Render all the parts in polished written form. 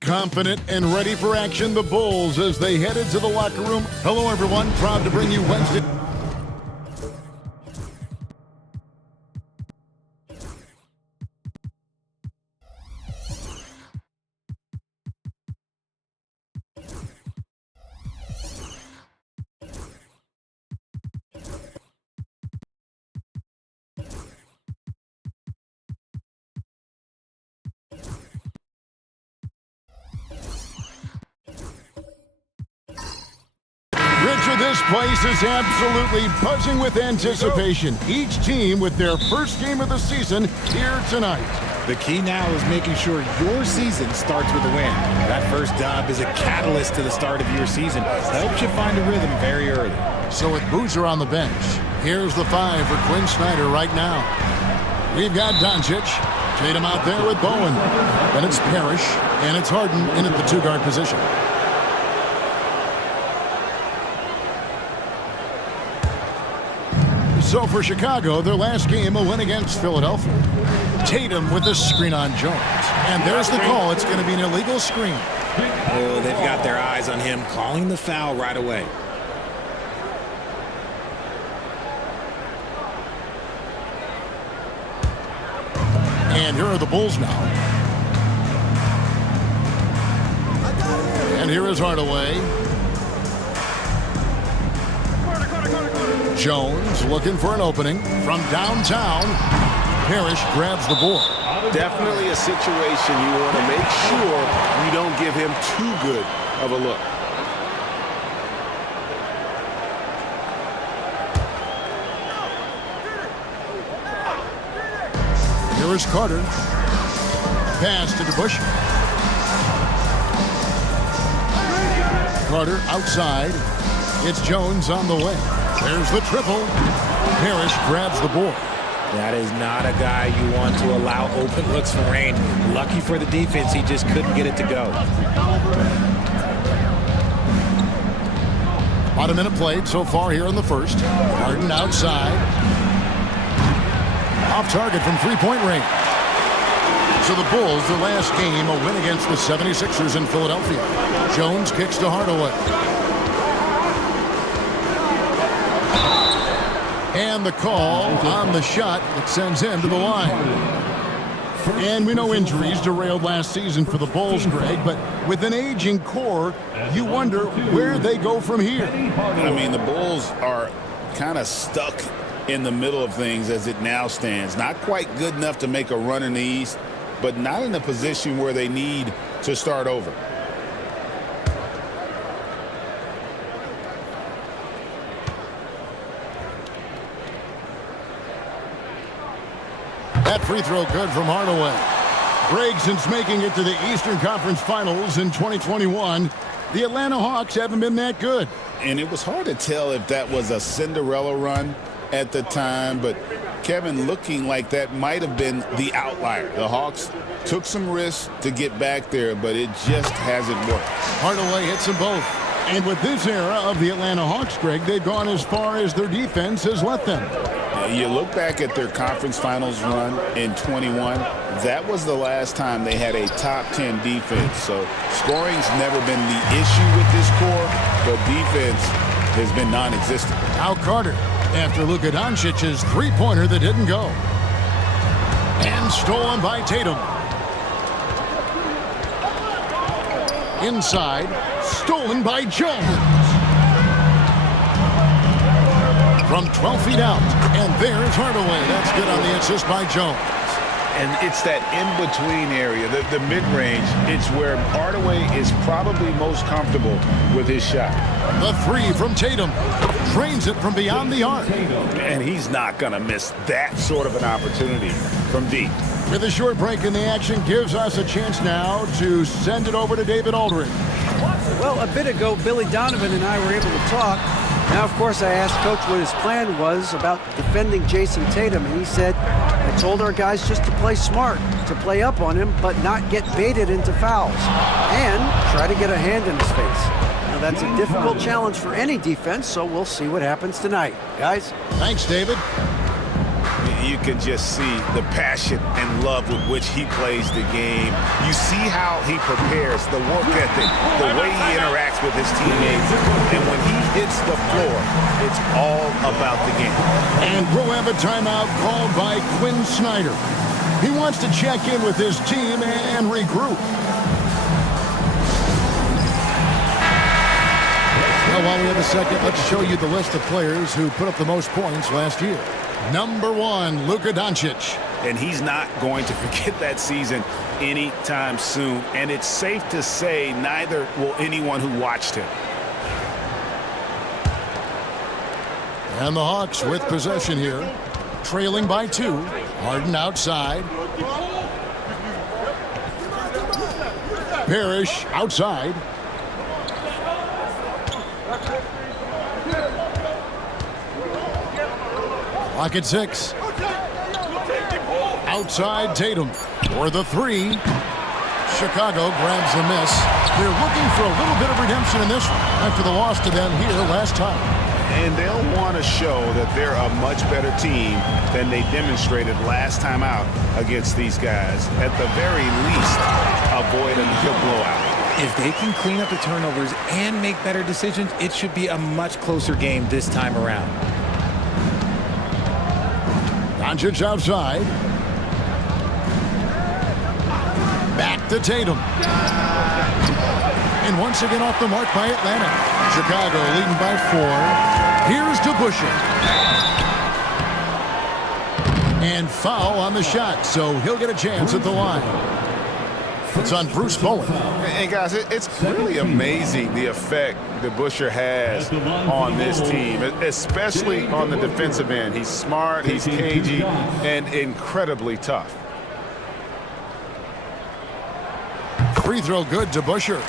Confident and ready for action, the Bulls as they head into the locker room. Hello, everyone. Proud to bring you Wednesday. Richard, this place is absolutely buzzing with anticipation. Each team with their first game of the season here tonight. The key now is making sure your season starts with a win. That first dub is a catalyst to the start of your season. Helps you find a rhythm very early. So with Boozer on the bench, here's the 5 for Quinn Snyder right now. We've got Doncic, Tatum out there with Bowen. Then it's Parrish, and it's Harden in at the 2-guard position. So for Chicago, their last game, a win against Philadelphia. Tatum with the screen on Jones. And there's the call. It's going to be an illegal screen. Oh, they've got their eyes on him, calling the foul right away. And here are the Bulls now. And here is Hardaway. Jones looking for an opening from downtown. Parrish grabs the board. Definitely a situation you want to make sure you don't give him too good of a look. Here is Carter. Pass to DeBush. Carter outside. It's Jones on the way. There's the triple. Parrish grabs the board. That is not a guy you want to allow open looks from range. Lucky for the defense, he just couldn't get it to go. About a minute played so far here in the first. Harden outside. Off target from three-point range. So the Bulls, the last game, a win against the 76ers in Philadelphia. Jones kicks to Hardaway. And the call on the shot that sends him to the line. And we know injuries derailed last season for the Bulls, Greg, but with an aging core, you wonder where they go from here. I mean, the Bulls are kind of stuck in the middle of things as it now stands. Not quite good enough to make a run in the East, but not in a position where they need to start over. That free throw good from Hardaway. Greg, since making it to the Eastern Conference Finals in 2021, the Atlanta Hawks haven't been that good. And it was hard to tell if that was a Cinderella run at the time, but Kevin, looking like that might have been the outlier. The Hawks took some risks to get back there, but it just hasn't worked. Hardaway hits them both. And with this era of the Atlanta Hawks, Greg, they've gone as far as their defense has let them. You look back at their conference finals run in 21, that was the last time they had a top 10 defense. So scoring's never been the issue with this core, but defense has been non-existent. Now Carter, after Luka Doncic's three-pointer that didn't go. And stolen by Tatum. Inside, stolen by Jones. From 12 feet out, and there's Hardaway. That's good on the assist by Jones. And it's that in-between area, the mid-range. It's where Hardaway is probably most comfortable with his shot. The three from Tatum. Drains it from beyond the arc. And he's not going to miss that sort of an opportunity from deep. With a short break in the action, gives us a chance now to send it over to David Aldridge. Well, a bit ago, Billy Donovan and I were able to talk. Now, of course, I asked Coach what his plan was about defending Jason Tatum, and he said, I told our guys just to play smart, to play up on him, but not get baited into fouls, and try to get a hand in his face. Now, that's a difficult challenge for any defense, so we'll see what happens tonight. Guys? Thanks, David. You can just see the passion and love with which he plays the game. You see how he prepares, the work ethic, the way he interacts with his teammates. And when he hits the floor, it's all about the game. And we'll have a timeout called by Quinn Snyder. He wants to check in with his team and regroup. Now, while we have a second, let's show you the list of players who put up the most points last year. Number 1, Luka Doncic. And he's not going to forget that season anytime soon. And it's safe to say neither will anyone who watched him. And the Hawks with possession here. Trailing by 2. Harden outside. Parrish outside. Clock at 6. Outside Tatum for the 3. Chicago grabs the miss. They're looking for a little bit of redemption in this one after the loss to them here last time. And they'll want to show that they're a much better team than they demonstrated last time out against these guys. At the very least, avoid another blowout. If they can clean up the turnovers and make better decisions, it should be a much closer game this time around. Doncic outside. Back to Tatum. And once again off the mark by Atlanta. Chicago leading by 4. Here's to Busher. And foul on the shot, so he'll get a chance at the line. It's on Bruce Bowen. And guys, it's really amazing the effect that Busher has on this team, especially on the defensive end. He's smart, he's cagey, and incredibly tough. Free throw good to Busher.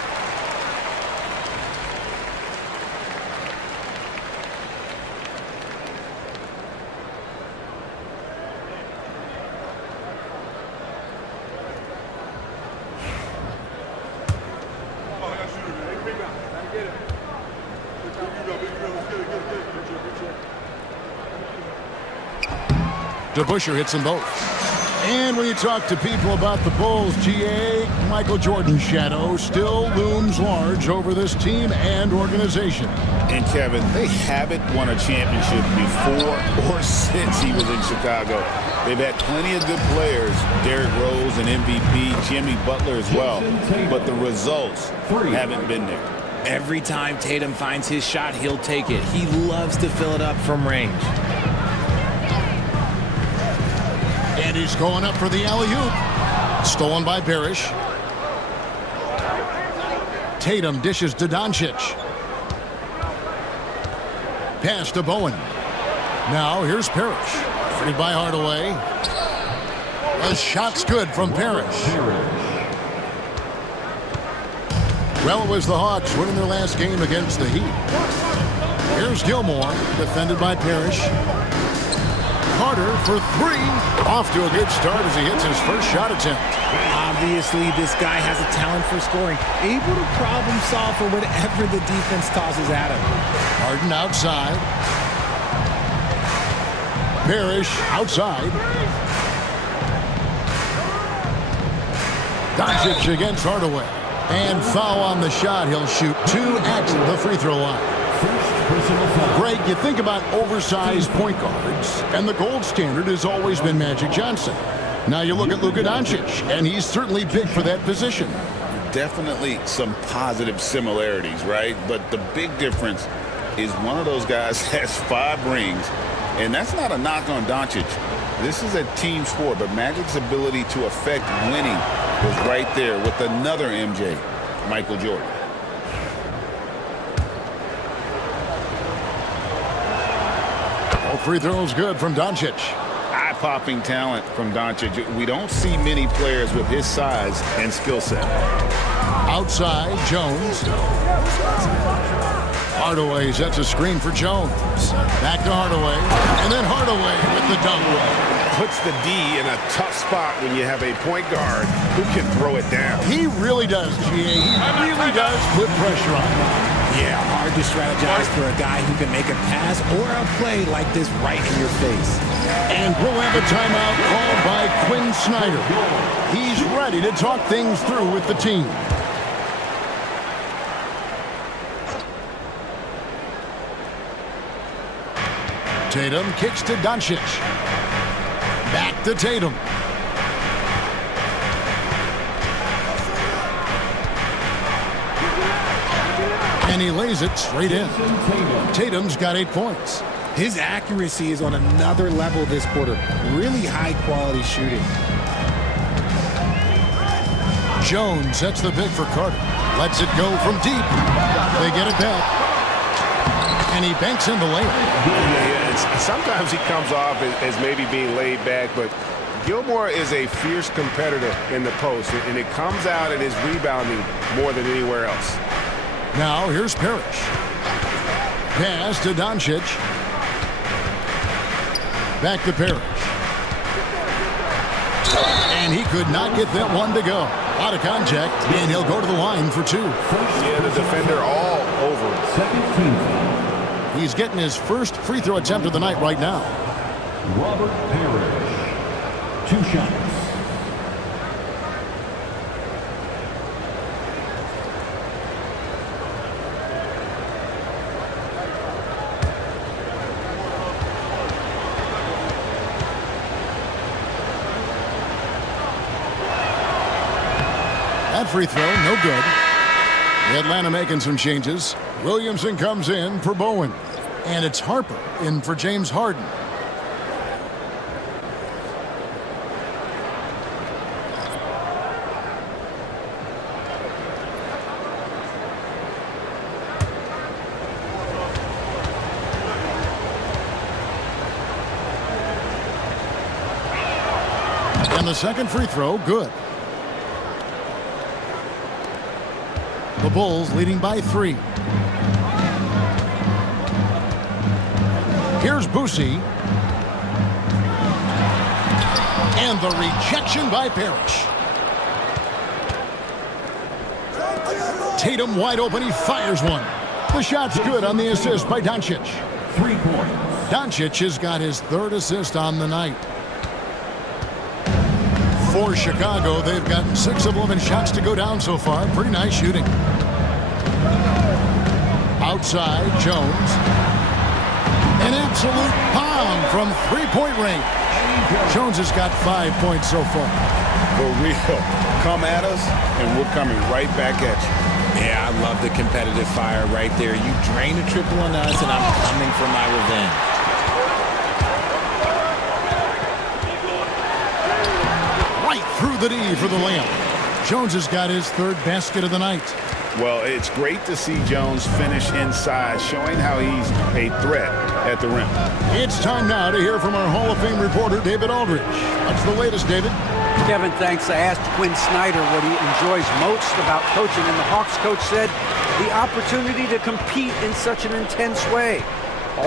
DeBusschere hits them both. And when you talk to people about the Bulls, GA, Michael Jordan's shadow still looms large over this team and organization. And Kevin, they haven't won a championship before or since he was in Chicago. They've had plenty of good players, Derrick Rose and MVP, Jimmy Butler as well, but the results haven't been there. Every time Tatum finds his shot, he'll take it. He loves to fill it up from range. And he's going up for the alley-oop. Stolen by Parrish. Tatum dishes to Doncic. Pass to Bowen. Now here's Parrish. Freed by Hardaway. The shot's good from Parrish. Well, it was the Hawks winning their last game against the Heat. Here's Gilmore, defended by Parrish. Carter for 3. Off to a good start as he hits his first shot attempt. Obviously, this guy has a talent for scoring, able to problem solve for whatever the defense tosses at him. Harden outside. Parrish outside. Doncic against Hardaway. And foul on the shot. He'll shoot 2 at the free throw line. Greg, you think about oversized point guards, and the gold standard has always been Magic Johnson. Now you look at Luka Doncic, and he's certainly big for that position. definitely some positive similarities, right? But the big difference is one of those guys has 5 rings, and that's not a knock on Doncic. This is a team sport, but Magic's ability to affect winning was right there with another MJ, Michael Jordan. All free throws good from Doncic. Eye-popping talent from Doncic. We don't see many players with his size and skill set. Outside, Jones. Hardaway sets a screen for Jones. Back to Hardaway. And then Hardaway with the dunk. Puts the D in a tough spot when you have a point guard who can throw it down. He really does, GA. He really does put pressure on him. Yeah, hard to strategize for a guy who can make a pass or a play like this right in your face. And we'll have a timeout called by Quinn Snyder. He's ready to talk things through with the team. Tatum kicks to Doncic. Back to Tatum. And he lays it straight in. Tatum's got 8 points. His accuracy is on another level this quarter. Really high-quality shooting. Jones sets the pick for Carter. Lets it go from deep. They get it back. And he banks in the layup. Yeah, sometimes he comes off as maybe being laid back, but Gilmore is a fierce competitor in the post, and it comes out in his rebounding more than anywhere else. Now here's Parrish. Pass to Doncic. Back to Parrish. And he could not get that one to go. Out of contact, and he'll go to the line for 2. Yeah, the defender all over him. He's getting his first free throw attempt of the night right now. Robert Parrish, 2 shots. That free throw, no good. Atlanta making some changes. Williamson comes in for Bowen. And it's Harper in for James Harden. And the second free throw, good. The Bulls leading by 3. Here's Boosie. And the rejection by Parrish. Tatum wide open. He fires one. The shot's good on the assist by Doncic. 3 points. Doncic has got his 3rd assist on the night. For Chicago, they've gotten 6 of 11 shots to go down so far. Pretty nice shooting. Outside, Jones. An absolute bomb from 3-point range. Jones has got 5 points so far. For real. Come at us, and we're coming right back at you. Yeah, I love the competitive fire right there. You drain a triple on us, and I'm coming for my revenge. Right through the D for the layup. Jones has got his 3rd basket of the night. Well, it's great to see Jones finish inside, showing how he's a threat at the rim. It's time now to hear from our Hall of Fame reporter, David Aldridge. What's the latest, David? Kevin, thanks. I asked Quinn Snyder what he enjoys most about coaching, and the Hawks coach said the opportunity to compete in such an intense way.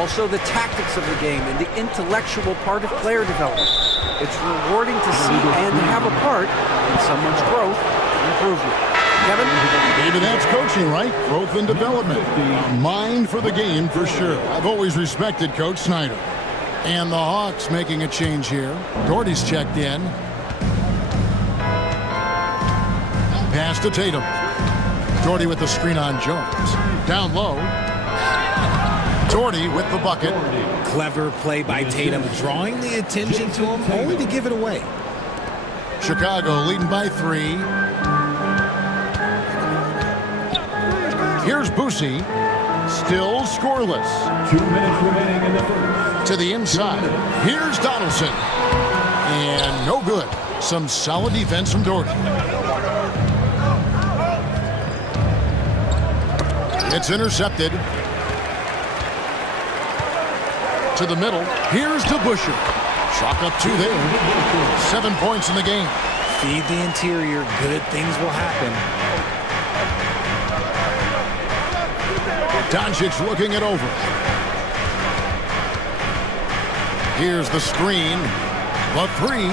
Also, the tactics of the game and the intellectual part of player development. It's rewarding to see and have a part in someone's growth and improvement. Kevin? David, that's coaching, right? Growth and development. A mind for the game, for sure. I've always respected Coach Snyder. And the Hawks making a change here. Doherty's checked in. Pass to Tatum. Doherty with the screen on Jones. Down low. Doherty with the bucket. Clever play by Tatum, drawing the attention to him, only to give it away. Chicago leading by 3. Here's Boosie. Still scoreless. 2 minutes remaining in the first. To the inside. Here's Donaldson. And no good. Some solid defense from Doherty. It's intercepted. To the middle. Here's DeBusschere. Chalk up 2 there. 7 points in the game. Feed the interior. Good things will happen. Doncic looking it over. Here's the screen. The 3.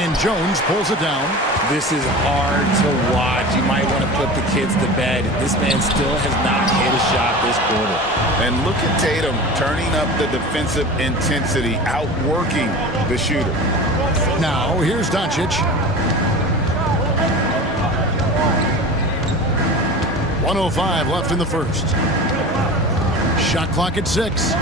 And Jones pulls it down. This is hard to watch. You might want to put the kids to bed. This man still has not hit a shot this quarter. And look at Tatum turning up the defensive intensity, outworking the shooter. Now, here's Doncic. 1:05 left in the first. Shot clock at 6.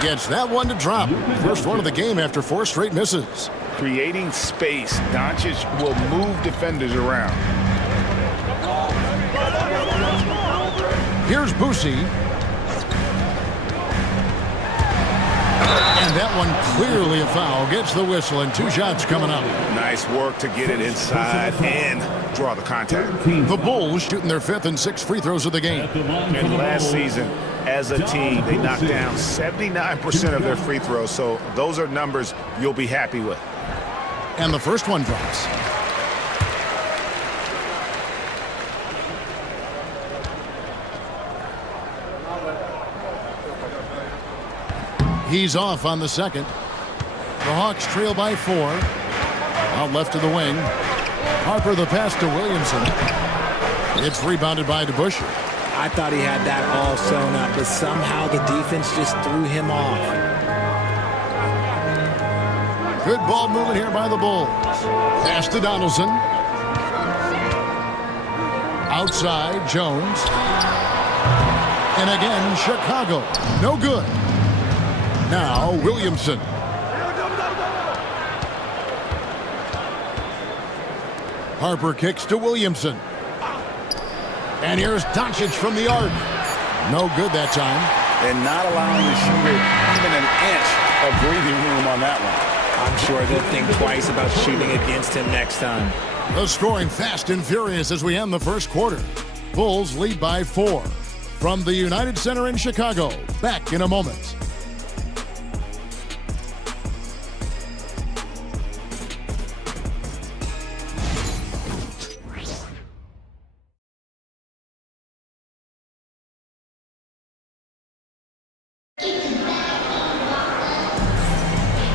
Gets that one to drop. First one of the game after 4 straight misses. Creating space, Doncic will move defenders around. Here's Boosie. And that one clearly a foul. Gets the whistle and 2 shots coming up. Nice work to get it inside and draw the contact. The Bulls shooting their 5th and 6th free throws of the game. And last season, as a team, they knocked down 79% of their free throws. So those are numbers you'll be happy with. And the first one drops. He's off on the second. The Hawks trail by 4. Out left to the wing. Harper the pass to Williamson. It's rebounded by DeBusschere. I thought he had that all sewn up, but somehow the defense just threw him off. Good ball movement here by the Bulls. Pass to Donaldson. Outside, Jones. And again, Chicago. No good. Now, Williamson. Harper kicks to Williamson. And here's Doncic from the arc. No good that time. And not allowing the shooter even an inch of breathing room on that one. I'm sure they'll think twice about shooting against him next time. The scoring fast and furious as we end the first quarter. Bulls lead by 4. From the United Center in Chicago. Back in a moment.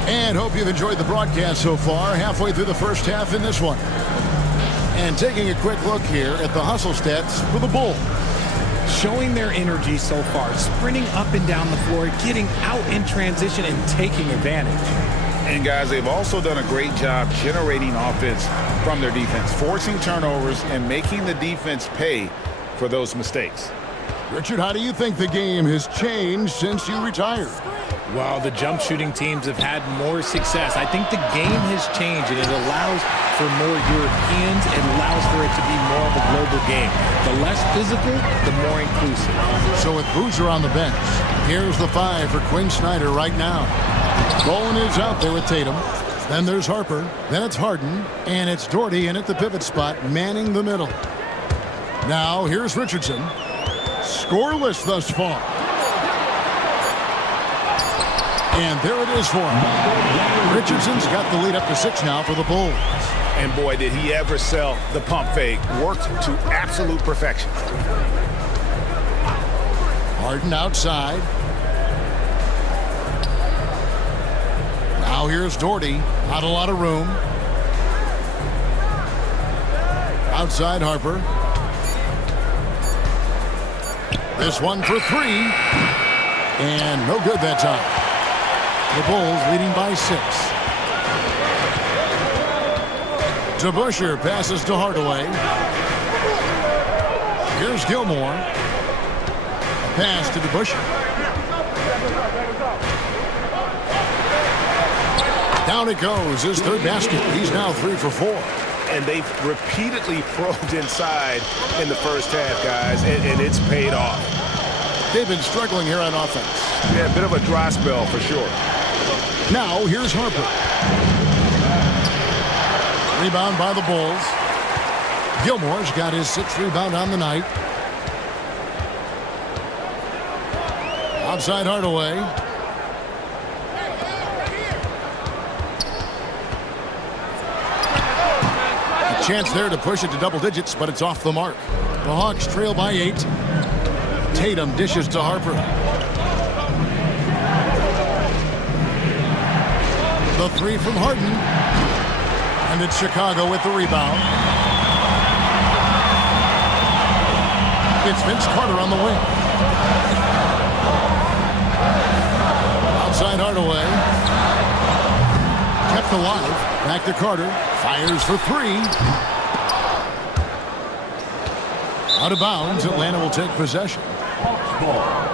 And hope you've enjoyed the broadcast so far. Halfway through the first half in this one. And taking a quick look here at the hustle stats for the Bulls. Showing their energy so far, sprinting up and down the floor, getting out in transition and taking advantage. And guys, they've also done a great job generating offense from their defense, forcing turnovers and making the defense pay for those mistakes. Richard, how do you think the game has changed since you retired? Well, the jump shooting teams have had more success. I think the game has changed, and it allows for more Europeans. It allows for it to be more of a global game. The less physical, the more inclusive. So with Boozer on the bench, here's the 5 for Quinn Snyder right now. Bowen is out there with Tatum. Then there's Harper. Then it's Harden. And it's Doherty in at the pivot spot, manning the middle. Now here's Richardson. Scoreless thus far. And there it is for him. Richardson's got the lead up to 6 now for the Bulls. And boy, did he ever sell the pump fake. Worked to absolute perfection. Harden outside. Now here's Doherty. Not a lot of room. Outside Harper. This one for 3. And no good that time. The Bulls leading by 6. DeBusschere passes to Hardaway. Here's Gilmore. A pass to DeBusschere. Down it goes, his 3rd basket. He's now 3 for 4. and they've repeatedly probed inside in the first half, guys, and it's paid off. They've been struggling here on offense. Yeah, a bit of a dry spell for sure. Now, here's Harper. Rebound by the Bulls. Gilmore's got his 6th rebound on the night. Outside Hardaway. A chance there to push it to double digits, but it's off the mark. The Hawks trail by 8. Tatum dishes to Harper. The 3 from Harden. And it's Chicago with the rebound. It's Vince Carter on the wing. Outside Hardaway. Kept alive. Back to Carter. Fires for 3. Out of bounds. Atlanta will take possession.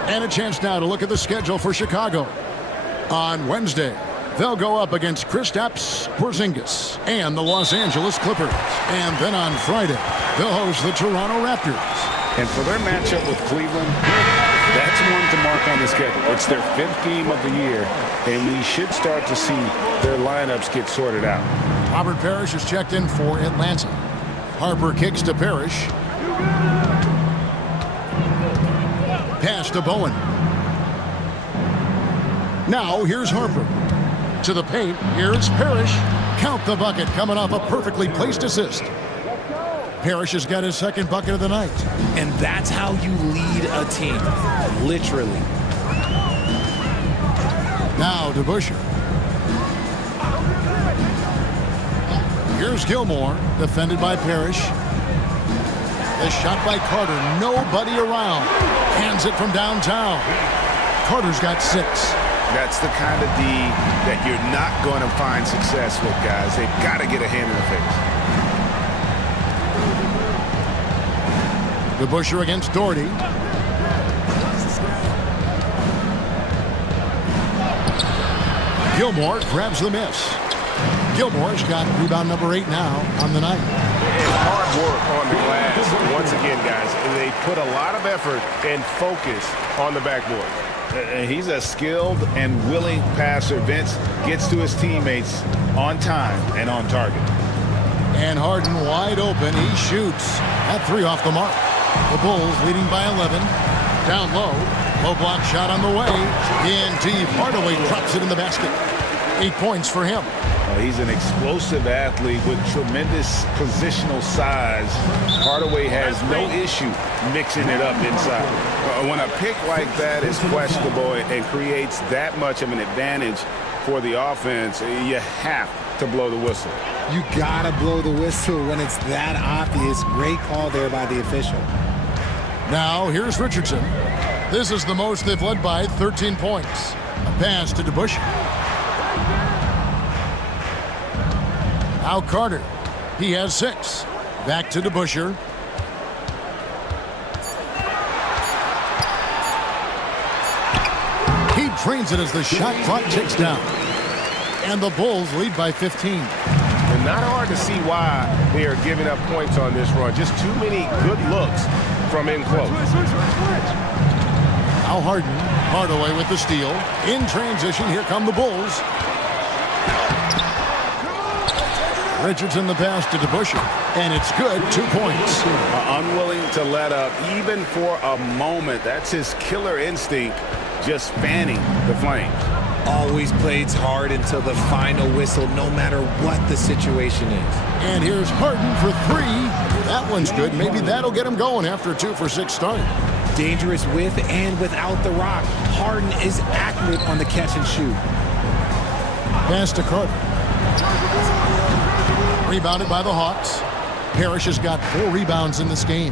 And a chance now to look at the schedule for Chicago. On Wednesday, they'll go up against Kristaps Porzingis and the Los Angeles Clippers. And then on Friday, they'll host the Toronto Raptors. And for their matchup with Cleveland, that's one to mark on the schedule. It's their 5th game of the year, and we should start to see their lineups get sorted out. Robert Parrish is checked in for Atlanta. Harper kicks to Parrish. Pass to Bowen. Now here's Harper. To the paint, here's Parrish. Count the bucket, coming off a perfectly placed assist. Parrish has got his 2nd bucket of the night. And that's how you lead a team, literally. Now to Busher. Here's Gilmore, defended by Parrish. The shot by Carter, nobody around. Hands it from downtown. Carter's got 6. That's the kind of D that you're not going to find success with, guys. They've got to get a hand in the face. The Busher against Doherty. Gilmore grabs the miss. Gilmore's got rebound number 8 now on the night. And hard work on the glass. Once again, guys, they put a lot of effort and focus on the backboard. He's a skilled and willing passer. Vince gets to his teammates on time and on target. And Harden wide open. He shoots. That 3 off the mark. The Bulls leading by 11. Down low. Low block shot on the way. In deep. Hardaway drops it in the basket. 8 points for him. He's an explosive athlete with tremendous positional size. Hardaway has no issue mixing it up inside. When a pick like that is questionable and creates that much of an advantage for the offense, you have to blow the whistle. You gotta blow the whistle when it's that obvious. Great call there by the official. Now here's Richardson. This is the most they've led by, 13 points. A pass to DeBusschere. Now Carter. He has 6. Back to DeBusschere. He drains it as the shot clock ticks down. And the Bulls lead by 15. And not hard to see why they are giving up points on this run. Just too many good looks from in close. Now Harden. Hardaway with the steal. In transition, here come the Bulls. Richardson the pass to DeBusschere, and it's good, 2 points. Unwilling to let up even for a moment. That's his killer instinct, just fanning the flames. Always plays hard until the final whistle, no matter what the situation is. And here's Harden for 3. That one's good. Maybe that'll get him going after a 2 for 6 start. Dangerous with and without the rock. Harden is accurate on the catch and shoot. Pass to Carter. Rebounded by the Hawks. Parrish has got 4 rebounds in this game.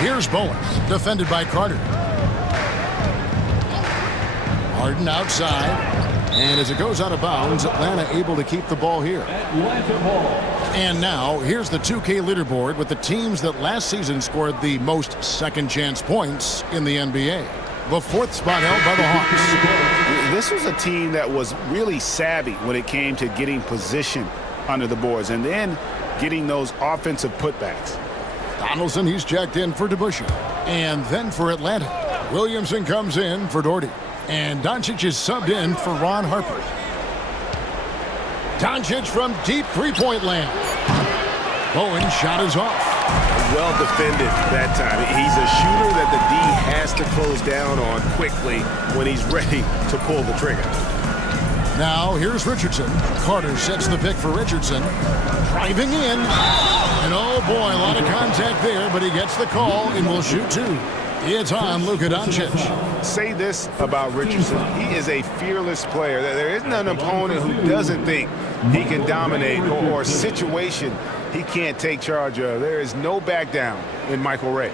Here's Bowen, defended by Carter. Harden outside. And as it goes out of bounds, Atlanta able to keep the ball here. And now, here's the 2K leaderboard with the teams that last season scored the most second-chance points in the NBA. The 4th spot held by the Hawks. This was a team that was really savvy when it came to getting position under the boards and then getting those offensive putbacks. Donaldson, he's checked in for DeBusschere. And then for Atlanta, Williamson comes in for Doherty. And Doncic is subbed in for Ron Harper. Doncic from deep three-point land. Bowen's shot is off. Well defended that time. He's a shooter that the D has to close down on quickly when he's ready to pull the trigger. Now here's Richardson. Carter sets the pick for Richardson. Driving in. And oh boy, a lot of contact there, but he gets the call and will shoot two. It's on Luka Doncic. Say this about Richardson. He is a fearless player. There isn't an opponent who doesn't think he can dominate or a situation he can't take charge of. There is no back down in Michael Ray.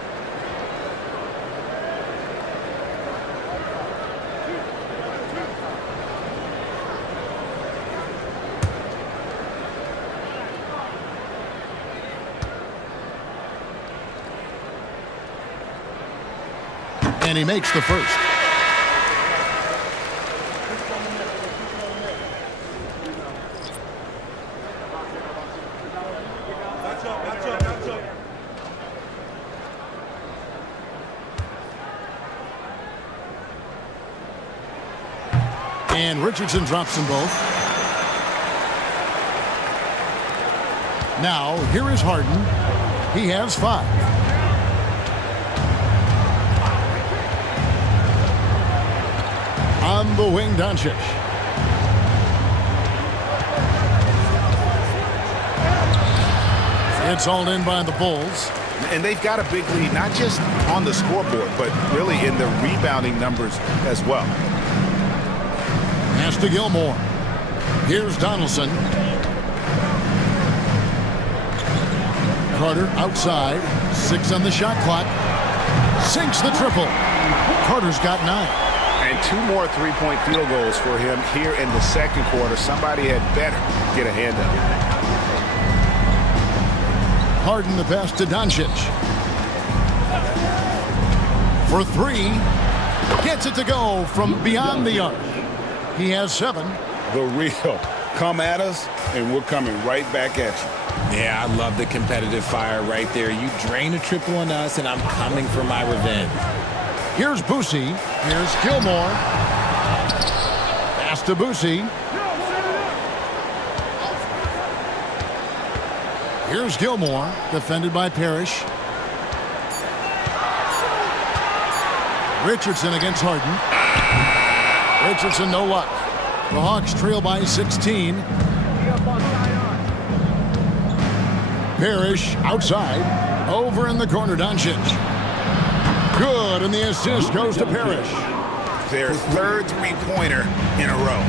And he makes the first. And Richardson drops them both. Now, here is Harden. He has 5. On the wing, Doncic. It's all in by the Bulls. And they've got a big lead, not just on the scoreboard, but really in the rebounding numbers as well. Pass to Gilmore. Here's Donaldson. Carter outside. 6 on the shot clock. Sinks the triple. Carter's got 9. And 2 more three-point field goals for him here in the second quarter. Somebody had better get a hand up. Harden the pass to Doncic. For 3. Gets it to go from beyond the arc. He has 7. The real. Come at us, and we're coming right back at you. Yeah, I love the competitive fire right there. You drain a triple on us, and I'm coming for my revenge. Here's Boosie. Here's Gilmore. Pass to Boosie. Here's Gilmore, defended by Parrish. Richardson against Harden. Richardson, no luck. The Hawks trail by 16. Parrish outside. Over in the corner, Doncic. Good, and the assist goes to Parrish. Their 3rd three-pointer in a row.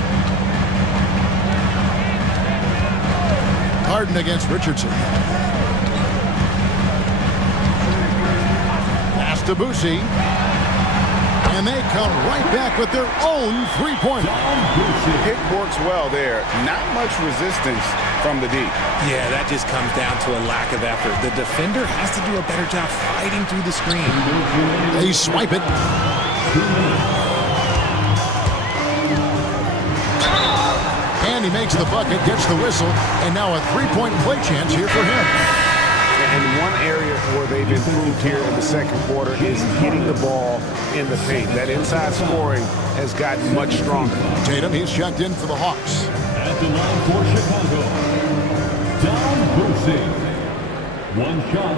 Harden against Richardson. Pass to Boosie. And they come right back with their own three-pointer. It works well there. Not much resistance from the D. Yeah, that just comes down to a lack of effort. The defender has to do a better job fighting through the screen. They swipe it. And he makes the bucket, gets the whistle, and now a three-point play chance here for him. And one area where they've improved here in the second quarter is getting the ball in the paint. That inside scoring has gotten much stronger. Tatum, he's checked in for the Hawks. At the line for Chicago, Don Boosie. 1 shot.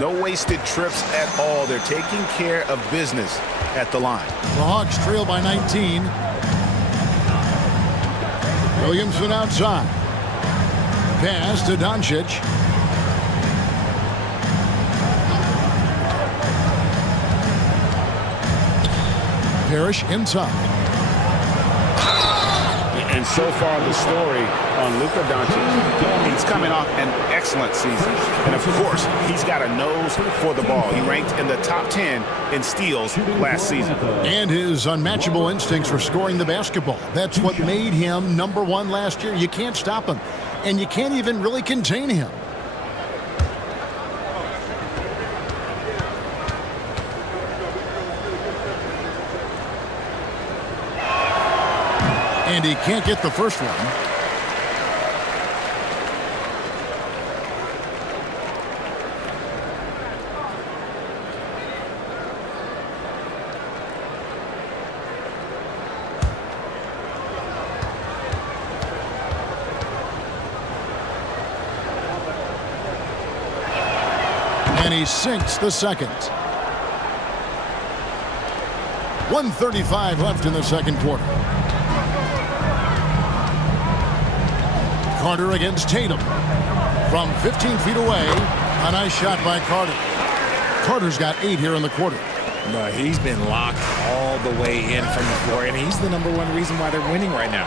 No wasted trips at all. They're taking care of business at the line. The Hawks trail by 19. Williamson outside. Pass to Doncic. Parrish inside. And so far the story on Luka Doncic, he's coming off an excellent season. And of course, he's got a nose for the ball. He ranked in the top 10 in steals last season. And his unmatchable instincts for scoring the basketball. That's what made him #1 last year. You can't stop him. And you can't even really contain him. And he can't get the first one. And he sinks the second. 1:35 left in the second quarter. Carter against Tatum. From 15 feet away, a nice shot by Carter. Carter's got 8 here in the quarter. No, he's been locked all the way in from the floor, and he's the #1 reason why they're winning right now.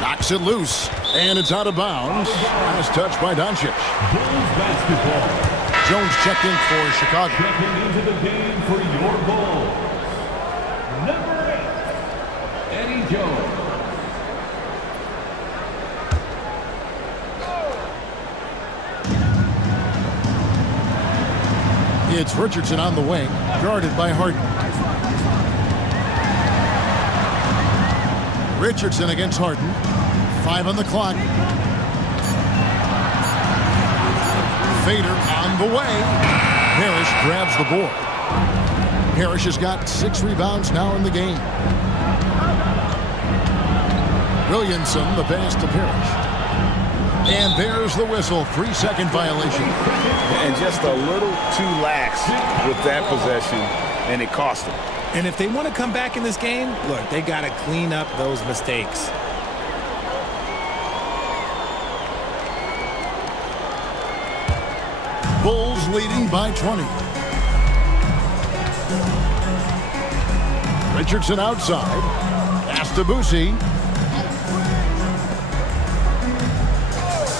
Knocks it loose, and it's out of bounds. Last touch by Doncic. Bulls basketball. Jones checked in for Chicago. Checking into the game for your Bulls. Number 8, Eddie Jones. It's Richardson on the wing, guarded by Harden. Richardson against Harden. 5 on the clock. Fader on the way. Parrish grabs the board. Parrish has got 6 rebounds now in the game. Williamson, the pass to Parrish. And there's the whistle. 3-second violation. And just a little too lax with that possession, and it cost them. And if they want to come back in this game, look, they got to clean up those mistakes. Bulls leading by 20. Richardson outside. Pass to Boosie.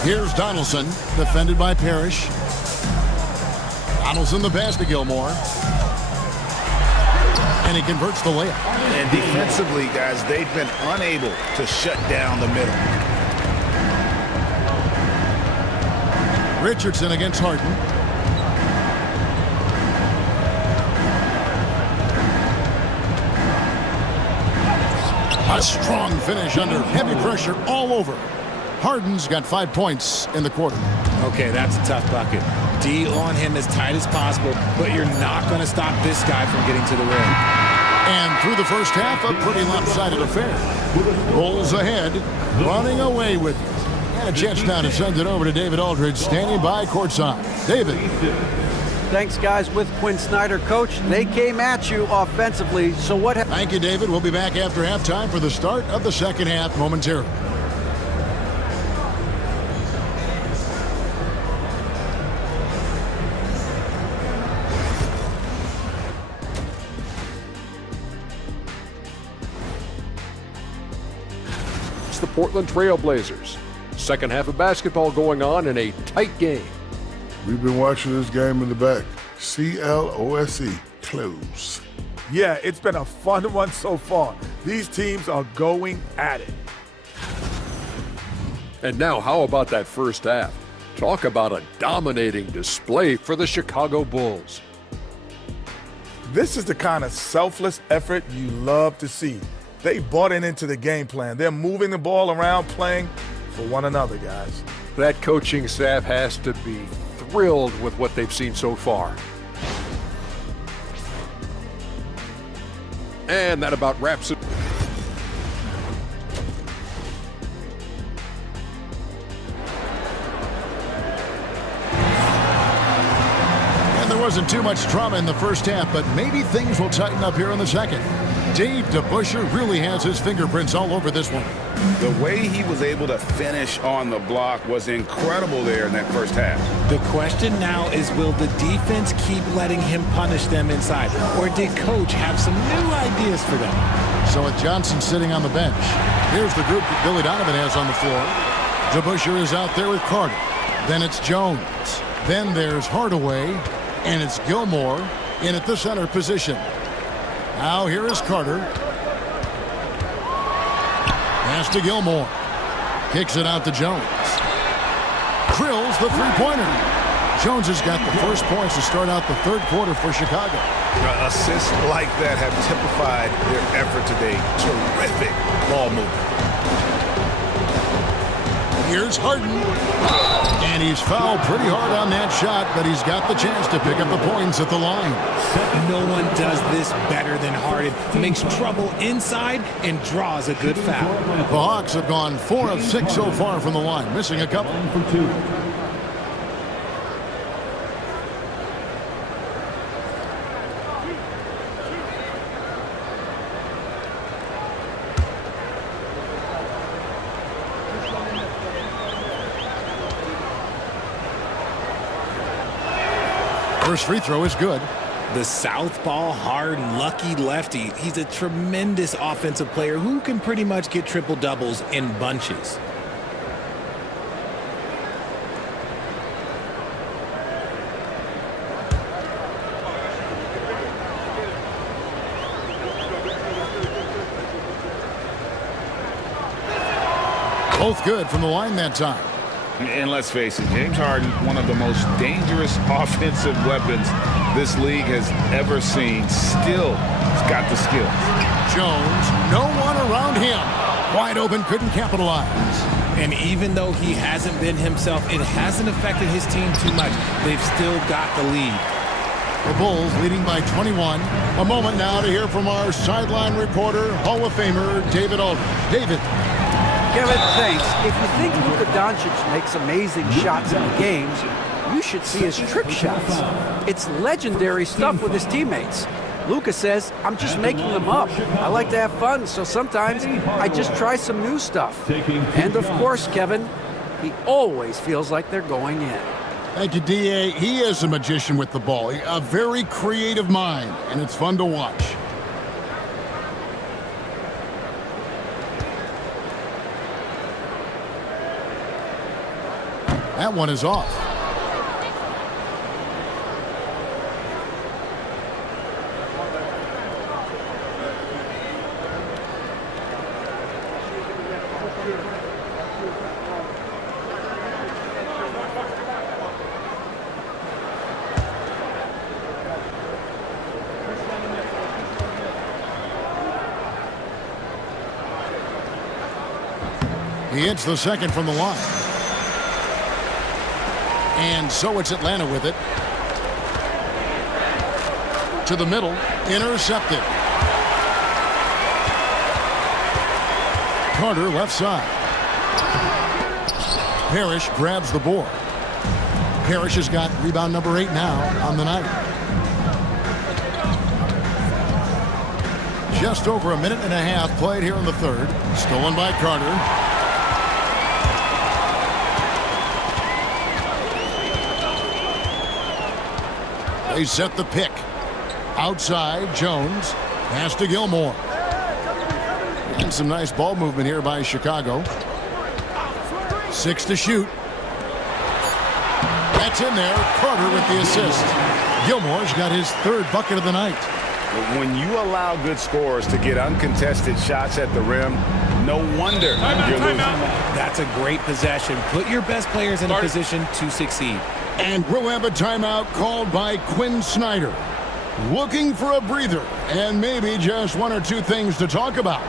Here's Donaldson, defended by Parrish. Donaldson the pass to Gilmore. And he converts the layup. And defensively, guys, they've been unable to shut down the middle. Richardson against Harden. A strong finish under heavy pressure all over. Harden's got 5 points in the quarter. Okay, that's a tough bucket. D on him as tight as possible, but you're not going to stop this guy from getting to the rim. And through the first half, a pretty lopsided affair. Bulls ahead, running away with it. And a chance now to send it over to David Aldridge, standing by courtside. David. Thanks, guys. With Quinn Snyder, coach, they came at you offensively. So what? Thank you, David. We'll be back after halftime for the start of the second half momentarily. It's the Portland Trail Blazers. Second half of basketball going on in a tight game. We've been watching this game in the back. C-L-O-S-E, close. Yeah, it's been a fun one so far. These teams are going at it. And now, how about that first half? Talk about a dominating display for the Chicago Bulls. This is the kind of selfless effort you love to see. They bought into the game plan. They're moving the ball around, playing for one another, guys. That coaching staff has to be thrilled with what they've seen so far. And that about wraps it. And there wasn't too much drama in the first half, but maybe things will tighten up here in the second. Dave DeBusschere really has his fingerprints all over this one. The way he was able to finish on the block was incredible there in that first half. The question now is, will the defense keep letting him punish them inside? Or did coach have some new ideas for them? So with Johnson sitting on the bench, here's the group that Billy Donovan has on the floor. DeBusschere is out there with Carter. Then it's Jones. Then there's Hardaway. And it's Gilmore in at the center position. Now here is Carter. Pass to Gilmore. Kicks it out to Jones. Drills the three-pointer. Jones has got the first points to start out the third quarter for Chicago. Assists like that have typified their effort today. Terrific ball movement. Here's Harden. And he's fouled pretty hard on that shot, but he's got the chance to pick up the points at the line. No one does this better than Harden. Makes trouble inside and draws a good foul. The Hawks have gone 4 of 6 so far from the line, missing a couple. For 2. First free throw is good. The southpaw, hard, lucky lefty. He's a tremendous offensive player who can pretty much get triple-doubles in bunches. Both good from the line that time. And let's face it, James Harden, one of the most dangerous offensive weapons this league has ever seen. Still, he's got the skills. Jones, no one around him. Wide open, couldn't capitalize. And even though he hasn't been himself, it hasn't affected his team too much. They've still got the lead. The Bulls leading by 21. A moment now to hear from our sideline reporter, Hall of Famer David Aldridge. David. Kevin, thanks. If you think Luka Doncic makes amazing shots in the games, you should see his trick shots. It's legendary stuff with his teammates. Luka says, I'm just making them up. I like to have fun, so sometimes I just try some new stuff. And of course, Kevin, he always feels like they're going in. Thank you, D.A. He is a magician with the ball. A very creative mind, and it's fun to watch. That one is off. He hits the second from the line. And so it's Atlanta with it. To the middle, intercepted. Carter left side. Parrish grabs the board. Parrish has got rebound number 8 now on the night. Just over a minute and a half played here in the third. Stolen by Carter. They set the pick. Outside, Jones. Pass to Gilmore. And some nice ball movement here by Chicago. 6 to shoot. That's in there. Carter with the assist. Gilmore's got his third bucket of the night. When you allow good scorers to get uncontested shots at the rim, no wonder you're losing. That's a great possession. Put your best players in a position to succeed. And we'll have a timeout called by Quinn Snyder. Looking for a breather and maybe just one or two things to talk about.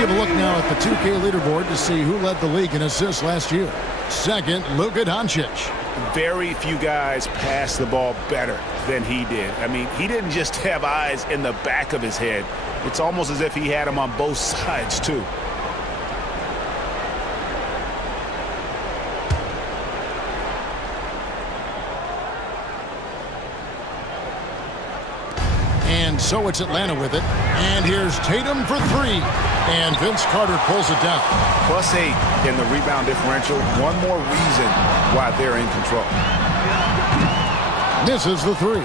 give a look now at the 2K leaderboard to see who led the league in assists last year. Second, Luka Doncic. Very few guys pass the ball better than he did. I mean, he didn't just have eyes in the back of his head. It's almost as if he had them on both sides, too. And so it's Atlanta with it. And here's Tatum for three. And Vince Carter pulls it down. +8 in the rebound differential. One more reason why they're in control. Misses the three.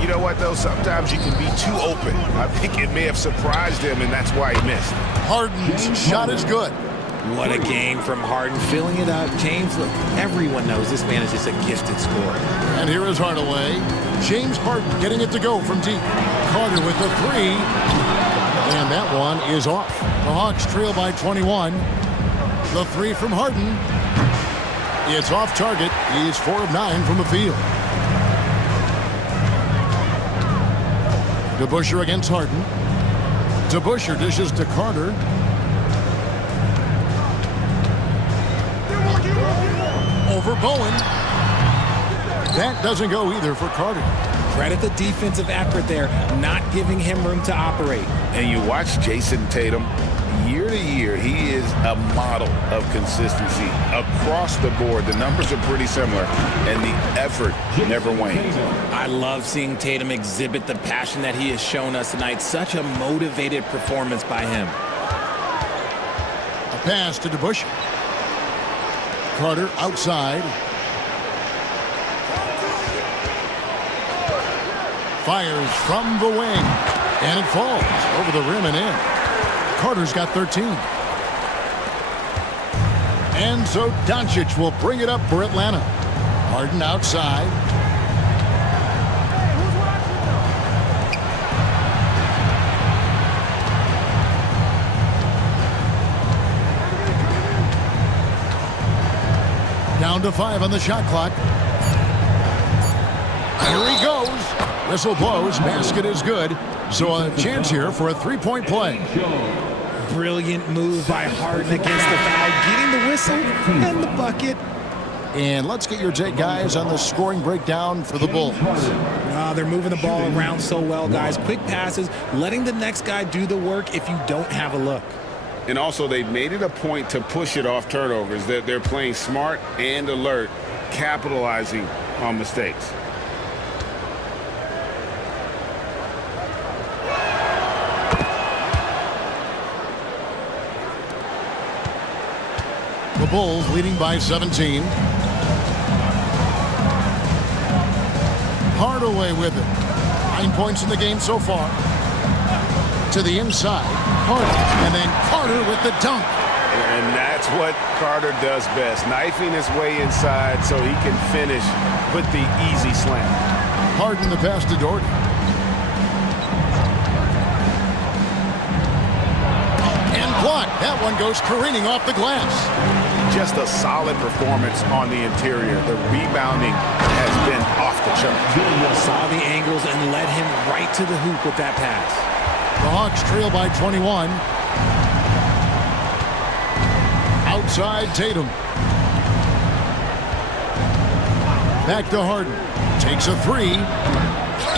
You know what, though? Sometimes you can be too open. I think it may have surprised him, and that's why he missed. Harden's shot is good. What a game from Harden, filling it up. James, look, everyone knows this man is just a gifted scorer. And here is Hardaway. James Harden getting it to go from deep. Carter with the three. And that one is off. The Hawks trail by 21. The three from Harden. It's off target. He's 4 of 9 from the field. DeBusschere against Harden. DeBusschere dishes to Carter. Over Bowen. That doesn't go either for Carter. Credit the defensive effort there, not giving him room to operate. And you watch Jason Tatum, year to year, he is a model of consistency across the board. The numbers are pretty similar, and the effort never wanes. I love seeing Tatum exhibit the passion that he has shown us tonight. Such a motivated performance by him. A pass to DeBusschere. Carter outside. Fires from the wing. And it falls over the rim and in. Carter's got 13. And so Doncic will bring it up for Atlanta. Harden outside. Down to 5 on the shot clock. Here he goes. Whistle blows. Basket is good. So a chance here for a three-point play. Brilliant move by Harden against the foul. Getting the whistle and the bucket. And let's get your take, guys, on the scoring breakdown for the Bulls. They're moving the ball around so well, guys. Quick passes, letting the next guy do the work if you don't have a look. And also, they've made it a point to push it off turnovers. They're playing smart and alert, capitalizing on mistakes. The Bulls leading by 17. Hardaway with it. 9 points in the game so far. To the inside. Carter. And then Carter with the dunk. And that's what Carter does best. Knifing his way inside so he can finish with the easy slam. Harden the pass to Dort. And blocked. That one goes careening off the glass. Just a solid performance on the interior. The rebounding has been off the chart. Saw the angles and led him right to the hoop with that pass. The Hawks trail by 21. Outside Tatum. Back to Harden. Takes a three.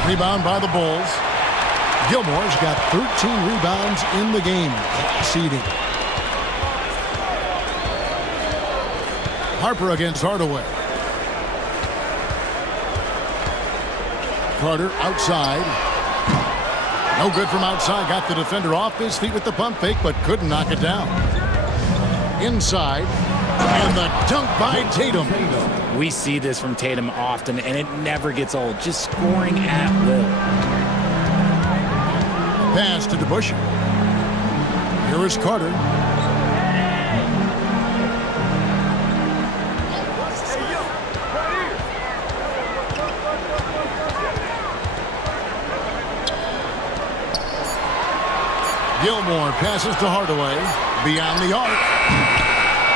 Rebound by the Bulls. Gilmore's got 13 rebounds in the game. Seeding. Harper against Hardaway. Carter outside. No good from outside. Got the defender off his feet with the pump fake, but couldn't knock it down. Inside. And the dunk by Tatum. We see this from Tatum often, and it never gets old. Just scoring at will. Pass to DeBusschere. Here is Carter. Gilmore passes to Hardaway. Beyond the arc.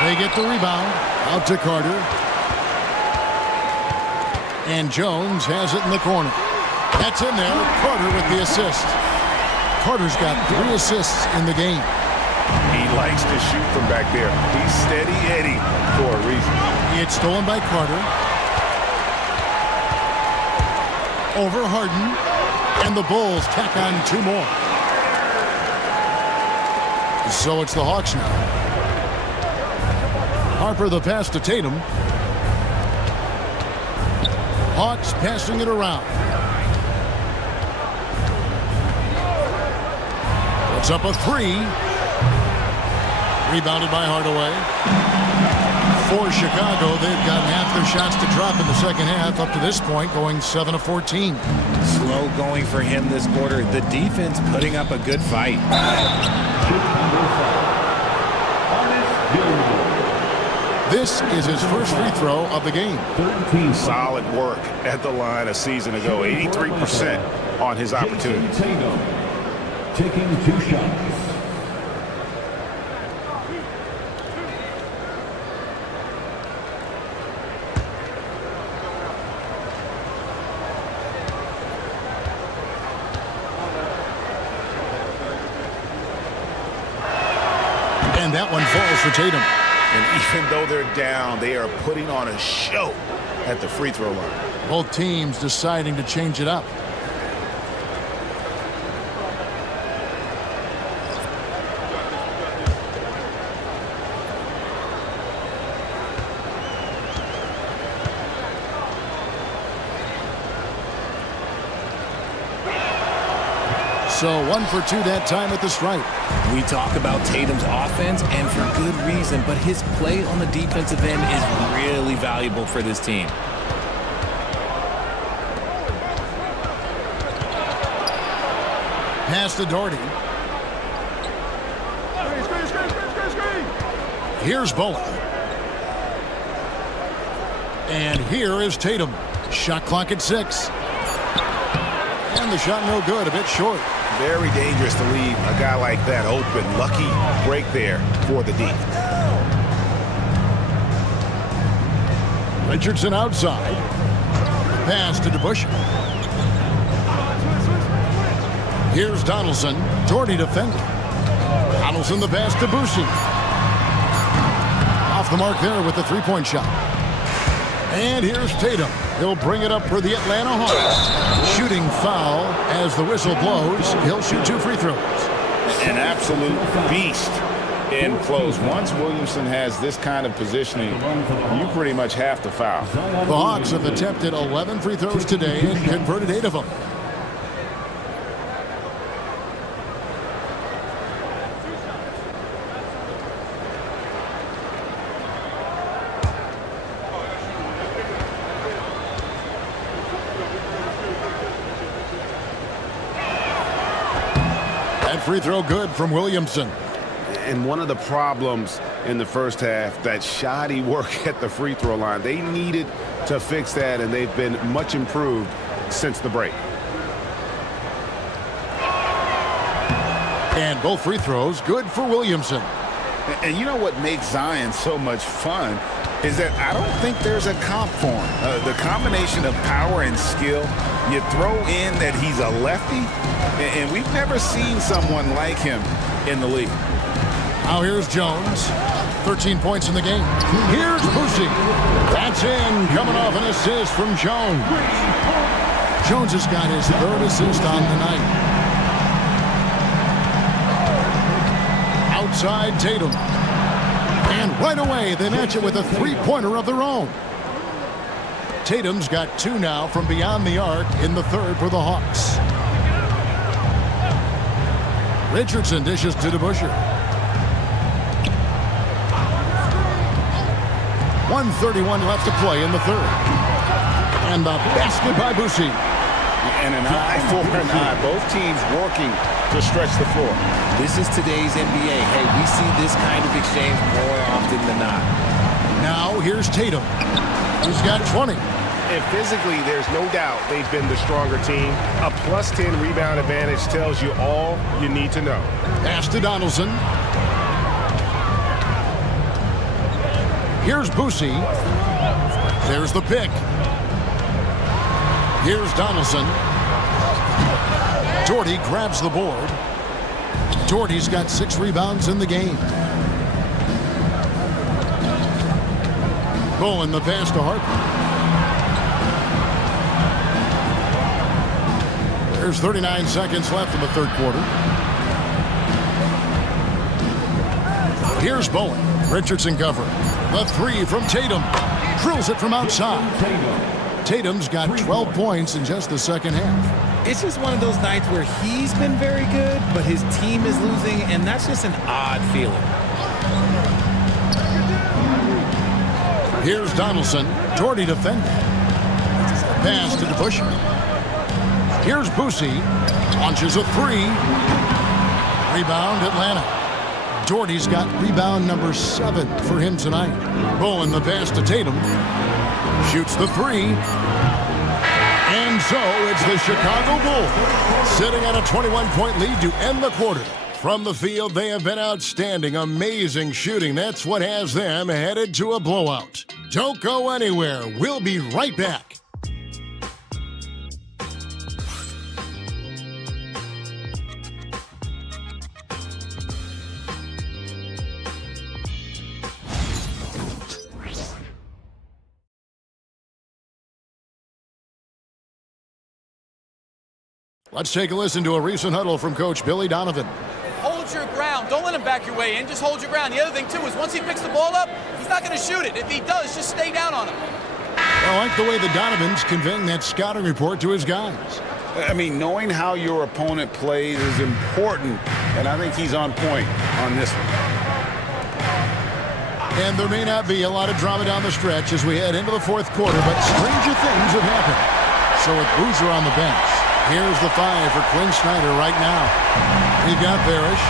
They get the rebound. Out to Carter. And Jones has it in the corner. That's in there. Carter with the assist. Carter's got 3 assists in the game. He likes to shoot from back there. He's steady Eddie for a reason. It's stolen by Carter. Over Harden. And the Bulls tack on 2 more. So it's the Hawks now. Harper the pass to Tatum. Hawks passing it around. It's up a 3. Rebounded by Hardaway. For Chicago, they've gotten half their shots to drop in the second half. Up to this point, going 7 of 14. Slow going for him this quarter. The defense putting up a good fight. This is his first free throw of the game. Solid work at the line a season ago. 83% on his opportunity. Taking 2 shots. And that one falls for Tatum. And even though they're down, they are putting on a show at the free throw line. Both teams deciding to change it up. So 1 for 2 that time at the stripe. We talk about Tatum's offense, and for good reason, but his play on the defensive end is really valuable for this team. Pass to Doherty. Here's Bowen. And here is Tatum. Shot clock at 6. And the shot no good, a bit short. Very dangerous to leave a guy like that open. Lucky break there for the D. Richardson outside. Pass to DeBusschere. Here's Donaldson. Doherty defending. Donaldson the pass to Boucher. Off the mark there with the 3-point shot. And here's Tatum. He'll bring it up for the Atlanta Hawks. Shooting foul as the whistle blows. He'll shoot 2 free throws. An absolute beast in close. Once Williamson has this kind of positioning, you pretty much have to foul. The Hawks have attempted 11 free throws today and converted 8 of them. Free throw good from Williamson. And one of the problems in the first half, that shoddy work at the free throw line. They needed to fix that, and they've been much improved since the break. And both free throws good for Williamson. And you know what makes Zion so much fun is that I don't think there's a comp for him. The combination of power and skill, you throw in that he's a lefty, and we've never seen someone like him in the league. Now here's Jones. 13 points in the game. Here's Boucher. That's in, coming off an assist from Jones. Jones has got his 3rd assist on the night. Outside Tatum. And right away, they match it with a 3-pointer of their own. Tatum's got 2 now from beyond the arc in the 3rd for the Hawks. Richardson dishes to DeBusschere. 1:31 left to play in the 3rd. And the basket by Boucher. And an eye for an eye. Both teams working to stretch the floor. This is today's NBA. Hey, we see this kind of exchange more often than not. Now here's Tatum. He's got 20. And physically, there's no doubt they've been the stronger team. A +10 rebound advantage tells you all you need to know. Pass to Donaldson. Here's Boucher. There's the pick. Here's Donaldson. Doherty grabs the board. Doherty's got 6 rebounds in the game. Bowen the pass to Harper. There's 39 seconds left in the third quarter. Here's Bowen. Richardson covering. The 3 from Tatum. Drills it from outside. Tatum's got 12 points in just the second half. It's just one of those nights where he's been very good, but his team is losing, and that's just an odd feeling. Here's Donaldson. Doherty defending. Pass to DeBusschere. Here's Boosie. Launches a 3. Rebound Atlanta. Doherty's got rebound number 7 for him tonight. Bowen the pass to Tatum. Shoots the 3. And so it's the Chicago Bulls sitting at a 21-point lead to end the quarter. From the field, they have been outstanding. Amazing shooting. That's what has them headed to a blowout. Don't go anywhere. We'll be right back. Let's take a listen to a recent huddle from Coach Billy Donovan. Hold your ground. Don't let him back your way in. Just hold your ground. The other thing, too, is once he picks the ball up, he's not going to shoot it. If he does, just stay down on him. I like the way the Donovan's conveying that scouting report to his guys. I mean, knowing how your opponent plays is important, and I think he's on point on this one. And there may not be a lot of drama down the stretch as we head into the fourth quarter, but stranger things have happened. So with Boozer on the bench, here's the 5 for Quinn Snyder right now. We've got Parrish.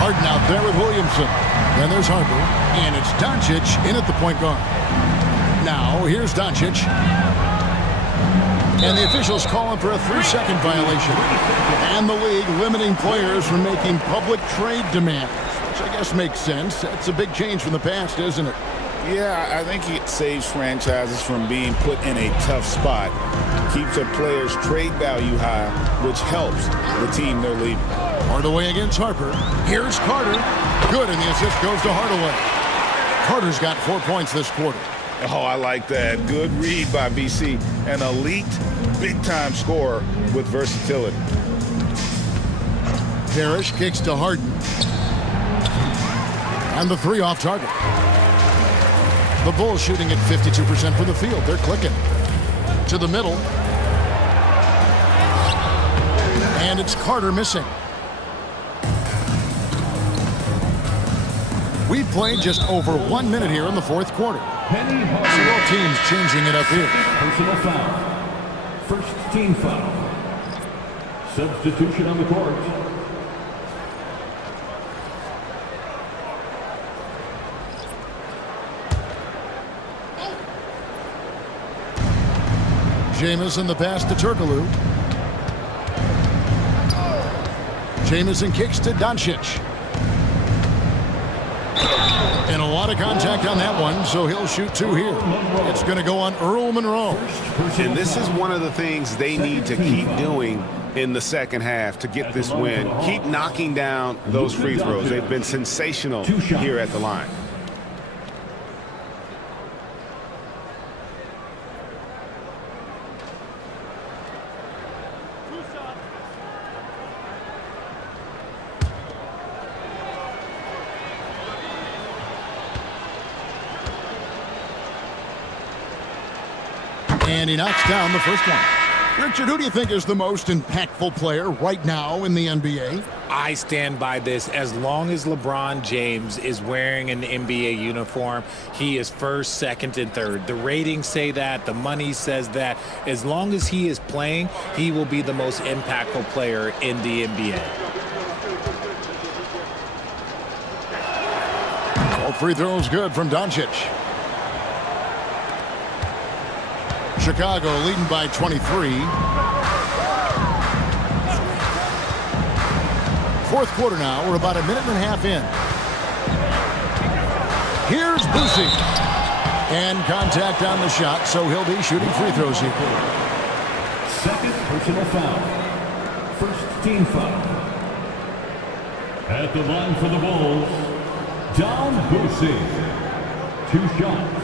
Harden out there with Williamson. Then there's Harper. And it's Doncic in at the point guard. Now, here's Doncic. And the officials calling for a 3-second violation. And the league limiting players from making public trade demands, which I guess makes sense. That's a big change from the past, isn't it? Yeah, I think it saves franchises from being put in a tough spot. Keeps a player's trade value high, which helps the team they're leading. Hardaway against Harper. Here's Carter. Good, and the assist goes to Hardaway. Carter's got 4 points this quarter. Oh, I like that. Good read by BC. An elite, big-time scorer with versatility. Parrish kicks to Harden. And the 3 off target. The Bulls shooting at 52% from the field. They're clicking. To the middle. And it's Carter missing. We've played just over 1 minute here in the fourth quarter. Both teams changing it up here. Personal foul. First team foul. Substitution on the court. Jamison the pass to Turkoglu. Jamison kicks to Doncic. And a lot of contact on that one, so he'll shoot 2 here. It's going to go on Earl Monroe. And this is one of the things they need to keep doing in the second half to get this win. Keep knocking down those free throws. They've been sensational here at the line. And he knocks down the first one. Richard, who do you think is the most impactful player right now in the NBA? I stand by this. As long as LeBron James is wearing an NBA uniform, he is first, second, and third. The ratings say that. The money says that. As long as he is playing, he will be the most impactful player in the NBA. All free throws good from Doncic. Chicago leading by 23. Fourth quarter now. We're about a minute and a half in. Here's Boosie. And contact on the shot, so he'll be shooting free throws here. Second personal foul. First team foul. At the line for the Bulls, Don Boosie. 2 shots.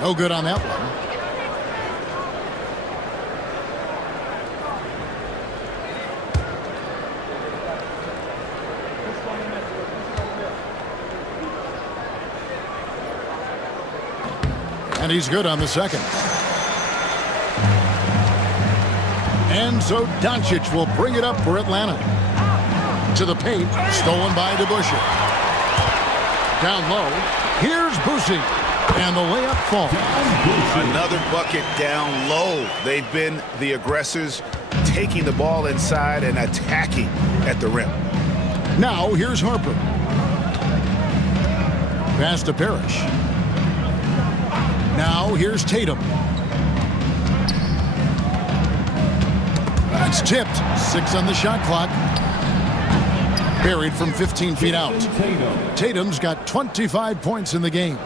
No good on that one. And he's good on the second. And so Doncic will bring it up for Atlanta. To the paint, stolen by DeBusschere. Down low, here's Boosie. And the layup falls. Another bucket down low. They've been the aggressors, taking the ball inside and attacking at the rim. Now here's Harper. Pass to Parrish. Now here's Tatum. It's tipped. 6 on the shot clock. Buried from 15 feet out. Tatum's got 25 points in the game.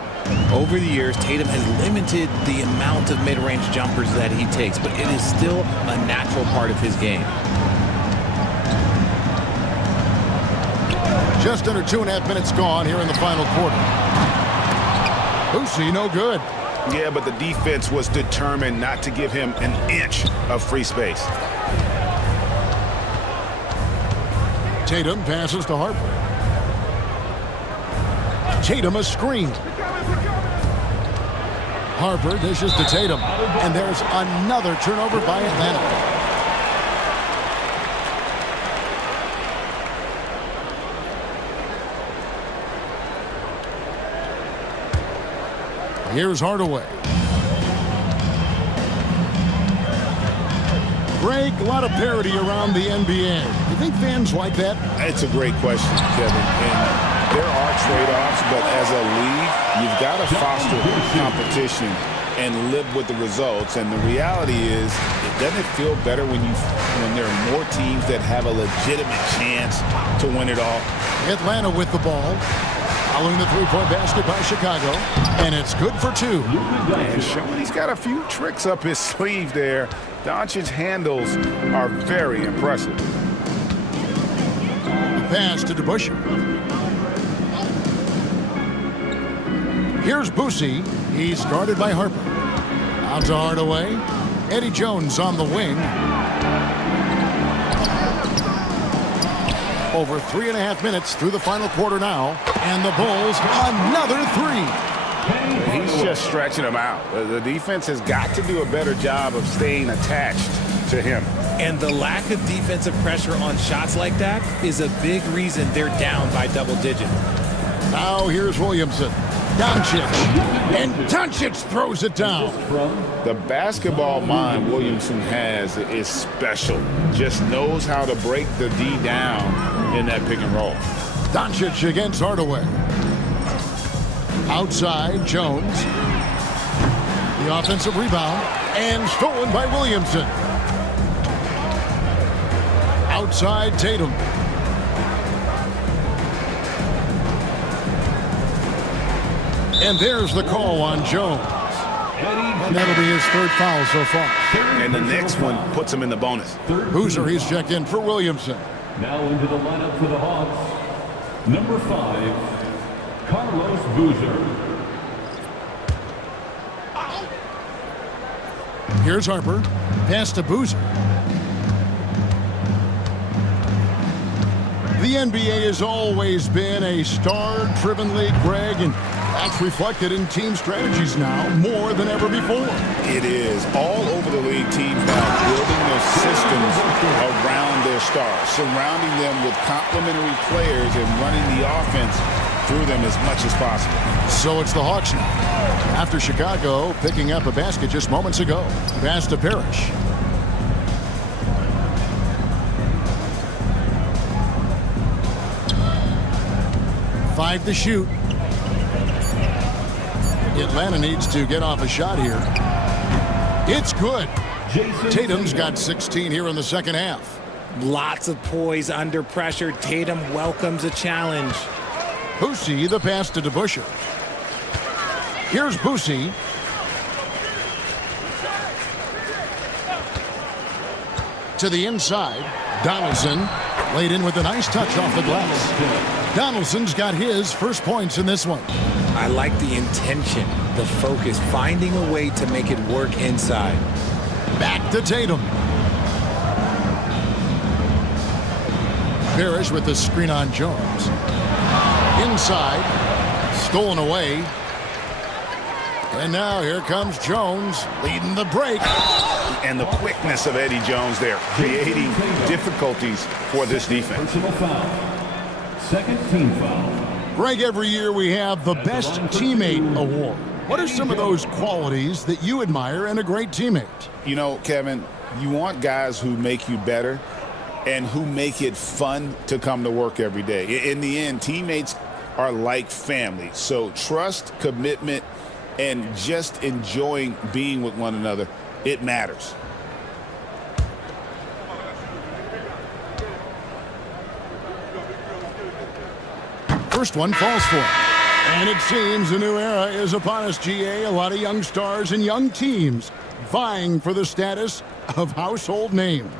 Over the years, Tatum has limited the amount of mid-range jumpers that he takes, but it is still a natural part of his game. Just under 2.5 minutes gone here in the final quarter. Boosie, no good. Yeah, but the defense was determined not to give him an inch of free space. Tatum passes to Harper. Tatum a screen. Harper dishes to Tatum. And there's another turnover by Atlanta. Here's Hardaway. Greg, a lot of parity around the NBA. You think fans like that? It's a great question, Kevin. And there are trade-offs, but as a league, you've got to foster competition and live with the results. And the reality is, it doesn't feel better when there are more teams that have a legitimate chance to win it all. Atlanta with the ball. Following the three-point basket by Chicago. And it's good for 2. And showing he's got a few tricks up his sleeve there. Doncic's handles are very impressive. The pass to DeBusschere. Here's Boosie. He's guarded by Harper. Out to Hardaway. Eddie Jones on the wing. Over 3.5 minutes through the final quarter now. And the Bulls, another 3. He's just stretching them out. The defense has got to do a better job of staying attached to him. And the lack of defensive pressure on shots like that is a big reason they're down by double digits. Now here's Williamson. Doncic. And Doncic throws it down. The basketball mind Williamson has is special. Just knows how to break the D down in that pick and roll. Doncic against Hardaway. Outside, Jones. The offensive rebound. And stolen by Williamson. Outside, Tatum. And there's the call on Jones. And that'll be his 3rd foul so far. And the next one puts him in the bonus. Boozer, he's checked in for Williamson. Now into the lineup for the Hawks, number 5, Carlos Boozer. Here's Harper. Pass to Boozer. The NBA has always been a star-driven league, Greg, and that's reflected in team strategies now more than ever before. It is. All over the league, teams now building their systems around their stars, surrounding them with complementary players and running the offense through them as much as possible. So it's the Hawks now. After Chicago picking up a basket just moments ago. Pass to Parrish. Five to shoot. Atlanta needs to get off a shot here. It's good. Tatum's got 16 here in the second half. Lots of poise under pressure. Tatum welcomes a challenge. Boosie, the pass to DeBusschere. Here's Boosie. To the inside. Donaldson laid in with a nice touch off the glass. Donaldson's got his first points in this one. I like the intention, the focus, finding a way to make it work inside. Back to Tatum. Parrish with the screen on Jones. Inside. Stolen away. And now here comes Jones leading the break. And the quickness of Eddie Jones there, creating difficulties for this defense. Personal foul. Second team foul. Greg, every year we have the Best Teammate Award. What are some of those qualities that you admire in a great teammate? You know, Kevin, you want guys who make you better and who make it fun to come to work every day. In the end, teammates are like family. So trust, commitment, and just enjoying being with one another, it matters. First one falls for him. And it seems a new era is upon us, GA. A lot of young stars and young teams vying for the status of household names.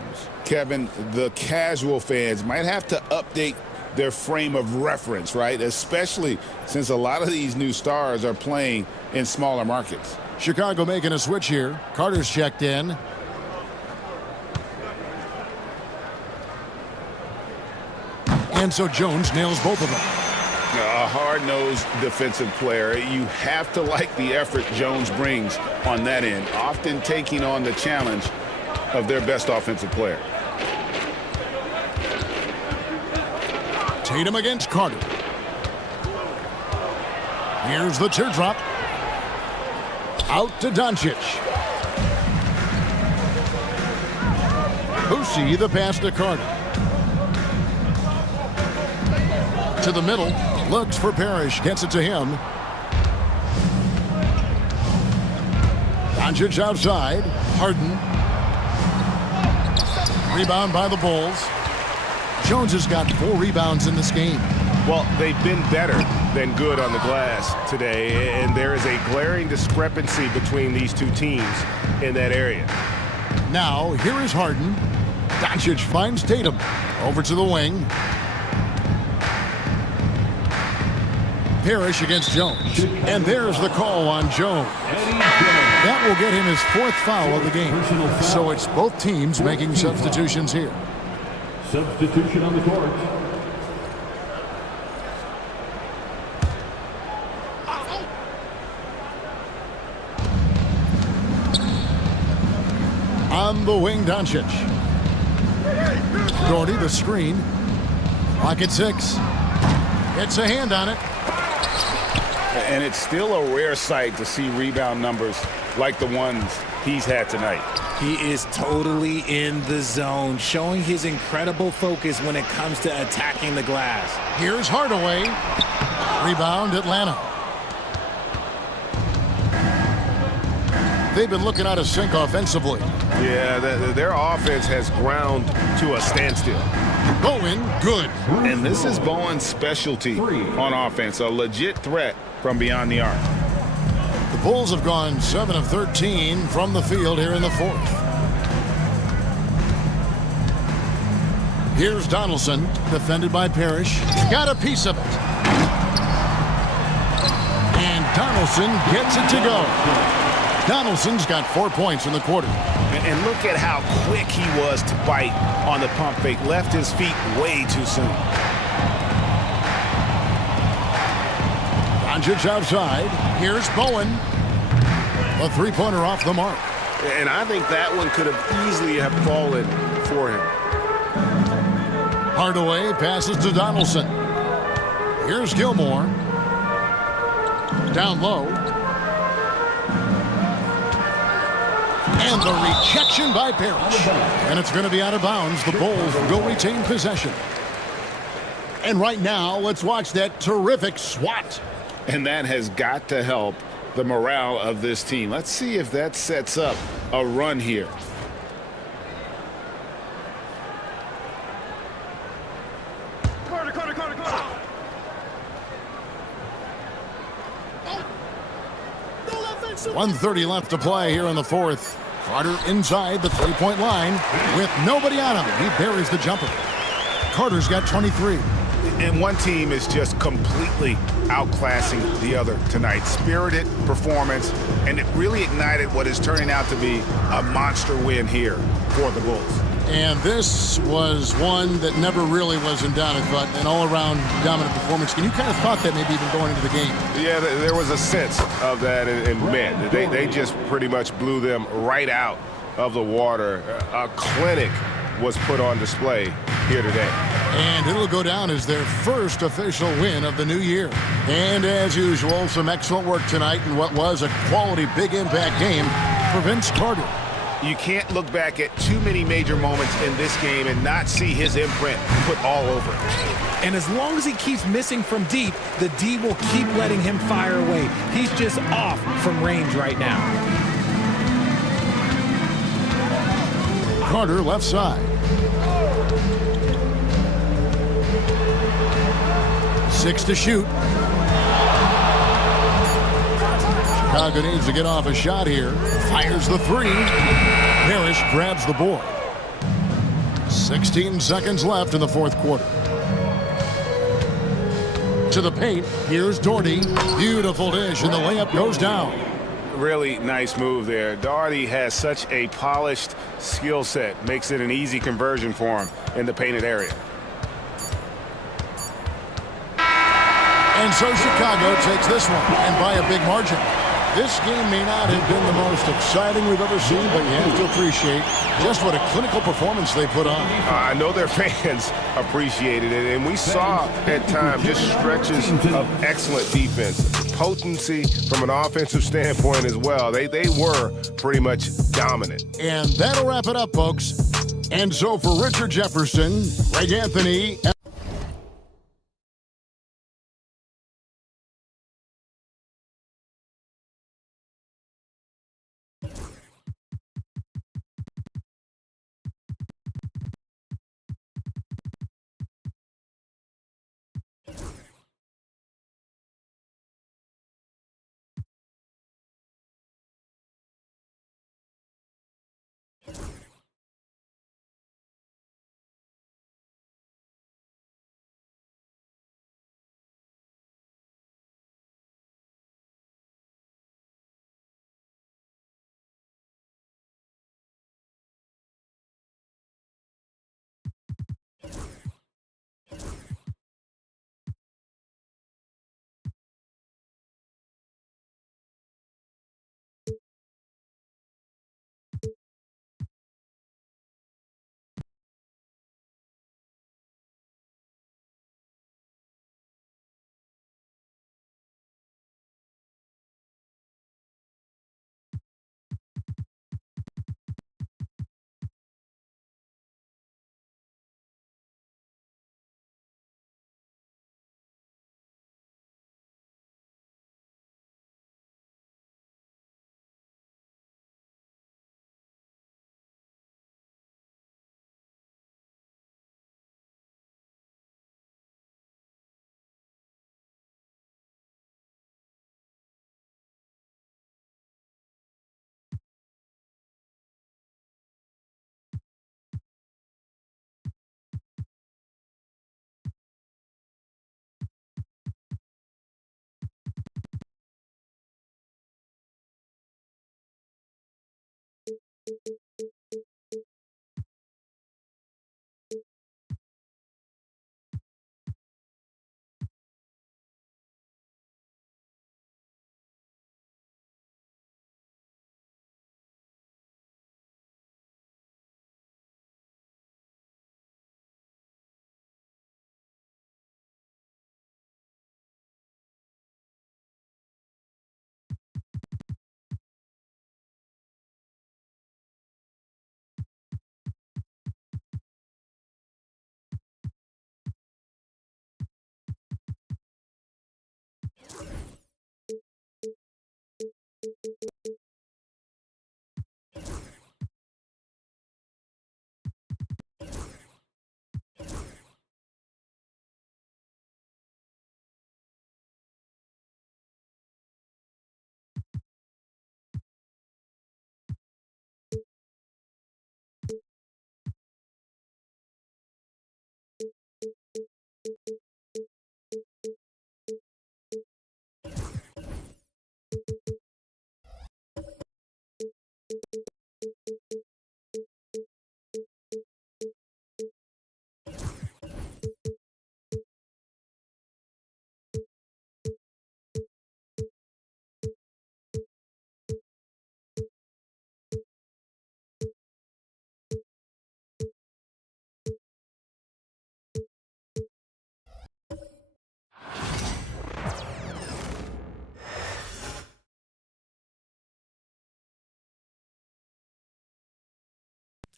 Kevin, the casual fans might have to update their frame of reference, right? Especially since a lot of these new stars are playing in smaller markets. Chicago making a switch here. Carter's checked in. And so Jones nails both of them. A hard-nosed defensive player. You have to like the effort Jones brings on that end, often taking on the challenge of their best offensive player. Tatum against Carter. Here's the teardrop. Out to Doncic. Boosie, the pass to Carter. To the middle. Looks for Parrish. Gets it to him. Doncic outside. Harden. Rebound by the Bulls. Jones has got 4 rebounds in this game. Well, they've been better than good on the glass today, and there is a glaring discrepancy between these two teams in that area. Now, here is Harden. Doncic finds Tatum. Over to the wing. Parrish against Jones. And there's the call on Jones. That will get him his 4th foul of the game. So it's both teams making substitutions here. Substitution on the court. On the wing, Doncic. Doherty, the screen. Clock at 6. Gets a hand on it. And it's still a rare sight to see rebound numbers like the ones he's had tonight. He is totally in the zone, showing his incredible focus when it comes to attacking the glass. Here's Hardaway. Rebound, Atlanta. They've been looking out of sync offensively. Yeah, their offense has ground to a standstill. Bowen, good. And this is Bowen's specialty on offense, a legit threat from beyond the arc. The Bulls have gone 7 of 13 from the field here in the 4th. Here's Donaldson, defended by Parrish. Got a piece of it. And Donaldson gets it to go. Donaldson's got 4 points in the quarter. And look at how quick he was to bite on the pump fake. Left his feet way too soon. Doncic outside. Here's Bowen. A 3-pointer off the mark. And I think that one could have easily have fallen for him. Hardaway passes to Donaldson. Here's Gilmore. Down low. And the rejection by Parrish. And it's going to be out of bounds. The Bulls will retain possession. And right now, let's watch that terrific swat. And that has got to help the morale of this team. Let's see if that sets up a run here. 1:30 left to play here in the fourth. Carter inside the three-point line with nobody on him. He buries the jumper. Carter's got 23. And one team is just completely outclassing the other tonight. Spirited performance, and it really ignited what is turning out to be a monster win here for the Bulls. And this was one that never really was in doubt, I thought, an all-around dominant performance. And you kind of thought that maybe even going into the game. Yeah, there was a sense of that, and man, they just pretty much blew them right out of the water. A clinic was put on display here today. And it'll go down as their first official win of the new year. And as usual, some excellent work tonight in what was a quality big impact game for Vince Carter. You can't look back at too many major moments in this game and not see his imprint put all over it. And as long as he keeps missing from deep, the D will keep letting him fire away. He's just off from range right now. Carter left side. 6 to shoot. Chicago needs to get off a shot here. Fires the three. Parrish grabs the board. 16 seconds left in the fourth quarter. To the paint. Here's Doherty. Beautiful dish, and the layup goes down. Really nice move there. Doherty has such a polished skill set. Makes it an easy conversion for him in the painted area. And so Chicago takes this one, and by a big margin. This game may not have been the most exciting we've ever seen, but you have to appreciate just what a clinical performance they put on. I know their fans appreciated it, and we saw at times just stretches of excellent defense. Potency from an offensive standpoint as well. They were pretty much dominant. And that'll wrap it up, folks. And so for Richard Jefferson, Greg Anthony,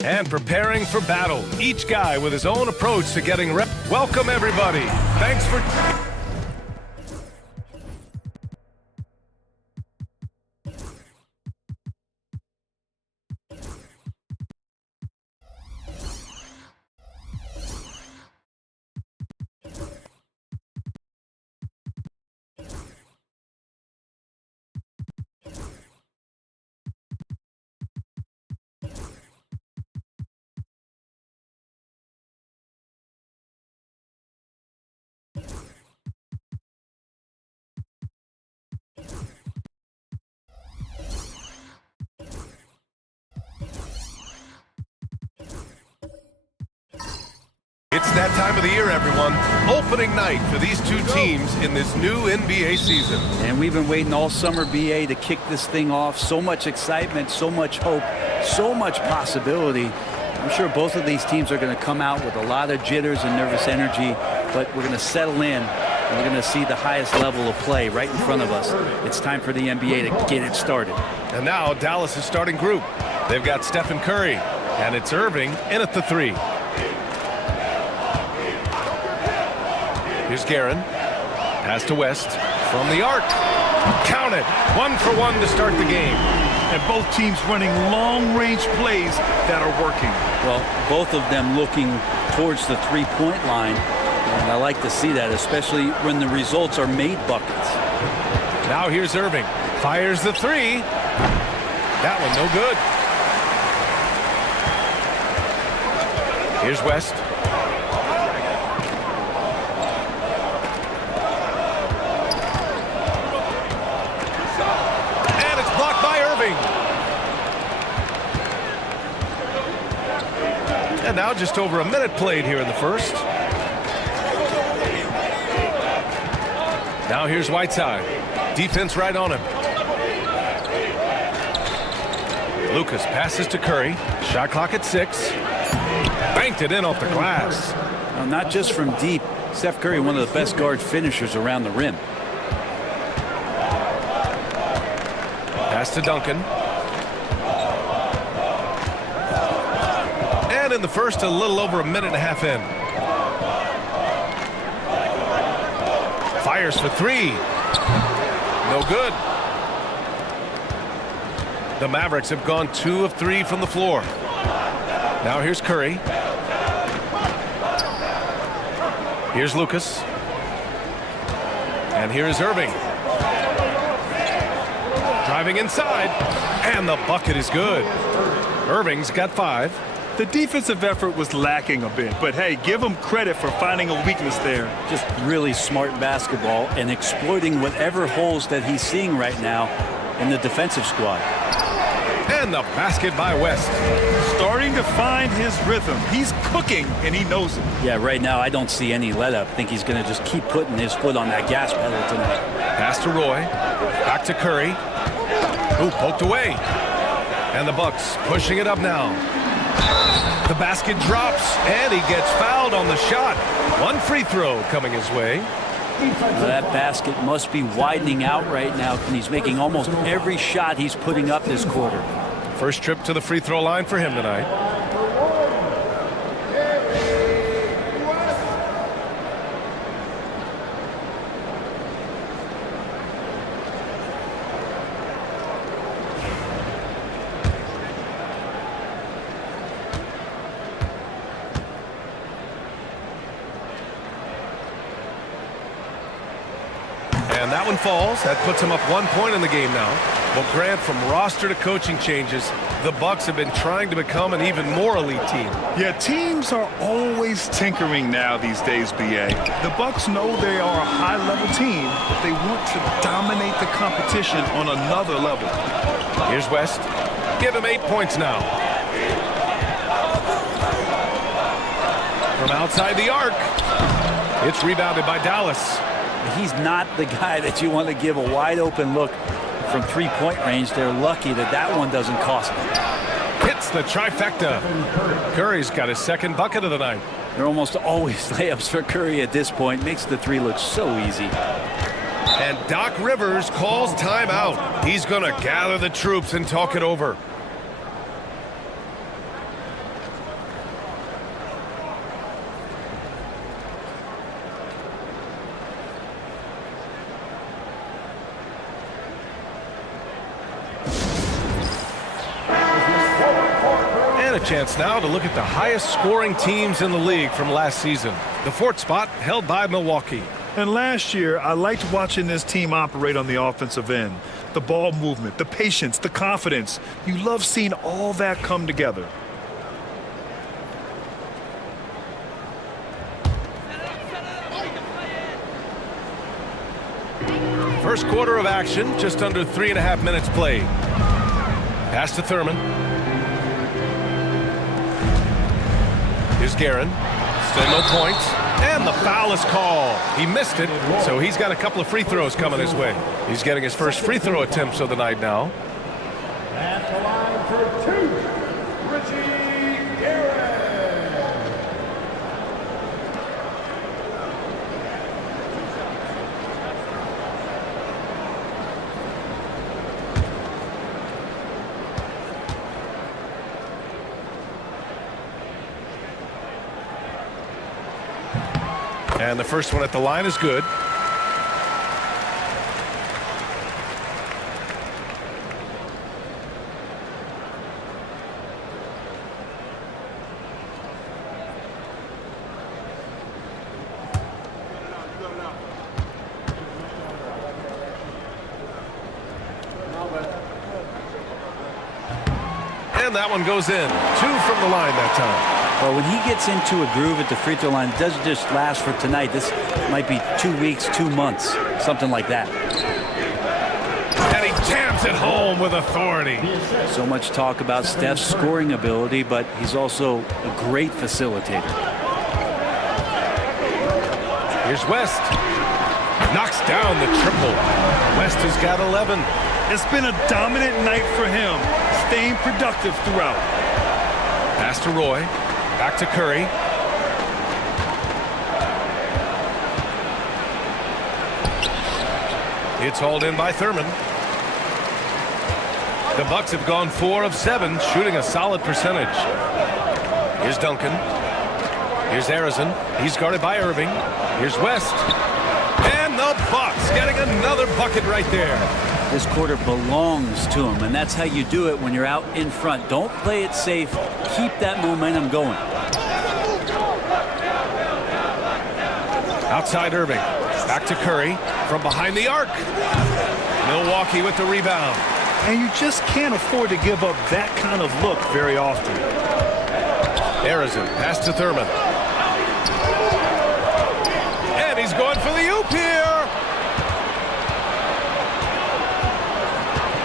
and preparing for battle. Each guy with his own approach to getting ready. Welcome, everybody. Thanks for... It's that time of the year, everyone. Opening night for these two teams in this new NBA season. And we've been waiting all summer, BA, to kick this thing off. So much excitement, so much hope, so much possibility. I'm sure both of these teams are going to come out with a lot of jitters and nervous energy, but we're going to settle in, and we're going to see the highest level of play right in front of us. It's time for the NBA to get it started. And now Dallas' starting group. They've got Stephen Curry, and it's Irving in at the 3. Here's Guerin. Pass to West from the arc. Count it. 1 for 1 to start the game. And both teams running long-range plays that are working. Well, both of them looking towards the three-point line. And I like to see that, especially when the results are made buckets. Now here's Irving. Fires the 3. That one no good. Here's West. And now just over a minute played here in the first. Now here's Whiteside. Defense right on him. Lucas passes to Curry. Shot clock at 6. Banked it in off the glass. Now, not just from deep. Steph Curry, one of the best guard finishers around the rim. Pass to Duncan. And in the first, a little over a minute and a half in. Fires for 3. No good. The Mavericks have gone 2 of 3 from the floor. Now here's Curry. Here's Lucas. And here is Irving. Driving inside. And the bucket is good. Irving's got 5. The defensive effort was lacking a bit, but hey, give him credit for finding a weakness there. Just really smart basketball and exploiting whatever holes that he's seeing right now in the defensive squad. And the basket by West. Starting to find his rhythm. He's cooking, and he knows it. Yeah, right now I don't see any let-up. I think he's going to just keep putting his foot on that gas pedal tonight. Pass to Roy. Back to Curry. Who poked away. And the Bucks pushing it up now. The basket drops, and he gets fouled on the shot. 1 free throw coming his way. Well, that basket must be widening out right now, and he's making almost every shot he's putting up this quarter. First trip to the free throw line for him tonight. And that one falls. That puts him up 1 point in the game now. Well, Grant, from roster to coaching changes, the Bucks have been trying to become an even more elite team. Yeah, teams are always tinkering now these days, BA. The Bucks know they are a high-level team, but they want to dominate the competition on another level. Here's West. Give him 8 points now. From outside the arc. It's rebounded by Dallas. He's not the guy that you want to give a wide open look from three-point range. They're lucky that that one doesn't cost them. Hits the trifecta. Curry's got his second bucket of the night. They're almost always layups for Curry at this point. Makes the 3 look so easy. And Doc Rivers calls timeout. He's going to gather the troops and talk it over. chance now to look at the highest scoring teams in the league from last season. The fourth spot held by Milwaukee. And last year, I liked watching this team operate on the offensive end. The ball movement, the patience, the confidence. You love seeing all that come together. First quarter of action, just under 3.5 minutes played. Pass to Thurman. Here's Guerin. Still no points. And the foul is called. He missed it, so he's got a couple of free throws coming his way. He's getting his first free throw attempts of the night now. At the line for 2, Richie Guerin. And the first one at the line is good. And that one goes in. 2 from the line that time. Well, when he gets into a groove at the free throw line, it doesn't just last for tonight. This might be 2 weeks, 2 months, something like that. And he jams it home with authority. So much talk about Steph's scoring ability, but he's also a great facilitator. Here's West. Knocks down the triple. West has got 11. It's been a dominant night for him, staying productive throughout. Pass to Roy. Back to Curry. It's hauled in by Thurman. The Bucks have gone 4 of 7, shooting a solid percentage. Here's Duncan. Here's Arizon. He's guarded by Irving. Here's West. And the Bucks getting another bucket right there. This quarter belongs to him, and that's how you do it when you're out in front. Don't play it safe. Keep that momentum going. Outside Irving. Back to Curry from behind the arc. Milwaukee with the rebound. And you just can't afford to give up that kind of look very often. Arizon, pass to Thurman. And he's going for the oop here.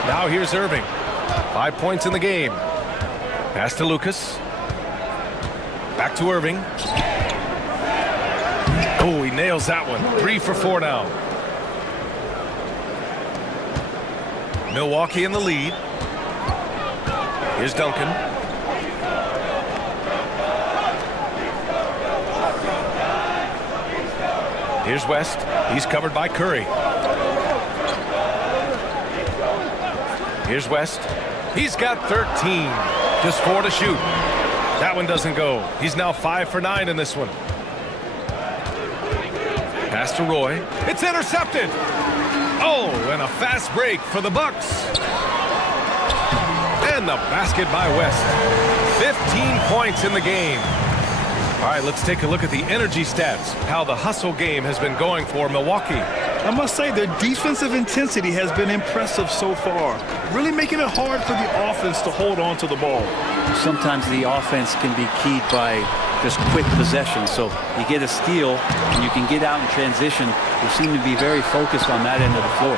Now here's Irving. 5 points in the game. Pass to Lucas. Back to Irving. Oh, he nails that one. 3 for 4 now. Milwaukee in the lead. Here's Duncan. Here's West. He's covered by Curry. Here's West. He's got 13. Just 4 to shoot. That one doesn't go. He's now 5 for 9 in this one. Pass to Roy. It's intercepted. Oh, and a fast break for the Bucks. And the basket by West. 15 points in the game. All right, let's take a look at the energy stats, how the hustle game has been going for Milwaukee. I must say their defensive intensity has been impressive so far, really making it hard for the offense to hold on to the ball. Sometimes the offense can be keyed by just quick possession. So you get a steal and you can get out in transition. They seem to be very focused on that end of the floor.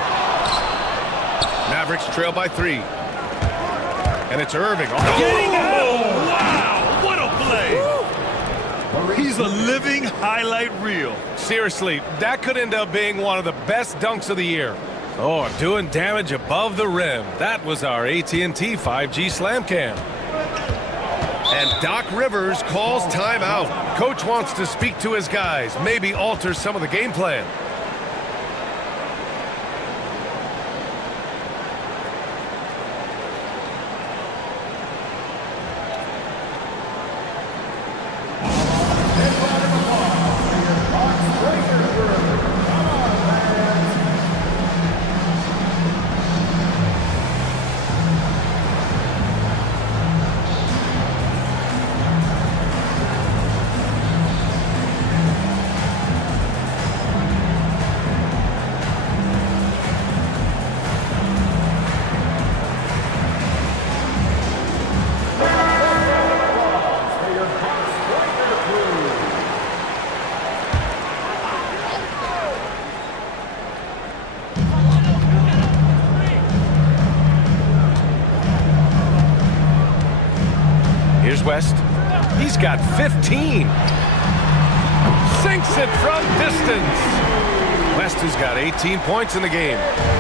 Mavericks trail by 3. And it's Irving. Getting out! Wow, what a play! He's a living highlight reel. Seriously, that could end up being one of the best dunks of the year. Oh, doing damage above the rim. That was our AT&T 5G Slam Cam. And Doc Rivers calls timeout. Coach wants to speak to his guys, maybe alter some of the game plan. He's got 15. Sinks it from distance. West has got 18 points in the game.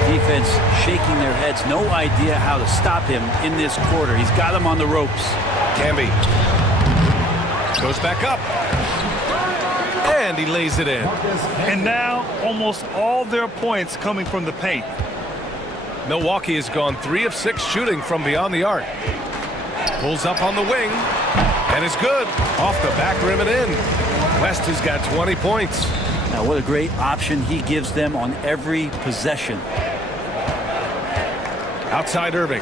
Defense shaking their heads. No idea how to stop him in this quarter. He's got him on the ropes. Camby goes back up. And he lays it in. And now almost all their points coming from the paint. Milwaukee has gone 3 of 6 shooting from beyond the arc. Pulls up on the wing. And is good. Off the back rim and in. West has got 20 points. Now, what a great option he gives them on every possession. Outside Irving.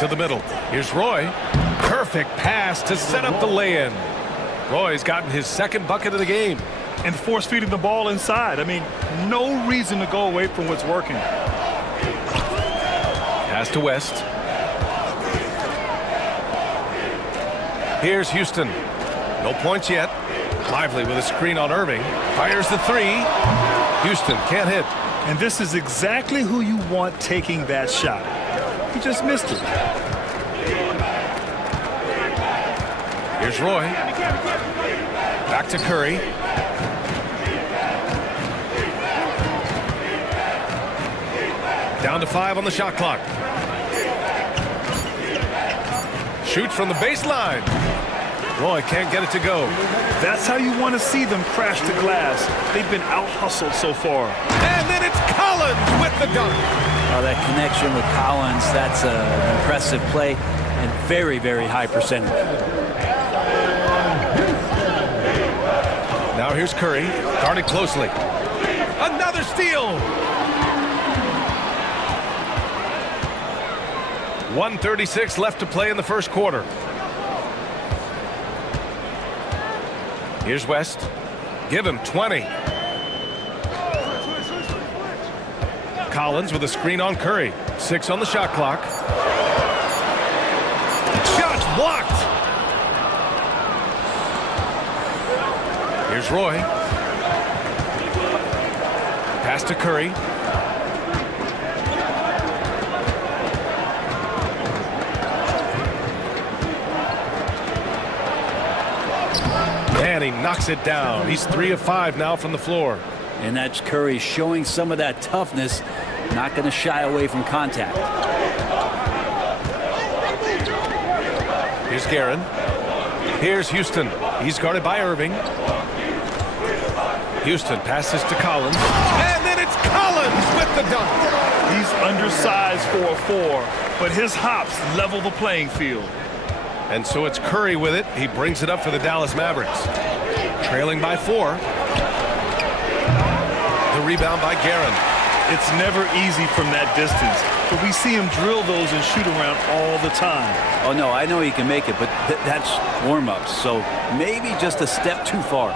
To the middle. Here's Roy. Perfect pass to set up the lay-in. Roy's gotten his second bucket of the game. And force feeding the ball inside. I mean, no reason to go away from what's working. Pass to West. Here's Houston. No points yet. Lively with a screen on Irving. Fires the 3. Houston can't hit. And this is exactly who you want taking that shot. He just missed it. Here's Roy. Back to Curry. Down to 5 on the shot clock. Shoots from the baseline. Roy can't get it to go. That's how you want to see them crash the glass. They've been out-hustled so far. And then it's Collins with the dunk. Oh, that connection with Collins, that's an impressive play and very, very high percentage. Now here's Curry, guarded closely. Another steal. 1:36 left to play in the first quarter. Here's West. Give him 20. Collins with a screen on Curry. 6 on the shot clock. Shot's blocked. Here's Roy. Pass to Curry. And he knocks it down. He's 3 of 5 now from the floor. And that's Curry showing some of that toughness, not going to shy away from contact. Here's Guerin. Here's Houston. He's guarded by Irving. Houston passes to Collins. And then it's Collins with the dunk. He's undersized for a 4, but his hops level the playing field. And so it's Curry with it. He brings it up for the Dallas Mavericks. Trailing by 4. The rebound by Guerin. It's never easy from that distance, but we see him drill those and shoot around all the time. Oh, no, I know he can make it, but that's warm-ups, so maybe just a step too far.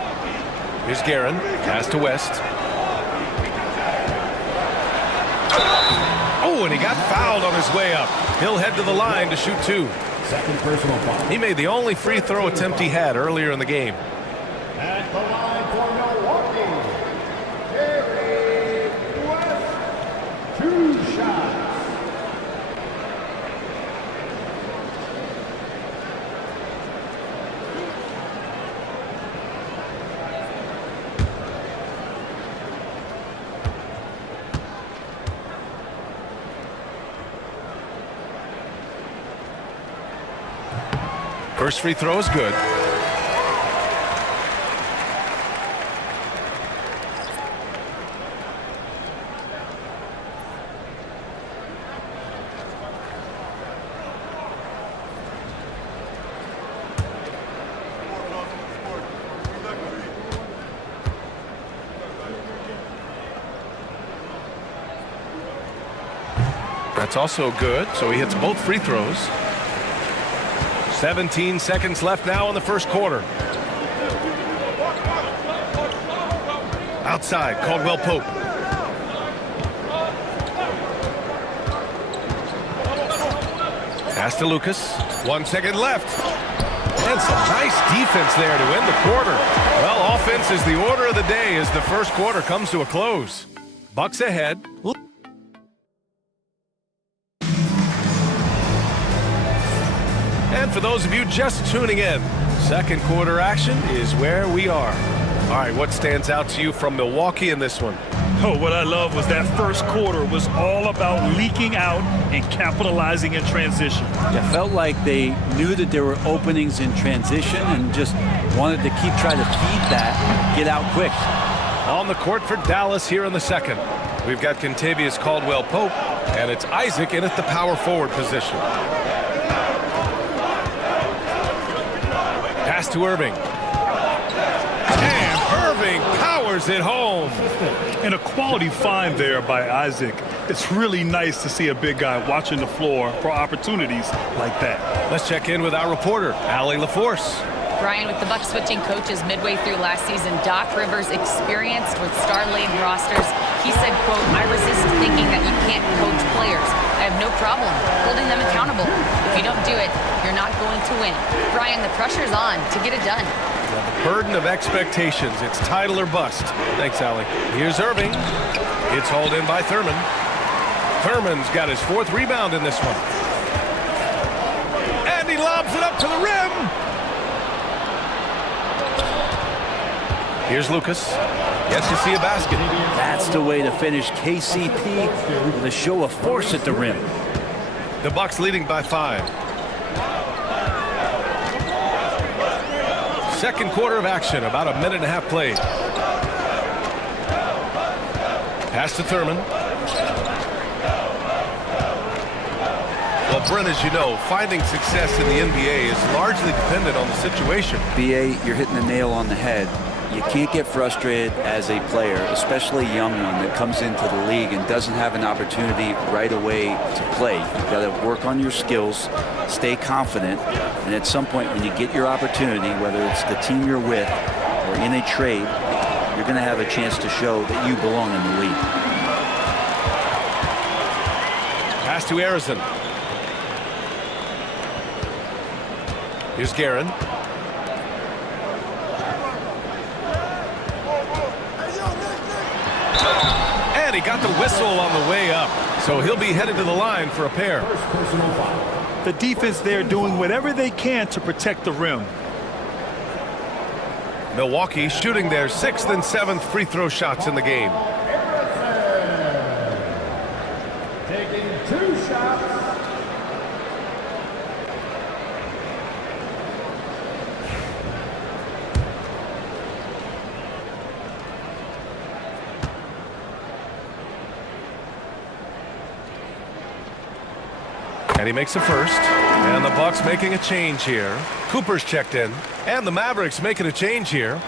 Here's Guerin. Pass to West. Oh, and he got fouled on his way up. He'll head to the line to shoot 2. Second personal foul. He made the only free throw attempt he had earlier in the game. At the line for Milwaukee, Jerry West. 2 shots. First free throw is good. That's also good, so he hits both free throws. 17 seconds left now in the first quarter. Outside, Caldwell Pope. Pass to Lucas. 1 second left. And some nice defense there to end the quarter. Well, offense is the order of the day as the first quarter comes to a close. Bucks ahead. And for those of you just tuning in, second quarter action is where we are. All right, what stands out to you from Milwaukee in this one? Oh, what I love was that first quarter was all about leaking out and capitalizing in transition. It felt like they knew that there were openings in transition and just wanted to keep trying to feed that, get out quick. On the court for Dallas here in the second. We've got Kentavious Caldwell-Pope, and it's Isaac in at the power forward position. Pass to Irving. And Irving powers it home. And a quality find there by Isaac. It's really nice to see a big guy watching the floor for opportunities like that. Let's check in with our reporter, Allie LaForce. Brian, with the Bucks switching coaches midway through last season, Doc Rivers experienced with star-laden rosters. He said, quote, "I resist thinking that you can't coach players. I have no problem holding them accountable. If you don't do it, you're not going to win." Brian, the pressure's on to get it done. The burden of expectations. It's title or bust. Thanks, Allie. Here's Irving. It's hauled in by Thurman. Thurman's got his fourth rebound in this one. And he lobs it up to the rim. Here's Lucas. Yet to see a basket. That's the way to finish KCP with a show of force at the rim. The Bucks leading by 5. Second quarter of action, about a minute and a half played. Pass to Thurman. Well, Brent, as you know, finding success in the NBA is largely dependent on the situation. BA, you're hitting the nail on the head. You can't get frustrated as a player, especially a young one that comes into the league and doesn't have an opportunity right away to play. You've got to work on your skills, stay confident, and at some point when you get your opportunity, whether it's the team you're with or in a trade, you're going to have a chance to show that you belong in the league. Pass to Arizon. Here's Guerin. And he got the whistle on the way up. So he'll be headed to the line for a pair. The defense there doing whatever they can to protect the rim. Milwaukee shooting their 6th and 7th free throw shots in the game. Taking 2 shots. And he makes a first. And the Bucks making a change here. Cooper's checked in. And the Mavericks making a change here.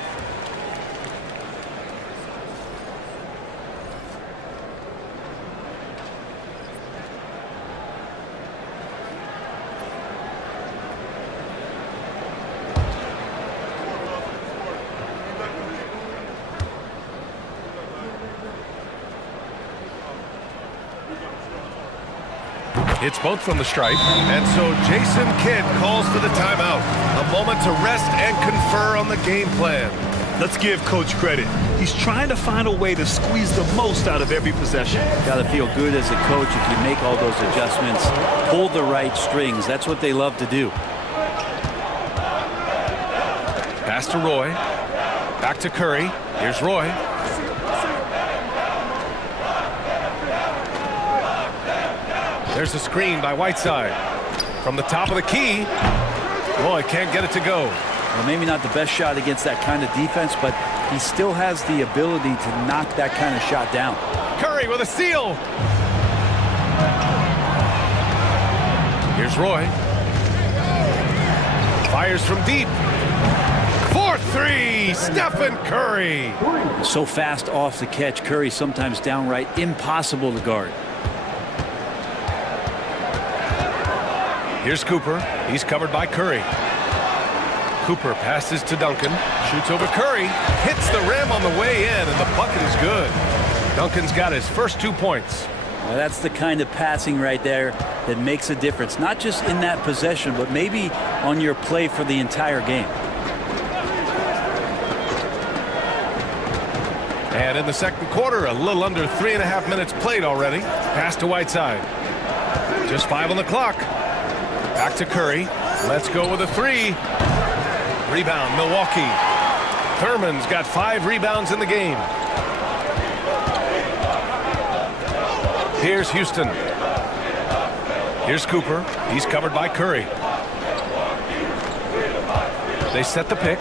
It's both from the stripe, and so Jason Kidd calls for the timeout. A moment to rest and confer on the game plan. Let's give Coach credit. He's trying to find a way to squeeze the most out of every possession. Got to feel good as a coach if you make all those adjustments, pull the right strings. That's what they love to do. Pass to Roy. Back to Curry. Here's Roy. There's a screen by Whiteside. From the top of the key. Roy can't get it to go. Well, maybe not the best shot against that kind of defense, but he still has the ability to knock that kind of shot down. Curry with a steal. Here's Roy. Fires from deep. 4-3, Stephen Curry. So fast off the catch, Curry sometimes downright impossible to guard. Here's Cooper. He's covered by Curry. Cooper passes to Duncan. Shoots over Curry. Hits the rim on the way in, and the bucket is good. Duncan's got his first 2 points. Well, that's the kind of passing right there that makes a difference. Not just in that possession, but maybe on your play for the entire game. And in the second quarter, a little under 3.5 minutes played already. Pass to Whiteside. Just 5 on the clock. Back to Curry. Let's go with a three. Rebound, Milwaukee. Thurman's got 5 rebounds in the game. Here's Houston. Here's Cooper. He's covered by Curry. They set the pick.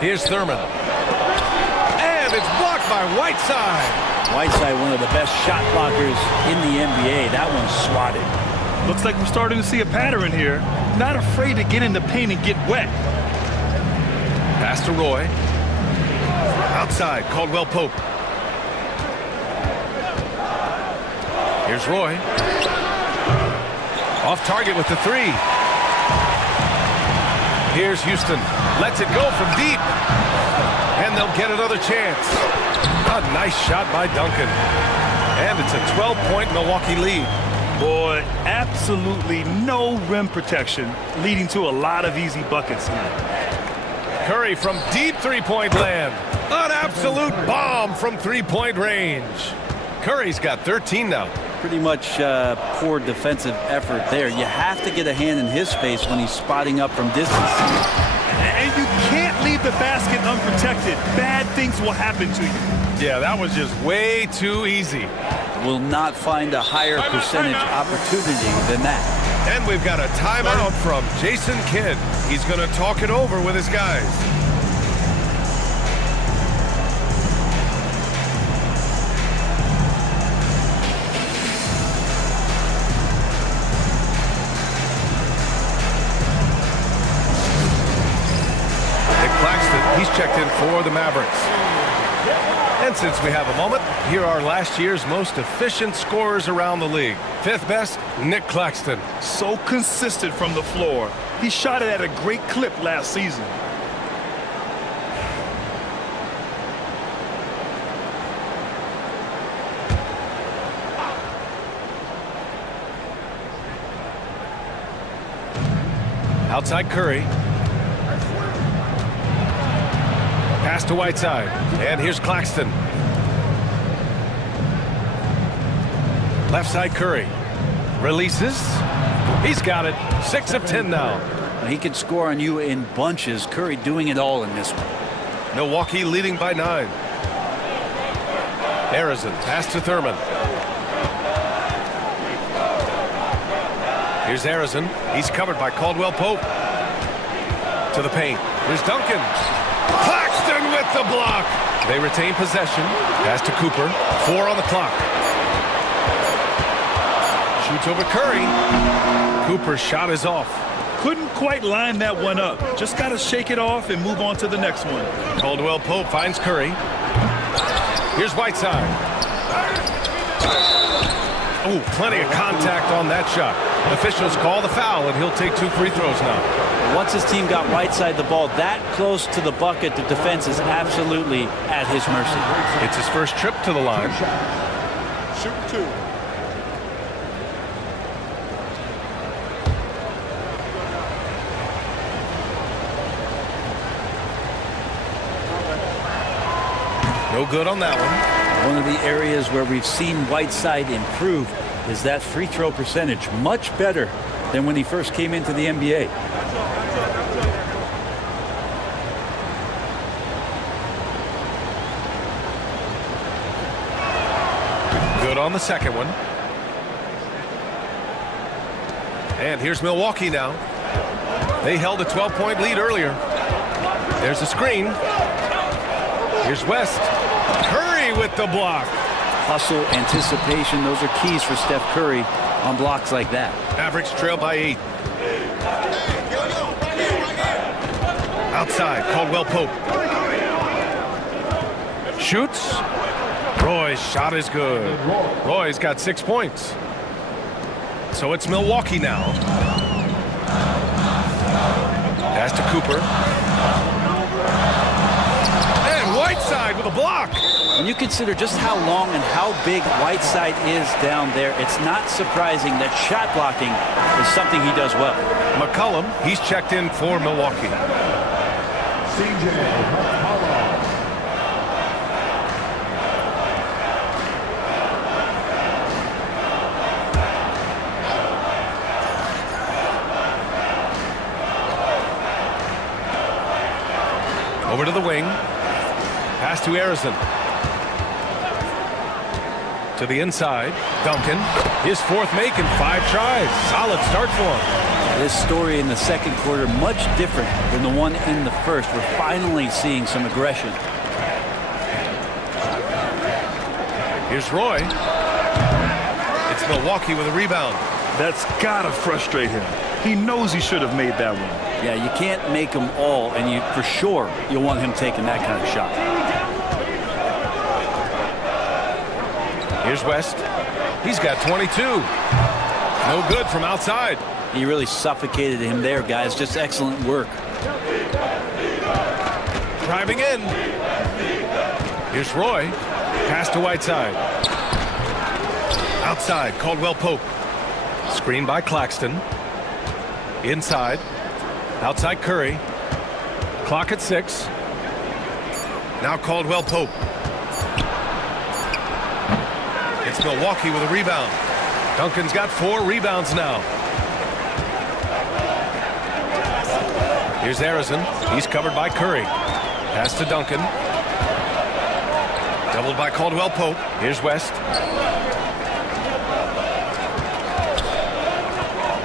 Here's Thurman. And it's blocked by Whiteside. Whiteside, one of the best shot blockers in the NBA. That one's swatted. Looks like we're starting to see a pattern here. Not afraid to get in the paint and get wet. Pass to Roy. Outside, Caldwell Pope. Here's Roy. Off target with the three. Here's Houston. Lets it go from deep. And they'll get another chance. A nice shot by Duncan. And it's a 12-point Milwaukee lead. Boy, absolutely no rim protection, leading to a lot of easy buckets here. Curry from deep three-point land. An absolute bomb from three-point range. Curry's got 13 now. Pretty much poor defensive effort there. You have to get a hand in his face when he's spotting up from distance. And you can't leave the basket unprotected. Bad things will happen to you. Yeah, that was just way too easy. Will not find a higher percentage opportunity than that. And we've got a timeout from Jason Kidd. He's going to talk it over with his guys. Nick Claxton, he's checked in for the Mavericks. And since we have a moment, here are last year's most efficient scorers around the league. 5th best, Nick Claxton. So consistent from the floor. He shot it at a great clip last season. Outside Curry. Pass to Whiteside. And here's Claxton. Left side Curry. Releases. He's got it. 6 of 10 now. He can score on you in bunches. Curry doing it all in this one. Milwaukee leading by 9. Arizon. Pass to Thurman. Here's Arizon. He's covered by Caldwell Pope. To the paint. Here's Duncan. Claxton with the block. They retain possession. Pass to Cooper. 4 on the clock. Shoots over Curry. Cooper's shot is off. Couldn't quite line that one up. Just got to shake it off and move on to the next one. Caldwell Pope finds Curry. Here's Whiteside. Ooh, plenty of contact on that shot. Officials call the foul, and he'll take 2 free throws now. Once his team got Whiteside the ball that close to the bucket, the defense is absolutely at his mercy. It's his first trip to the line. Shoot 2. No good on that one. One of the areas where we've seen Whiteside improve is that free throw percentage. Much better than when he first came into the NBA. Good on the second one. And here's Milwaukee now. They held a 12-point lead earlier. There's a screen. Here's West. Curry with the block. Hustle, anticipation, those are keys for Steph Curry on blocks like that. Mavericks trail by 8. Outside, Caldwell Pope. Shoots. Roy's shot is good. Roy's got 6 points. So it's Milwaukee now. Pass to Cooper. And Whiteside with a block. When you consider just how long and how big Whiteside is down there, it's not surprising that shot blocking is something he does well. McCollum, he's checked in for Milwaukee. CJ Over to the wing. Pass to Harrison. To the inside. Duncan. His fourth make in 5 tries. Solid start for him. This story in the second quarter much different than the one in the first. We're finally seeing some aggression. Here's Roy. It's Milwaukee with a rebound. That's gotta frustrate him. He knows he should have made that one. Yeah, you can't make them all, and you for sure you'll want him taking that kind of shot. Here's West. He's got 22. No good from outside. He really suffocated him there, guys. Just excellent work. Driving in. Here's Roy. Pass to Whiteside. Outside, Caldwell Pope. Screen by Claxton. Inside. Outside Curry. Clock at 6. Now Caldwell Pope. It's Milwaukee with a rebound. Duncan's got 4 rebounds now. Here's Harrison. He's covered by Curry. Pass to Duncan. Doubled by Caldwell Pope. Here's West.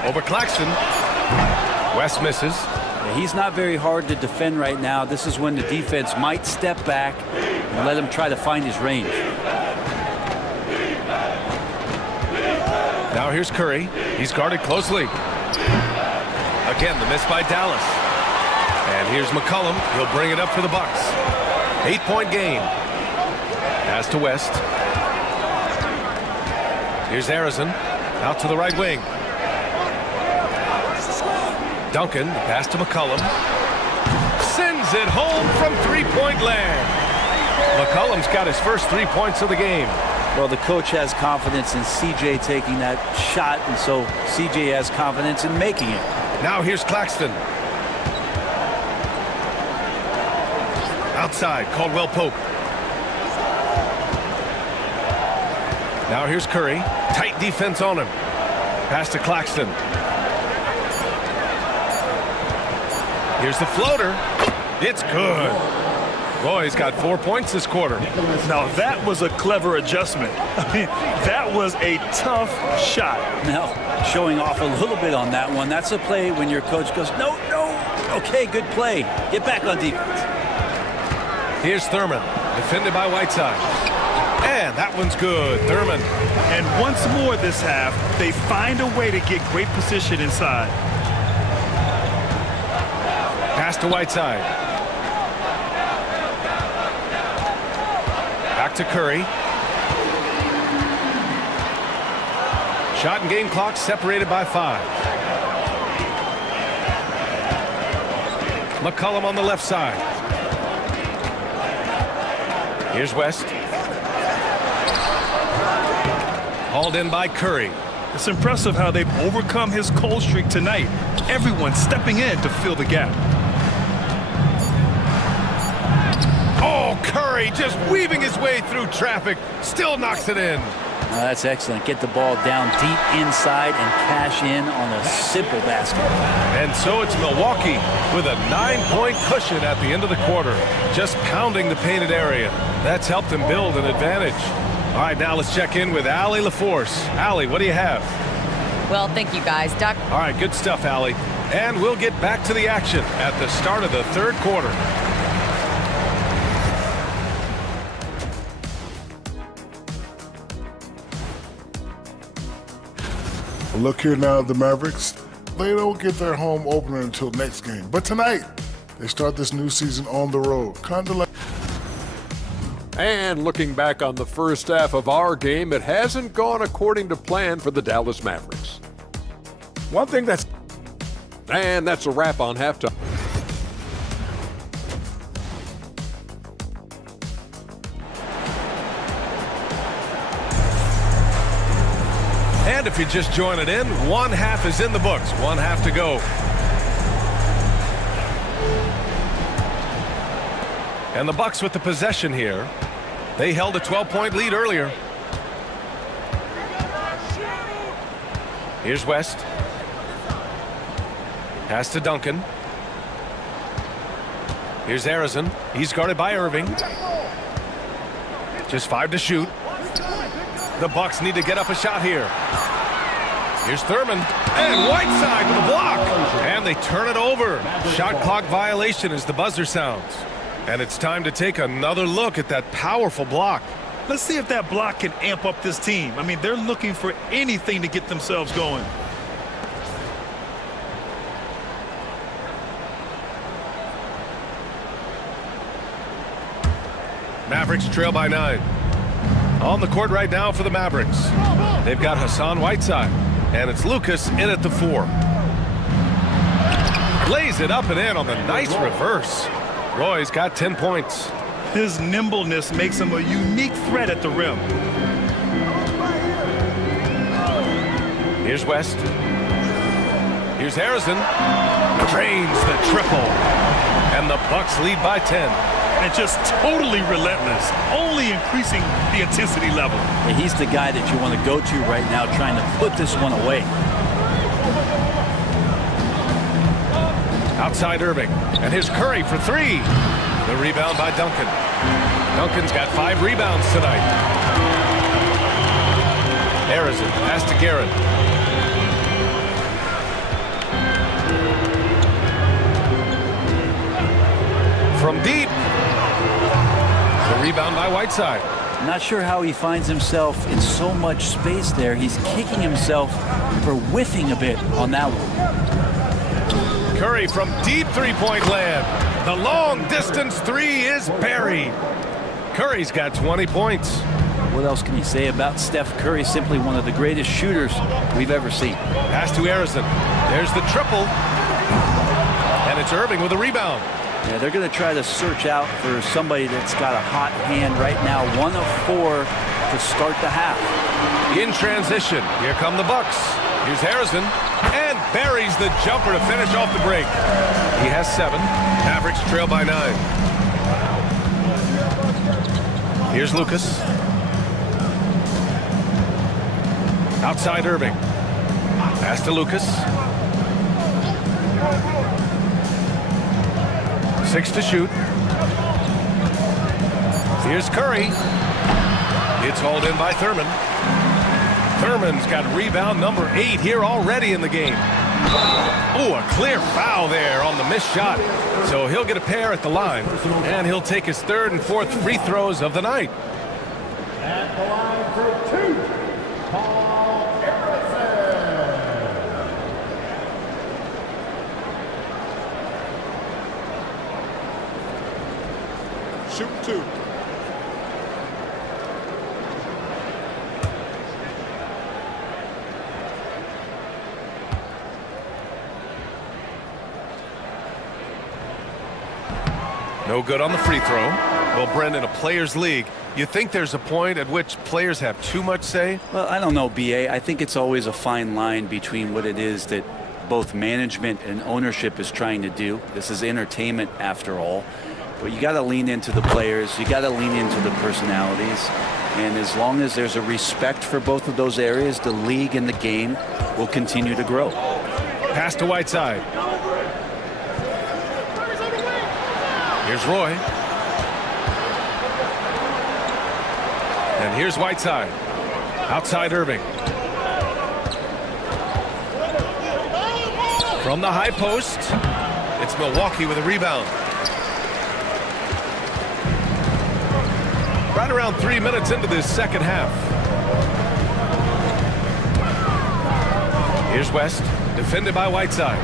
Over Claxton. West misses. He's not very hard to defend right now. This is when the defense might step back and let him try to find his range. Now here's Curry. He's guarded closely. Again, the miss by Dallas. And here's McCollum. He'll bring it up for the Bucks. 8-point game. Pass to West. Here's Harrison. Out to the right wing. Duncan, pass to McCollum. Sends it home from 3-point land. McCollum's got his first 3 points of the game. Well, the coach has confidence in C.J. taking that shot, and so C.J. has confidence in making it. Now here's Claxton. Outside, Caldwell Pope. Now here's Curry. Tight defense on him. Pass to Claxton. Here's the floater. It's good. Roy's got 4 points this quarter. Now that was a clever adjustment. I mean, that was a tough shot. Now, showing off a little bit on that one. That's a play when your coach goes, no, no. Okay, good play. Get back on defense. Here's Thurman, defended by Whiteside. And that one's good. Thurman. And once more this half, they find a way to get great position inside. Pass to Whiteside. Back to Curry. Shot and game clock separated by 5. McCollum on the left side. Here's West. Hauled in by Curry. It's impressive how they've overcome his cold streak tonight. Everyone stepping in to fill the gap. Oh, Curry just weaving his way through traffic. Still knocks it in. That's excellent. Get the ball down deep inside and cash in on a simple basket. And so it's Milwaukee with a 9-point cushion at the end of the quarter. Just pounding the painted area. That's helped them build an advantage. All right, now let's check in with Allie LaForce. Allie, what do you have? Well, thank you, guys. Doc. All right, good stuff, Allie. And we'll get back to the action at the start of the third quarter. Look here now, the Mavericks. They don't get their home opener until next game. But tonight, they start this new season on the road. Kind of like. And looking back on the first half of our game, it hasn't gone according to plan for the Dallas Mavericks. One thing that's... And that's a wrap on halftime. And if you just join it in, one half is in the books. One half to go. And the Bucks with the possession here. They held a 12-point lead earlier. Here's West. Pass to Duncan. Here's Harrison. He's guarded by Irving. Just 5 to shoot. The Bucks need to get up a shot here. Here's Thurman. And Whiteside with a block. And they turn it over. Shot clock violation as the buzzer sounds. And it's time to take another look at that powerful block. Let's see if that block can amp up this team. I mean, they're looking for anything to get themselves going. Mavericks trail by 9. On the court right now for the Mavericks. They've got Hassan Whiteside. And it's Lucas in at the 4. Lays it up and in on the nice reverse. Roy's got 10 points. His nimbleness makes him a unique threat at the rim. Here's West. Here's Harrison. Drains the triple. And the Bucks lead by 10. And just totally relentless, only increasing the intensity level. Yeah, he's the guy that you want to go to right now, trying to put this one away. Outside Irving. And here's Curry for 3. The rebound by Duncan. Duncan's got 5 rebounds tonight. Harrison pass to Garrett. From deep. The rebound by Whiteside. Not sure how he finds himself in so much space there. He's kicking himself for whiffing a bit on that one. Curry from deep three-point land. The long-distance 3 is buried. Curry's got 20 points. What else can you say about Steph Curry? Simply one of the greatest shooters we've ever seen. Pass to Harrison. There's the triple. And it's Irving with a rebound. Yeah, they're going to try to search out for somebody that's got a hot hand right now. 1 of 4 to start the half. In transition, here come the Bucks. Here's Harrison, and buries the jumper to finish off the break. He has 7. Mavericks trail by 9. Here's Lucas. Outside Irving. Pass to Lucas. 6 to shoot. Here's Curry. It's hauled in by Thurman. Thurman's got rebound number 8 here already in the game. Oh, a clear foul there on the missed shot. So he'll get a pair at the line, and he'll take his 3rd and 4th free throws of the night. At the line for 2, Paul Harrison. Shoot 2. No good on the free throw. Well, Brendan, a players' league, you think there's a point at which players have too much say? Well, I don't know, B.A. I think it's always a fine line between what it is that both management and ownership is trying to do. This is entertainment after all. But you got to lean into the players. You got to lean into the personalities. And as long as there's a respect for both of those areas, the league and the game will continue to grow. Pass to Whiteside. Here's Roy. And here's Whiteside. Outside Irving. From the high post, it's Milwaukee with a rebound. Right around 3 minutes into this second half. Here's West, defended by Whiteside.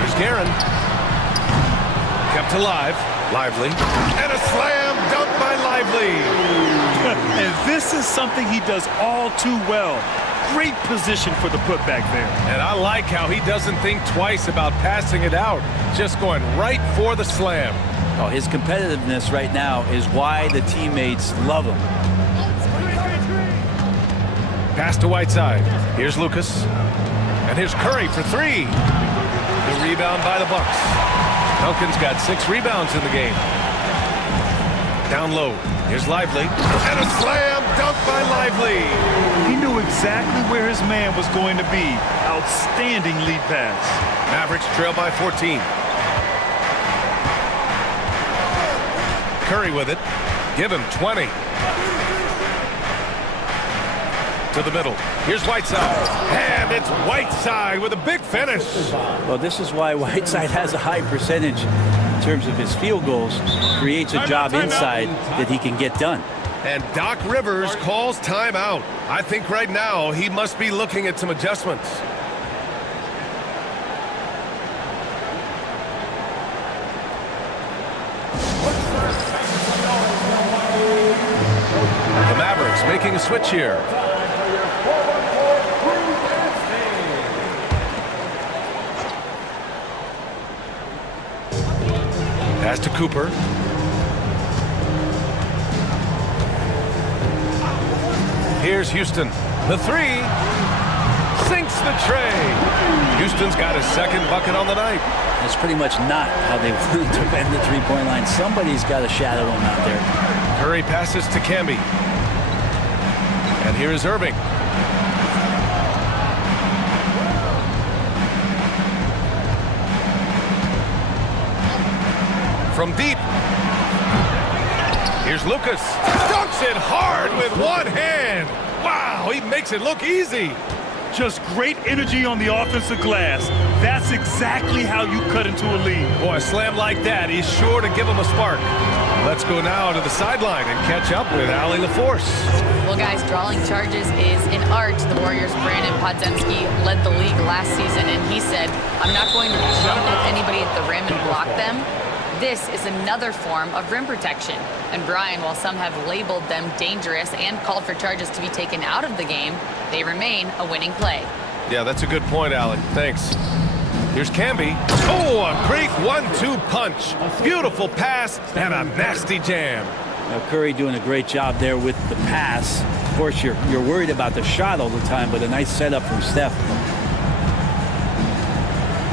Here's Guerin. Kept alive. Lively. And a slam dunk by Lively. And this is something he does all too well. Great position for the putback there. And I like how he doesn't think twice about passing it out. Just going right for the slam. Oh, his competitiveness right now is why the teammates love him. Pass to Whiteside. Here's Lucas. And here's Curry for 3. The rebound by the Bucks. Duncan's got 6 rebounds in the game. Down low. Here's Lively. And a slam dunk by Lively. He knew exactly where his man was going to be. Outstanding lead pass. Mavericks trail by 14. Curry with it. Give him 20. To the middle. Here's Whiteside. And it's Whiteside with a big finish. Well, this is why Whiteside has a high percentage in terms of his field goals. Creates a job inside that he can get done. And Doc Rivers calls timeout. I think right now he must be looking at some adjustments. The Mavericks making a switch here. Pass to Cooper. Here's Houston. The three. Sinks the tray. Houston's got his second bucket on the night. That's pretty much not how they want to defend the three-point line. Somebody's got to shadow him out there. Curry passes to Camby. And here is Irving. From deep. Here's Lucas. Dunks it hard with one hand. Wow, he makes it look easy. Just great energy on the offensive glass. That's exactly how you cut into a lead. Boy, a slam like that, he's sure to give him a spark. Let's go now to the sideline and catch up with Allie LaForce. Well, guys, drawing charges is an art. The Warriors' Brandon Podziemski led the league last season, and he said, I'm not going to jump with anybody at the rim and block them. This is another form of rim protection. And Brian, while some have labeled them dangerous and called for charges to be taken out of the game, they remain a winning play. Yeah, that's a good point, Allie. Thanks. Here's Camby. Oh, a great 1-2 punch. Beautiful pass and a nasty jam. Now, Curry doing a great job there with the pass. Of course, you're worried about the shot all the time, but a nice setup from Steph.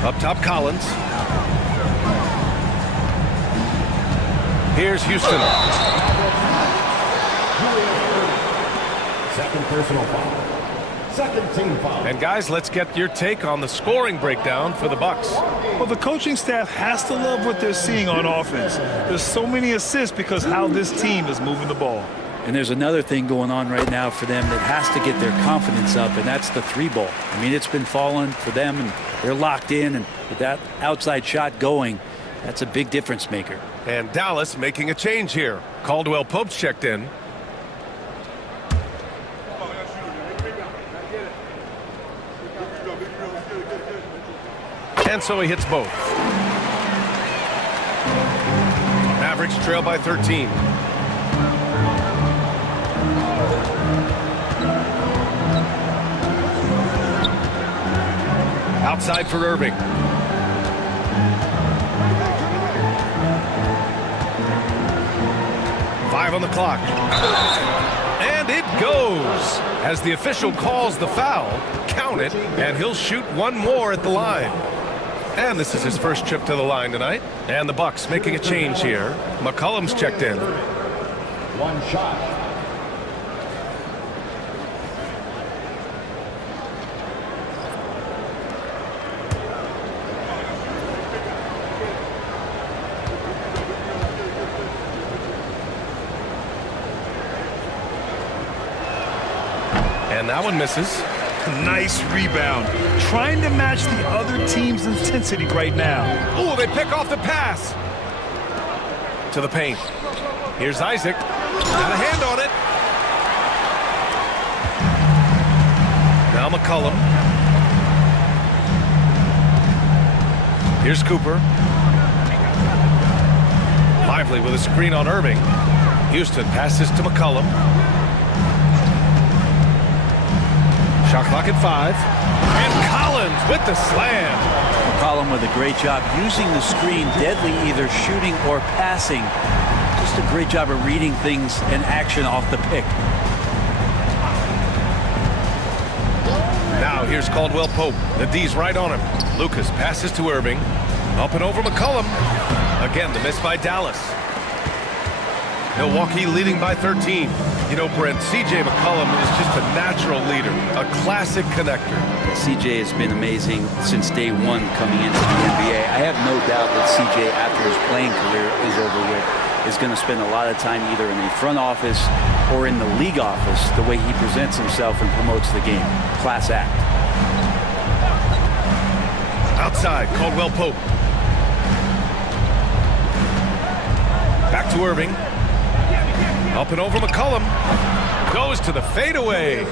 Up top, Collins. Here's Houston. Second personal foul. Second team foul. And guys, let's get your take on the scoring breakdown for the Bucks. Well, the coaching staff has to love what they're seeing on offense. There's so many assists because how this team is moving the ball. And there's another thing going on right now for them that has to get their confidence up, and that's the three ball. I mean, it's been falling for them, and they're locked in, and with that outside shot going, that's a big difference maker. And Dallas making a change here. Caldwell Pope's checked in. And so he hits both. Mavericks trail by 13. Outside for Irving. Five on the clock. And it goes. As the official calls the foul, count it, and he'll shoot one more at the line. And this is his first trip to the line tonight. And the Bucks making a change here. McCollum's checked in. One shot. And that one misses. Nice rebound. Trying to match the other team's intensity right now. Oh, they pick off the pass. To the paint. Here's Isaac. Got a hand on it. Now McCollum. Here's Cooper. Lively with a screen on Irving. Houston passes to McCollum. Shot clock at 5. And Collins with the slam. McCollum with a great job using the screen, deadly either shooting or passing. Just a great job of reading things in action off the pick. Now here's Caldwell Pope. The D's right on him. Lucas passes to Irving. Up and over McCollum. Again, the miss by Dallas. Milwaukee leading by 13. You know, Brent, C.J. McCollum is just a natural leader, a classic connector. C.J. has been amazing since day one coming into the NBA. I have no doubt that C.J., after his playing career is over with, is going to spend a lot of time either in the front office or in the league office, the way he presents himself and promotes the game. Class act. Outside, Caldwell Pope. Back to Irving. Up and over McCollum. Goes to the fadeaway.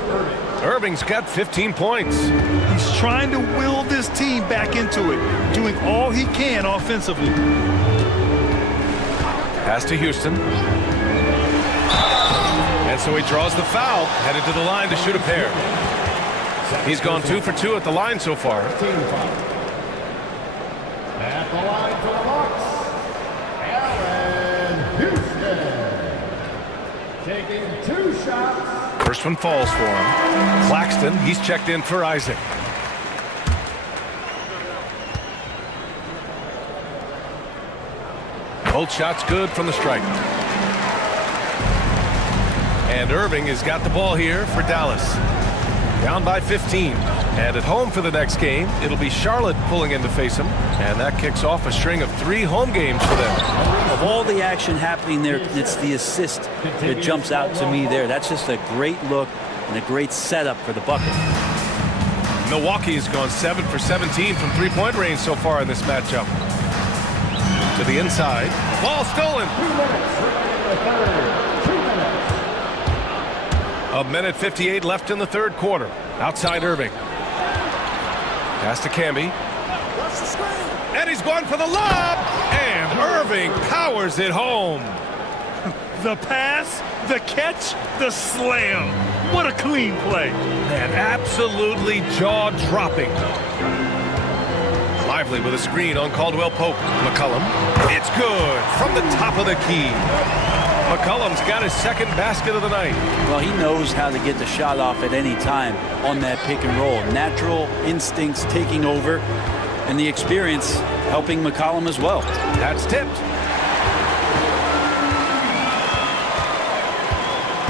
Irving's got 15 points. He's trying to will this team back into it, doing all he can offensively. Pass to Houston. And so he draws the foul, headed to the line to shoot a pair. He's gone 2 for 2 at the line so far. At the line for the Bucks, Allen Houston. Taking 2 shots. First one falls for him. Claxton, he's checked in for Isaac. Both shots good from the stripe. And Irving has got the ball here for Dallas. Down by 15. And at home for the next game, it'll be Charlotte pulling in to face him. And that kicks off a string of 3 home games for them. Of all the action happening there, it's the assist that jumps out to me there. That's just a great look and a great setup for the bucket. Milwaukee's gone 7 for 17 from three-point range so far in this matchup. To the inside. Ball stolen. 1:58 left in the third quarter. Outside Irving. Pass to Camby. And he's going for the lob. And Irving powers it home. The pass, the catch, the slam. What a clean play. And absolutely jaw-dropping. Lively with a screen on Caldwell Pope. McCollum. It's good from the top of the key. McCollum's got his second basket of the night. Well, he knows how to get the shot off at any time on that pick and roll. Natural instincts taking over, and the experience helping McCollum as well. That's tipped.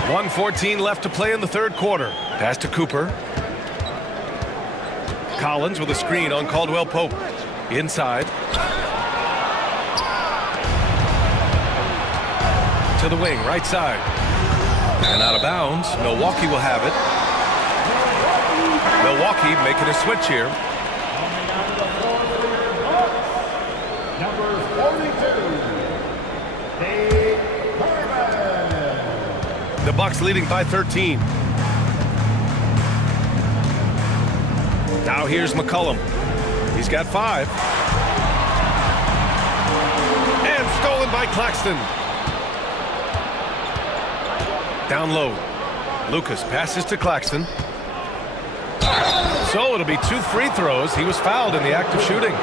1:14 left to play in the third quarter. Pass to Cooper. Collins with a screen on Caldwell Pope. Inside. To the wing, right side. And out of bounds. Milwaukee will have it. Milwaukee making a switch here. Number 42, Dave Herman. The Bucks leading by 13. Now here's McCollum. He's got 5. And stolen by Claxton. Down low. Lucas passes to Claxton. So it'll be 2 free throws. He was fouled in the act of shooting.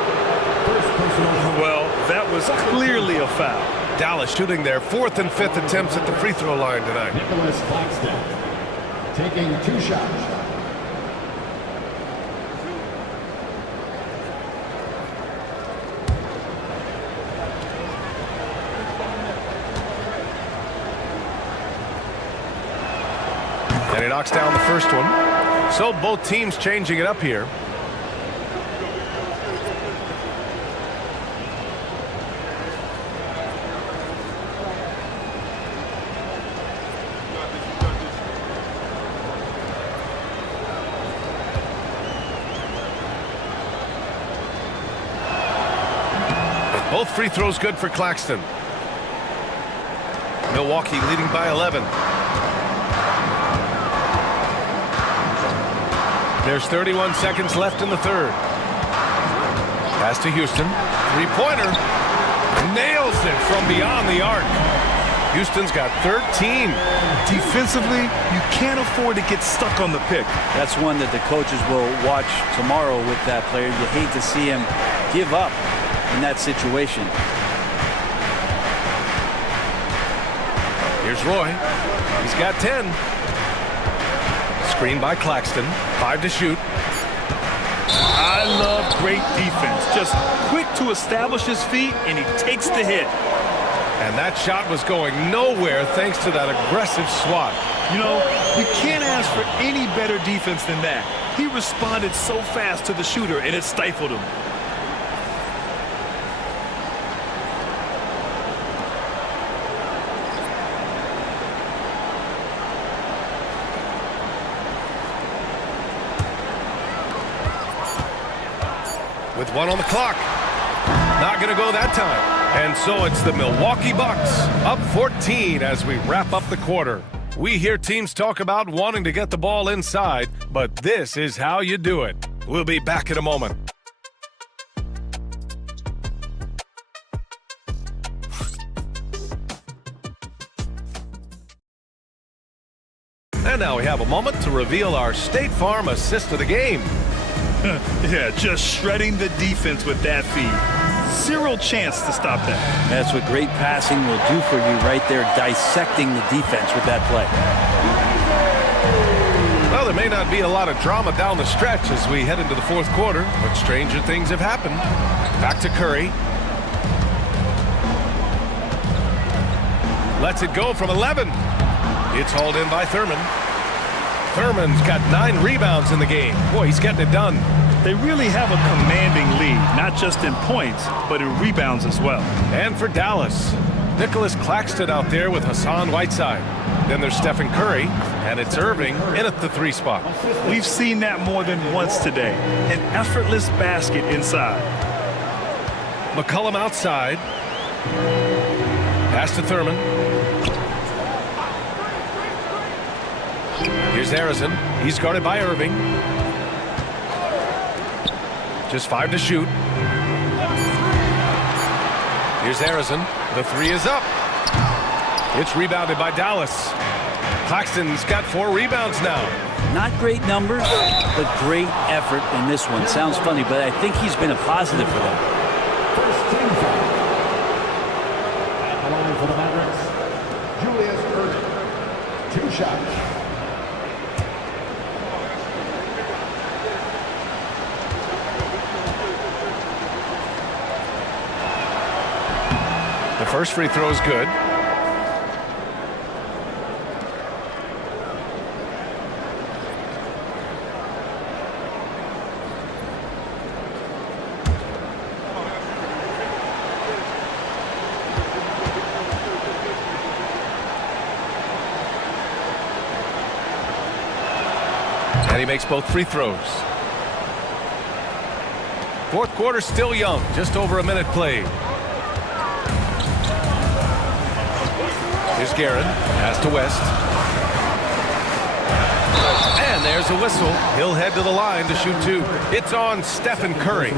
Well, that was clearly a foul. Dallas shooting their 4th and 5th attempts at the free throw line tonight. Nicholas Claxton taking 2 shots. And he knocks down the first one. So both teams changing it up here. Both free throws good for Claxton. Milwaukee leading by 11. There's 31 seconds left in the third. Pass to Houston. 3-pointer. Nails it from beyond the arc. Houston's got 13. Defensively, you can't afford to get stuck on the pick. That's one that the coaches will watch tomorrow with that player. You hate to see him give up in that situation. Here's Roy. He's got 10. Screen by Claxton. 5 to shoot. I love great defense. Just quick to establish his feet, and he takes the hit. And that shot was going nowhere thanks to that aggressive swat. You know, you can't ask for any better defense than that. He responded so fast to the shooter, and it stifled him. with 1 on the clock. Not going to go that time. And so it's the Milwaukee Bucks up 14 as we wrap up the quarter. We hear teams talk about wanting to get the ball inside, but this is how you do it. We'll be back in a moment. And now we have a moment to reveal our State Farm assist of the game. Yeah, just shredding the defense with that feed. Zero chance to stop that. That's what great passing will do for you right there, dissecting the defense with that play. Well, there may not be a lot of drama down the stretch as we head into the fourth quarter, but stranger things have happened. Back to Curry. Lets it go from 11. It's hauled in by Thurman. Thurman's got 9 rebounds in the game. Boy, he's getting it done. They really have a commanding lead, not just in points, but in rebounds as well. And for Dallas, Nicholas Claxton out there with Hassan Whiteside. Then there's Stephen Curry, and it's Irving in at the 3 spot. We've seen that more than once today. An effortless basket inside. McCollum outside. Pass to Thurman. Here's Harrison. He's guarded by Irving. Just 5 to shoot. Here's Harrison. The 3 is up. It's rebounded by Dallas. Claxton's got 4 rebounds now. Not great numbers, but great effort in this one. Sounds funny, but I think he's been a positive for them. First team foul. At the line for the Mavericks, Julius Irving. 2 shots. The first free throw is good. And he makes both free throws. Fourth quarter still young, just over a minute played. Here's Guerin, pass to West. And there's a whistle. He'll head to the line to shoot 2. It's on Stephen Curry.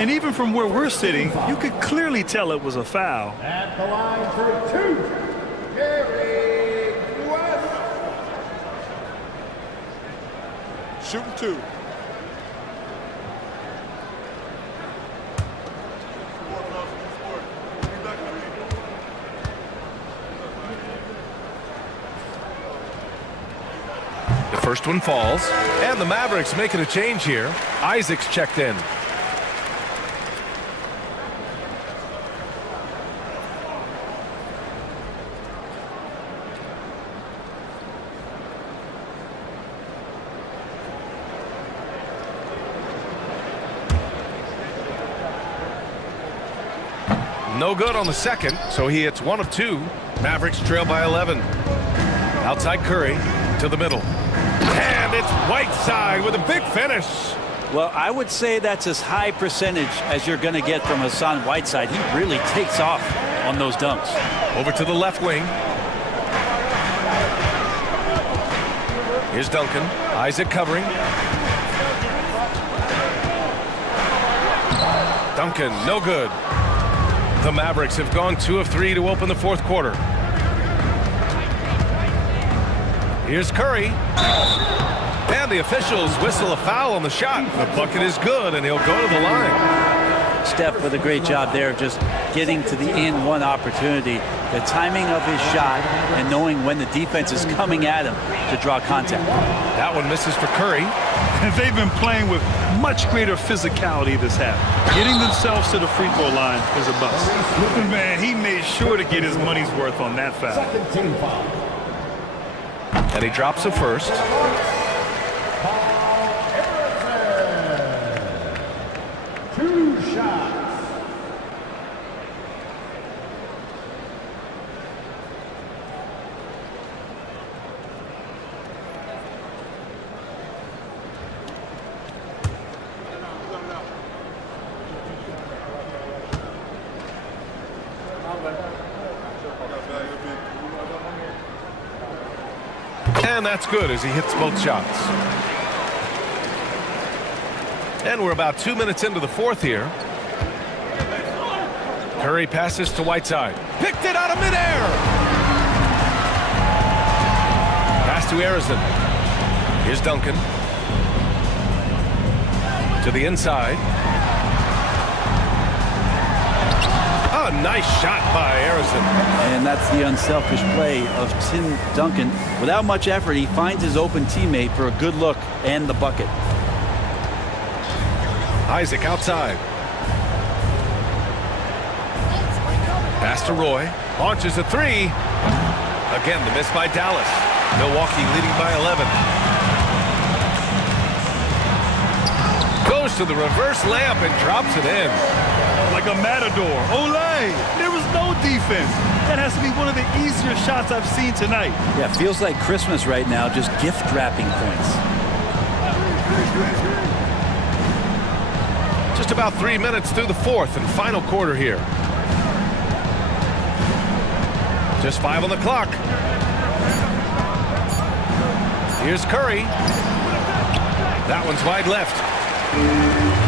And even from where we're sitting, you could clearly tell it was a foul. At the line for 2, Jerry West. Shooting 2. First one falls, and the Mavericks making a change here. Isaac's checked in. No good on the second, so he hits 1 of 2. Mavericks trail by 11. Outside Curry to the middle. And it's Whiteside with a big finish. Well, I would say that's as high percentage as you're going to get from Hassan Whiteside. He really takes off on those dunks. Over to the left wing. Here's Duncan. Isaac covering. Duncan, no good. The Mavericks have gone 2 of 3 to open the fourth quarter. Here's Curry. And the officials whistle a foul on the shot. The bucket is good, and he'll go to the line. Steph with a great job there of just getting to the and-one opportunity. The timing of his shot and knowing when the defense is coming at him to draw contact. That one misses for Curry. And they've been playing with much greater physicality this half. Getting themselves to the free throw line is a bust. Man, he made sure to get his money's worth on that foul. Second team foul. And he drops the first. Harrison. 2 shots. And that's good as he hits both shots. And we're about 2 minutes into the fourth here. Curry passes to Whiteside. Picked it out of midair. Pass to Arizon. Here's Duncan. To the inside. A nice shot by Arizon. And that's the unselfish play of Tim Duncan. Without much effort, he finds his open teammate for a good look and the bucket. Isaac outside. Pass to Roy. Launches a three. Again, the miss by Dallas. Milwaukee leading by 11. Goes to the reverse layup and drops it in. Like a matador. Olay! There was no defense. That has to be one of the easier shots I've seen tonight. Yeah, feels like Christmas right now, just gift wrapping points. Just about 3 minutes through the fourth and final quarter here. Just 5 on the clock. Here's Curry. That one's wide left.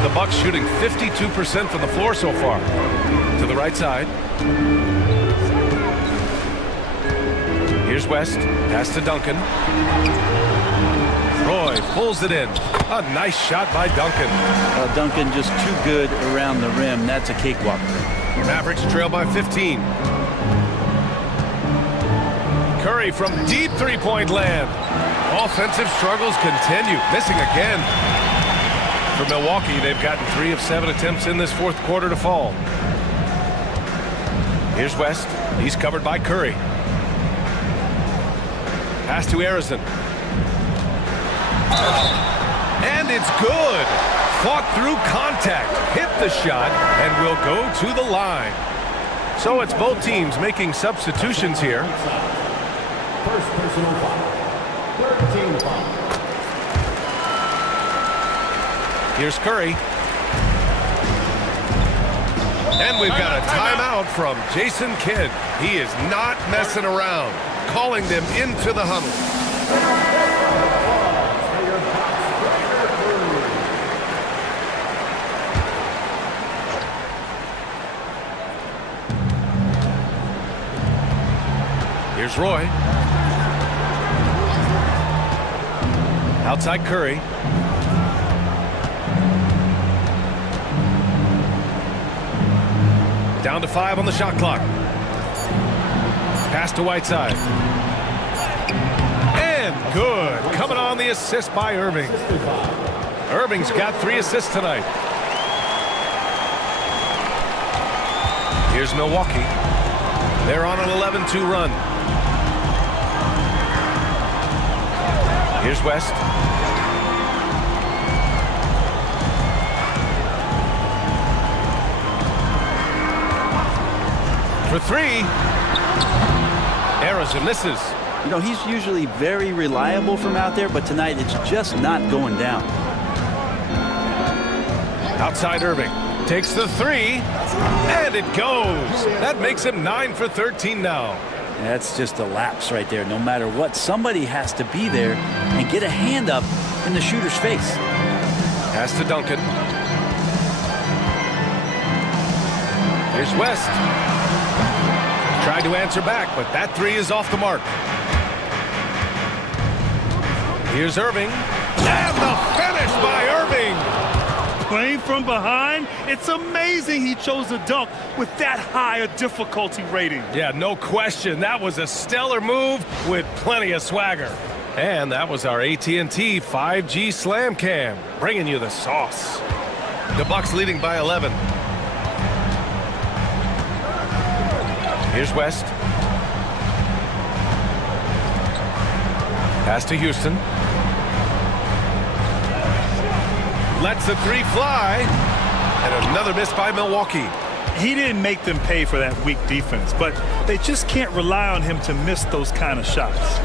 The Bucks shooting 52% from the floor so far. To the right side. Here's West. Pass to Duncan. Roy pulls it in. A nice shot by Duncan. Duncan just too good around the rim. That's a cakewalk. Mavericks trail by 15. Curry from deep three-point land. Offensive struggles continue. Missing again. For Milwaukee, they've gotten 3 of 7 attempts in this fourth quarter to fall. Here's West. He's covered by Curry. Pass to Arizon. And it's good. Fought through contact. Hit the shot and will go to the line. So it's both teams making substitutions here. First personal foul. 13 foul. Here's Curry. And we've got a timeout from Jason Kidd. He is not messing around. Calling them into the huddle. Here's Roy. Outside Curry. Down to 5 on the shot clock. Pass to Whiteside. And good. Coming on the assist by Irving. Irving's got 3 assists tonight. Here's Milwaukee. They're on an 11-2 run. Here's West. For 3. Arizon misses. You know, he's usually very reliable from out there, but tonight it's just not going down. Outside Irving. Takes the 3. And it goes. That makes him 9 for 13 now. That's just a lapse right there. No matter what, somebody has to be there and get a hand up in the shooter's face. Pass to Duncan. Here's West. Tried to answer back, but that 3 is off the mark. Here's Irving. And the finish by Irving. Playing from behind, it's amazing he chose to dunk with that high a difficulty rating. Yeah, no question. That was a stellar move with plenty of swagger. And that was our AT&T 5G Slam Cam, bringing you the sauce. The Bucks leading by 11. Here's West. Pass to Houston. Lets the 3 fly. And another miss by Milwaukee. He didn't make them pay for that weak defense, but they just can't rely on him to miss those kind of shots.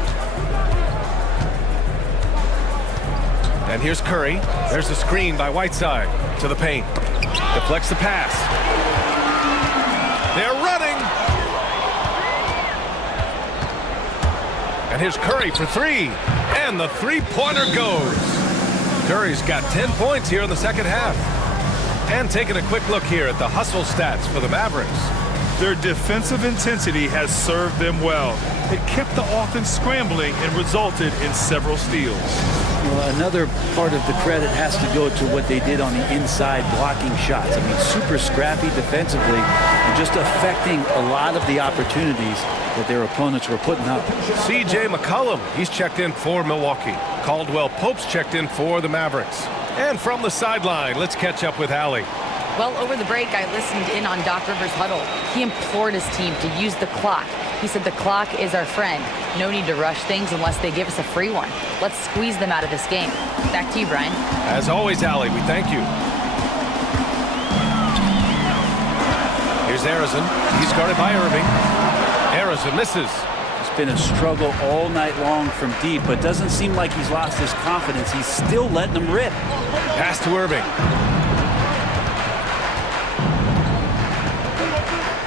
And here's Curry. There's a screen by Whiteside to the paint. Deflects the pass. They're running. And here's Curry for three. And the three-pointer goes. Curry's got 10 points here in the second half. And taking a quick look here at the hustle stats for the Mavericks. Their defensive intensity has served them well. It kept the offense scrambling and resulted in several steals. Well, another part of the credit has to go to what they did on the inside blocking shots. I mean, super scrappy defensively and just affecting a lot of the opportunities that their opponents were putting up. C.J. McCollum, he's checked in for Milwaukee. Caldwell Pope's checked in for the Mavericks. And from the sideline, let's catch up with Allie. Well, over the break, I listened in on Doc Rivers' huddle. He implored his team to use the clock. He said the clock is our friend. No need to rush things unless they give us a free one. Let's squeeze them out of this game. Back to you, Brian. As always, Allie, we thank you. Here's Arizon. He's guarded by Irving. Arizon misses. It's been a struggle all night long from deep, but doesn't seem like he's lost his confidence. He's still letting them rip. Pass to Irving.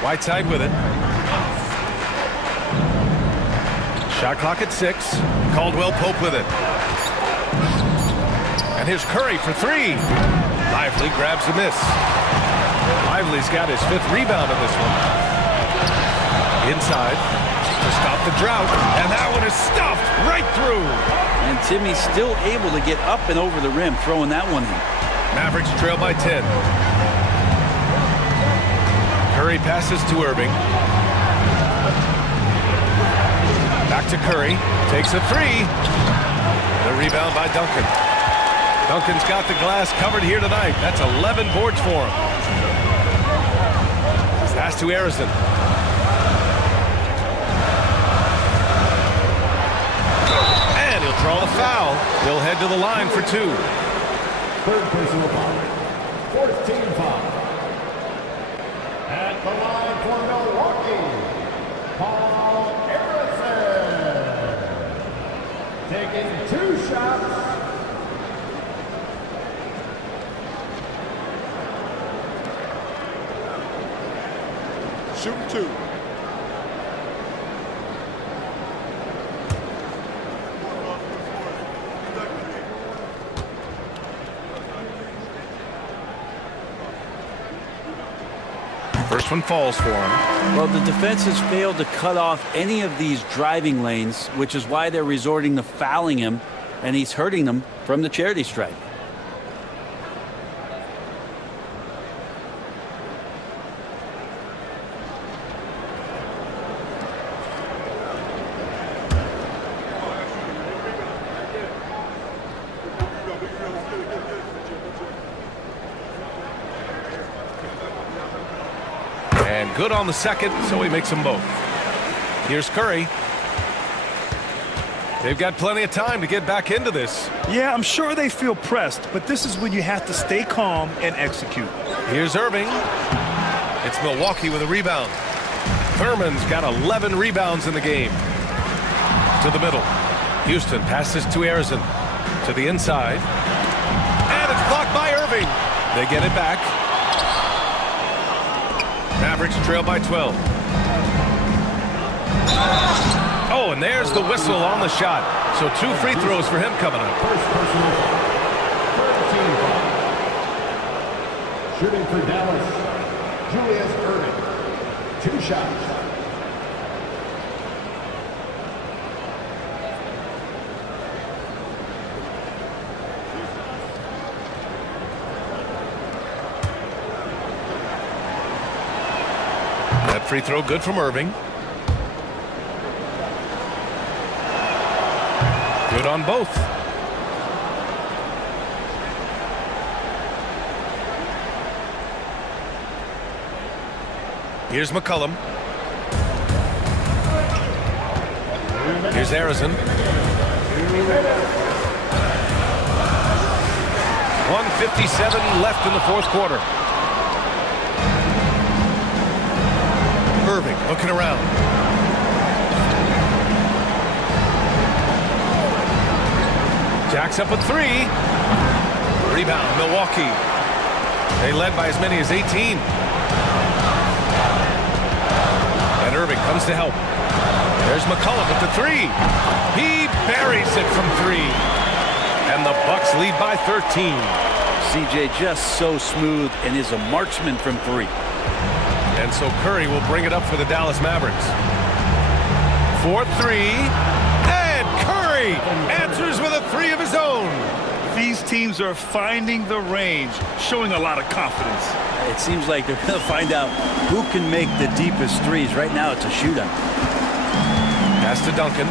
Whiteside with it. Shot clock at 6. Caldwell Pope with it. And here's Curry for three. Lively grabs a miss. Lively's got his 5th rebound in this one. Inside to stop the drought. And that one is stuffed right through. And Timmy's still able to get up and over the rim, throwing that one in. Mavericks trail by 10. Curry passes to Irving. Back to Curry. Takes a three. The rebound by Duncan. Duncan's got the glass covered here tonight. That's 11 boards for him. Pass to Arizon. And he'll draw the foul. He'll head to the line for 2. Third personal foul. 14 foul. At the line for Milwaukee, Paul Arizon. Taking 2 shots. Shoot 2. First one falls for him. Well, the defense has failed to cut off any of these driving lanes, which is why they're resorting to fouling him, and he's hurting them from the charity stripe. And good on the second, so he makes them both. Here's Curry. They've got plenty of time to get back into this. Yeah, I'm sure they feel pressed, but this is when you have to stay calm and execute. Here's Irving. It's Milwaukee with a rebound. Thurman's got 11 rebounds in the game. To the middle. Houston passes to Arizon. To the inside. And it's blocked by Irving. They get it back. Mavericks trail by 12. Oh, and there's the whistle on the shot. So 2 free throws for him coming up. First personal foul. 13 foul. Shooting for Dallas, Julius Irving. 2 shots. That free throw good from Irving. Good on both. Here's McCollum. Here's Arizon. 1:57 left in the 4th quarter. Irving looking around. Jacks up a 3. Rebound, Milwaukee. They led by as many as 18. And Irving comes to help. There's McCollum with the three. He buries it from three. And the Bucks lead by 13. CJ just so smooth and is a marksman from three. And so Curry will bring it up for the Dallas Mavericks. 4-3. And Curry answers with a three of his own. These teams are finding the range, showing a lot of confidence. It seems like they're going to find out who can make the deepest threes. Right now, it's a shootout. Pass to Duncan.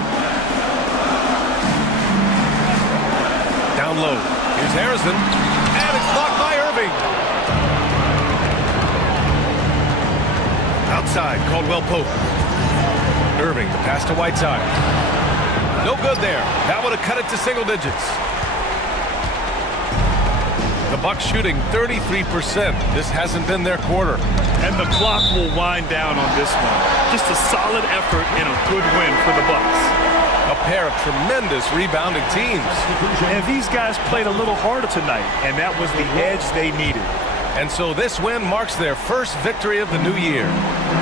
Down low. Here's Harrison. And it's blocked by Irving. Outside, Caldwell Pope. Irving, the pass to Whiteside. No good there. That would have cut it to single digits. The Bucks shooting 33%. This hasn't been their quarter. And the clock will wind down on this one. Just a solid effort and a good win for the Bucks. A pair of tremendous rebounding teams. And these guys played a little harder tonight, and that was the edge they needed. And so this win marks their first victory of the new year.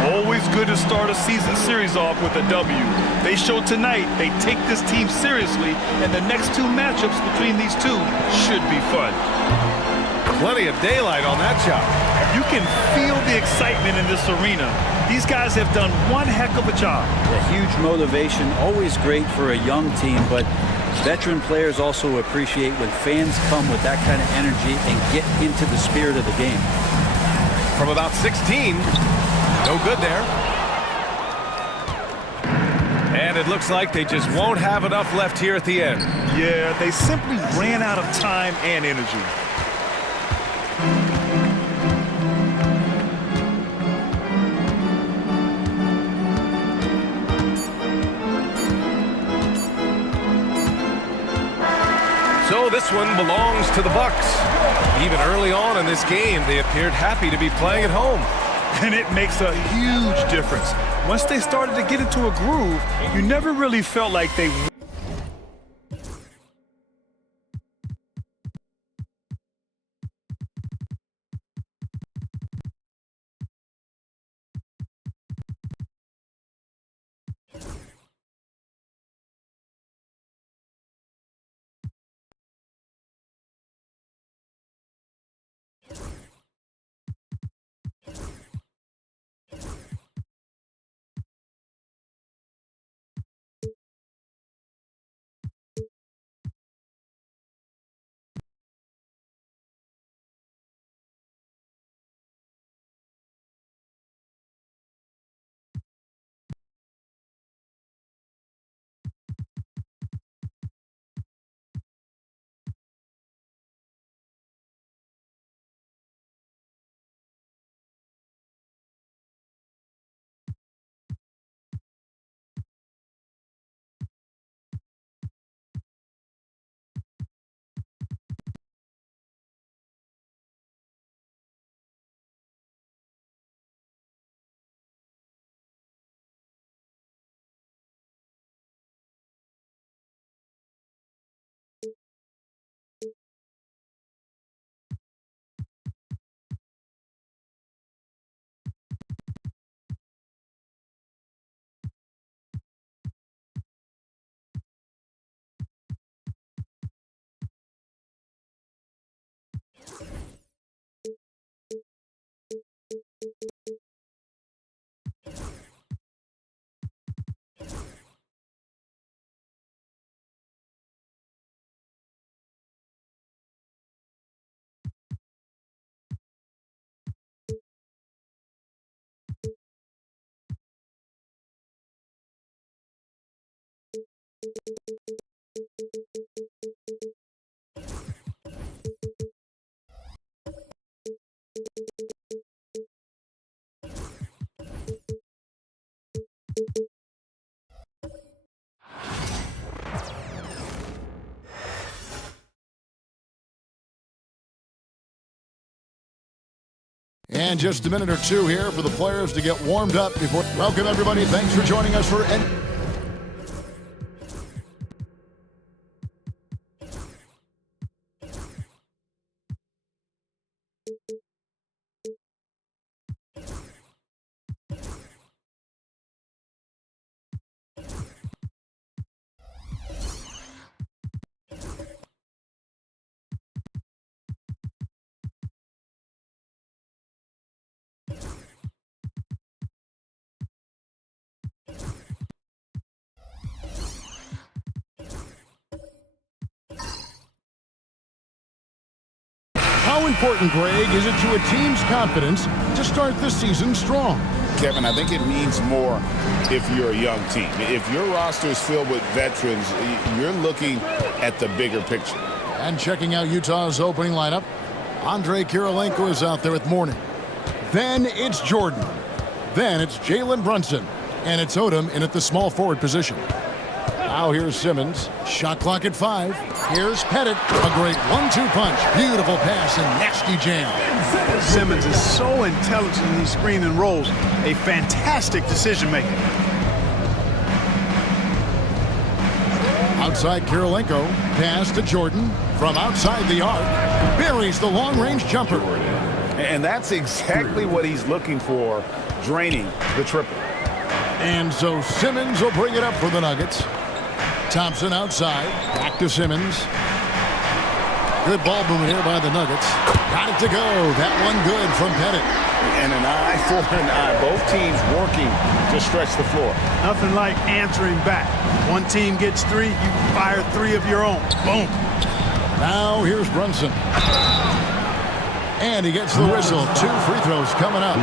Always good to start a season series off with a W. They showed tonight they take this team seriously, and the next two matchups between these two should be fun. Plenty of daylight on that shot. You can feel the excitement in this arena. These guys have done one heck of a job. A huge motivation, always great for a young team, but veteran players also appreciate when fans come with that kind of energy and get into the spirit of the game. From about 16, no good there. And it looks like they just won't have enough left here at the end. Yeah, they simply ran out of time and energy. So this one belongs to the Bucks. Even early on in this game, they appeared happy to be playing at home. And it makes a huge difference. Once they started to get into a groove, you never really felt like they... And just a minute or two here for the players to get warmed up before. Welcome, everybody. Thanks for joining us for. important, Greg, is it to a team's confidence to start the season strong? Kevin, I think it means more if you're a young team. If your roster is filled with veterans, you're looking at the bigger picture. And checking out Utah's opening lineup, Andrei Kirilenko is out there with Mourning. Then it's Jordan. Then it's Jalen Brunson. And it's Odom in at the small forward position. Now here's Simmons. Shot clock at 5. Here's Pettit. A great 1-2 punch. Beautiful pass and nasty jam. Simmons is so intelligent in these screen and rolls. A fantastic decision maker. Outside Kirilenko. Pass to Jordan. From outside the arc. Buries the long-range jumper. And that's exactly what he's looking for, draining the triple. And so Simmons will bring it up for the Nuggets. Thompson outside. Back to Simmons. Good ball movement here by the Nuggets. Got it to go. That one good from Pettit. And an eye for an eye. Both teams working to stretch the floor. Nothing like answering back. One team gets 3, you fire 3 of your own. Boom. Now here's Brunson. And he gets the whistle. 2 free throws coming up.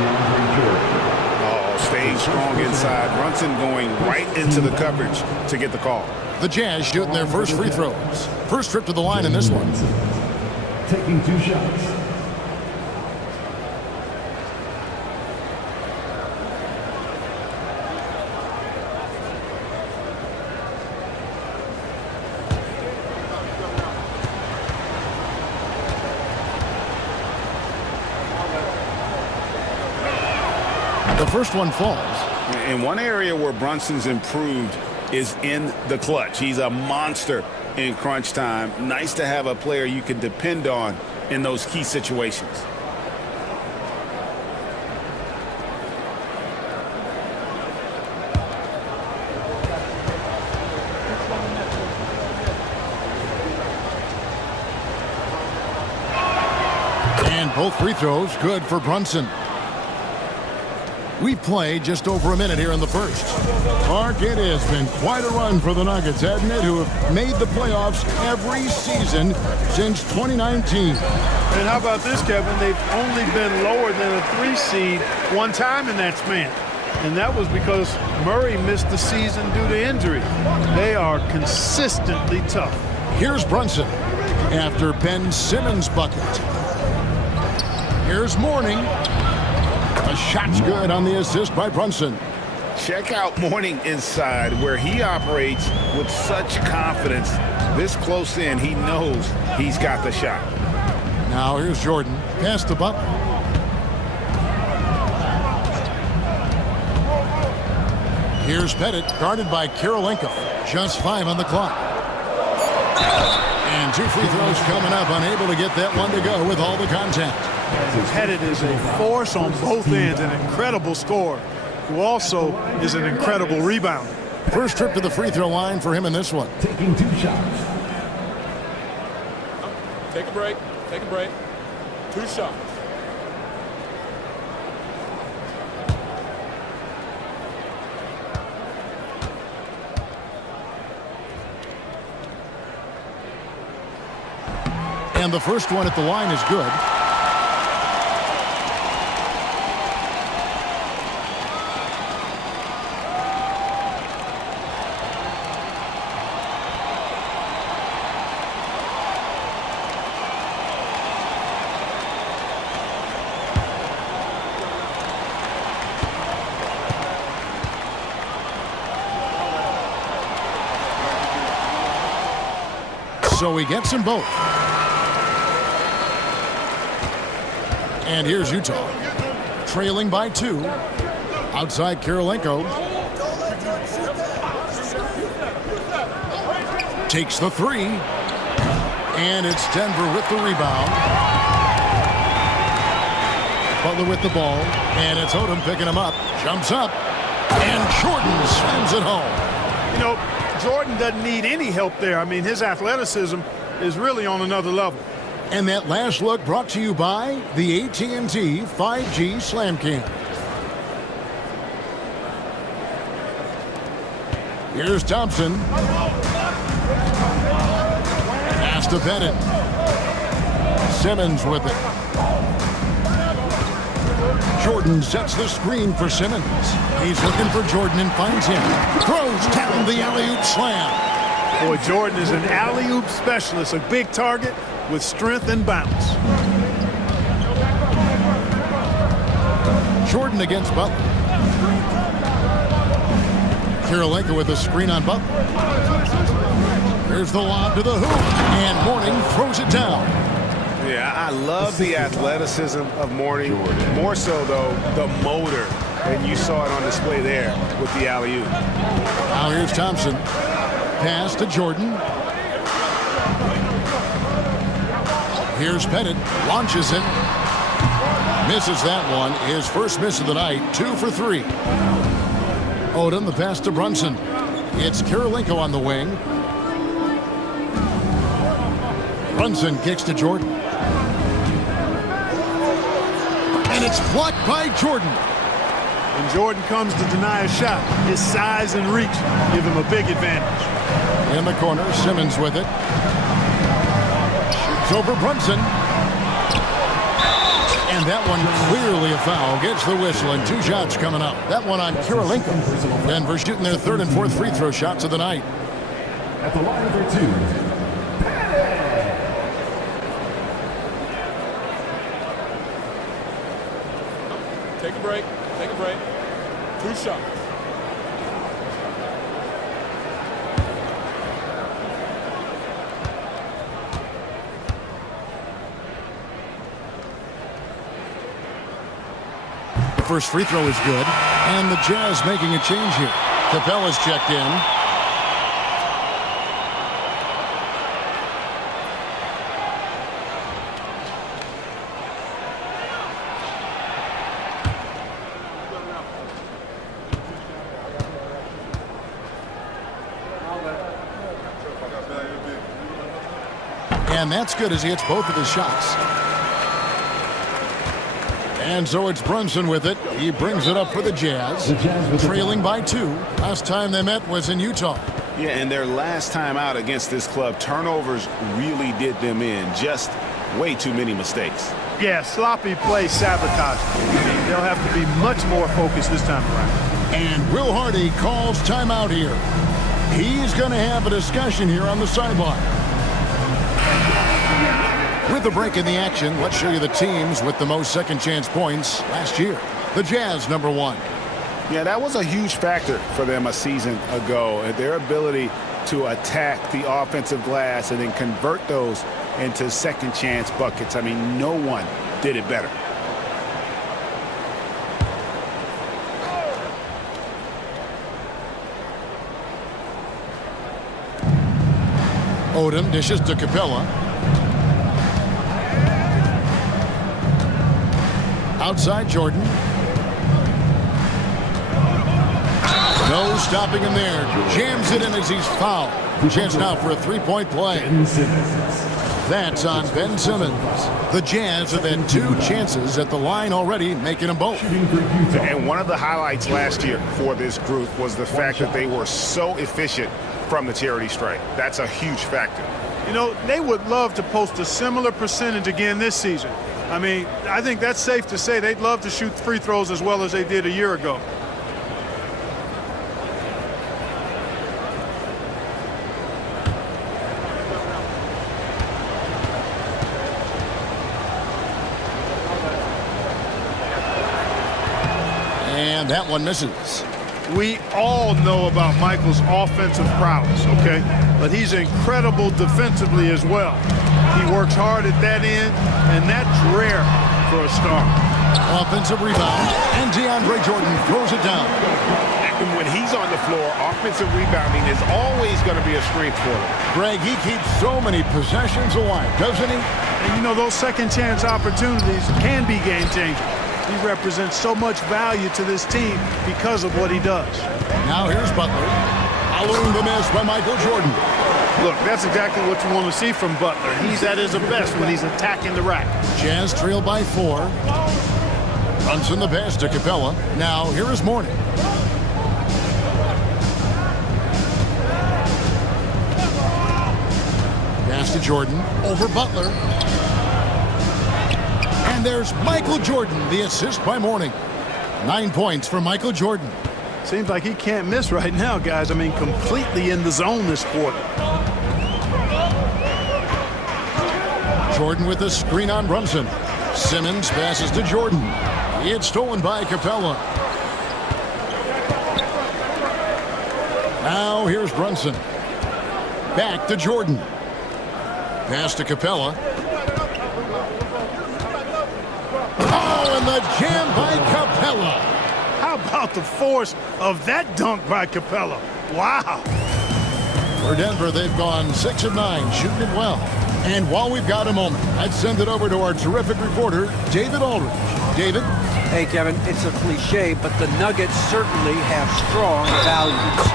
Staying strong inside. Brunson going right into the coverage to get the call. The Jazz shooting their first free throws. First trip to the line in this one. Taking 2 shots. The first one falls. In one area where Brunson's improved is in the clutch. He's a monster in crunch time. Nice to have a player you can depend on in those key situations. And both free throws good for Brunson. We've played just over a minute here in the first. Mark, it has been quite a run for the Nuggets, hasn't it, who have made the playoffs every season since 2019. And how about this, Kevin? They've only been lower than a 3 seed one time in that span. And that was because Murray missed the season due to injury. They are consistently tough. Here's Brunson after Ben Simmons' bucket. Here's Mourning. The shot's good on the assist by Brunson. Check out Mourning inside where he operates with such confidence. This close in, he knows he's got the shot. Now here's Jordan. Pass to Butler. Here's Pettit, guarded by Kirilenko. Just 5 on the clock. And 2 free throws coming up. Unable to get that one to go with all the contact. Pettit is a force on both ends, an incredible scorer, who also is an incredible rebounder. First trip to the free throw line for him in this one. Taking 2 shots. Take a break. Take a break. 2 shots. And the first one at the line is good. So he gets them both. And here's Utah, trailing by 2. Outside Kirilenko. Takes the 3. And it's Denver with the rebound. Butler with the ball. And it's Odom picking him up. Jumps up. And Jordan slams it home. You know, Jordan doesn't need any help there. I mean, his athleticism is really on another level. And that last look brought to you by the AT&T 5G Slam Cam. Here's Thompson. Pass to Pettit. Simmons with it. Jordan sets the screen for Simmons. He's looking for Jordan and finds him. Throws down the alley-oop slam. Boy, Jordan is an alley-oop specialist, a big target with strength and bounce. Jordan against Butler. Kirilenko with the screen on Butler. There's the lob to the hoop, and Mourning throws it down. Yeah, I love the athleticism of Mourning. More so, though, the motor. And you saw it on display there with the alley-oop. Now here's Thompson. Pass to Jordan. Here's Pettit. Launches it. Misses that one. His first miss of the night. 2 for 3. Odom, the pass to Brunson. It's Kirilenko on the wing. Brunson kicks to Jordan. And it's blocked by Jordan. When Jordan comes to deny a shot, his size and reach give him a big advantage. In the corner, Simmons with it. Shoots over Brunson. And that one clearly a foul. Gets the whistle, and 2 shots coming up. That one on Kirilenko. Denver shooting their 3rd and 4th free throw shots of the night. At the line for 2. Take a break. Take a break. 2 shots. The first free throw is good, and the Jazz making a change here. Capella's checked in. And that's good as he hits both of his shots. And so it's Brunson with it. He brings it up for the Jazz. Trailing by 2. Last time they met was in Utah. Yeah, and their last time out against this club, turnovers really did them in. Just way too many mistakes. Yeah, sloppy play sabotage. They'll have to be much more focused this time around. And Will Hardy calls timeout here. He's going to have a discussion here on the sideline. With the break in the action, let's show you the teams with the most second chance points last year. The Jazz, number 1. Yeah, that was a huge factor for them a season ago. Their ability to attack the offensive glass and then convert those into second chance buckets. I mean, no one did it better. Odom dishes to Capella. Outside Jordan. No stopping him there. Jams it in as he's fouled. Chance now for a 3-point play. That's on Ben Simmons. The Jazz have had 2 chances at the line already, making them both. And one of the highlights last year for this group was the fact that they were so efficient from the charity stripe. That's a huge factor. You know, they would love to post a similar percentage again this season. I mean, I think that's safe to say they'd love to shoot free throws as well as they did a year ago. And that one misses. We all know about Michael's offensive prowess, okay? But he's incredible defensively as well. He works hard at that end, and that's rare for a star. Offensive rebound, and DeAndre Jordan throws it down. And when he's on the floor, offensive rebounding is always going to be a strength for him. Greg, he keeps so many possessions alive, doesn't he? And you know, those second chance opportunities can be game changing. He represents so much value to this team because of what he does. Now here's Butler, following the miss by Michael Jordan. Look, that's exactly what you want to see from Butler. He's at his best when he's attacking the rack. Jazz trail by 4. Brunson the pass to Capella. Now here is Mourning. Pass to Jordan over Butler. And And there's Michael Jordan, the assist by Mourning. 9 points for Michael Jordan. Seems like he can't miss right now, guys. I mean, completely in the zone this quarter. Jordan with a screen on Brunson. Simmons passes to Jordan. It's stolen by Capella. Now here's Brunson. Back to Jordan. Pass to Capella. Oh, and the jam by Capella. How about the force of that dunk by Capella? Wow. For Denver, they've gone 6 of 9, shooting it well. And while we've got a moment, I'd send it over to our terrific reporter, David Aldridge. David? Hey, Kevin, it's a cliche, but the Nuggets certainly have strong values.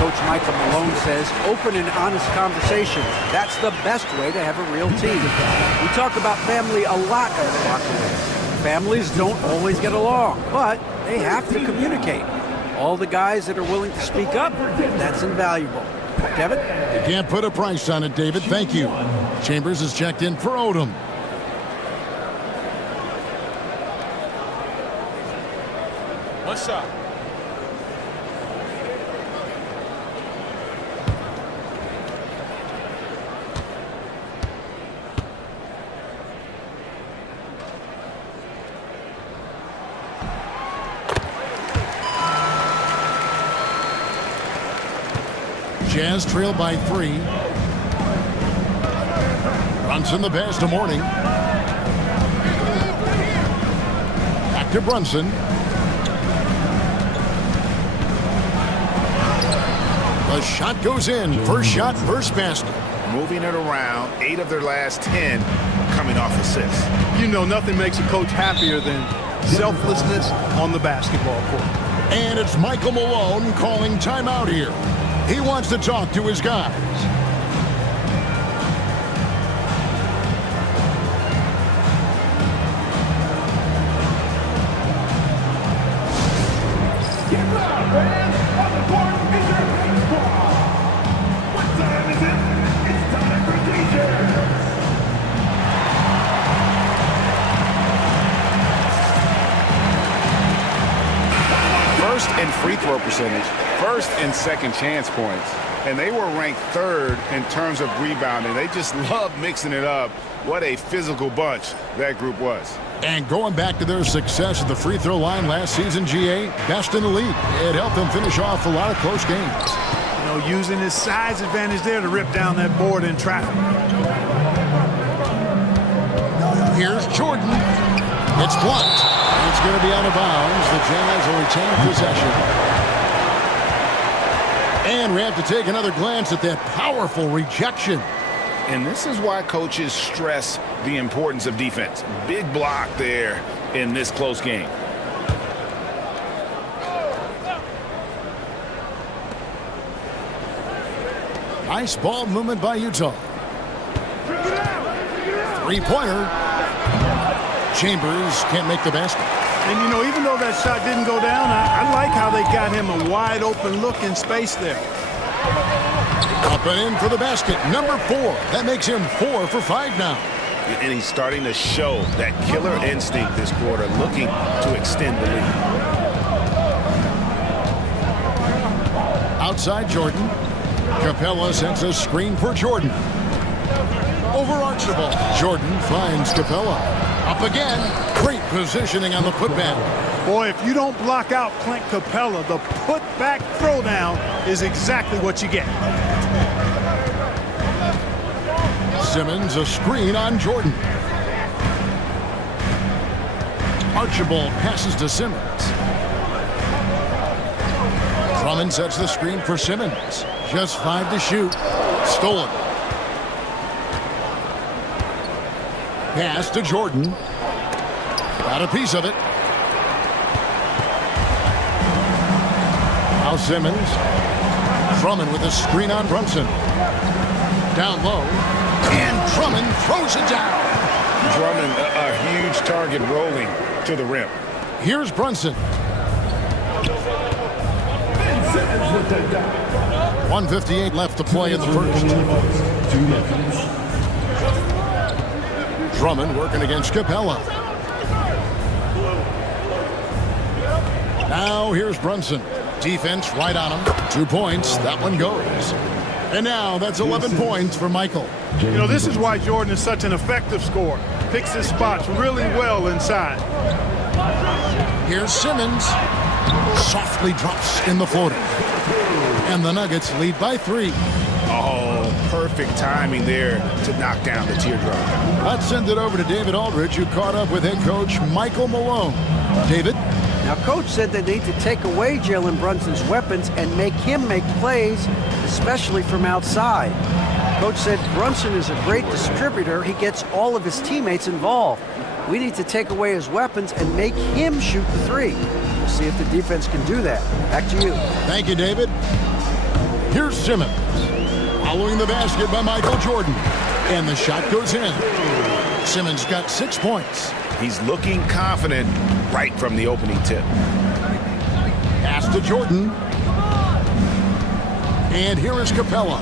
Coach Michael Malone says open and honest conversations. That's the best way to have a real team. We talk about family a lot in the locker room. Families don't always get along, but they have to communicate. All the guys that are willing to speak up, that's invaluable. Kevin? You can't put a price on it, David. Thank you. Chambers is checked in for Odom. One shot. Jazz trail by 3. Brunson the pass to Mourning. Back to Brunson. The shot goes in. First shot, first basket. Moving it around, 8 of their last 10 coming off assists. You know, nothing makes a coach happier than selflessness on the basketball court. And it's Michael Malone calling timeout here. He wants to talk to his guys. First in free throw percentage, first in second chance points, and they were ranked 3rd in terms of rebounding. They just love mixing it up. What a physical bunch that group was. And going back to their success at the free throw line last season, GA, best in the league. It helped them finish off a lot of close games. You know, using his size advantage there to rip down that board in traffic. Here's Jordan. It's blocked. It's going to be out of bounds. The Jazz will retain possession. And we have to take another glance at that powerful rejection. And this is why coaches stress the importance of defense. Big block there in this close game. Nice ball movement by Utah. Three-pointer. Chambers can't make the basket. And, you know, even though that shot didn't go down, I like how they got him a wide open look in space there. Up and in for the basket. Number 4. That makes him 4 for 5 now. And he's starting to show that killer instinct this quarter, looking to extend the lead. Outside Jordan. Capella sends a screen for Jordan. Over Archibald. Jordan finds Capella. Up again. Great positioning on the putback. Boy, if you don't block out Clint Capella, the putback throwdown is exactly what you get. Simmons, a screen on Jordan. Archibald passes to Simmons. Drummond sets the screen for Simmons. Just 5 to shoot. Stolen. Pass to Jordan. Got a piece of it. Now Simmons. Drummond with a screen on Brunson. Down low. And Drummond throws it down. Drummond, a huge target rolling to the rim. Here's Brunson. 1:58 left to play in the first. Drummond working against Capella. Now here's Brunson. Defense right on him. 2 points. That one goes. And now that's 11 points for Michael. You know, this is why Jordan is such an effective scorer. Picks his spots really well inside. Here's Simmons. Softly drops in the floater. And the Nuggets lead by 3. Oh, perfect timing there to knock down the teardrop. Let's send it over to David Aldridge, who caught up with head coach Michael Malone. David? Now, Coach said they need to take away Jalen Brunson's weapons and make him make plays, especially from outside. Coach said Brunson is a great distributor. He gets all of his teammates involved. We need to take away his weapons and make him shoot the 3. We'll see if the defense can do that. Back to you. Thank you, David. Here's Simmons. Following the basket by Michael Jordan. And the shot goes in. Simmons got 6 points. He's looking confident right from the opening tip. Pass to Jordan. And here is Capella.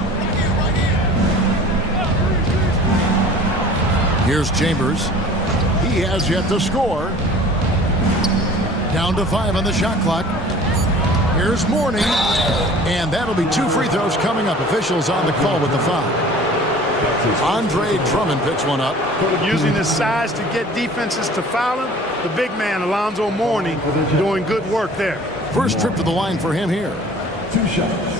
Here's Chambers. He has yet to score. Down to 5 on the shot clock. Here's Mourning. And that'll be 2 free throws coming up. Officials on the call with the foul. Andre Drummond picks one up. Using his size to get defenses to foul him. The big man, Alonzo Mourning, doing good work there. First trip to the line for him here. 2 shots.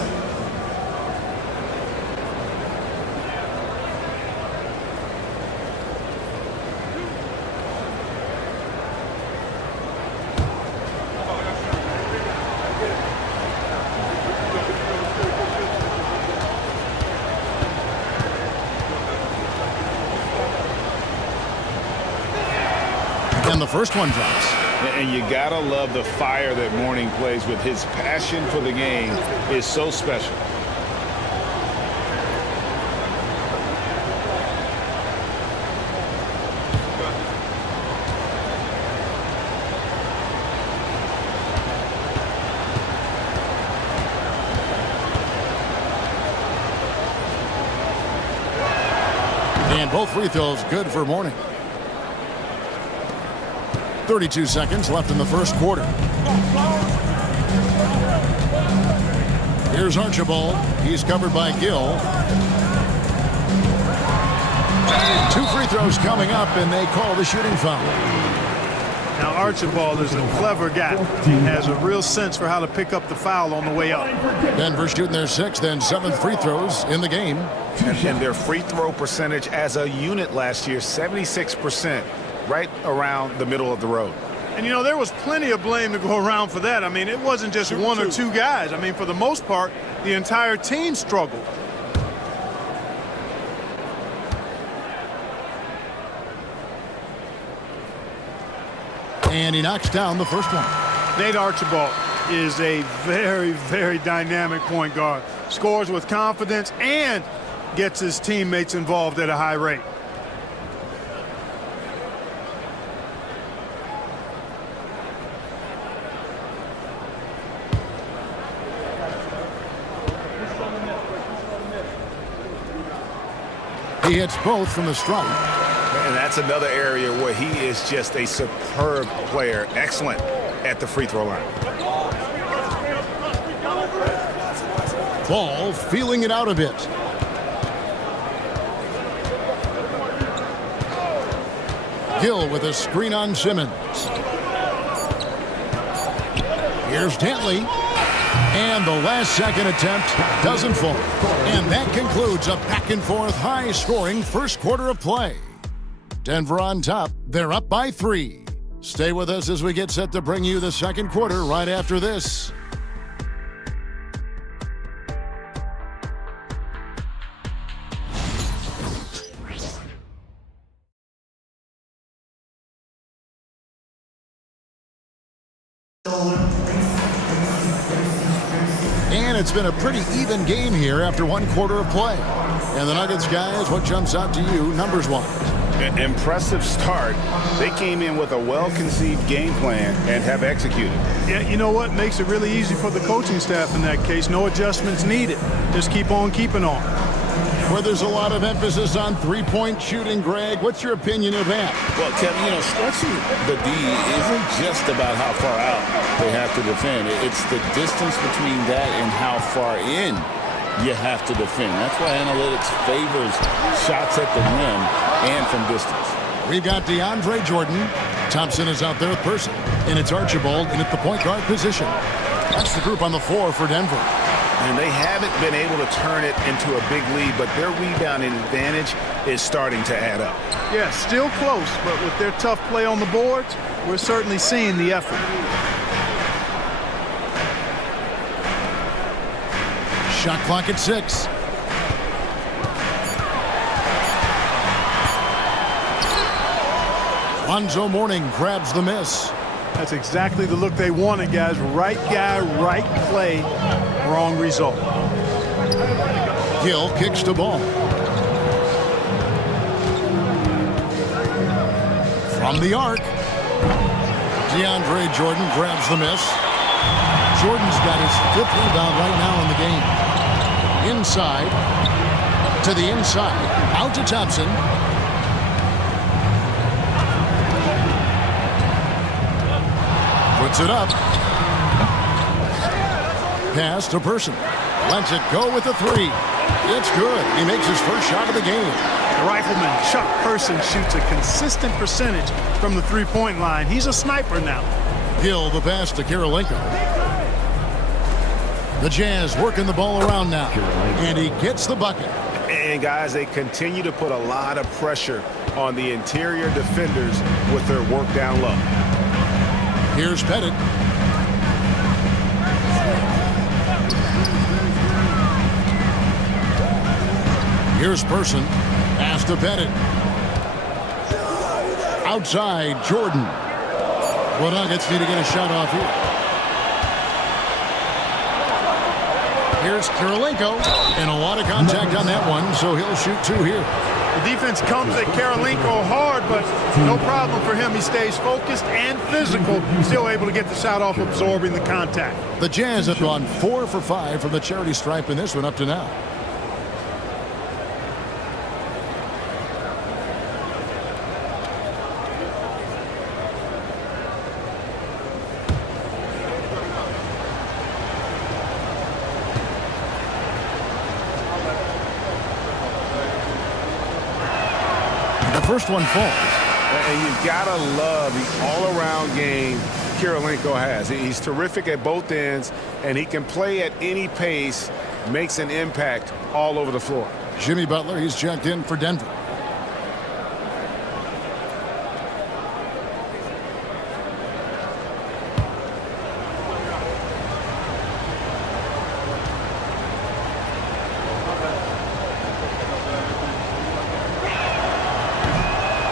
And the first one drops. And you gotta love the fire that Mourning plays with. His passion for the game is so special. And both free throws good for Mourning. 32 seconds left in the first quarter. Here's Archibald. He's covered by Gill. 2 free throws coming up, and they call the shooting foul. Now, Archibald is a clever guy. He has a real sense for how to pick up the foul on the way up. Denver shooting their 6th and 7th free throws in the game. And their free throw percentage as a unit last year, 76%. Right around the middle of the road. And, you know, there was plenty of blame to go around for that. I mean, it wasn't just 1 or 2 guys. I mean, for the most part, the entire team struggled. And he knocks down the first one. Nate Archibald is a very, very dynamic point guard. Scores with confidence and gets his teammates involved at a high rate. He hits both from the stripe. And that's another area where he is just a superb player. Excellent at the free throw line. Ball feeling it out a bit. Gill with a screen on Simmons. Here's Dantley. And the last second attempt doesn't fall. And that concludes a back-and-forth, high-scoring first quarter of play. Denver on top. They're up by 3. Stay with us as we get set to bring you the second quarter right after this. And it's been a pretty even game here after 1 quarter of play. And the Nuggets, guys, what jumps out to you numbers-wise? An impressive start. They came in with a well-conceived game plan and have executed. Yeah, you know what? Makes it really easy for the coaching staff in that case. No adjustments needed. Just keep on keeping on. where there's a lot of emphasis on three-point shooting. Greg, what's your opinion of that? Well, Kevin, stretching the D isn't just about how far out they have to defend. It's the distance between that and how far in you have to defend. That's why analytics favors shots at the rim and from distance. We've got DeAndre Jordan. Thompson is out there with Person. And it's Archibald in at the point guard position. That's the group on the floor for Denver. And they haven't been able to turn it into a big lead, but their rebounding advantage is starting to add up. Yeah, still close, but with their tough play on the boards, we're certainly seeing the effort. Shot clock at 6. Lonzo Mourning grabs the miss. That's exactly the look they wanted, guys. Right guy, right play, wrong result. Gill kicks the ball. From the arc, DeAndre Jordan grabs the miss. Jordan's got his 5th rebound right now in the game. Inside, to the inside, out to Thompson. Puts it up. Pass to Person. Lets it go with a 3. It's good. He makes his first shot of the game. The rifleman, Chuck Person, shoots a consistent percentage from the three-point line. He's a sniper now. Gill the pass to Kirilenko. The Jazz working the ball around now. And he gets the bucket. And, guys, they continue to put a lot of pressure on the interior defenders with their work down low. Here's Pettit. Here's Person. Pass to Pettit. Outside, Jordan. Well, Nuggets need to get a shot off here. Here's Kirilenko. And a lot of contact on that one, so he'll shoot 2 here. The defense comes at Kirilenko hard, but no problem for him. He stays focused and physical, still able to get the shot off, absorbing the contact. The Jazz have gone 4 for 5 from the charity stripe in this one up to now. First one falls. And you've got to love the all-around game Kirilenko has. He's terrific at both ends, and he can play at any pace, makes an impact all over the floor. Jimmy Butler, he's checked in for Denver.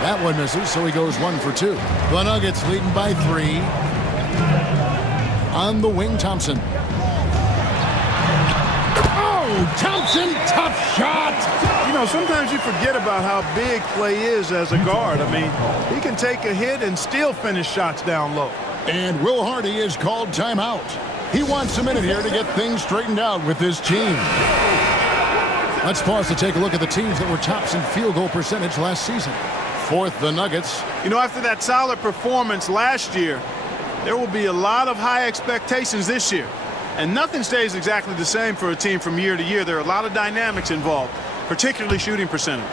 That one misses, so he goes 1 for 2. The Nuggets leading by 3. On the wing, Thompson. Oh, Thompson, tough shot. You know, sometimes you forget about how big Clay is as a guard. I mean, he can take a hit and still finish shots down low. And Will Hardy is called timeout. He wants a minute here to get things straightened out with his team. Let's pause to take a look at the teams that were tops in field goal percentage last season. 4th, the Nuggets. You know, after that solid performance last year, there will be a lot of high expectations this year. And nothing stays exactly the same for a team from year to year. There are a lot of dynamics involved, particularly shooting percentage.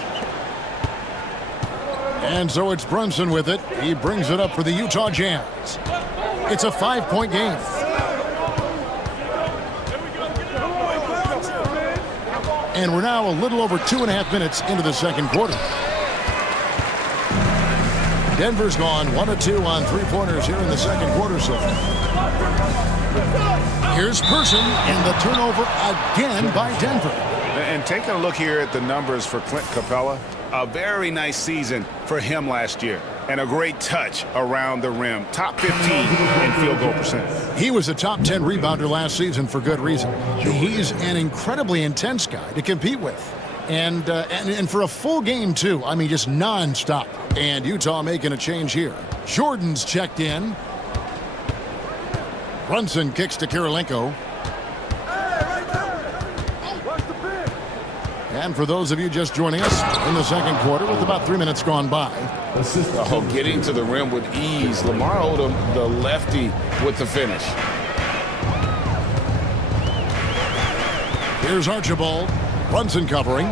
And so it's Brunson with it. He brings it up for the Utah Jazz. It's a 5-point game. And we're now a little over 2.5 minutes into the second quarter. Denver's gone 1 of 2 on three-pointers here in the second quarter so far. Here's Person, and the turnover again by Denver. And taking a look here at the numbers for Clint Capella, a very nice season for him last year. And a great touch around the rim. Top 15 in field goal percentage. He was a top 10 rebounder last season for good reason. He's an incredibly intense guy to compete with. And for a full game, too. I mean, just nonstop. And Utah making a change here. Jordan's checked in. Brunson kicks to Kirilenko. And for those of you just joining us, in the second quarter with about 3 minutes gone by. Oh, getting to the rim with ease. Lamar Odom, the lefty, with the finish. Here's Archibald. Brunson covering.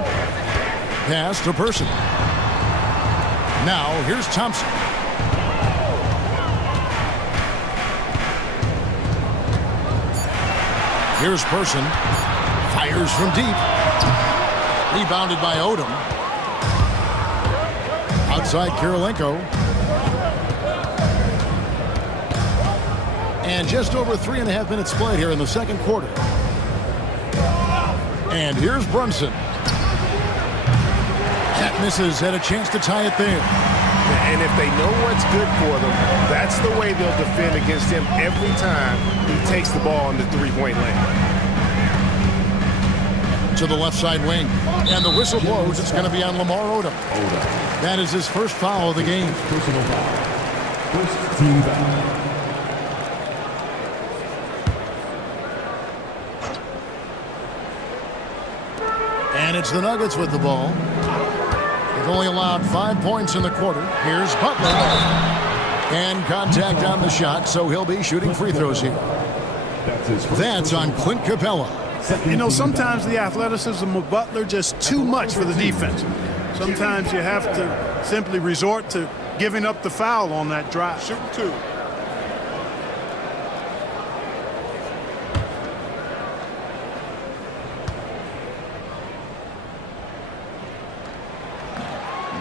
Pass to Person. Now here's Thompson. Here's Person. Fires from deep. Rebounded by Odom. Outside Kirilenko. And just over 3.5 minutes played here in the second quarter. And here's Brunson. That misses, had a chance to tie it there. And if they know what's good for them, that's the way they'll defend against him every time he takes the ball in the three-point lane. To the left side wing. And the whistle blows. It's going to be on Lamar Odom. That is his first foul of the game. Personal foul. First team foul. And it's the Nuggets with the ball. They've only allowed 5 points in the quarter. Here's Butler. And contact on the shot, so he'll be shooting free throws here. That's on Clint Capella. You know, sometimes the athleticism of Butler just too much for the defense. Sometimes you have to simply resort to giving up the foul on that drive. Shoot two.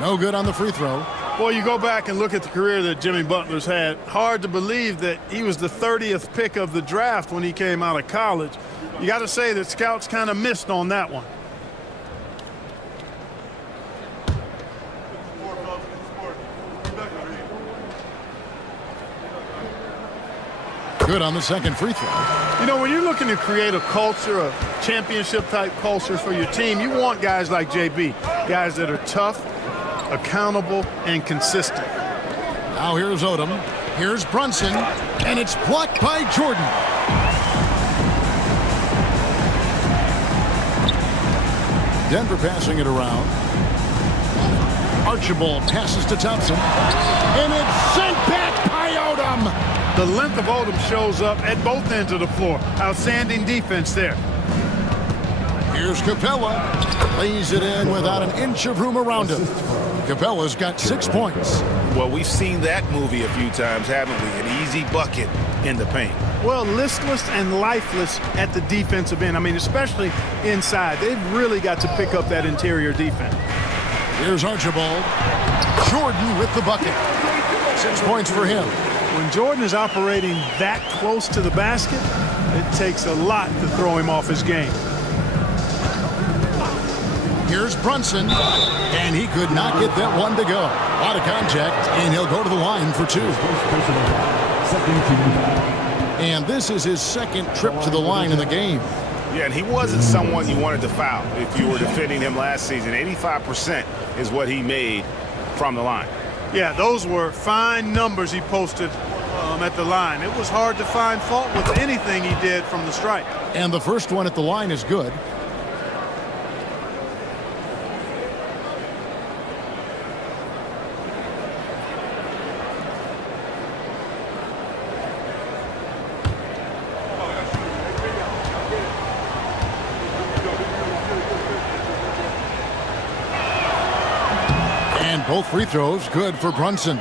No good on the free throw. Boy, you go back and look at the career that Jimmy Butler's had. Hard to believe that he was the 30th pick of the draft when he came out of college. You got to say that scouts kind of missed on that one. Good on the second free throw. You know, when you're looking to create a culture, a championship-type culture for your team, you want guys like JB, guys that are tough, accountable, and consistent. Now here's Odom. Here's Brunson. And it's blocked by Jordan. Denver passing it around. Archibald passes to Thompson. And it's sent back by Odom. The length of Odom shows up at both ends of the floor. Outstanding defense there. Here's Capella. Lays it in without an inch of room around him. Capella's got 6 points. Well, we've seen that movie a few times, haven't we? An easy bucket in the paint. Well, listless and lifeless at the defensive end. I mean, especially inside. They've really got to pick up that interior defense. Here's Archibald. Jordan with the bucket. 6 points for him. When Jordan is operating that close to the basket, it takes a lot to throw him off his game. Here's Brunson, and he could not get that one to go. A lot of contact, and he'll go to the line for 2. And this is his second trip to the line in the game. Yeah, and he wasn't someone you wanted to foul if you were defending him last season. 85% is what he made from the line. Yeah, those were fine numbers he posted at the line. It was hard to find fault with anything he did from the stripe. And the first one at the line is good. Both free throws good for Brunson.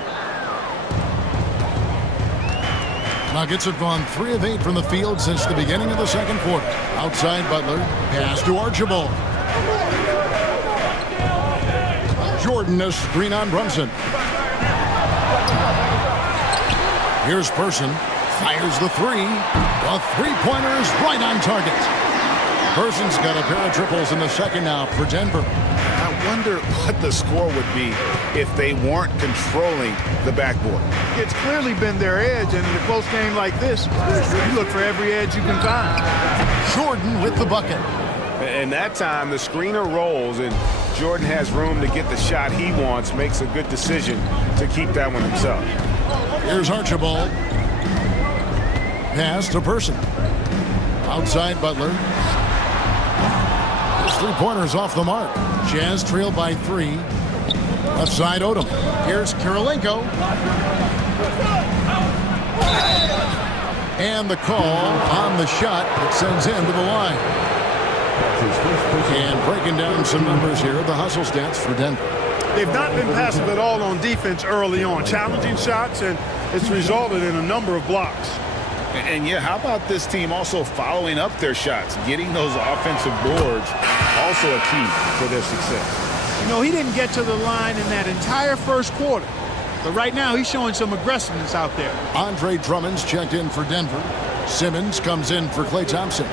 Nuggets have gone 3 of 8 from the field since the beginning of the second quarter. Outside Butler, pass to Archibald. Jordan, a screen on Brunson. Here's Person, fires the 3. The three-pointer is right on target. Person's got a pair of triples in the second now for Denver. I wonder what the score would be if they weren't controlling the backboard. It's clearly been their edge, and in a close game like this, you look for every edge you can find. Jordan with the bucket. And that time, the screener rolls, and Jordan has room to get the shot he wants, makes a good decision to keep that one himself. Here's Archibald. Pass to Person. Outside Butler. three-pointers off the mark. Jazz trail by 3. Left side Odom. Here's Kirilenko. And the call on the shot that sends him to the line. And breaking down some numbers here, the hustle stats for Denver. They've not been passive at all on defense early on. Challenging shots, and it's resulted in a number of blocks. And yeah, how about this team also following up their shots? Getting those offensive boards, also a key for their success. You know, he didn't get to the line in that entire first quarter. But right now, he's showing some aggressiveness out there. Andre Drummond's checked in for Denver. Simmons comes in for Klay Thompson.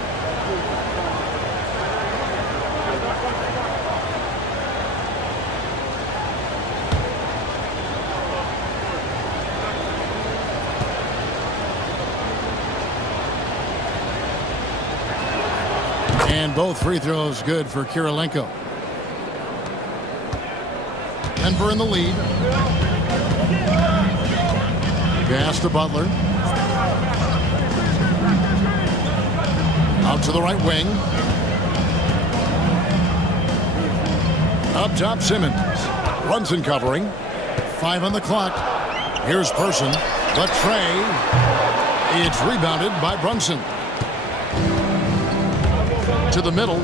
And both free throws good for Kirilenko. Denver in the lead. Pass to Butler. Out to the right wing. Up top, Simmons. Brunson covering. 5 on the clock. Here's Person. But Trey. It's rebounded by Brunson. To the middle.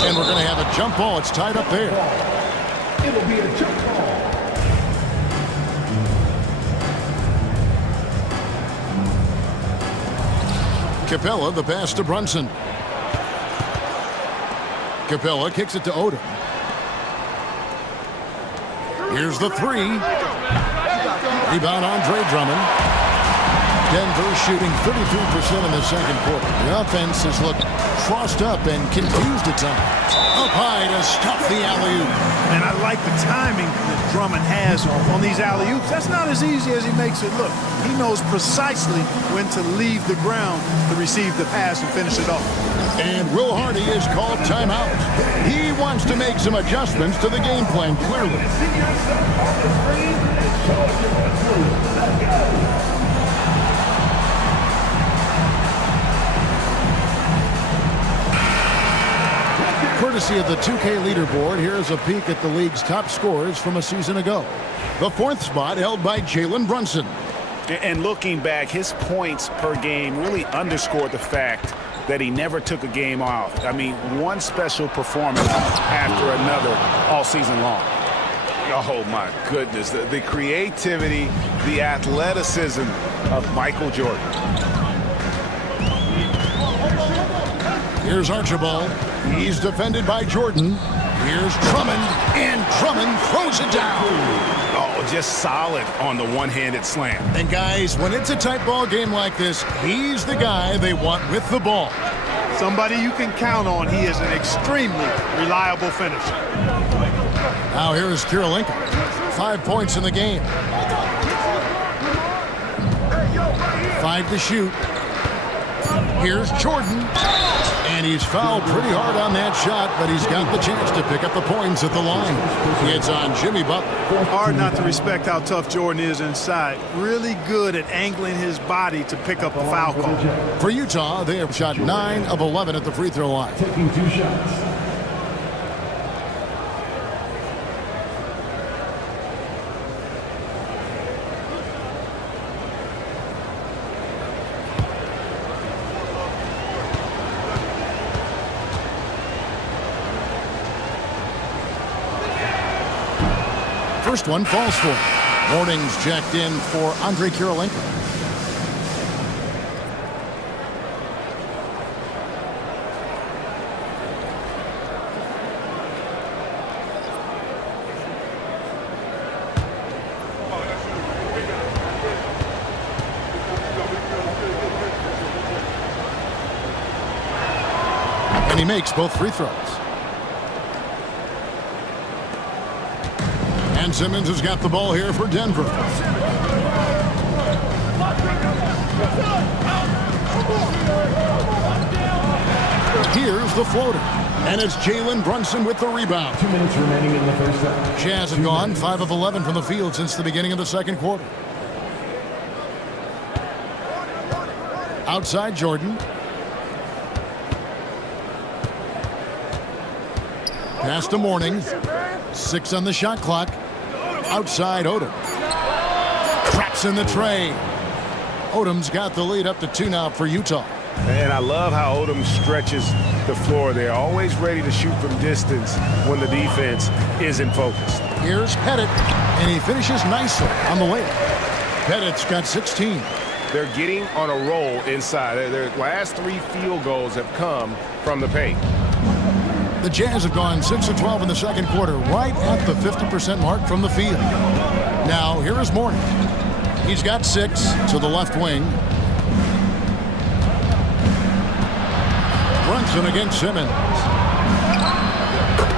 And we're going to have a jump ball. It's tied up there. It'll be a jump ball. Capella, the pass to Brunson. Capella kicks it to Odom. Here's the 3. Rebound, Andre Drummond. Denver shooting 33% in the second quarter. The offense has looked crossed up and confused at times. Up high to stuff the alley-oop. And I like the timing that Drummond has on these alley-oops. That's not as easy as he makes it look. He knows precisely when to leave the ground to receive the pass and finish it off. And Will Hardy is called timeout. He wants to make some adjustments to the game plan, clearly. Courtesy of the 2K leaderboard, here's a peek at the league's top scorers from a season ago. The 4th spot held by Jalen Brunson. And looking back, his points per game really underscored the fact that he never took a game off. I mean, one special performance after another all season long. Oh, my goodness. The creativity, the athleticism of Michael Jordan. Here's Archibald. He's defended by Jordan. Here's Drummond, and Drummond throws it down. Oh, just solid on the one-handed slam. And guys, when it's a tight ball game like this, he's the guy they want with the ball. Somebody you can count on. He is an extremely reliable finisher. Now here is Kirilenko. 5 points in the game. 5 to shoot. Here's Jordan. And he's fouled pretty hard on that shot, but he's got the chance to pick up the points at the line. It's on Jimmy Butler. Hard not to respect how tough Jordan is inside. Really good at angling his body to pick up a foul call. For Utah, they have shot 9 of 11 at the free throw line. Taking 2 shots. First one falls for him. Warnings checked in for Andre Kirilenko. And he makes both free throws. And Simmons has got the ball here for Denver. Here's the floater. And it's Jalen Brunson with the rebound. 2 minutes remaining in the first half. Jazz have gone 5 of 11 from the field since the beginning of the second quarter. Outside Jordan. Pass to Mourning. 6 on the shot clock. Outside Odom. Traps in the tray. Odom's got the lead up to 2 now for Utah. And I love how Odom stretches the floor. They're always ready to shoot from distance when the defense isn't focused. Here's Pettit, and he finishes nicely on the layup. Pettit's got 16. They're getting on a roll inside. Their last 3 field goals have come from the paint. The Jazz have gone 6 of 12 in the second quarter, right at the 50% mark from the field. Now, here is Mourning. He's got 6 to the left wing. Brunson against Simmons.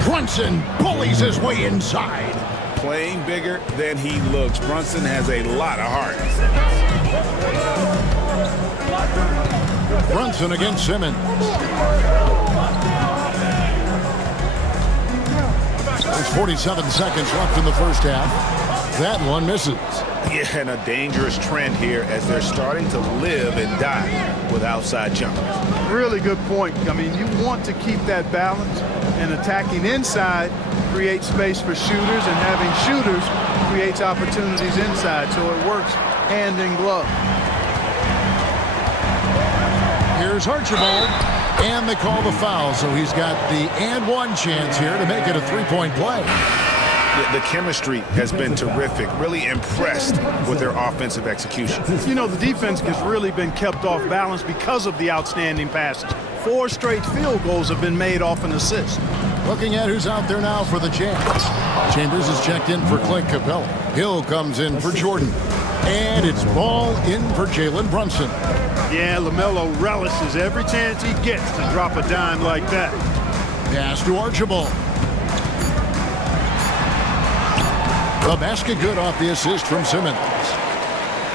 Brunson bullies his way inside. Playing bigger than he looks. Brunson has a lot of heart. Brunson against Simmons. There's 47 seconds left in the first half. That one misses. Yeah, and a dangerous trend here as they're starting to live and die with outside jumpers. Really good point. I mean, you want to keep that balance, and attacking inside creates space for shooters, and having shooters creates opportunities inside, so it works hand in glove. Here's Archibald, and they call the foul, so he's got the and one chance here to make it a 3-point play. The chemistry has been terrific. Really impressed with their offensive execution. You know, the defense has really been kept off balance because of the outstanding passes. 4 straight field goals have been made off an assist. Looking at who's out there now for the Jazz. Chambers is checked in for Clint Capella. Hill comes in for Jordan. And it's ball in for Jalen Brunson. Yeah, LaMelo relishes every chance he gets to drop a dime like that. Pass to Archibald. The basket good off the assist from Simmons.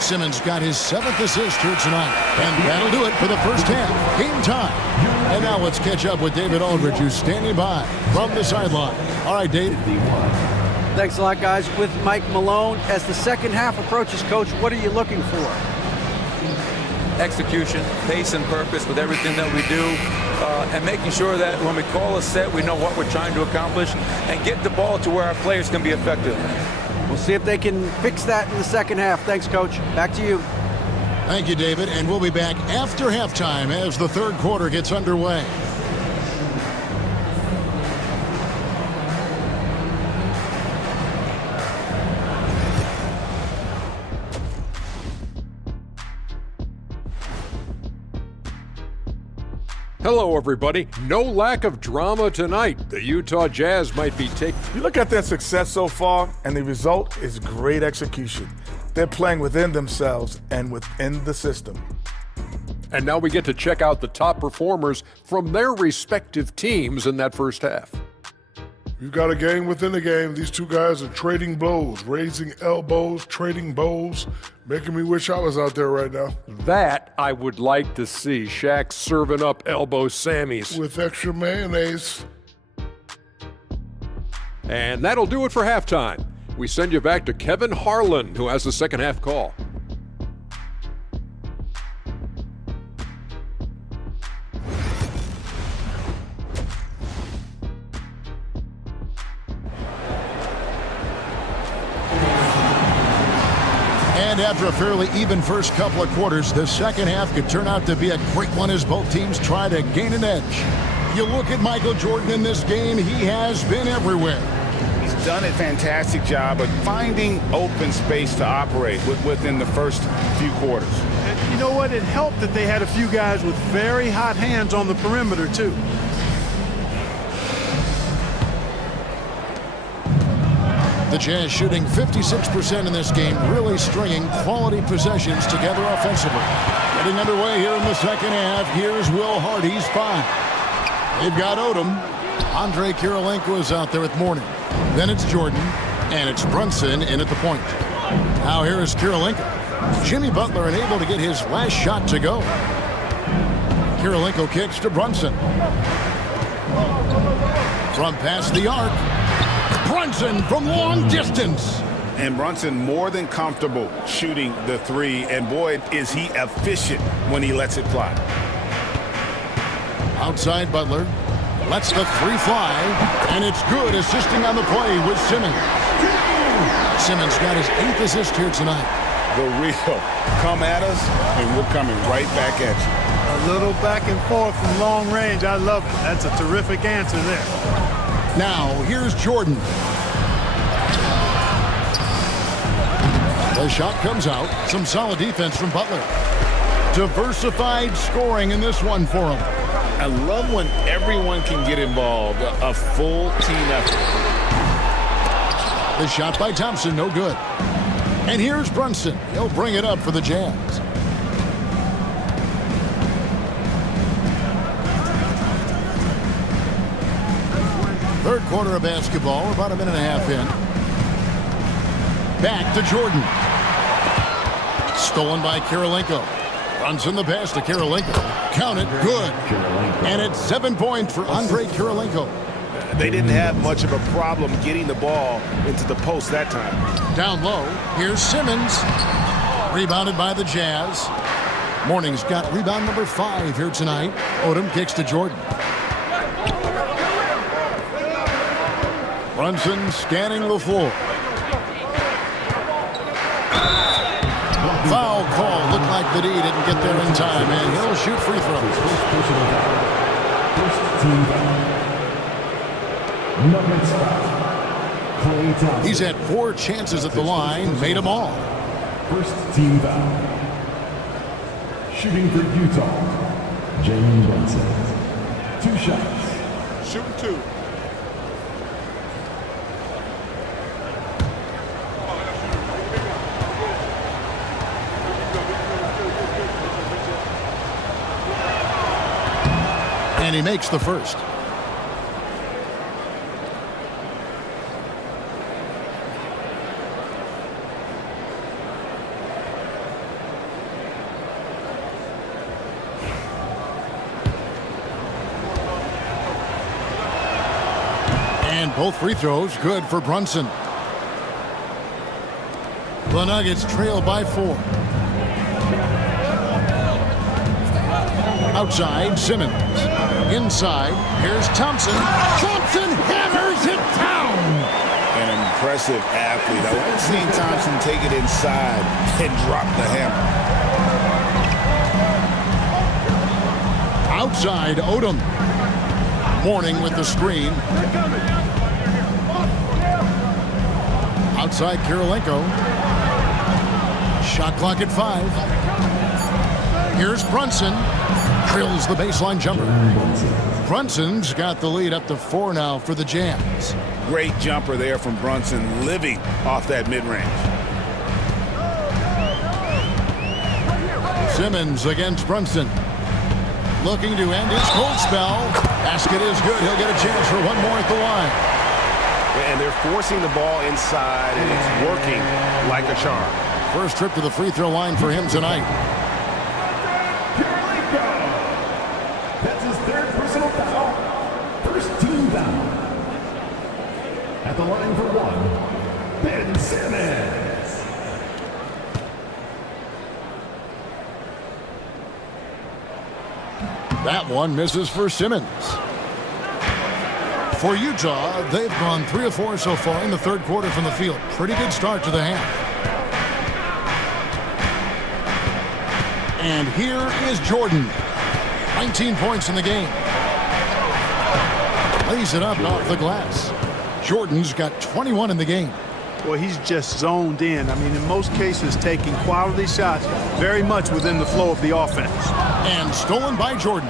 Simmons got his 7th assist here tonight. And that'll do it for the first half. Game time. And now let's catch up with David Aldridge, who's standing by from the sideline. All right, Dave. Thanks a lot, guys. With Mike Malone, as the second half approaches, Coach, what are you looking for? Execution, pace and purpose with everything that we do, and making sure that when we call a set, we know what we're trying to accomplish and get the ball to where our players can be effective. We'll see if they can fix that in the second half. Thanks, Coach. Back to you. Thank you, David. And we'll be back after halftime as the third quarter gets underway. Hello, everybody. No lack of drama tonight. The Utah Jazz might be taking... You look at their success so far, and the result is great execution. They're playing within themselves and within the system. And now we get to check out the top performers from their respective teams in that first half. We've got a game within a game. These two guys are trading blows, raising elbows, trading bows, making me wish I was out there right now. That I would like to see. Shaq serving up elbow Sammys. With extra mayonnaise. And that'll do it for halftime. We send you back to Kevin Harlan, who has the second half call. And after a fairly even first couple of quarters, the second half could turn out to be a great one as both teams try to gain an edge. You look at Michael Jordan in this game, he has been everywhere. He's done a fantastic job of finding open space to operate within the first few quarters. And you know what? It helped that they had a few guys with very hot hands on the perimeter, too. The Jazz shooting 56% in this game, really stringing quality possessions together offensively. Getting underway here in the second half. Here's Will Hardy's 5. They've got Odom. Andre Kirilenko is out there with Mourning. Then it's Jordan, and it's Brunson in at the point. Now here is Kirilenko. Jimmy Butler unable to get his last shot to go. Kirilenko kicks to Brunson. From past the arc. Brunson from long distance. And Brunson more than comfortable shooting the 3, and boy, is he efficient when he lets it fly. Outside Butler. Lets the three fly, and it's good, assisting on the play with Simmons. Simmons got his 8th assist here tonight. The real come at us, and we're coming right back at you. A little back and forth from long range. I love it. That's a terrific answer there. Now, here's Jordan. The shot comes out. Some solid defense from Butler. Diversified scoring in this one for him. I love when everyone can get involved, a full team effort. The shot by Thompson, no good. And here's Brunson. He'll bring it up for the Jazz. Third quarter of basketball. We're about a minute and a half in. Back to Jordan. Stolen by Kirilenko. Runs in the pass to Kirilenko. Count it, good. And it's 7 points for Andre Kirilenko. They didn't have much of a problem getting the ball into the post that time. Down low, here's Simmons. Rebounded by the Jazz. Morning's got rebound number 5 here tonight. Odom kicks to Jordan. Brunson scanning the floor. Foul call. Looked like the D didn't get there in time, and he'll shoot free throws. He's had 4 chances at the line, made them all. First team foul. Shooting for Utah, Jalen Brunson. 2 shots. Shooting 2. And he makes the first. And both free throws good for Brunson. The Nuggets trail by 4. Outside, Simmons. Inside, here's Thompson. Thompson hammers it down. An impressive athlete. I haven't seen Thompson take it inside and drop the hammer. Outside, Odom. Morning with the screen. Outside, Kirilenko. Shot clock at 5. Here's Brunson. Drills the baseline jumper. Brunson's got the lead up to 4 now for the Jazz. Great jumper there from Brunson, living off that mid-range. Simmons against Brunson. Looking to end his cold spell. Basket is good. He'll get a chance for one more at the line. And they're forcing the ball inside, and it's working like a charm. First trip to the free throw line for him tonight. That's his 3rd personal foul. First team foul. At the line for 1, Ben Simmons. That one misses for Simmons. For Utah, they've gone 3 of 4 so far in the third quarter from the field. Pretty good start to the half. And here is Jordan. 19 points in the game. Lays it up off the glass. Jordan's got 21 in the game. Well, he's just zoned in. I mean, in most cases, taking quality shots very much within the flow of the offense. And stolen by Jordan.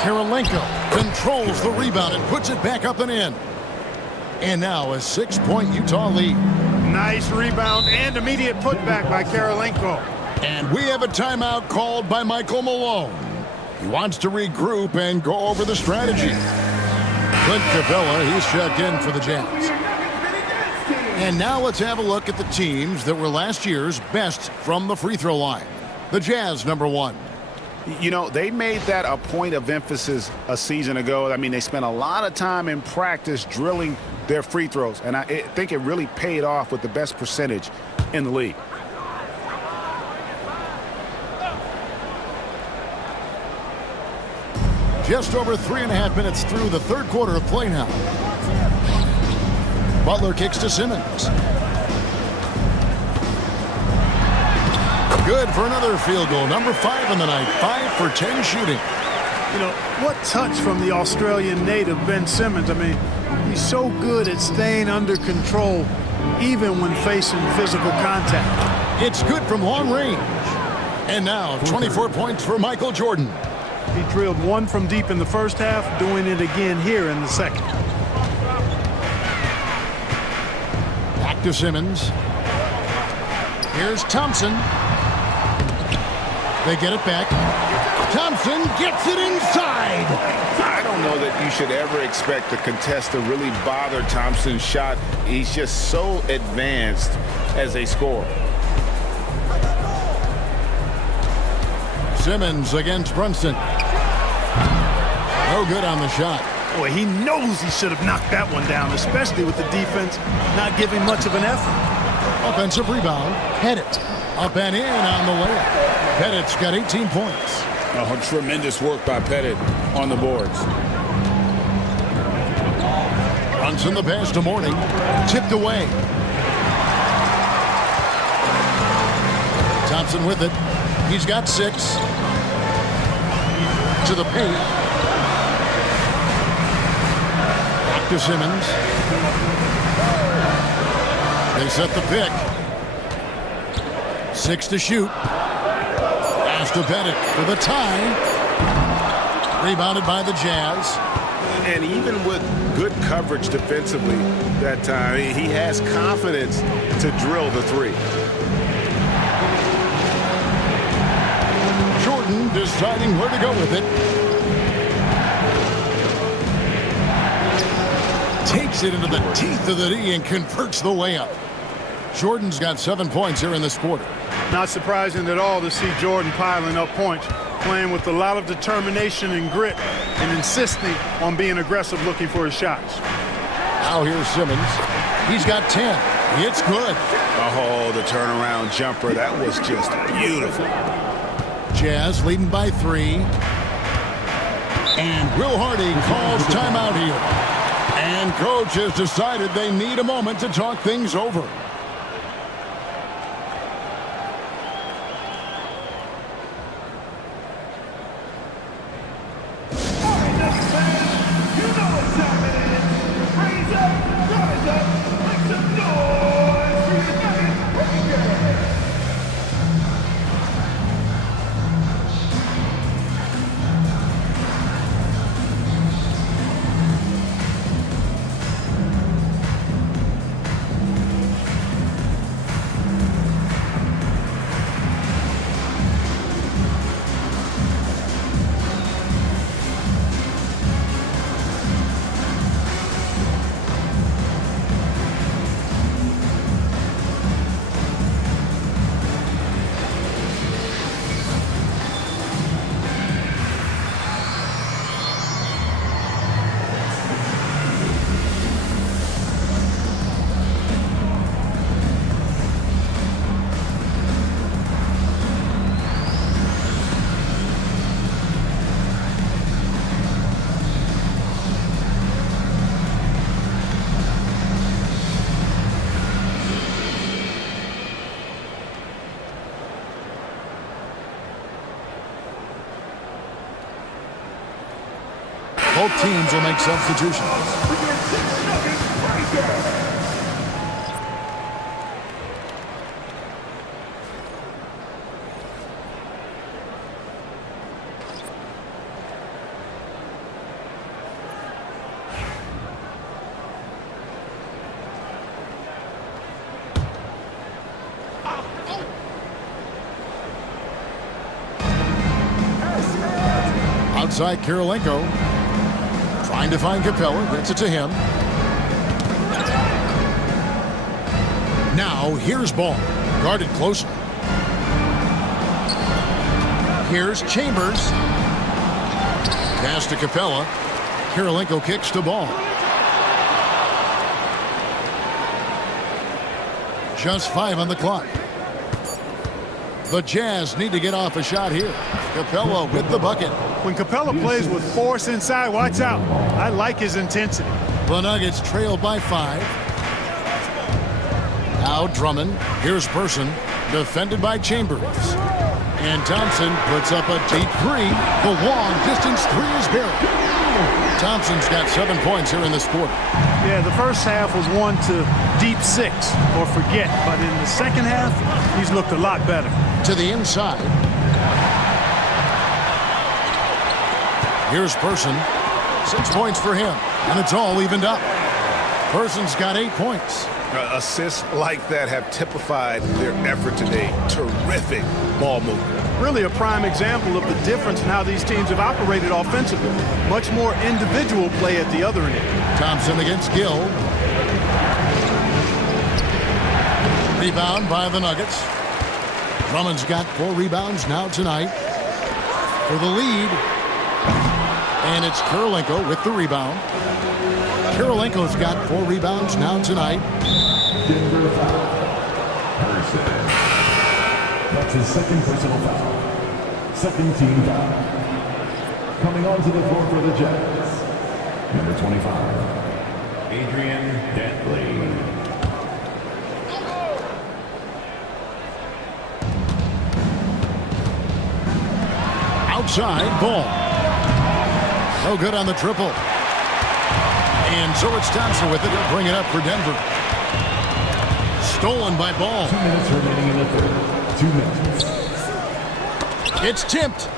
Kirilenko controls the rebound and puts it back up and in. And now a 6-point Utah lead. Nice rebound and immediate putback by Kirilenko. And we have a timeout called by Michael Malone. He wants to regroup and go over the strategy. Clint Capella, he's checked in for the Jazz. And now let's have a look at the teams that were last year's best from the free throw line. The Jazz, number 1. You know, they made that a point of emphasis a season ago. I mean, they spent a lot of time in practice drilling their free throws, and I think it really paid off with the best percentage in the league. Just over 3.5 minutes through the third quarter of play now. Butler kicks to Simmons. Good for another field goal. Number 5 in the night. 5 for 10 shooting. You know, what touch from the Australian native, Ben Simmons. I mean, he's so good at staying under control, even when facing physical contact. It's good from long range. And now, 24 points for Michael Jordan. He drilled one from deep in the first half, doing it again here in the second. Back to Simmons. Here's Thompson. They get it back. Thompson gets it inside. I don't know that you should ever expect the contest to really bother Thompson's shot. He's just so advanced as a scorer. Simmons against Brunson. No good on the shot. Boy, he knows he should have knocked that one down, especially with the defense not giving much of an effort. Offensive rebound. Pettit up and in on the layup. Pettit's got 18 points. Oh, tremendous work by Pettit on the boards. Brunson the pass to Mourning. Tipped away. Thompson with it. He's got 6. To the paint. Back to Simmons. They set the pick. 6 to shoot. Pass to Pettit for the tie. Rebounded by the Jazz. And even with good coverage defensively that time, he has confidence to drill the 3. Jordan deciding where to go with it. Takes it into the teeth of the D and converts the layup. Jordan's got 7 points here in this quarter. Not surprising at all to see Jordan piling up points, playing with a lot of determination and grit and insisting on being aggressive looking for his shots. Now here's Simmons. He's got 10. It's good. Oh, the turnaround jumper. That was just beautiful. Jazz leading by 3. And Will Hardy calls timeout here. And coach has decided they need a moment to talk things over. Both teams will make substitutions. Outside Kirilenko. Trying to find Capella, gets it to him. Now, here's Ball, guarded closely. Here's Chambers. Pass to Capella. Kirilenko kicks to Ball. Just 5 on the clock. The Jazz need to get off a shot here. Capella with the bucket. When Capella plays with force inside, watch out. I like his intensity. The Nuggets trailed by 5. Now Drummond. Here's Person. Defended by Chambers. And Thompson puts up a deep 3. The long distance 3 is buried. Thompson's got 7 points here in this quarter. Yeah, the first half was 1 to deep 6 or forget. But in the second half, he's looked a lot better. To the inside. Here's Person. 6 points for him. And it's all evened up. Person's got 8 points. Assists like that have typified their effort today. Terrific ball movement. Really a prime example of the difference in how these teams have operated offensively. Much more individual play at the other end. Thompson against Gill. Rebound by the Nuggets. Drummond's got 4 rebounds now tonight for the lead. And it's Kirilenko with the rebound. Kirilenko's got 4 rebounds now tonight. Denver foul. Person. That's his second personal foul. Second team foul. Coming onto the floor for the Jazz. Number 25, Adrian Dantley. Outside ball. No good on the triple. And so it's Thompson with it. He'll bring it up for Denver. Stolen by Ball. 2 minutes remaining in the third. 2 minutes. It's tipped.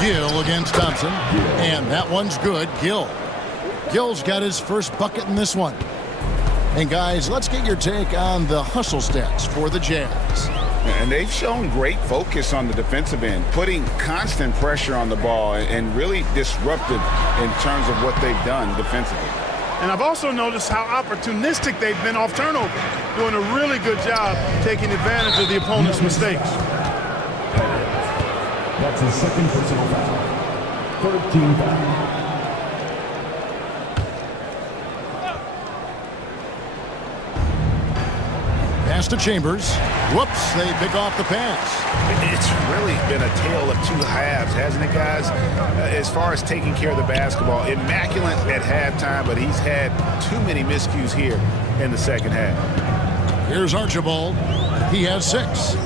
Gill against Thompson. And that one's good. Gill. Gill's got his first bucket in this one. And guys, let's get your take on the hustle stats for the Jazz. And they've shown great focus on the defensive end, putting constant pressure on the ball and really disruptive in terms of what they've done defensively. And I've also noticed how opportunistic they've been off turnover, doing a really good job taking advantage of the opponent's mistakes. That's his second personal foul. Third team foul. Pass to Chambers. Whoops, they pick off the pass. It's really been a tale of 2 halves, hasn't it, guys? As far as taking care of the basketball, immaculate at halftime, but he's had too many miscues here in the second half. Here's Archibald. He has 6.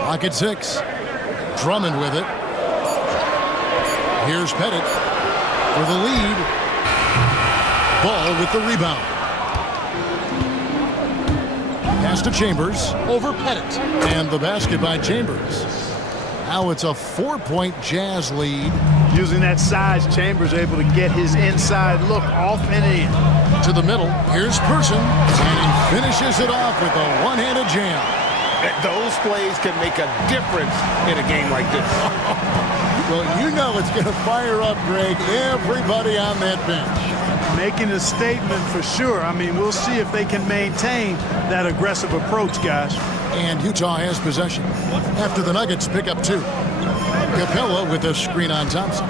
Pocket 6. Drummond with it. Here's Pettit for the lead. Ball with the rebound. Pass to Chambers over Pettit. And the basket by Chambers. Now it's a 4-point Jazz lead. Using that size, Chambers able to get his inside look off and in. To the middle. Here's Person. And he finishes it off with a one-handed jam. Those plays can make a difference in a game like this. Well, you know it's going to fire up, Greg, everybody on that bench. Making a statement for sure. I mean, we'll see if they can maintain that aggressive approach, guys. And Utah has possession after the Nuggets pick up 2. Capella with a screen on Thompson.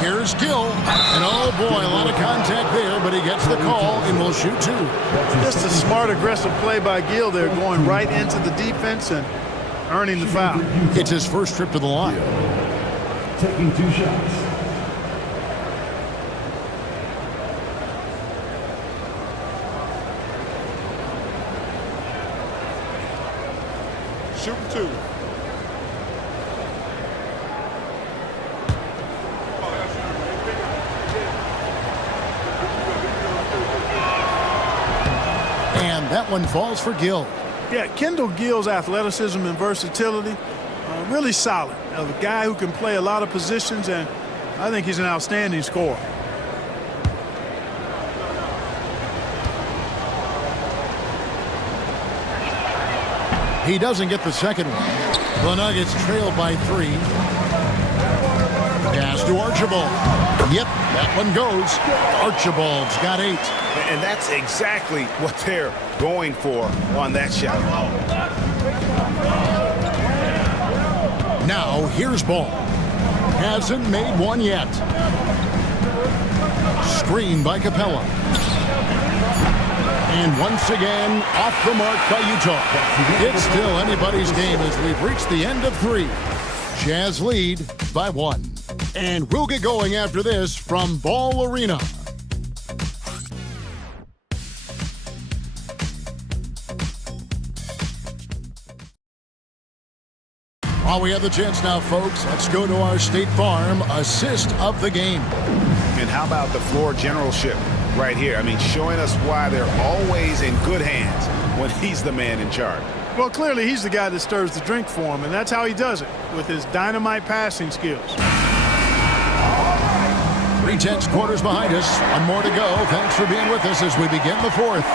Here's Gill. And oh boy, a lot of contact there, but he gets the call and will shoot 2. Just a smart, aggressive play by Gill there, going right into the defense and earning the foul. It's his first trip to the line. Taking 2 shots. Shoot 2. And that one falls for Gill. Yeah, Kendall Gill's athleticism and versatility, really solid. A guy who can play a lot of positions, and I think he's an outstanding scorer. He doesn't get the second one. The Nuggets trailed by 3. Pass to Archibald. Yep, that one goes. Archibald's got 8. And that's exactly what they're going for on that shot. Now here's Ball. Hasn't made one yet. Screen by Capella. And once again, off the mark by Utah. It's still anybody's game as we've reached the end of 3. Jazz lead by 1. And we'll get going after this from Ball Arena. While we have the chance now, folks, let's go to our State Farm assist of the game. And how about the floor generalship right here? I mean, showing us why they're always in good hands when he's the man in charge. Well, clearly he's the guy that stirs the drink for him, and that's how he does it, with his dynamite passing skills. 3/10 quarters behind us. One more to go. Thanks for being with us as we begin the 4th.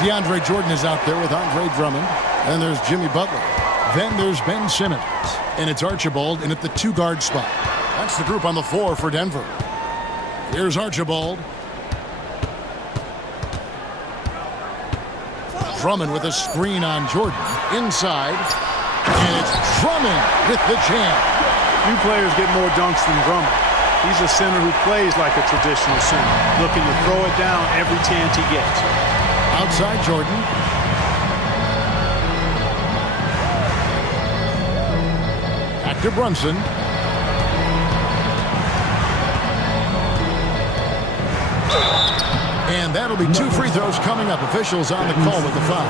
DeAndre Jordan is out there with Andre Drummond. Then there's Jimmy Butler. Then there's Ben Simmons. And it's Archibald in at the 2-guard spot. That's the group on the floor for Denver. Here's Archibald. Drummond with a screen on Jordan. Inside. And it's Drummond with the jam. Few players get more dunks than Drummond. He's a center who plays like a traditional center, looking to throw it down every chance he gets. Outside Jordan. Back to Brunson. And that'll be 2 free throws coming up. Officials on the call with the foul.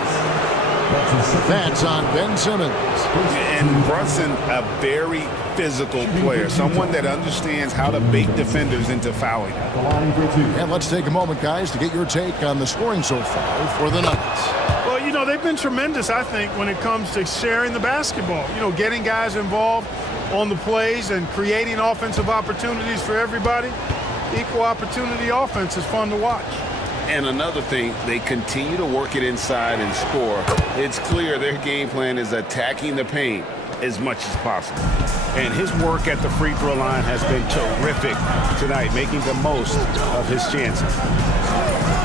That's on Ben Simmons. And Brunson, a very physical player, someone that understands how to bait defenders into fouling. And let's take a moment, guys, to get your take on the scoring so far for the Nuggets. Well, you know, they've been tremendous, I think, when it comes to sharing the basketball. You know, getting guys involved on the plays and creating offensive opportunities for everybody. Equal opportunity offense is fun to watch. And another thing, they continue to work it inside and score. It's clear their game plan is attacking the paint as much as possible. And his work at the free throw line has been terrific tonight, making the most of his chances.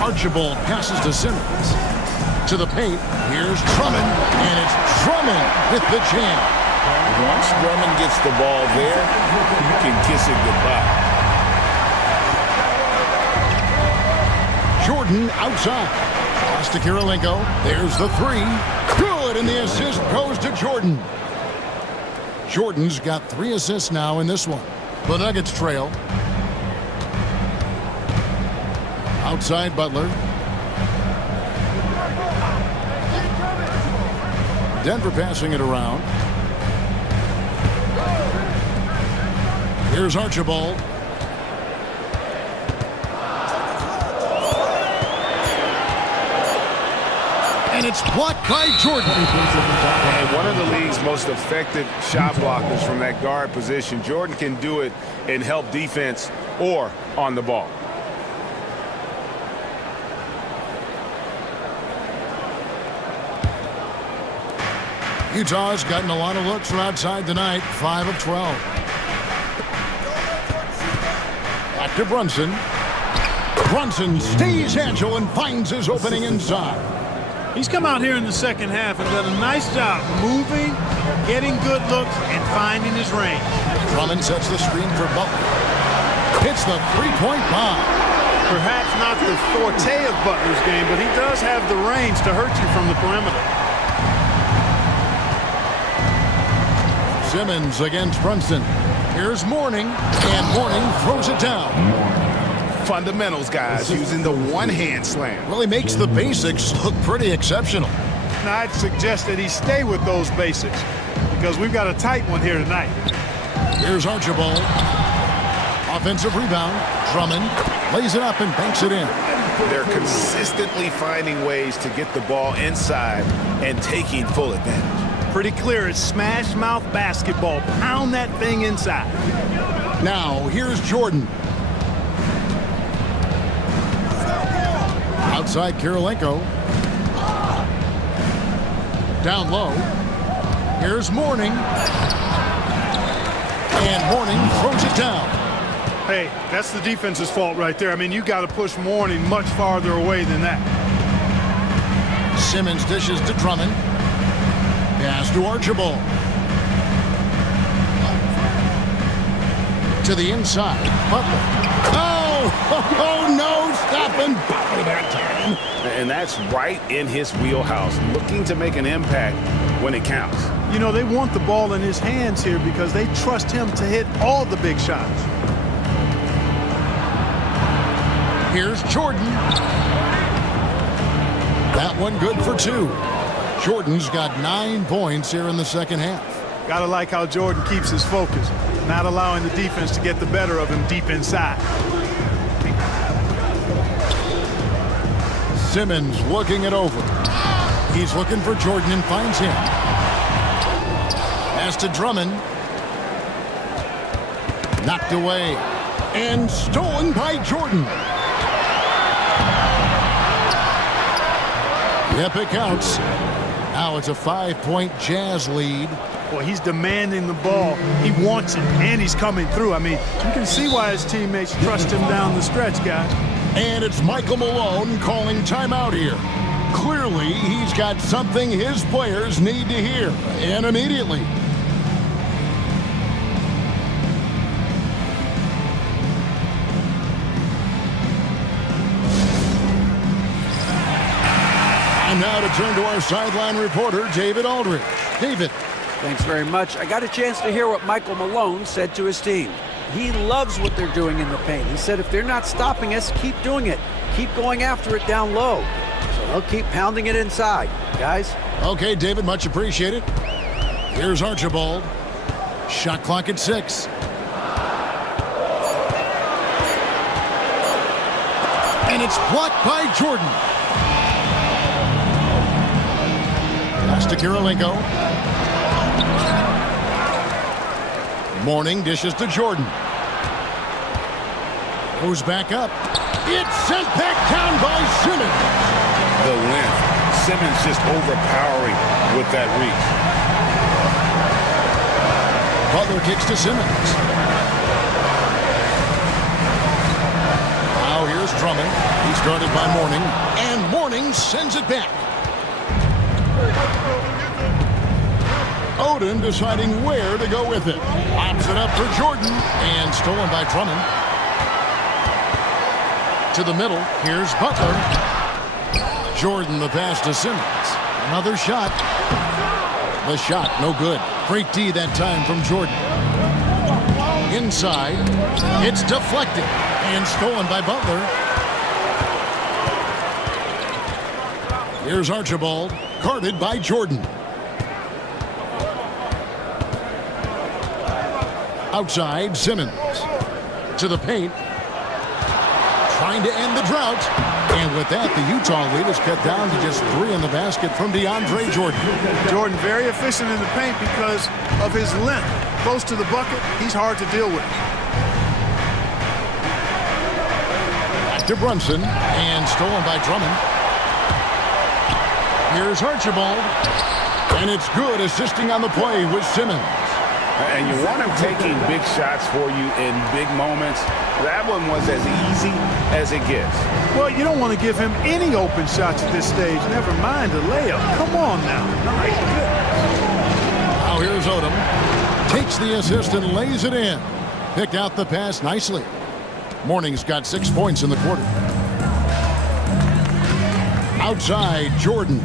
Archibald passes to Simmons. To the paint, here's Drummond, and it's Drummond with the jam. Once Drummond gets the ball there, you can kiss it goodbye. Jordan outside. Pass to Kirilenko. There's the 3. Good, and the assist goes to Jordan. Jordan's got 3 assists now in this one. The Nuggets trail. Outside Butler. Denver passing it around. Here's Archibald. And it's blocked by Jordan. And one of the league's most effective shot blockers from that guard position. Jordan can do it and help defense or on the ball. Utah's gotten a lot of looks from outside tonight. 5 of 12. Back to Brunson. Brunson stays agile and finds his opening inside. He's come out here in the second half and done a nice job moving, getting good looks, and finding his range. Drummond sets the screen for Butler. Hits the 3-point bomb. Perhaps not the forte of Butler's game, but he does have the range to hurt you from the perimeter. Simmons against Brunson. Here's Mourning, and Mourning throws it down. Fundamentals, guys, using the one-hand slam. Really makes the basics look pretty exceptional. Now, I'd suggest that he stay with those basics because we've got a tight one here tonight. Here's Archibald. Offensive rebound. Drummond lays it up and banks it in. They're consistently finding ways to get the ball inside and taking full advantage. Pretty clear it's smash mouth basketball. Pound that thing inside. Now, here's Jordan. Outside Kirilenko. Down low. Here's Mourning. And Mourning throws it down. Hey, that's the defense's fault right there. I mean, you got to push Mourning much farther away than that. Simmons dishes to Drummond. Pass to Archibald. To the inside. Butler. Oh no, stopping Butler that time. And that's right in his wheelhouse, looking to make an impact when it counts. You know, they want the ball in his hands here because they trust him to hit all the big shots. Here's Jordan. That one good for 2. Jordan's got 9 points here in the second half. Gotta like how Jordan keeps his focus, not allowing the defense to get the better of him deep inside. Simmons looking it over. He's looking for Jordan and finds him. Pass to Drummond. Knocked away and stolen by Jordan. Yep, it counts. Now it's a 5-point Jazz lead. Boy, he's demanding the ball. He wants it, and he's coming through. I mean, you can see why his teammates trust him down the stretch, guys. And it's Michael Malone calling timeout here. Clearly, he's got something his players need to hear, and immediately. And now to turn to our sideline reporter, David Aldridge. David. Thanks very much. I got a chance to hear what Michael Malone said to his team. He loves what they're doing in the paint. He said if they're not stopping us, keep doing it. Keep going after it down low. So they'll keep pounding it inside, guys. Okay, David, much appreciated. Here's Archibald. Shot clock at 6. And it's blocked by Jordan. Pass to Kirilenko. Mourning dishes to Jordan. Goes back up. It's sent back down by Simmons. The length. Simmons just overpowering with that reach. Butler kicks to Simmons. Now here's Drummond. He's guarded by Mourning. And Mourning sends it back. Oden deciding where to go with it. Lobs it up for Jordan and stolen by Drummond. To the middle, here's Butler. Jordan the pass to Simmons. Another shot. The shot, no good. Great D that time from Jordan. Inside, it's deflected and stolen by Butler. Here's Archibald, guarded by Jordan. Outside, Simmons to the paint, trying to end the drought. And with that, the Utah lead is cut down to just 3 in the basket from DeAndre Jordan. Jordan very efficient in the paint because of his length. Close to the bucket, he's hard to deal with. Back to Brunson, and stolen by Drummond. Here's Archibald, and it's good, assisting on the play with Simmons. And you want him taking big shots for you in big moments. That one was as easy as it gets. Well, you don't want to give him any open shots at this stage. Never mind a layup. Come on now. My goodness. Now here's Odom. Takes the assist and lays it in. Picked out the pass nicely. Mourning's got 6 points in the quarter. Outside, Jordan.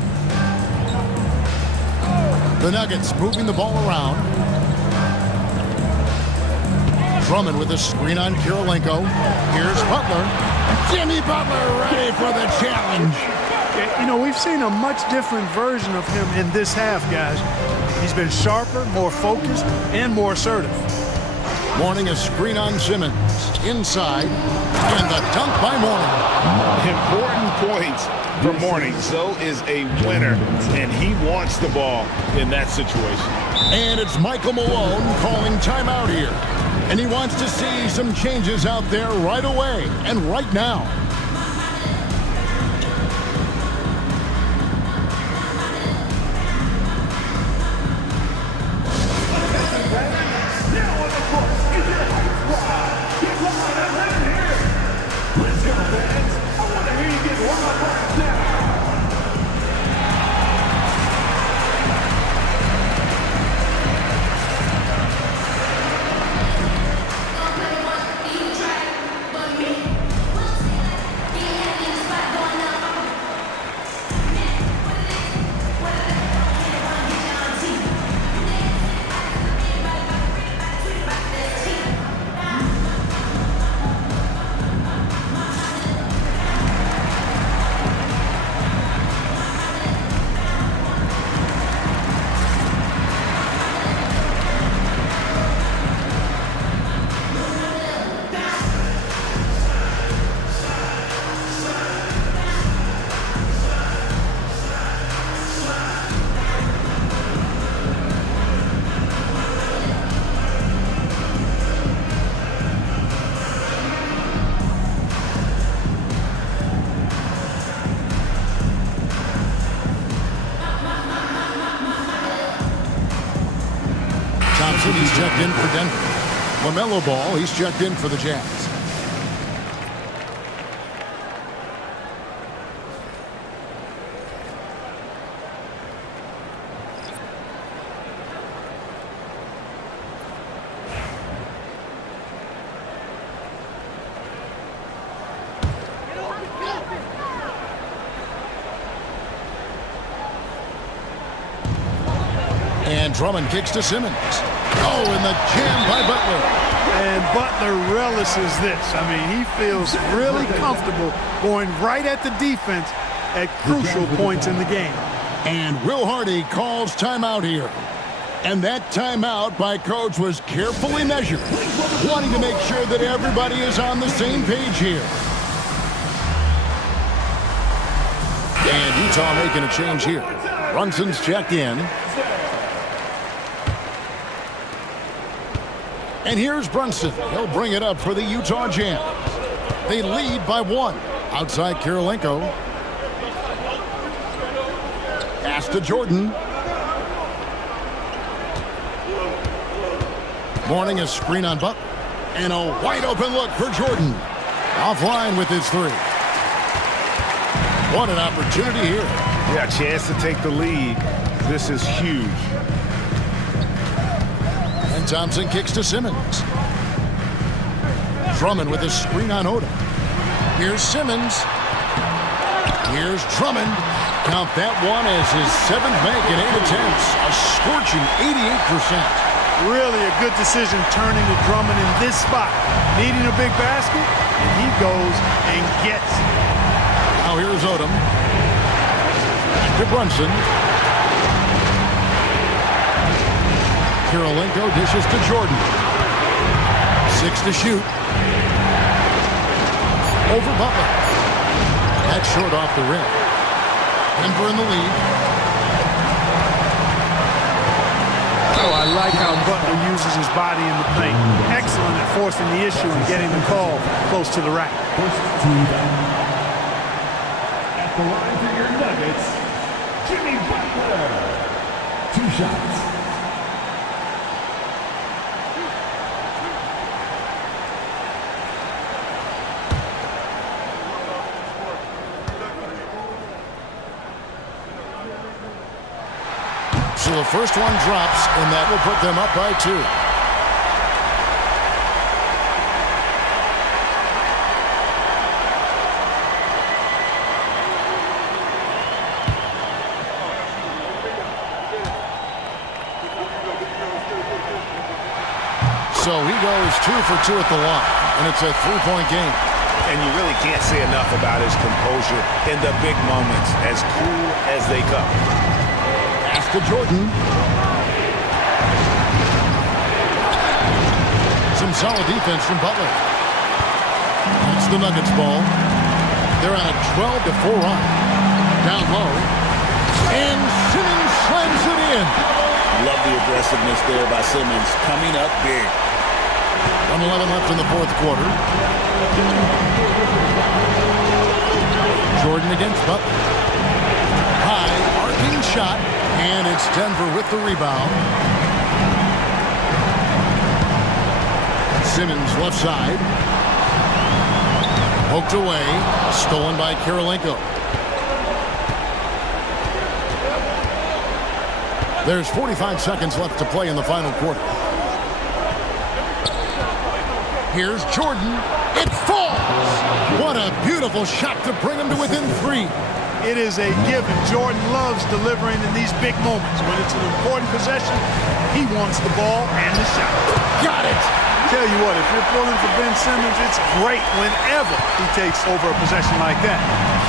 The Nuggets moving the ball around. Drummond with a screen on Kirilenko. Here's Butler. Jimmy Butler ready for the challenge. Yeah, you know, we've seen a much different version of him in this half, guys. He's been sharper, more focused, and more assertive. Mourning a screen on Simmons. Inside. And the dunk by Mourning. Important points for Mourning. So is a winner, and he wants the ball in that situation. And it's Michael Malone calling timeout here. And he wants to see some changes out there right away and right now. Thompson, he's checked in for Denver. LaMelo Ball, he's checked in for the Jazz. And Drummond kicks to Simmons. Oh, and the jam by Butler. And Butler relishes this. I mean, he feels really comfortable going right at the defense at crucial points in the game. And Will Hardy calls timeout here. And that timeout by Coach was carefully measured, wanting to make sure that everybody is on the same page here. And Utah making a change here. Brunson's checked in. And here's Brunson. He'll bring it up for the Utah Jazz. They lead by 1. Outside Kirilenko. Pass to Jordan. Mourning a screen on Butler. And a wide open look for Jordan. Offline with his 3. What an opportunity here. Yeah, chance to take the lead. This is huge. And Thompson kicks to Simmons. Drummond with a screen on Odom. Here's Simmons. Here's Drummond. Count that one as his 7th make in 8 attempts. A scorching 88%. Really a good decision turning to Drummond in this spot. Needing a big basket, and he goes and gets it. Now here's Odom. To Brunson. Kirilenko dishes to Jordan. 6 to shoot. Over Butler. That's short off the rim. Denver in the lead. Oh, I like how Butler uses his body in the paint. Excellent at forcing the issue and getting the call close to the rack. First team down. At the line for your Nuggets, Jimmy Butler. 2 shots. So the first one drops, and that will put them up by 2. So he goes 2 for 2 at the line, and it's a 3-point game. And you really can't say enough about his composure in the big moments, as cool as they come. Pass to Jordan. Some solid defense from Butler. It's the Nuggets ball. They're on a 12-4 run. Down low. And Simmons slams it in. Love the aggressiveness there by Simmons. Coming up big. 1:11 left in the 4th quarter. Jordan against Butler. High, arcing shot. And it's Denver with the rebound. Simmons left side. Poked away. Stolen by Kirilenko. There's 45 seconds left to play in the final quarter. Here's Jordan. It falls. What a beautiful shot to bring him to within 3. It is a given. Jordan loves delivering in these big moments. When it's an important possession, he wants the ball and the shot. Got it. Tell you what, if you're pulling for Ben Simmons, it's great whenever he takes over a possession like that.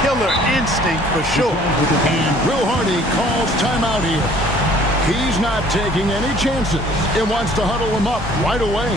Killer instinct for sure. And Will Hardy calls timeout here. He's not taking any chances and wants to huddle him up right away.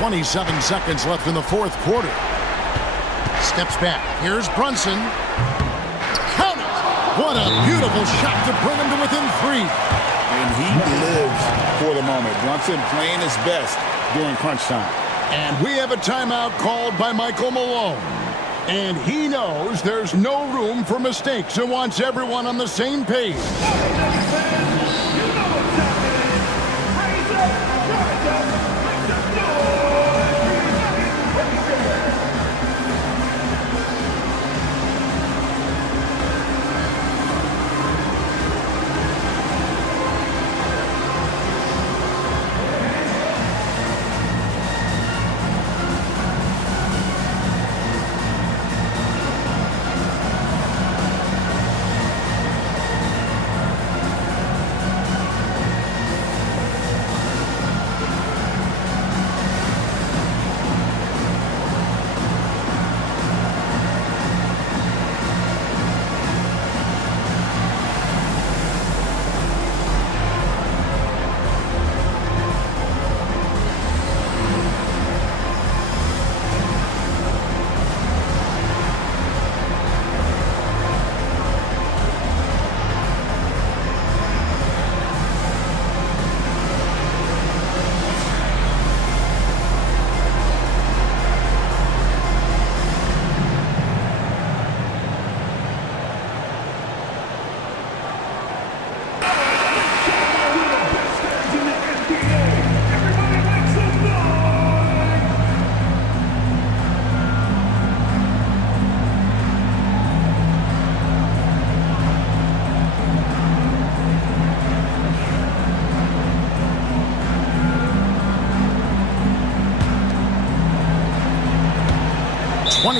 27 seconds left in the fourth quarter. Steps back. Here's Brunson. Count it! What a beautiful shot to bring him to within 3. And he lives for the moment. Brunson playing his best during crunch time. And we have a timeout called by Michael Malone. And he knows there's no room for mistakes and wants everyone on the same page.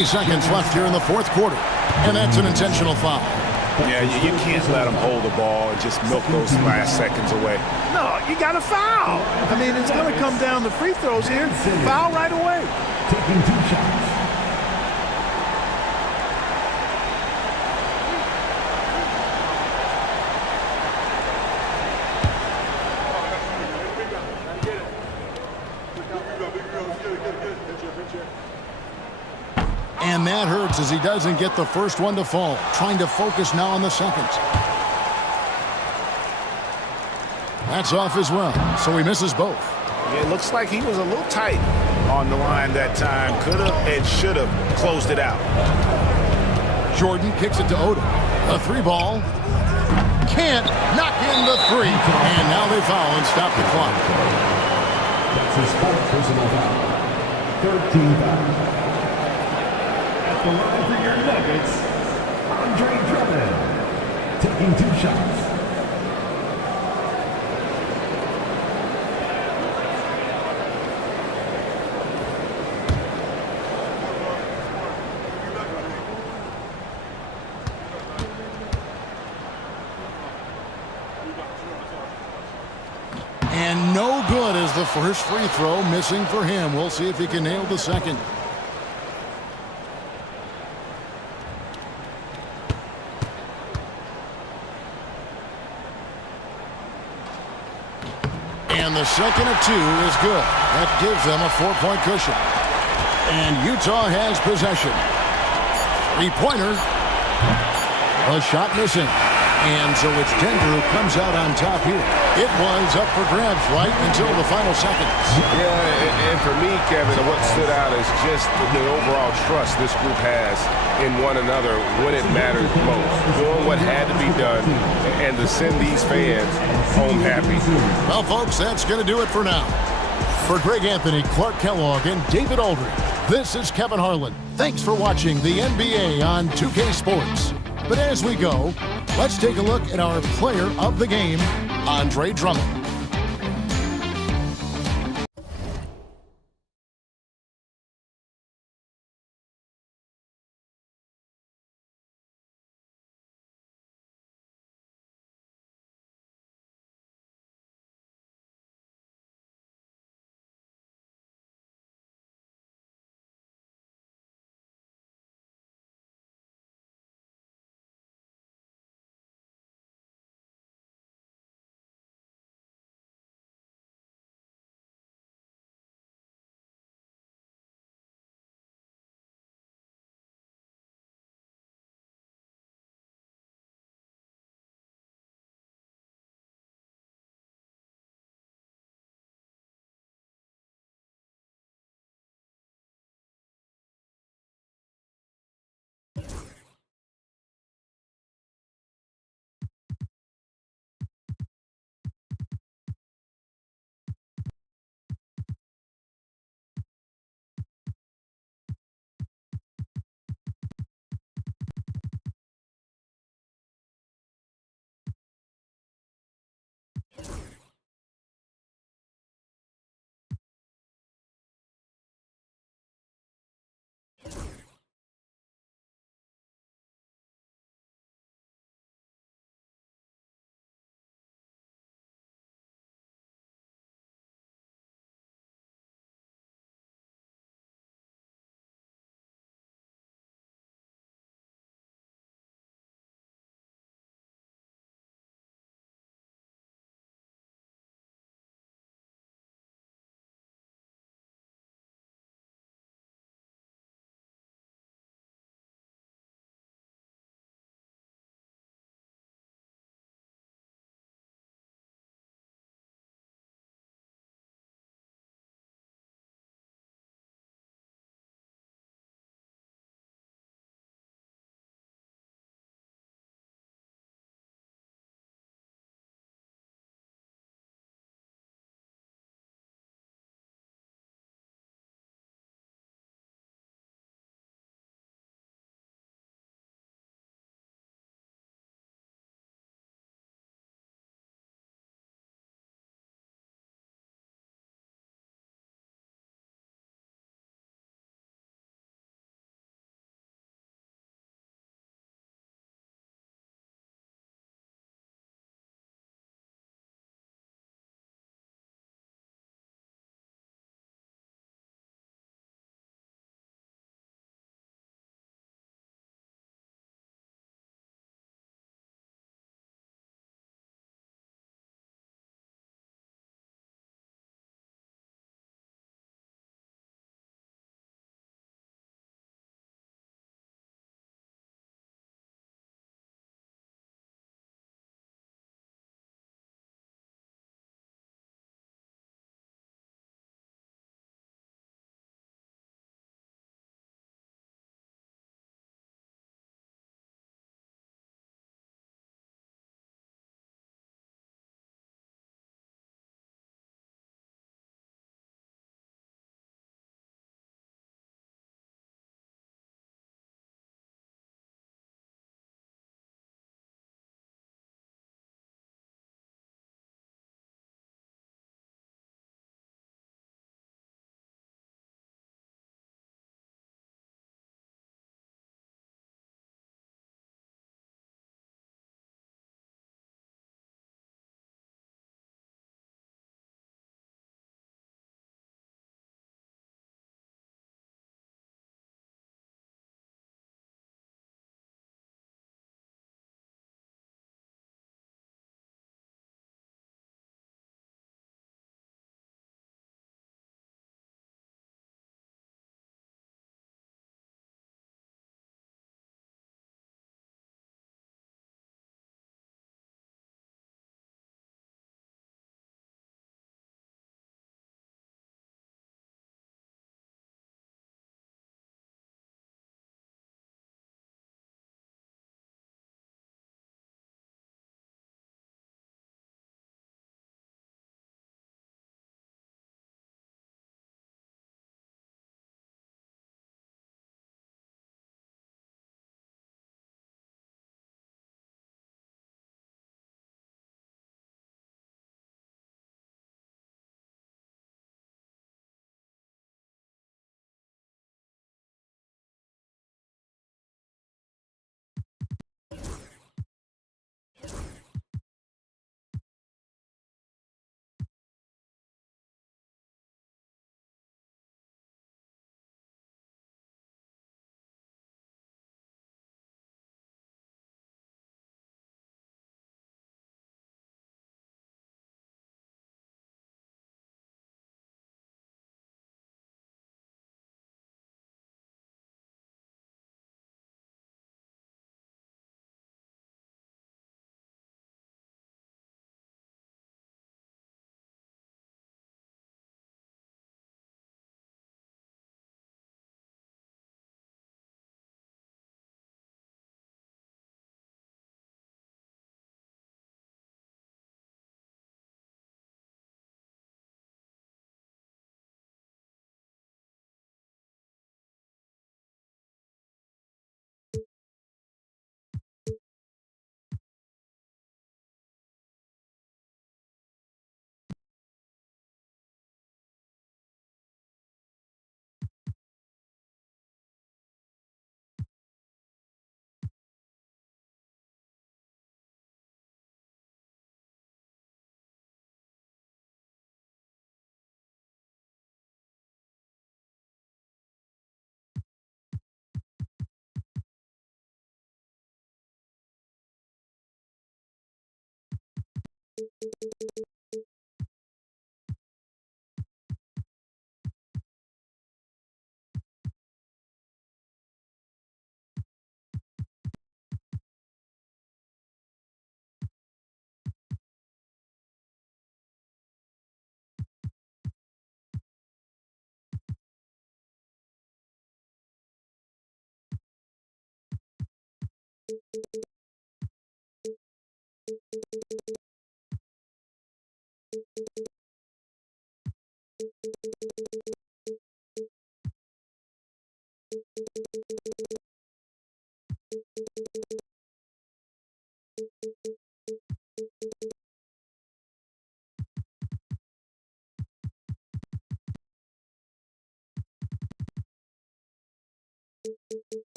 Seconds left here in the fourth quarter, and that's an intentional foul. Yeah, you can't let them hold the ball and just milk those last seconds away. No, you got to foul. I mean, it's going to come down to free throws here. Foul right away. Taking 2 shots. And that hurts as he doesn't get the first one to fall. Trying to focus now on the seconds. That's off as well, so he misses both. It looks like he was a little tight on the line that time. Could have and should have closed it out. Jordan kicks it to Odom. A 3-ball. Can't knock in the 3. And now they foul and stop the clock. That's his 4th personal foul. 13 fouls. At the line for your Nuggets, Andre Drummond, taking 2 shots. And no good as the first free throw missing for him. We'll see if he can nail the second. And the second of 2 is good. That gives them a 4-point cushion. And Utah has possession. 3-pointer. A shot missing. And so it's Denver who comes out on top here. It was up for grabs right until the final seconds. Yeah, and for me, Kevin, what stood out is just the overall trust this group has in one another when it matters most. Doing what had to be done and to send these fans home happy. Well, folks, that's going to do it for now. For Greg Anthony, Clark Kellogg, and David Aldridge, this is Kevin Harlan. Thanks for watching the NBA on 2K Sports. But as we go, let's take a look at our player of the game, Andre Drummond.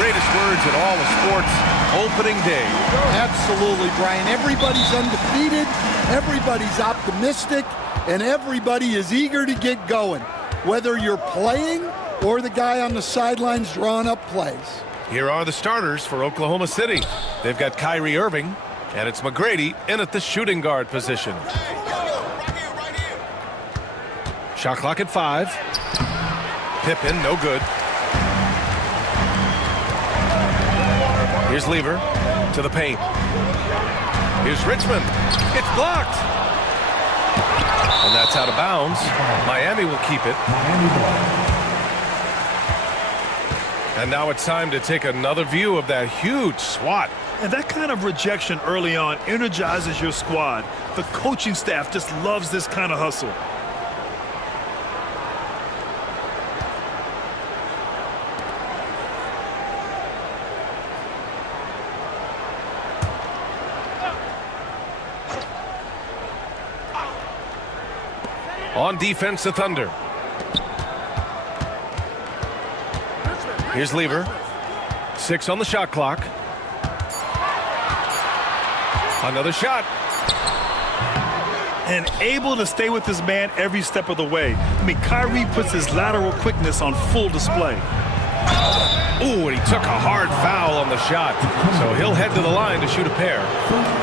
Greatest words in all of sports. opening day. Absolutely, Brian. Everybody's undefeated, everybody's optimistic, and everybody is eager to get going, whether you're playing or the guy on the sidelines drawing up plays. Here are the starters for Oklahoma City. They've got Kyrie Irving, and it's McGrady in at the shooting guard position. Shot clock at 5. Pippen, no good. Here's Lever to the paint. Here's Richmond. It's blocked. And that's out of bounds. Miami will keep it. And now it's time to take another view of that huge swat. And that kind of rejection early on energizes your squad. The coaching staff just loves this kind of hustle. On defense, the Thunder. Here's Lever. 6 on the shot clock. Another shot. And able to stay with his man every step of the way. I mean, Kyrie puts his lateral quickness on full display. Ooh, and he took a hard foul on the shot. So he'll head to the line to shoot a pair.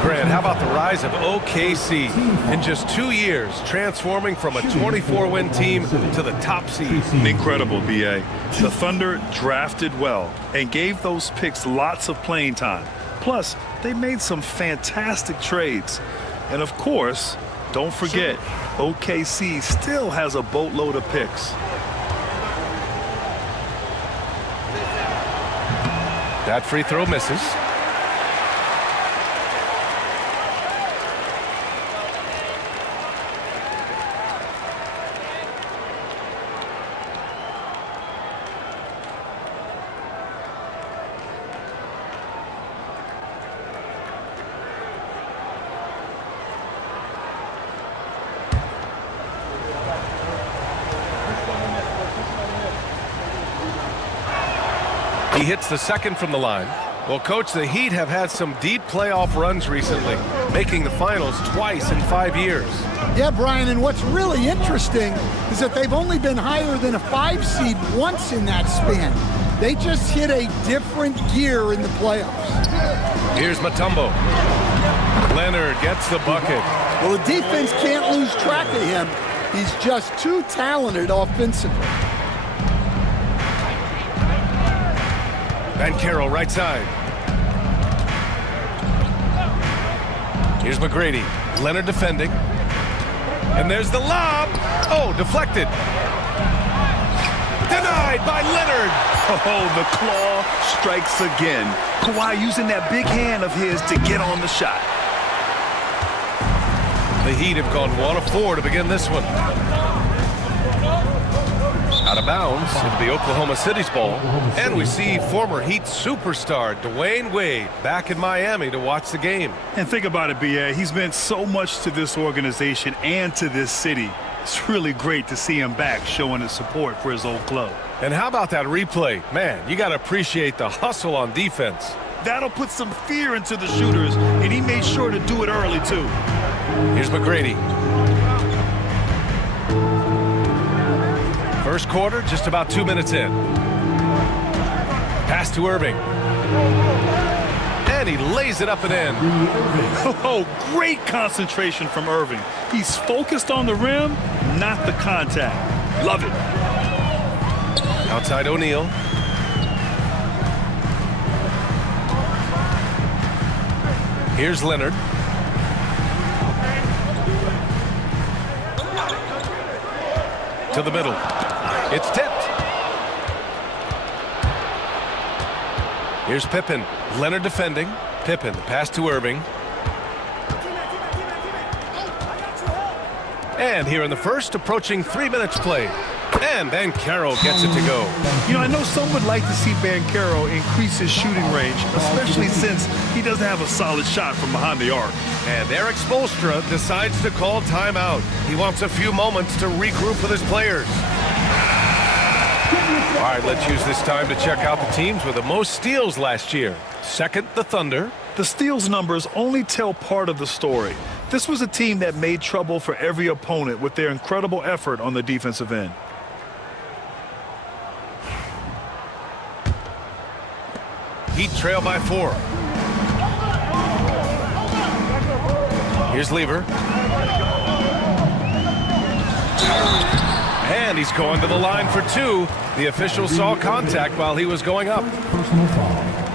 Grant, how about the rise of OKC? In just 2 years, transforming from a 24-win team to the top seed. Incredible, B.A. The Thunder drafted well and gave those picks lots of playing time. Plus, they made some fantastic trades. And of course, don't forget, OKC still has a boatload of picks. That free throw misses. He hits the second from the line. Well, Coach, the Heat have had some deep playoff runs recently, making the finals twice in 5 years. Yeah, Brian, and what's really interesting is that they've only been higher than a 5 seed once in that span. They just hit a different gear in the playoffs. Here's Mutombo. Leonard gets the bucket. Well, the defense can't lose track of him. He's just too talented offensively. Banchero right side. Here's McGrady. Leonard defending. And there's the lob. Oh, deflected. Denied by Leonard. Oh, the claw strikes again. Kawhi using that big hand of his to get on the shot. The Heat have gone 1 of 4 to begin this one. Out of bounds into the Oklahoma City's ball. And we see former Heat superstar Dwayne Wade back in Miami to watch the game. And think about it, B.A. He's meant so much to this organization and to this city. It's really great to see him back showing his support for his old club. And how about that replay? Man, you got to appreciate the hustle on defense. That'll put some fear into the shooters, and he made sure to do it early, too. Here's McGrady. First quarter, just about 2 minutes in. Pass to Irving. And he lays it up and in. Oh, great concentration from Irving. He's focused on the rim, not the contact. Love it. Outside O'Neal. Here's Leonard. To the middle. It's tipped. Here's Pippen. Leonard defending. Pippen, the pass to Irving. And here in the first, approaching 3 minutes played. And Banchero gets it to go. You know, I know some would like to see Banchero increase his shooting range, especially since he doesn't have a solid shot from behind the arc. And Eric Spoelstra decides to call timeout. He wants a few moments to regroup with his players. All right, let's use this time to check out the teams with the most steals last year. Second, the Thunder. The steals numbers only tell part of the story. This was a team that made trouble for every opponent with their incredible effort on the defensive end. Heat trail by 4. Here's Lever. And he's going to the line for 2. The official saw contact while he was going up.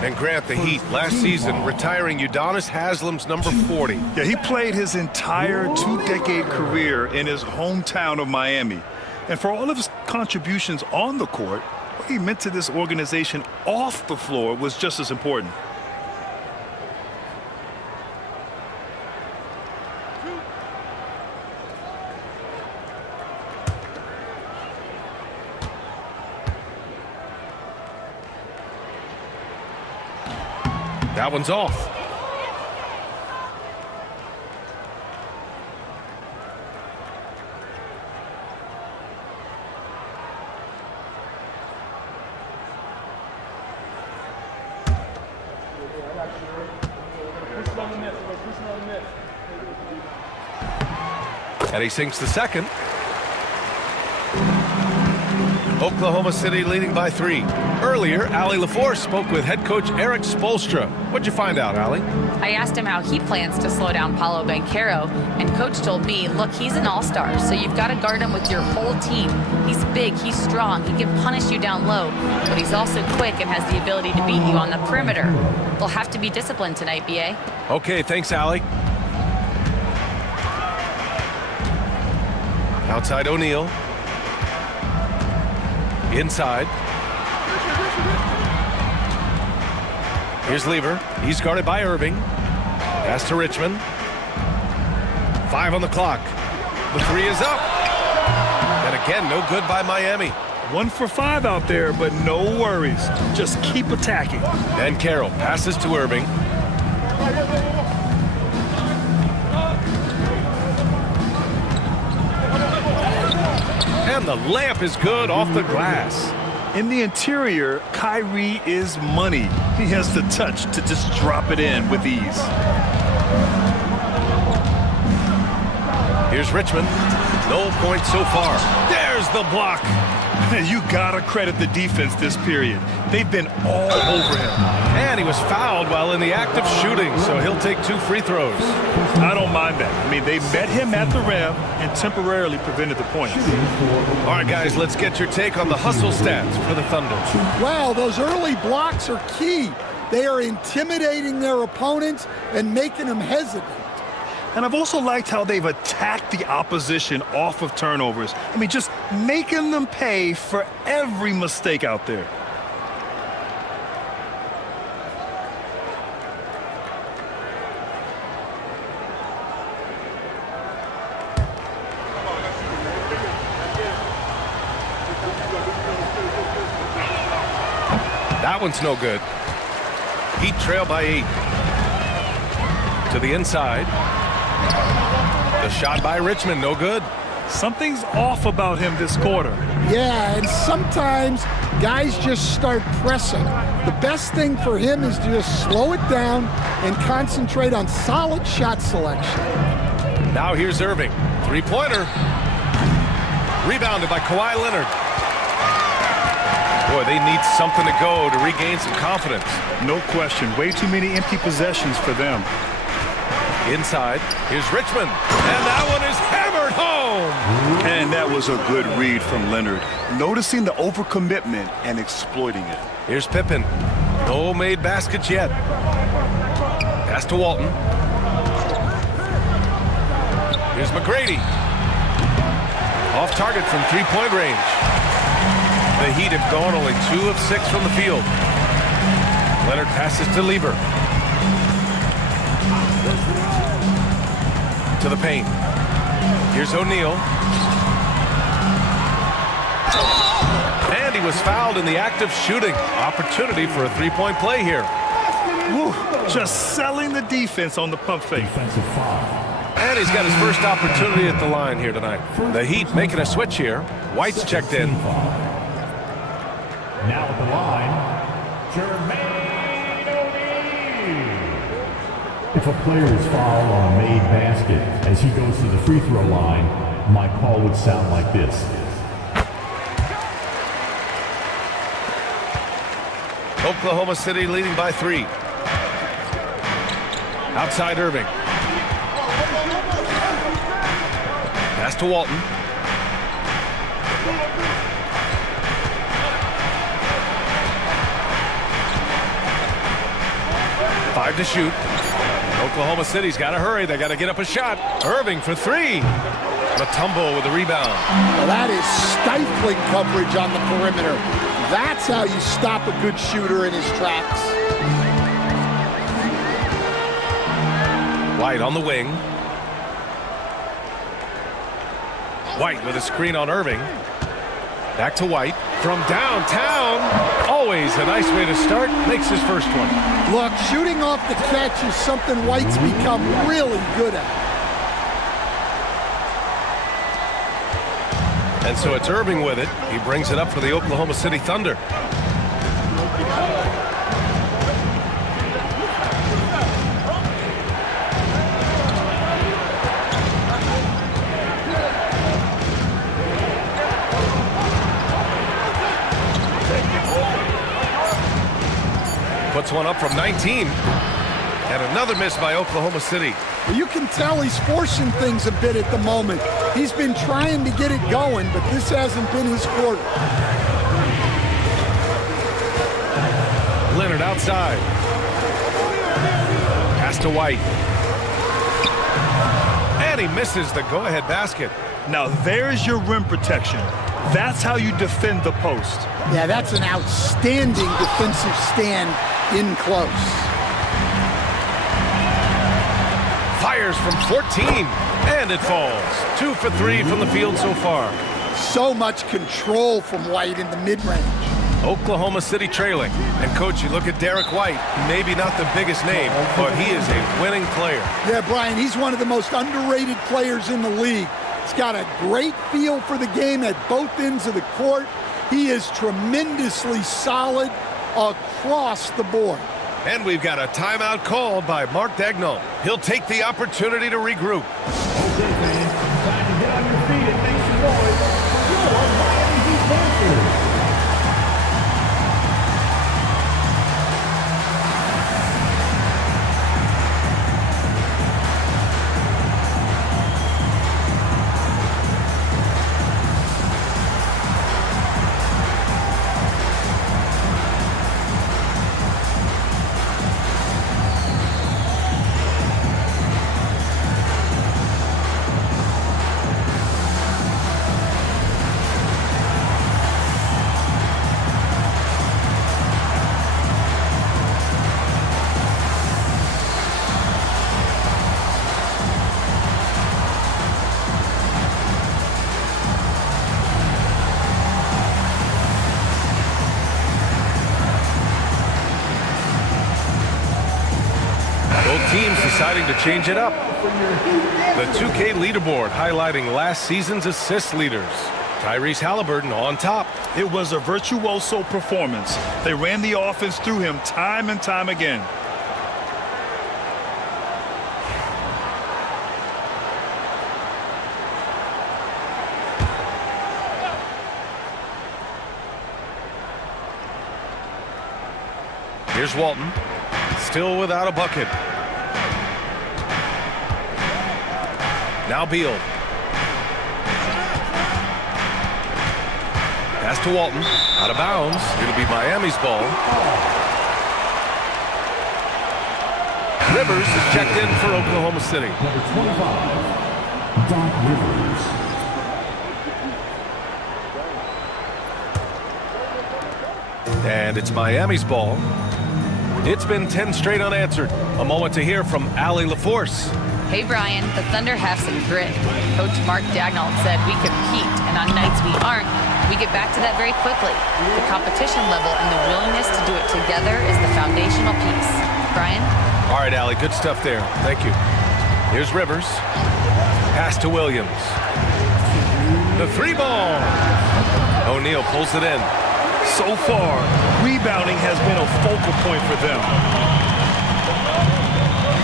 And Grant, the Heat last season retiring Udonis Haslem's number 40. Yeah, he played his entire 2-decade career in his hometown of Miami. And for all of his contributions on the court, what he meant to this organization off the floor was just as important. That one's off. And he sinks the second. Oklahoma City leading by 3. Earlier, Allie LaForce spoke with head coach Eric Spoelstra. What'd you find out, Allie? I asked him how he plans to slow down Paolo Banchero, and coach told me, look, he's an all-star, so you've got to guard him with your whole team. He's big, he's strong, he can punish you down low, but he's also quick and has the ability to beat you on the perimeter. They'll have to be disciplined tonight, B.A. Okay, thanks, Allie. Outside O'Neal. Inside. Here's Lever. He's guarded by Irving. Pass to Richmond. 5 on the clock. The 3 is up. And again, no good by Miami. 1 for 5 out there, but no worries. Just keep attacking. And Carroll passes to Irving. And the layup is good off the glass. In the interior, Kyrie is money. He has the touch to just drop it in with ease. Here's Richmond. No points so far. There's the block. You gotta credit the defense this period. They've been all over him. And he was fouled while in the act of shooting, so he'll take 2 free throws. I don't mind that. I mean, they met him at the rim and temporarily prevented the points. All right, guys, let's get your take on the hustle stats for the Thunder. Wow, those early blocks are key. They are intimidating their opponents and making them hesitant. And I've also liked how they've attacked the opposition off of turnovers. I mean, just making them pay for every mistake out there. That one's no good. Heat trail by 8. To the inside. The shot by Richmond, no good. Something's off about him this quarter. Yeah, and sometimes guys just start pressing. The best thing for him is to just slow it down and concentrate on solid shot selection. Now here's Irving. 3-pointer. Rebounded by Kawhi Leonard. Boy, they need something to go to regain some confidence. No question. Way too many empty possessions for them. Inside, here's Richmond, and that one is hammered home! And that was a good read from Leonard, noticing the overcommitment and exploiting it. Here's Pippen. No made baskets yet. Pass to Walton. Here's McGrady. Off target from 3-point range. The Heat have gone only 2 of 6 from the field. Leonard passes to Lever. To the paint. Here's O'Neal. And he was fouled in the act of shooting. Opportunity for a 3-point play here. Woo, just selling the defense on the pump fake. And he's got his first opportunity at the line here tonight. The Heat making a switch here. White's checked in. Now at the line, Jermaine O'Neal. If a player is fouled on a made basket as he goes to the free throw line, my call would sound like this. Oklahoma City leading by 3. Outside Irving. Pass to Walton. Five to shoot. Oklahoma City's got to hurry. They got to get up a shot. Irving for 3. Mutombo with the rebound. Well, that is stifling coverage on the perimeter. That's how you stop a good shooter in his tracks. White on the wing. White with a screen on Irving. Back to White. From downtown. Always a nice way to start. Makes his first one. Look, shooting off the catch is something White's become really good at. And so it's Irving with it. He brings it up for the Oklahoma City Thunder. Puts one up from 19. And another miss by Oklahoma City. You can tell he's forcing things a bit at the moment. He's been trying to get it going, but this hasn't been his quarter. Leonard outside. Pass to White. And he misses the go-ahead basket. Now there's your rim protection. That's how you defend the post. Yeah, that's an outstanding defensive stand in close. Fires from 14, and it falls. 2 for 3 from the field so far. So much control from White in the mid-range. Oklahoma City trailing. And, Coach, you look at Derek White, maybe not the biggest name, but he is a winning player. Yeah, Brian, he's one of the most underrated players in the league. He's got a great feel for the game at both ends of the court. He is tremendously solid across the board. And we've got a timeout called by Mark Daigneault. He'll take the opportunity to regroup. Okay, fans, time to get on your feet and make some noise for your Miami Heat Panthers. Teams deciding to change it up. The 2K leaderboard highlighting last season's assist leaders. Tyrese Halliburton on top. It was a virtuoso performance. They ran the offense through him time and time again. Here's Walton. Still without a bucket. Now Beal. Pass to Walton. Out of bounds. It'll be Miami's ball. Rivers is checked in for Oklahoma City. Number 25, Doc Rivers. And it's Miami's ball. It's been 10 straight unanswered. A moment to hear from Allie LaForce. Hey, Brian, the Thunder have some grit. Coach Mark Daigneault said we compete, and on nights we aren't, we get back to that very quickly. The competition level and the willingness to do it together is the foundational piece. Brian? All right, Allie, good stuff there. Thank you. Here's Rivers. Pass to Williams. The 3 ball. O'Neal pulls it in. So far, rebounding has been a focal point for them.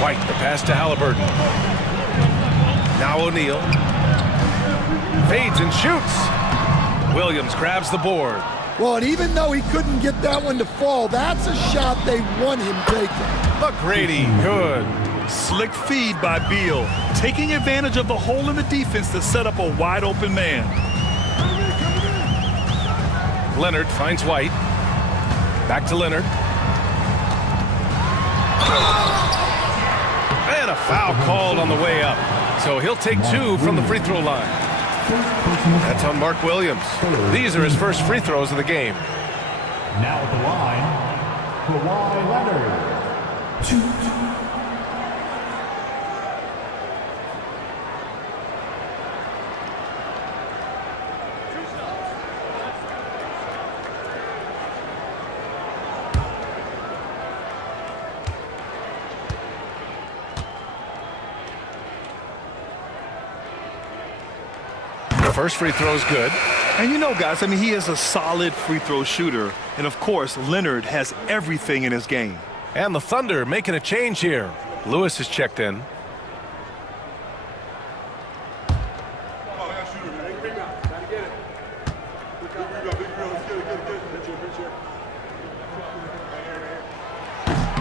White, the pass to Halliburton. Now O'Neal. Fades and shoots. Williams grabs the board. Well, and even though he couldn't get that one to fall, that's a shot they want him taking. McGrady, good. Slick feed by Beal, taking advantage of the hole in the defense to set up a wide open man. Leonard finds White. Back to Leonard. And a foul called on the way up. So he'll take 2 from the free throw line. That's on Mark Williams. These are his first free throws of the game. Now at the line, Kawhi Leonard. 2. First free throw is good. And you know, guys, I mean, he is a solid free throw shooter. And, of course, Leonard has everything in his game. And the Thunder making a change here. Lewis is checked in.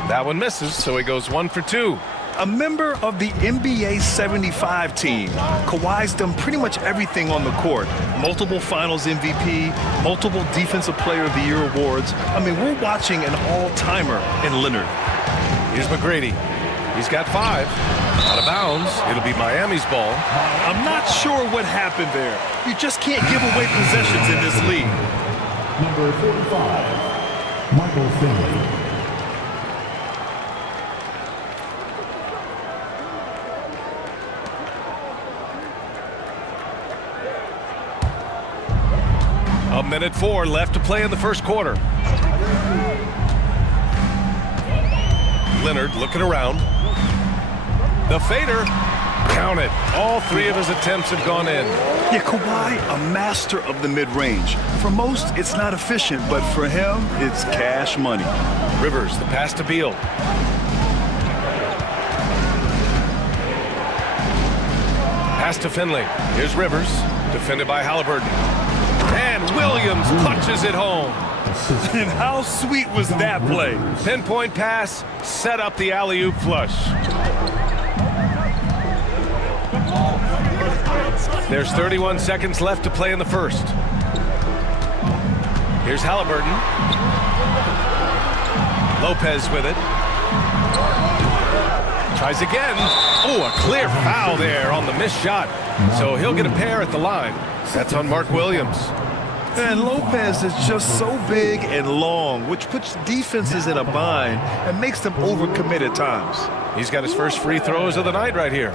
That one misses, so he goes 1 for 2. A member of the NBA 75 team, Kawhi's done pretty much everything on the court. Multiple Finals MVP, multiple Defensive Player of the Year awards. I mean, we're watching an all-timer in Leonard. Here's McGrady. He's got 5. Out of bounds. It'll be Miami's ball. I'm not sure what happened there. You just can't give away possessions in this league. Number 45, Michael Finley. A minute 4 left to play in the first quarter. Leonard looking around. The fader. Count it. All 3 of his attempts have gone in. Yeah, Kawhi, a master of the mid-range. For most, it's not efficient, but for him, it's cash money. Rivers, the pass to Beal. Pass to Finley. Here's Rivers, defended by Halliburton. And Williams punches it home. And how sweet was that play? Pinpoint pass, set up the alley-oop flush. There's 31 seconds left to play in the first. Here's Halliburton. Lopez with it. Tries again. Oh, a clear foul there on the missed shot. So he'll get a pair at the line. That's on Mark Williams. And Lopez is just so big and long, which puts defenses in a bind and makes them overcommit at times. He's got his first free throws of the night right here.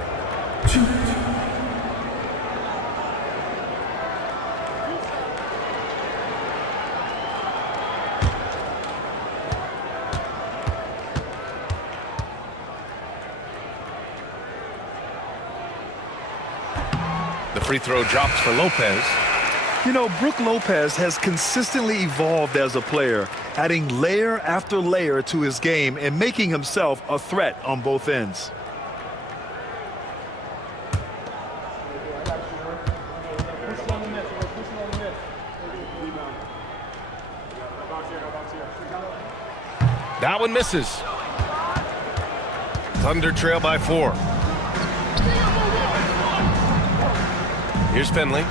The free throw drops for Lopez. You know, Brook Lopez has consistently evolved as a player, adding layer after layer to his game and making himself a threat on both ends. That one misses. Thunder trail by 4. Here's Finley.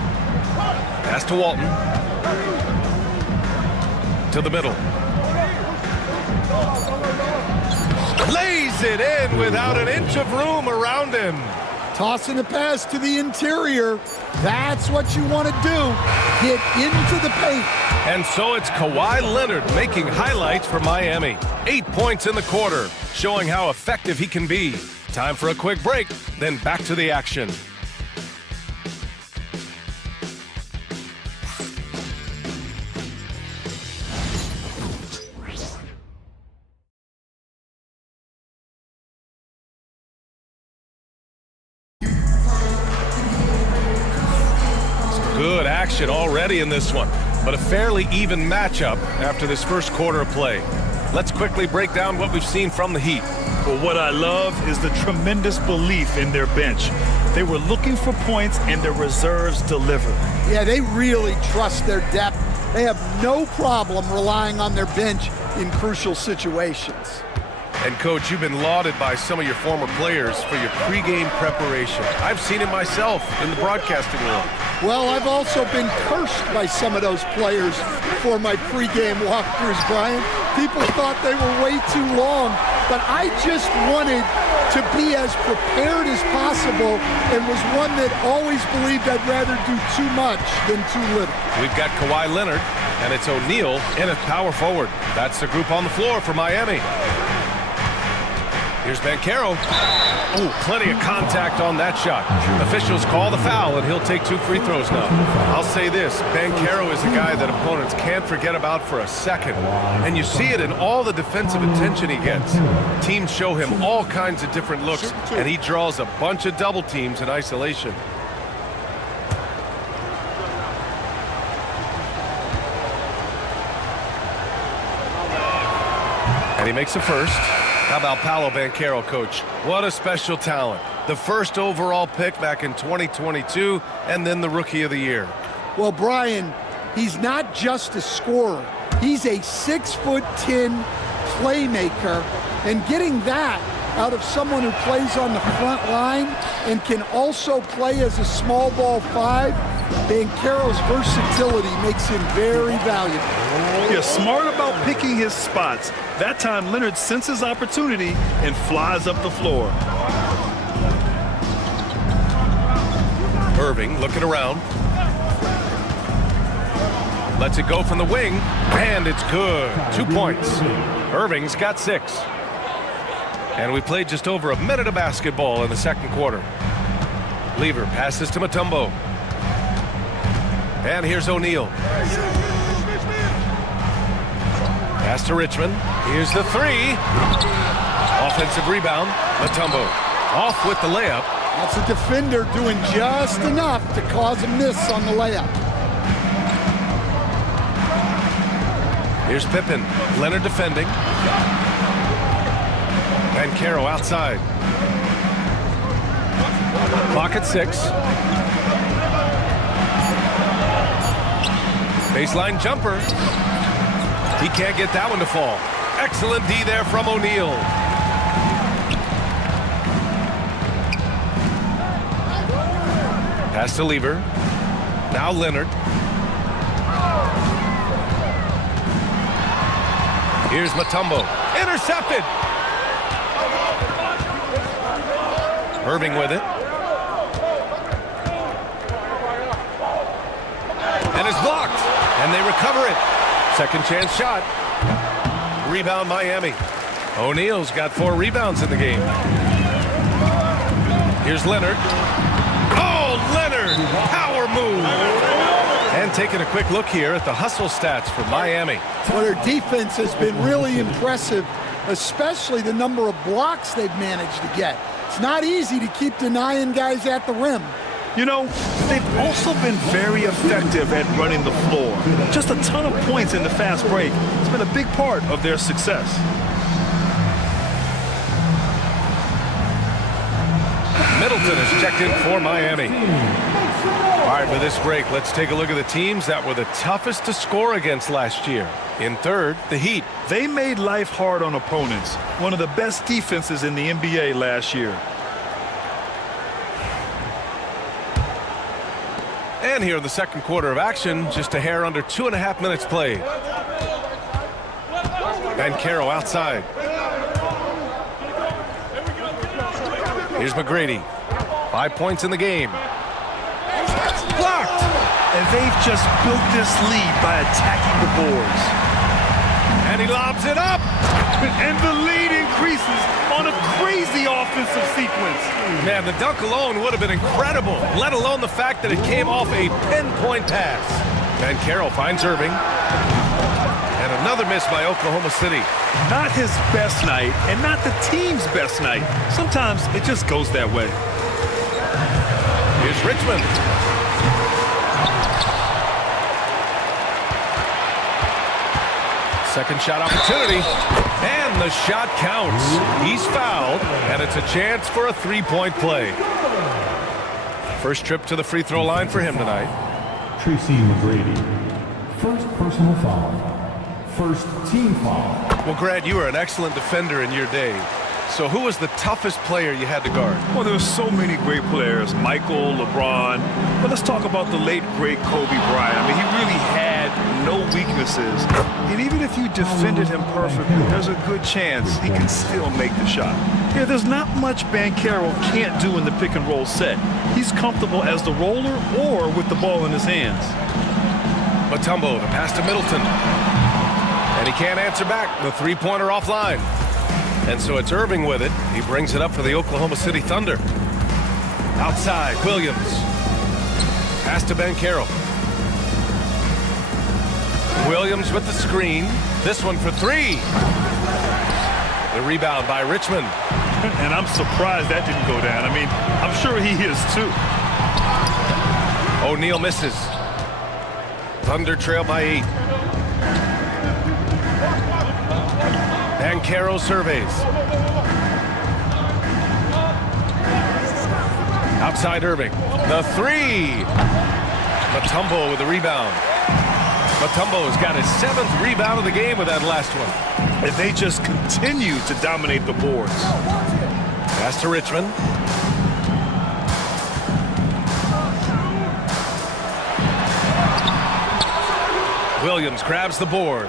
Pass to Walton. To the middle. Lays it in without an inch of room around him. Tossing a pass to the interior. That's what you want to do. Get into the paint. And so it's Kawhi Leonard making highlights for Miami. 8 points in the quarter, showing how effective he can be. Time for a quick break, then back to the action. Good action already in this one. but a fairly even matchup after this first quarter of play. Let's quickly break down what we've seen from the Heat. Well, what I love is the tremendous belief in their bench. They were looking for points, and their reserves delivered. Yeah, they really trust their depth. They have no problem relying on their bench in crucial situations. And, Coach, you've been lauded by some of your former players for your pregame preparation. I've seen it myself in the broadcasting room. Well, I've also been cursed by some of those players for my pregame walkthroughs, Brian. People thought they were way too long, but I just wanted to be as prepared as possible and was one that always believed I'd rather do too much than too little. We've got Kawhi Leonard, and it's O'Neal in at power forward. That's the group on the floor for Miami. Here's Banchero. Oh, plenty of contact on that shot. Officials call the foul, and he'll take 2 free throws now. I'll say this, Banchero is a guy that opponents can't forget about for a second. And you see it in all the defensive attention he gets. Teams show him all kinds of different looks, and he draws a bunch of double teams in isolation. And he makes the first. How about Paolo Banchero, Coach? What a special talent. The first overall pick back in 2022, and then the Rookie of the Year. Well, Brian, he's not just a scorer. He's a 6'10" playmaker, and getting that out of someone who plays on the front line and can also play as a small ball 5, Banchero's versatility makes him very valuable. Yeah, smart about picking his spots. That time, Leonard senses opportunity and flies up the floor. Irving looking around. Lets it go from the wing, and it's good. 2 points. Irving's got 6. And we played just over a minute of basketball in the second quarter. Lever passes to Mutombo. And here's O'Neal. Pass to Richmond. Here's the 3. Offensive rebound. Mutombo off with the layup. That's a defender doing just enough to cause a miss on the layup. Here's Pippen. Leonard defending. Banchero outside. Clock at 6. Baseline jumper. He can't get that one to fall. Excellent D there from O'Neal. Pass to Lever. Now Leonard. Here's Mutombo. Intercepted. Irving with it. And it's blocked. And they recover it. Second chance shot. Rebound Miami. O'Neal's got 4 rebounds in the game. Here's Leonard. Oh, Leonard! Power move. And taking a quick look here at the hustle stats for Miami. Well, their defense has been really impressive, especially the number of blocks they've managed to get. It's not easy to keep denying guys at the rim. You know, they've also been very effective at running the floor. Just a ton of points in the fast break. It's been a big part of their success. Middleton is checked in for Miami. All right, with this break, let's take a look at the teams that were the toughest to score against last year. In third, the Heat. They made life hard on opponents. One of the best defenses in the NBA last year. And here in the second quarter of action, just a hair under 2.5 minutes played. Banchero outside. Here's McGrady. 5 points in the game. Blocked! And they've just built this lead by attacking the boards. And he lobs it up! And the lead increases on a crazy offensive sequence. Man, the dunk alone would have been incredible, let alone the fact that it came off a pinpoint pass. Banchero finds Irving. And another miss by Oklahoma City. Not his best night, and not the team's best night. Sometimes it just goes that way. Here's Richmond. Second shot opportunity. And the shot counts. He's fouled, and it's a chance for a three-point play. First trip to the free throw line for him tonight. Tracy McGrady. First personal foul. First team foul. Well, Grant, you were an excellent defender in your day. So who was the toughest player you had to guard? Well, there were so many great players, Michael, LeBron. But let's talk about the late, great Kobe Bryant. I mean, he really had no weaknesses. And even if you defended him perfectly, there's a good chance he can still make the shot. Yeah, there's not much Banchero can't do in the pick and roll set. He's comfortable as the roller or with the ball in his hands. Mutombo, the pass to Middleton. And he can't answer back. The three-pointer offline. And so it's Irving with it. He brings it up for the Oklahoma City Thunder. Outside, Williams. Pass to Banchero. Williams with the screen. This one for three. The rebound by Richmond. And I'm surprised that didn't go down. I mean, I'm sure he is too. O'Neal misses. Thunder trail by 8. Banchero surveys. Outside Irving. The three. Mutombo with the rebound. Mutombo's got his 7th rebound of the game with that last one. And they just continue to dominate the boards. Pass to Richmond. Williams grabs the board.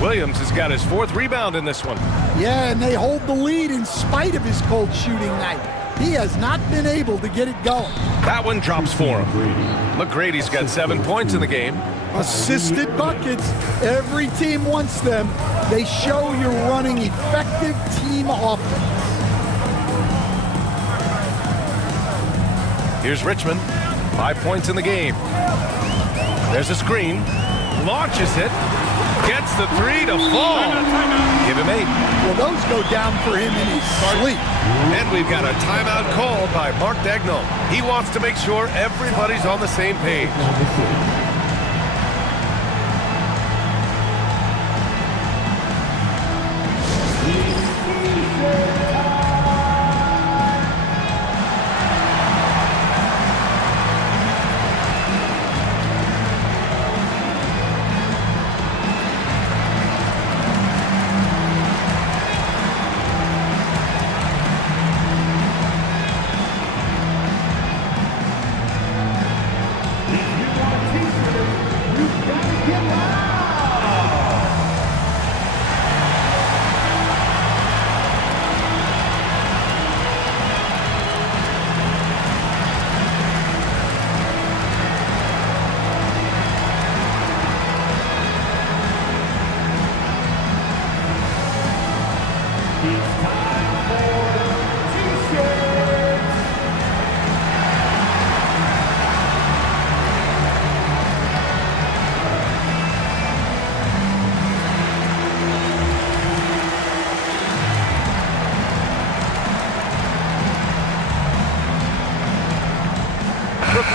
Williams has got his 4th rebound in this one. Yeah, and they hold the lead in spite of his cold shooting night. He has not been able to get it going. That one drops for him. McGrady's got 7 points in the game. Assisted buckets. Every team wants them. They show you're running effective team offense. Here's Richmond. 5 points in the game. There's a screen. Launches it. Gets the three to fall. Give him 8. Well, those go down for him in his sleep. And we've got a timeout called by Mark Daigneault. He wants to make sure everybody's on the same page.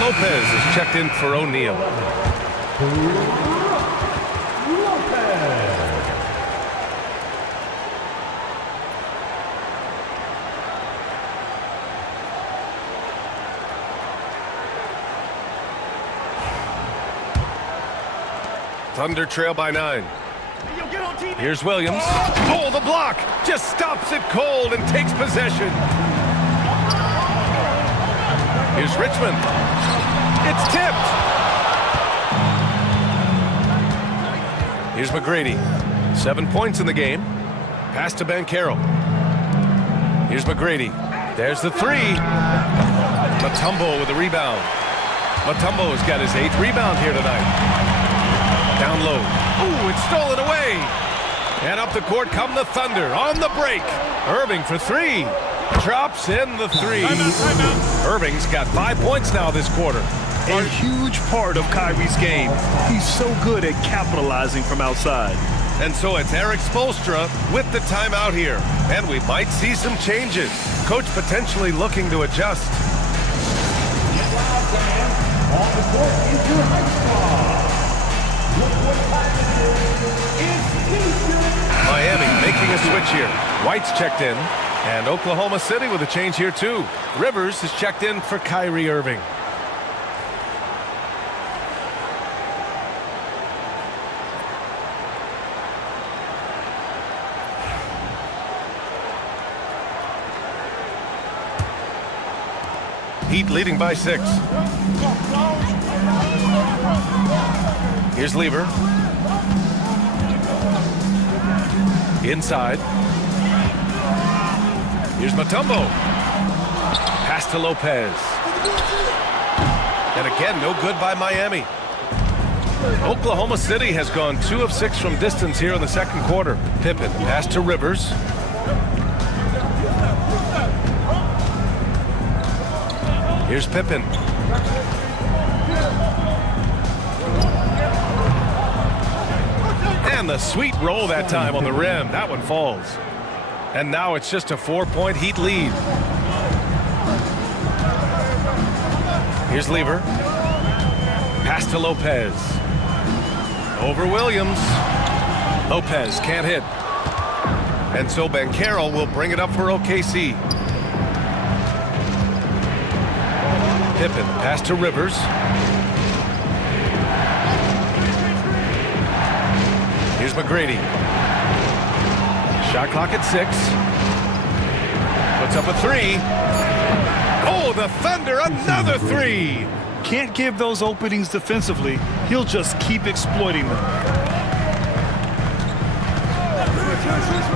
Lopez is checked in for O'Neal. Thunder trail by 9. Here's Williams. Oh, the block! Just stops it cold and takes possession. Here's Richmond. It's tipped. Here's McGrady. 7 points in the game. Pass to Banchero. Here's McGrady. There's the three. Mutombo with the rebound. Mutombo's got his 8th rebound here tonight. Down low. Ooh, it's stolen away. And up the court come the Thunder on the break. Irving for 3. Drops in the 3. Irving's got 5 points now this quarter. A huge part of Kyrie's game. He's so good at capitalizing from outside. And so it's Eric Spoelstra with the timeout here. And we might see some changes. Coach potentially looking to adjust. On the court is your high squad. Miami making a switch here. White's checked in. And Oklahoma City with a change here too. Rivers is checked in for Kyrie Irving. Heat leading by 6. Here's Lever. Inside. Here's Mutombo. Pass to Lopez. And again, no good by Miami. Oklahoma City has gone 2 of 6 from distance here in the second quarter. Pippen, pass to Rivers. Here's Pippen. And the sweet roll that time on the rim. That one falls. And now it's just a 4-point Heat lead. Here's Lever. Pass to Lopez. Over Williams. Lopez can't hit. And so Banchero will bring it up for OKC. Pippen, pass to Rivers. Here's McGrady. Shot clock at 6. Puts up a 3. Oh, the Thunder, another 3. Can't give those openings defensively. He'll just keep exploiting them.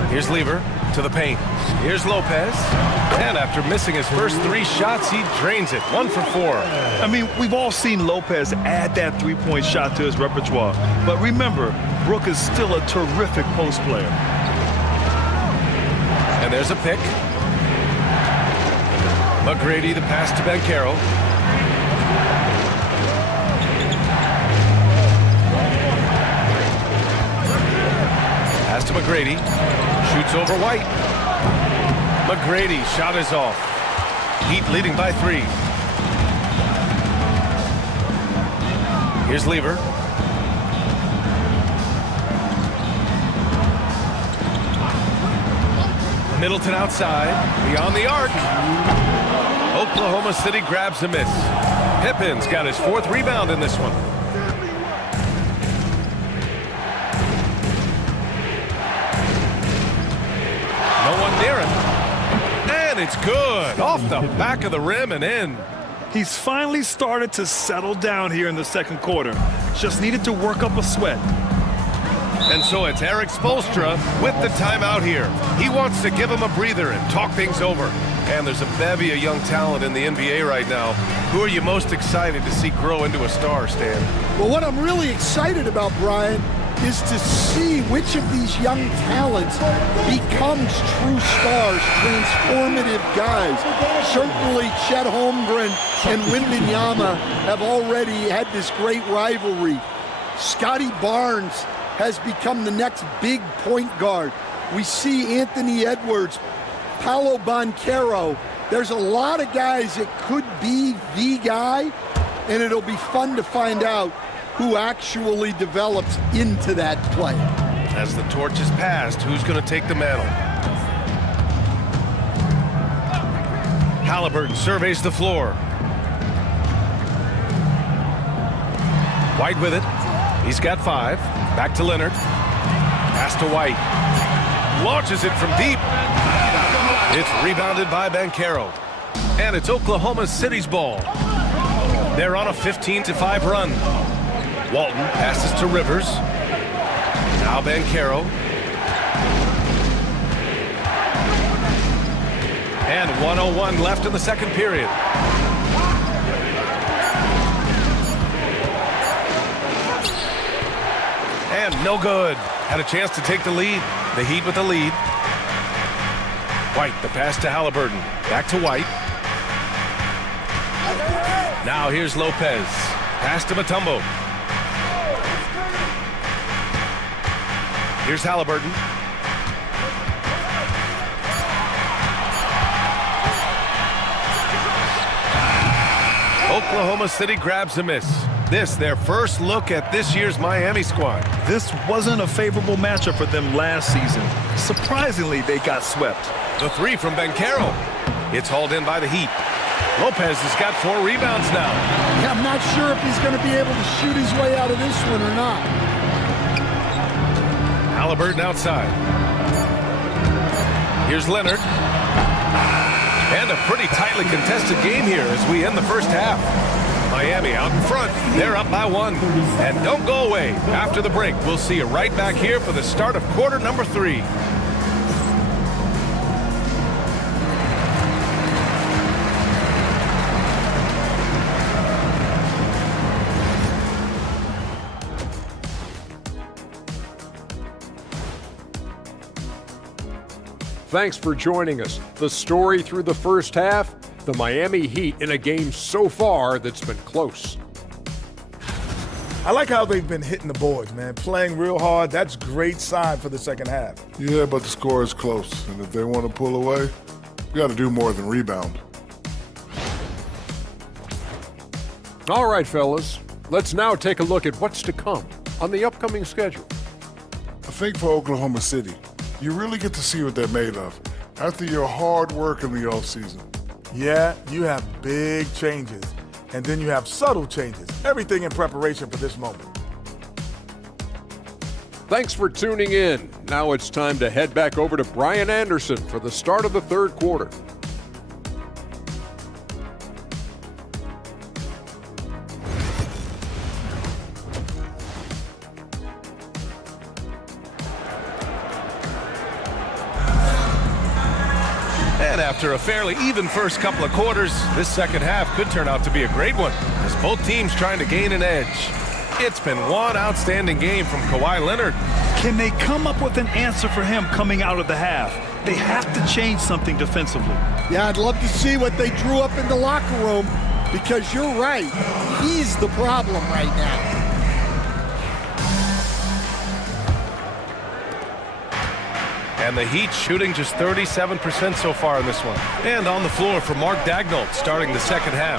Here's Lever to the paint. Here's Lopez. And after missing his first 3 shots, he drains it. 1 for 4. I mean, we've all seen Lopez add that three-point shot to his repertoire. But remember, Brook is still a terrific post player. And there's a pick. McGrady, the pass to Banchero. Pass to McGrady. Shoots over White. McGrady, shot is off. Heat leading by 3. Here's Lever. Middleton outside, beyond the arc. Oklahoma City grabs a miss. Pippen's got his 4th rebound in this one. No one near him. And it's good. Off the back of the rim and in. He's finally started to settle down here in the second quarter. Just needed to work up a sweat. And so it's Eric Spoelstra with the timeout here. He wants to give him a breather and talk things over. And there's a bevy of young talent in the NBA right now. Who are you most excited to see grow into a star, Stan? Well, what I'm really excited about, Brian, is to see which of these young talents becomes true stars, transformative guys. Certainly Chet Holmgren and Wembanyama have already had this great rivalry. Scotty Barnes has become the next big point guard. We see Anthony Edwards, Paolo Banchero. There's a lot of guys that could be the guy, and it'll be fun to find out who actually develops into that play. As the torch is passed, who's going to take the mantle? Halliburton surveys the floor. White with it. He's got 5. Back to Leonard. Pass to White. Launches it from deep. It's rebounded by Banchero. And it's Oklahoma City's ball. They're on a 15-5 run. Walton passes to Rivers. Now Banchero. And 1:01 left in the second period. And no good. Had a chance to take the lead. The Heat with the lead. White, the pass to Halliburton. Back to White. Now here's Lopez. Pass to Mutombo. Here's Halliburton. Oklahoma City grabs a miss. This, their first look at this year's Miami squad. This wasn't a favorable matchup for them last season. Surprisingly, they got swept. The three from Banchero. It's hauled in by the Heat. Lopez has got 4 rebounds now. Yeah, I'm not sure if he's going to be able to shoot his way out of this one or not. Halliburton outside. Here's Leonard. And a pretty tightly contested game here as we end the first half. Miami out in front. They're up by 1. And don't go away. After the break, we'll see you right back here for the start of quarter number 3. Thanks for joining us. The story through the first half, the Miami Heat in a game so far that's been close. I like how they've been hitting the boards, man. Playing real hard. That's great sign for the second half. Yeah, but the score is close. And if they want to pull away, you got to do more than rebound. All right, fellas. Let's now take a look at what's to come on the upcoming schedule. I think for Oklahoma City, you really get to see what they're made of after your hard work in the offseason. Yeah, you have big changes. And then you have subtle changes. Everything in preparation for this moment. Thanks for tuning in. Now it's time to head back over to Brian Anderson for the start of the third quarter. And after a fairly even first couple of quarters, this second half could turn out to be a great one as both teams trying to gain an edge. It's been one outstanding game from Kawhi Leonard. Can they come up with an answer for him coming out of the half? They have to change something defensively. Yeah, I'd love to see what they drew up in the locker room because you're right. He's the problem right now. And the Heat shooting just 37% so far in this one. And on the floor for Mark Daigneault starting the second half.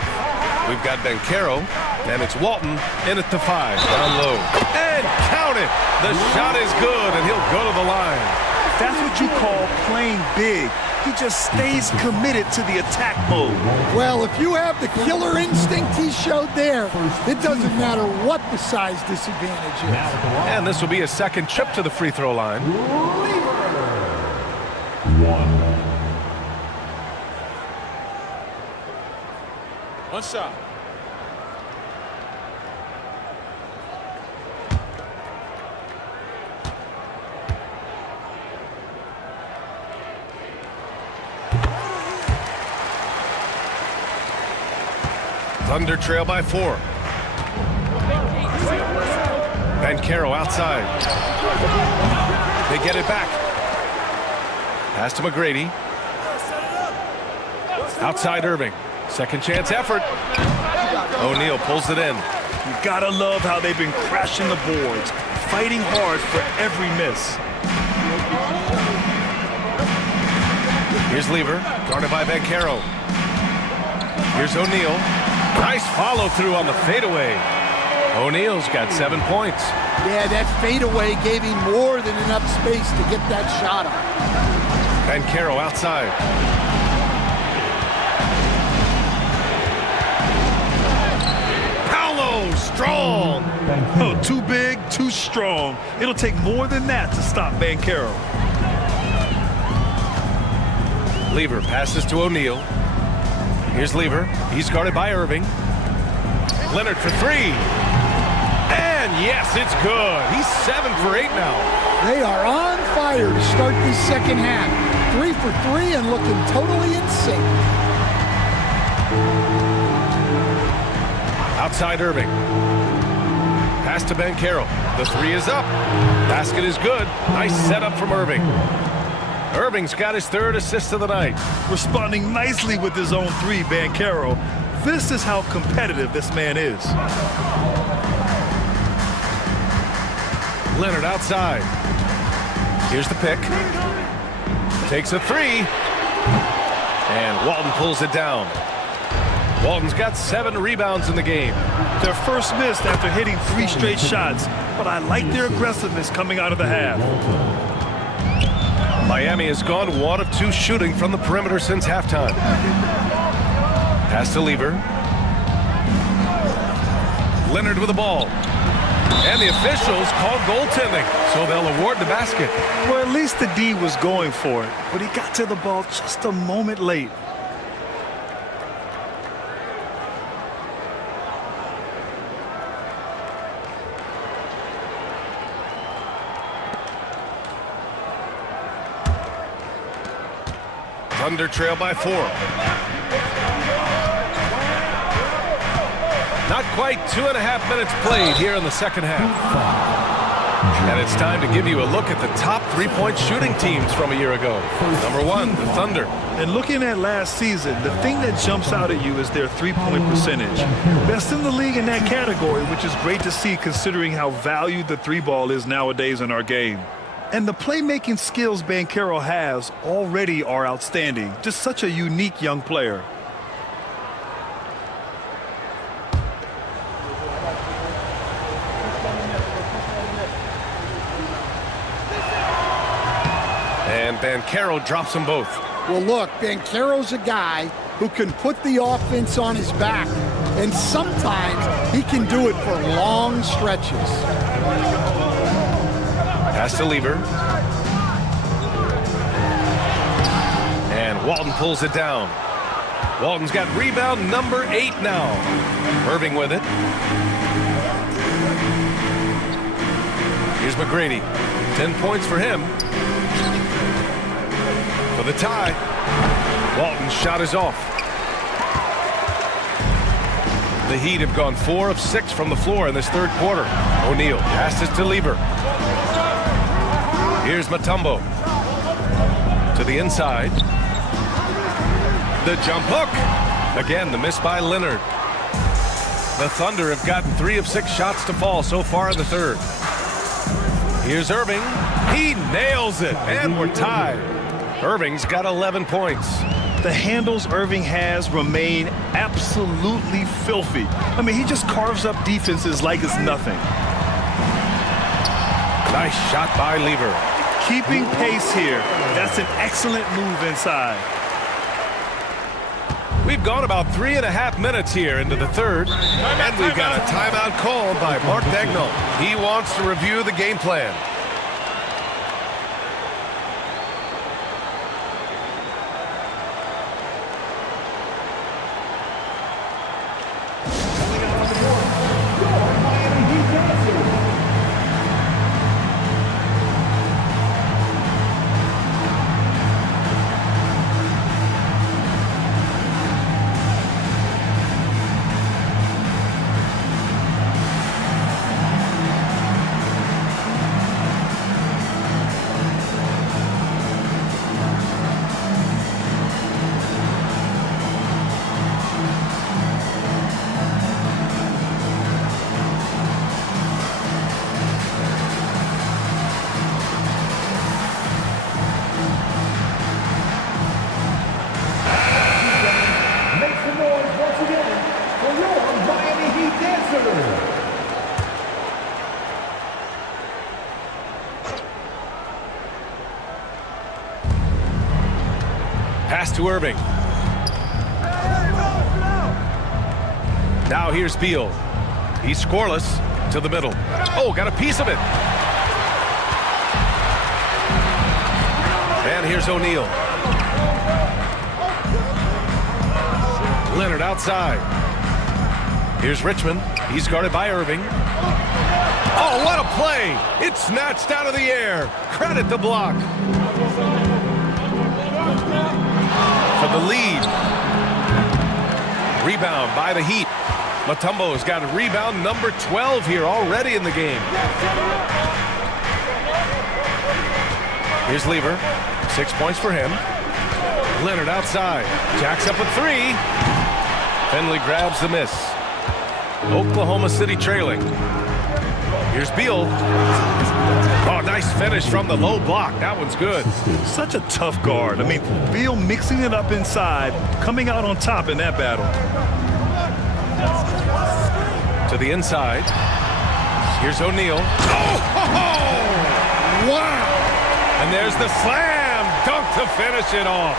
We've got Banchero, and it's Walton in at the 5, down low. And count it! The shot is good, and he'll go to the line. That's what you call playing big. He just stays committed to the attack mode. Well, if you have the killer instinct he showed there, it doesn't matter what the size disadvantage is. And this will be a second trip to the free throw line. One shot. Thunder trail by 4. Banchero outside. They get it back. Pass to McGrady. Outside Irving. Second chance effort. O'Neal pulls it in. You gotta love how they've been crashing the boards, fighting hard for every miss. Here's Lever, guarded by Banchero. Here's O'Neal. Nice follow through on the fadeaway. O'Neal's got 7 points. Yeah, that fadeaway gave him more than enough space to get that shot off. Banchero outside. Paolo, strong. Oh, too big, too strong. It'll take more than that to stop Banchero. Lever passes to O'Neal. Here's Lever. He's guarded by Irving. Leonard for 3. And yes, it's good. He's 7 for 8 now. They are on fire to start this second half. 3 for 3 and looking totally in sync. Outside Irving. Pass to Banchero. The 3 is up. Basket is good. Nice setup from Irving. Irving's got his 3rd assist of the night. Responding nicely with his own 3, Banchero. This is how competitive this man is. Leonard outside. Here's the pick. Takes a 3. And Walton pulls it down. Walton's got 7 rebounds in the game. Their first miss after hitting 3 straight shots, but I like their aggressiveness coming out of the half. Miami has gone 1 of 2 shooting from the perimeter since halftime. Pass to Lever. Leonard with the ball. And the officials called goaltending, so they'll award the basket. Well, at least the D was going for it, but he got to the ball just a moment late. Thunder trail by 4. Not quite 2.5 minutes played here in the second half. And it's time to give you a look at the top 3-point shooting teams from a year ago. Number 1, the Thunder. And looking at last season, the thing that jumps out at you is their 3-point percentage. Best in the league in that category, which is great to see considering how valued the 3-ball is nowadays in our game. And the playmaking skills Banchero has already are outstanding. Just such a unique young player. And Banchero drops them both. Well, look, Banchero's a guy who can put the offense on his back, and sometimes he can do it for long stretches. Pass to Lever. And Walton pulls it down. Walton's got rebound number 8 now. Irving with it. Here's McGrady. 10 points for him. For the tie. Walton's shot is off. The Heat have gone 4 of 6 from the floor in this third quarter. O'Neal passes to Lever. Here's Mutombo. To the inside. The jump hook. Again, the miss by Leonard. The Thunder have gotten 3 of 6 shots to fall so far in the third. Here's Irving. He nails it, and we're tied. Irving's got 11 points. The handles Irving has remain absolutely filthy. I mean, he just carves up defenses like it's nothing. Nice shot by Lever. Keeping pace here. That's an excellent move inside. We've gone about 3.5 minutes here into the third, and we've got a timeout called by Mark Daigneault. He wants to review the game plan. Pass to Irving. Now here's Beal. He's scoreless to the middle. Oh, got a piece of it. And here's O'Neal. Leonard outside. Here's Richmond. He's guarded by Irving. Oh, what a play! It's snatched out of the air. Credit the block. For the lead. Rebound by the Heat. Mutombo's got a rebound number 12 here already in the game. Here's Lever. 6 points for him. Leonard outside. Jacks up a 3. Finley grabs the miss. Oklahoma City trailing. Here's Beal. Oh, nice Nice finish from the low block. That one's good. Such a tough guard. I mean, Beal mixing it up inside, coming out on top in that battle. To the inside. Here's O'Neal. Oh! Wow! And there's the slam dunk to finish it off.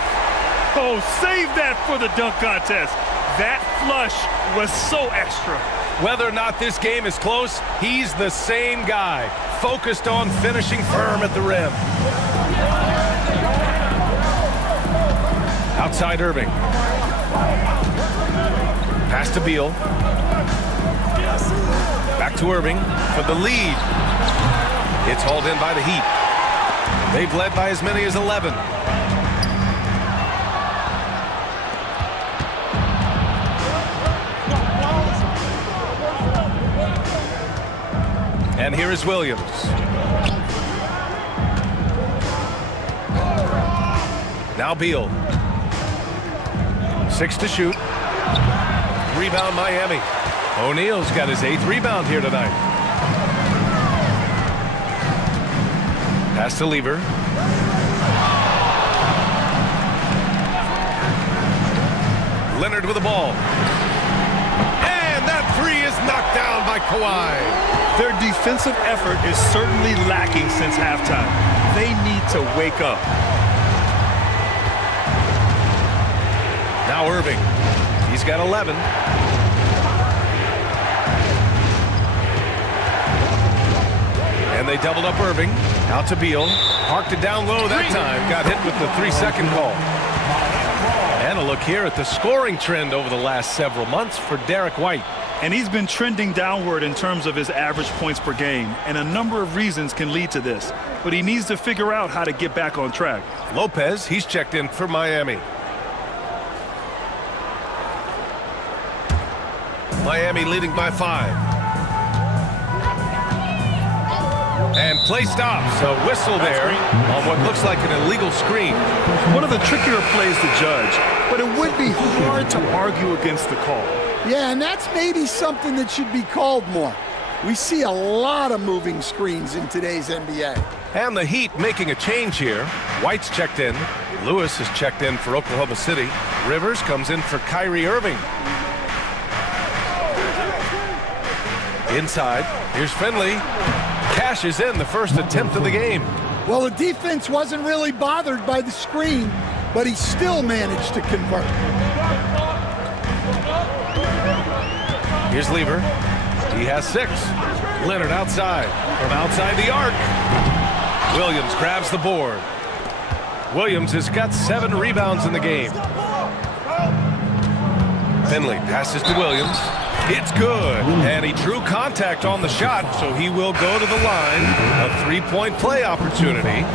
Oh, save that for the dunk contest. That flush was so extra. Whether or not this game is close, he's the same guy, focused on finishing firm at the rim. Outside Irving. Pass to Beal. Back to Irving for the lead. It's hauled in by the Heat. They've led by as many as 11. And here is Williams. Now Beal. 6 to shoot. Rebound Miami. O'Neal's got his 8th rebound here tonight. Pass to Lever. Leonard with the ball. And that three is knocked down by Kawhi. Their defensive effort is certainly lacking since halftime. They need to wake up. Now Irving. He's got 11. And they doubled up Irving. Out to Beal. Parked it down low that time. Got hit with the 3-second call. And a look here at the scoring trend over the last several months for Derek White. And he's been trending downward in terms of his average points per game. And a number of reasons can lead to this. But he needs to figure out how to get back on track. Lopez, he's checked in for Miami. Miami leading by 5. And play stops. A whistle there on what looks like an illegal screen. One of the trickier plays to judge, but it would be hard to argue against the call. Yeah, and that's maybe something that should be called more. We see a lot of moving screens in today's NBA. And the Heat making a change here. White's checked in. Lewis is checked in for Oklahoma City. Rivers comes in for Kyrie Irving. Inside, here's Finley. Cashes in the first attempt of the game. Well, the defense wasn't really bothered by the screen, but he still managed to convert. Here's Lever. He has 6. Leonard outside. From outside the arc. Williams grabs the board. Williams has got 7 rebounds in the game. Finley passes to Williams. It's good. And he drew contact on the shot, so he will go to the line. A 3-point play opportunity.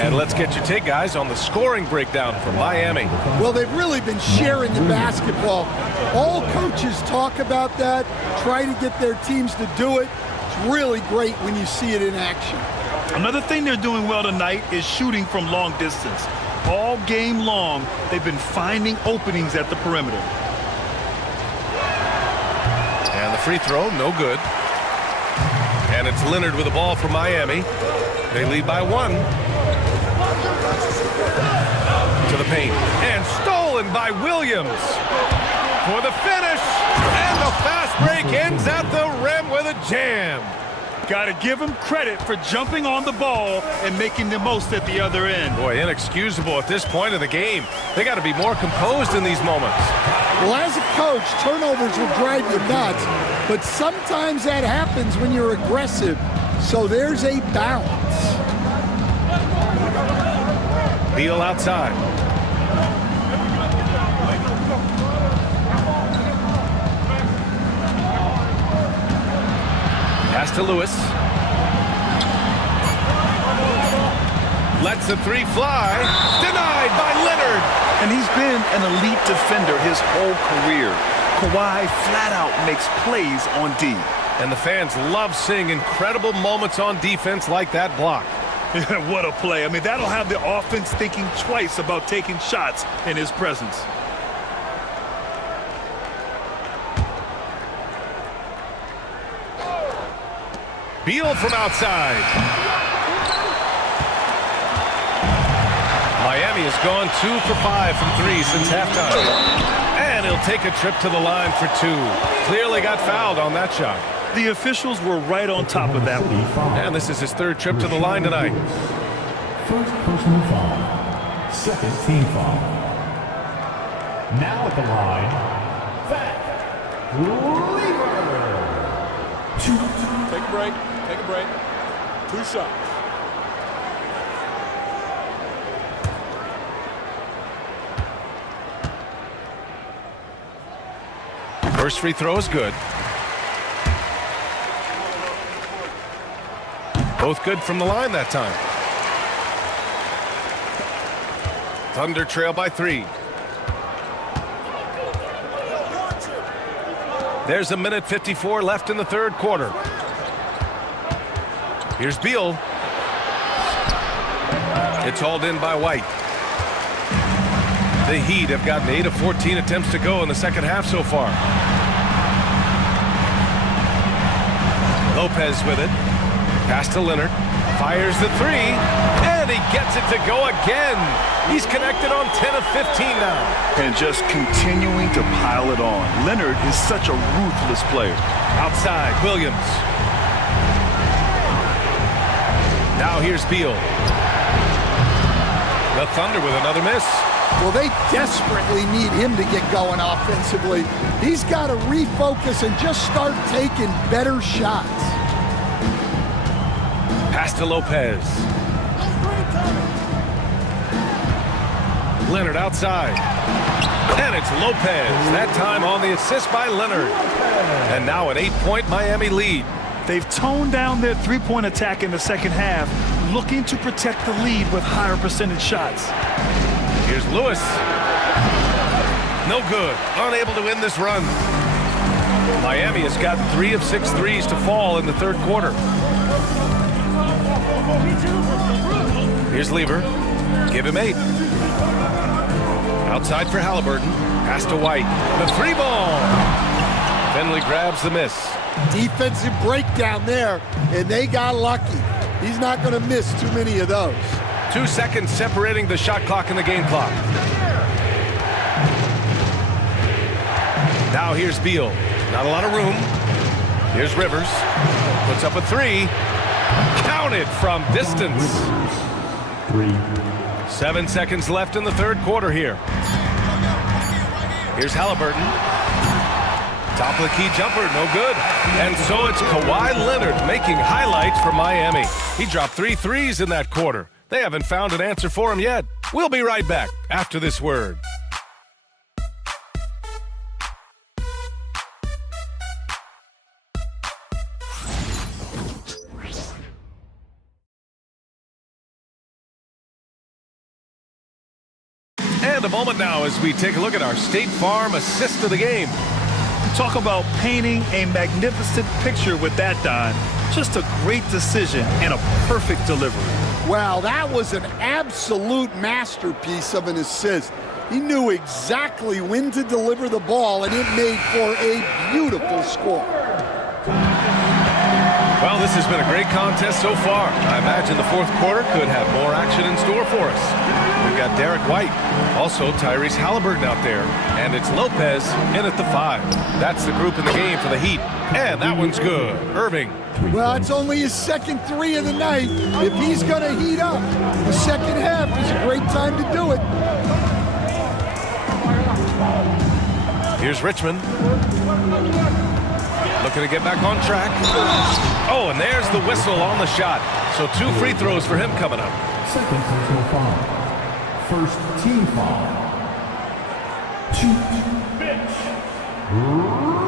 And let's get your take, guys, on the scoring breakdown for Miami. Well, they've really been sharing the basketball. All coaches talk about that, try to get their teams to do it. It's really great when you see it in action. Another thing they're doing well tonight is shooting from long distance. All game long, they've been finding openings at the perimeter. And the free throw, no good. And it's Leonard with the ball for Miami. They lead by 1. To the paint. And stolen by Williams. For the finish. And the fast break ends at the rim with a jam. Got to give him credit for jumping on the ball and making the most at the other end. Boy, inexcusable at this point of the game. They got to be more composed in these moments. Well, as a coach, turnovers will drive you nuts, but sometimes that happens when you're aggressive. So there's a balance. Beal outside. Pass to Lewis. Lets the 3 fly. Denied by Leonard. And he's been an elite defender his whole career. Kawhi flat out makes plays on D. And the fans love seeing incredible moments on defense like that block. What a play. I mean, that'll have the offense thinking twice about taking shots in his presence. Beal from outside. Miami has gone 2 for 5 from 3 since halftime. And he'll take a trip to the line for 2. Clearly got fouled on that shot. The officials were right on top of that one. And this is his 3rd trip to the line tonight. First personal foul. Second team foul. Now at the line, Zach Lever. Take a break. Take a break. 2 shots. First free throw is good. Both good from the line that time. Thunder trail by 3. There's a minute 54 left in the 3rd quarter. Here's Beal. It's hauled in by White. The Heat have gotten 8 of 14 attempts to go in the 2nd half so far. Lopez with it. Pass to Leonard. Fires the 3. And he gets it to go again. He's connected on 10 of 15 now. And just continuing to pile it on. Leonard is such a ruthless player. Outside, Williams. Now here's Beal. The Thunder with another miss. Well, they desperately need him to get going offensively. He's got to refocus and just start taking better shots. Pass to Lopez. Leonard outside. And it's Lopez. That time on the assist by Leonard. And now an 8-point Miami lead. They've toned down their three-point attack in the 2nd half, looking to protect the lead with higher percentage shots. Here's Lewis. No good. Unable to win this run. Miami has got 3 of 6 threes to fall in the 3rd quarter. Here's Lever. Give him 8. Outside for Halliburton. Pass to White. The 3-ball. Finley grabs the miss. Defensive breakdown there, and they got lucky. He's not going to miss too many of those. 2 seconds separating the shot clock and the game clock. Now here's Beal. Not a lot of room. Here's Rivers. Puts up a 3. Counted from distance. 7 seconds left in the 3rd quarter here. Here's Halliburton. Top of the key jumper, no good. And so it's Kawhi Leonard making highlights for Miami. He dropped 3 threes in that quarter. They haven't found an answer for him yet. We'll be right back after this word. And a moment now as we take a look at our State Farm assist of the game. Talk about painting a magnificent picture with that, Don. Just a great decision and a perfect delivery. Wow, that was an absolute masterpiece of an assist. He knew exactly when to deliver the ball, and it made for a beautiful score. Well, this has been a great contest so far. I imagine the 4th quarter could have more action in store for us. We've got Derek White, also Tyrese Halliburton out there, and it's Lopez in at the 5. That's the group in the game for the Heat, and that one's good. Irving. Well, it's only his 2nd 3 of the night. If he's going to heat up, the 2nd half is a great time to do it. Here's Richmond. Looking to get back on track. Oh, and there's the whistle on the shot. So 2 free throws for him coming up. Second personal foul. First team foul. Mitch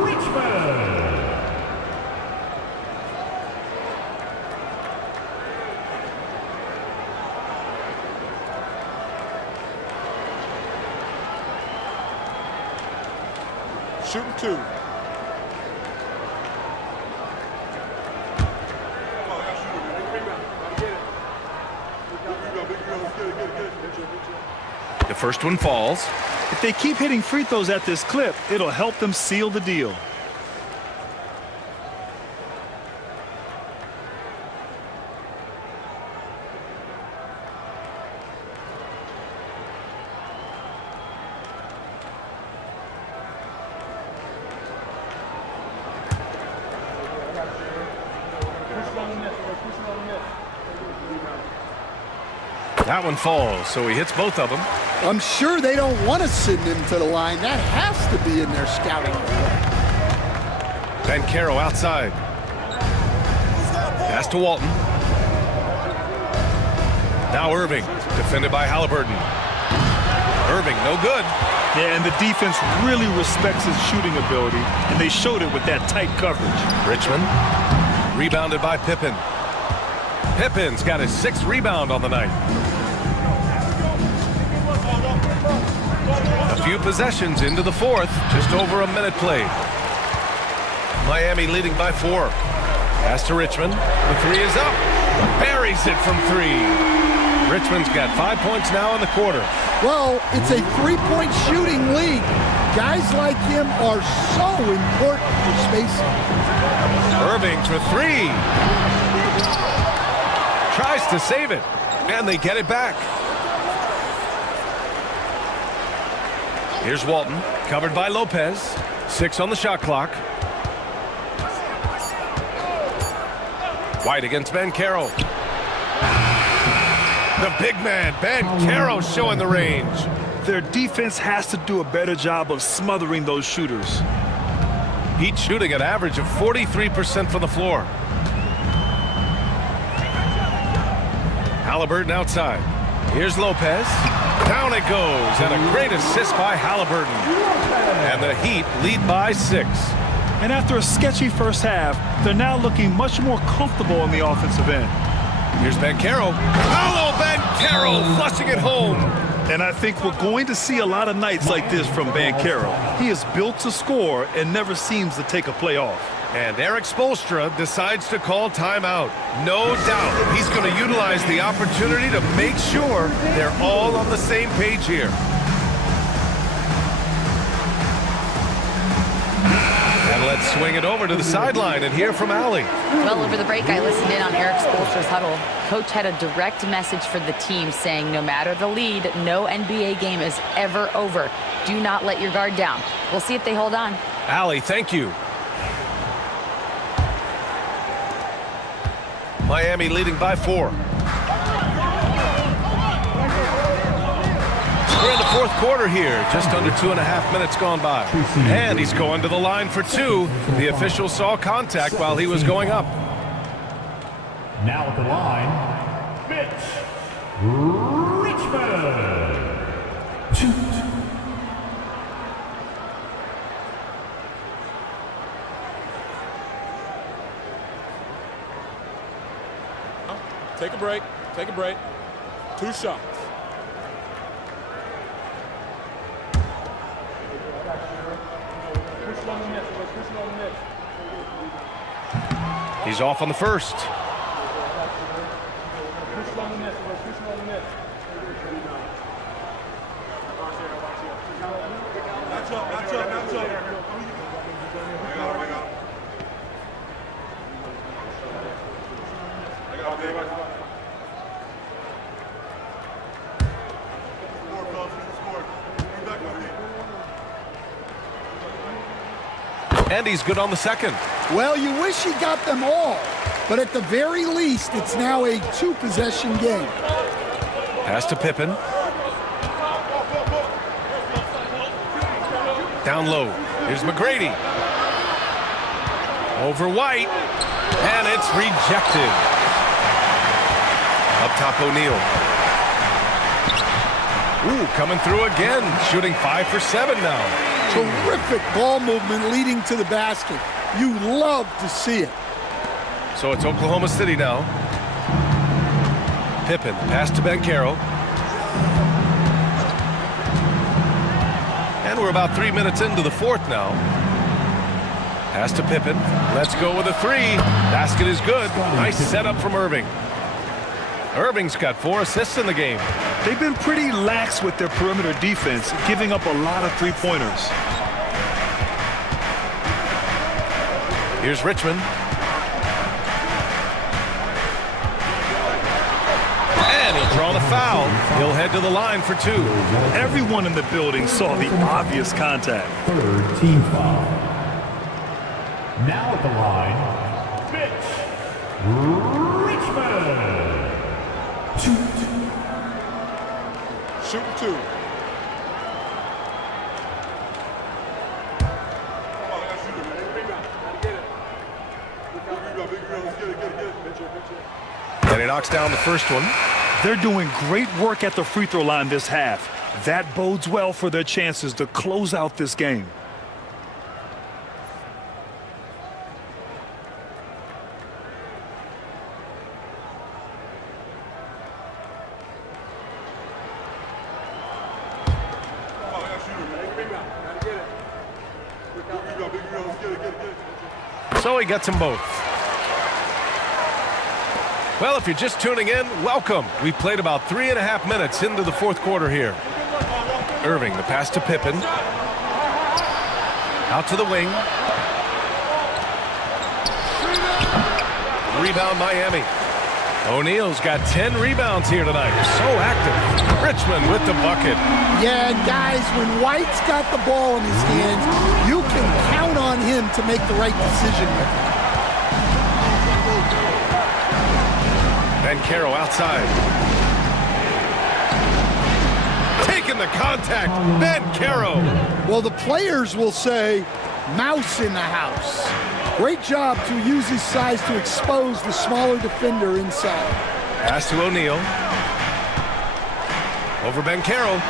Richmond. Shooting 2. The first one falls. If they keep hitting free throws at this clip, it'll help them seal the deal. That one falls, so he hits both of them. I'm sure they don't want to send him to the line. That has to be in their scouting report. Banchero outside. Pass to Walton. Now Irving, defended by Halliburton. Irving, no good. Yeah, and the defense really respects his shooting ability, and they showed it with that tight coverage. Richmond, rebounded by Pippen. Pippen's got his 6th rebound on the night. A few possessions into the 4th, just over a minute played. Miami leading by 4. Pass to Richmond. The 3 is up. Buries it from 3. Richmond's got 5 points now in the quarter. Well, it's a three-point shooting league. Guys like him are so important for spacing. Irving for 3. Tries to save it, and they get it back. Here's Walton, covered by Lopez. 6 on the shot clock. White against Banchero. The big man, Banchero, showing the range. Their defense has to do a better job of smothering those shooters. Heat shooting an average of 43% from the floor. Halliburton outside. Here's Lopez. Down it goes, and a great assist by Halliburton. And the Heat lead by 6. And after a sketchy first half, they're now looking much more comfortable on the offensive end. Here's Banchero. Paolo Banchero flushing it home. And I think we're going to see a lot of nights like this from Banchero. He is built to score and never seems to take a play off. And Eric Spoelstra decides to call timeout. No doubt he's going to utilize the opportunity to make sure they're all on the same page here. And let's swing it over to the sideline and hear from Allie. Well, over the break, I listened in on Eric Spoelstra's huddle. Coach had a direct message for the team saying no matter the lead, no NBA game is ever over. Do not let your guard down. We'll see if they hold on. Allie, thank you. Miami leading by 4. We're in the 4th quarter here, just under 2.5 minutes gone by. And he's going to the line for 2. The official saw contact while he was going up. Now at the line, Mitch Richmond. Take a break. Take a break. 2 shots. He's off on the first. And he's good on the second. Well, you wish he got them all, but at the very least, it's now a 2-possession game. Pass to Pippen. Down low. Here's McGrady. Over White. And it's rejected. Up top, O'Neal. Ooh, coming through again. Shooting 5 for 7 now. Terrific ball movement leading to the basket. You love to see it. So it's Oklahoma City now. Pippen, pass to Banchero. And we're about 3 minutes into the 4th now. Pass to Pippen. Let's go with a 3. Basket is good. Nice setup from Irving. Irving's got 4 assists in the game. They've been pretty lax with their perimeter defense, giving up a lot of three-pointers. Here's Richmond. And he'll draw the foul. He'll head to the line for 2. Everyone in the building saw the obvious contact. 3rd team foul. Now at the line, Mitch Richmond. Shoot. Shoot 2. And he knocks down the first one. They're doing great work at the free throw line this half. That bodes well for their chances to close out this game. So he gets them both. Well, if you're just tuning in, welcome. We've played about 3.5 minutes into the fourth quarter here. Irving, the pass to Pippen. Out to the wing. Rebound, Miami. O'Neal's got 10 rebounds here tonight. So active. Richmond with the bucket. Yeah, guys, when White's got the ball in his hands, you can count on him to make the right decision with it. Banchero outside. Taking the contact. Banchero. Well, the players will say, mouse in the house. Great job to use his size to expose the smaller defender inside. Pass to O'Neal. Over Banchero.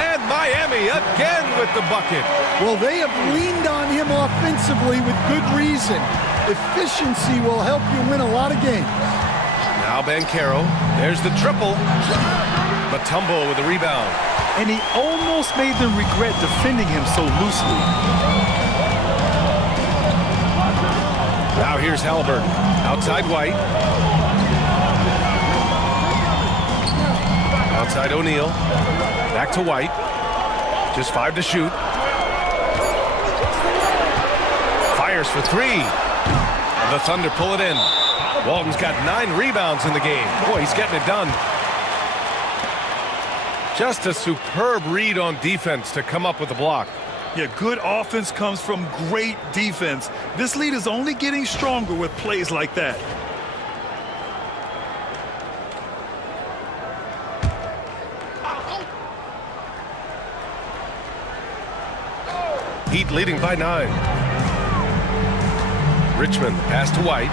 And Miami again with the bucket. Well, they have leaned on him offensively with good reason. Efficiency will help you win a lot of games. Now Banchero. There's the triple. Mutombo with the rebound. And he almost made them regret defending him so loosely. Now here's Halliburton. Outside White. Outside O'Neal. Back to White. Just 5 to shoot. Fires for 3. The Thunder pull it in. Walton's got 9 rebounds in the game. Boy, he's getting it done. Just a superb read on defense to come up with the block. Yeah, good offense comes from great defense. This lead is only getting stronger with plays like that. Heat leading by 9. Richmond pass to White.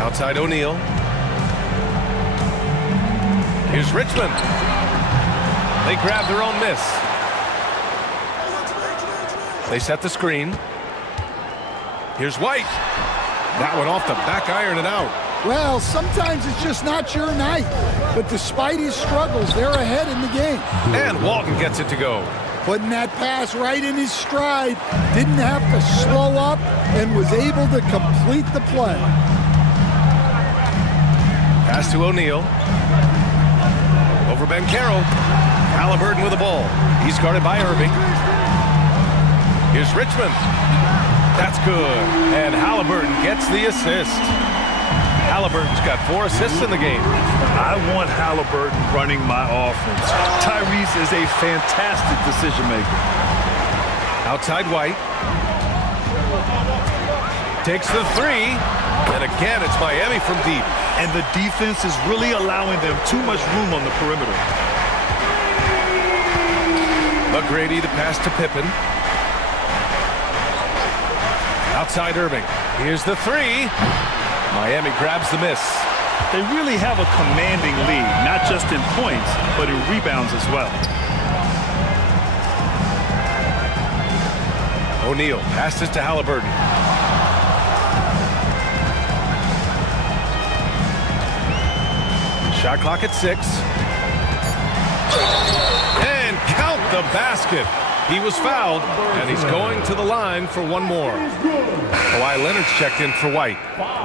Outside O'Neal. Here's Richmond. They grab their own miss. They set the screen. Here's White. That one off the back iron and out. Well, sometimes it's just not your night. But despite his struggles, they're ahead in the game. And Walton gets it to go. Putting that pass right in his stride. Didn't have to slow up and was able to complete the play. Pass to O'Neal. Over Banchero. Halliburton with the ball. He's guarded by Irving. Here's Richmond. That's good. And Halliburton gets the assist. Halliburton's got 4 assists in the game. I want Halliburton running my offense. Tyrese is a fantastic decision maker. Outside White. Takes the 3. And again, it's Miami from deep. And the defense is really allowing them too much room on the perimeter. McGrady, the pass to Pippen. Outside Irving. Here's the 3. Miami grabs the miss. They really have a commanding lead, not just in points, but in rebounds as well. O'Neal passes to Halliburton. Shot clock at 6. And count the basket. He was fouled, and he's going to the line for one more. Kawhi Leonard's checked in for White.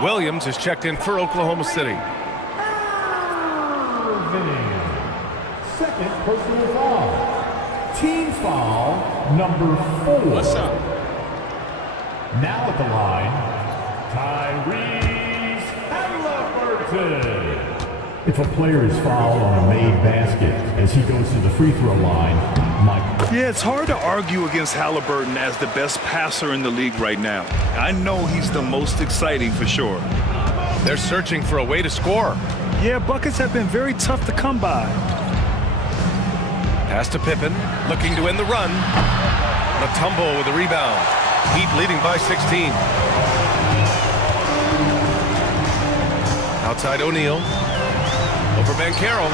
Williams is checked in for Oklahoma City. Second personal foul. Team foul number 4. What's up? Now at the line, Tyrese Halliburton. If a player is fouled on a made basket as he goes to the free throw line, Mike Yeah, it's hard to argue against Halliburton as the best passer in the league right now. I know he's the most exciting for sure. They're searching for a way to score. Yeah, buckets have been very tough to come by. Pass to Pippen, looking to end the run. Mutombo with a rebound. Heat leading by 16. Outside O'Neal. Over Banchero.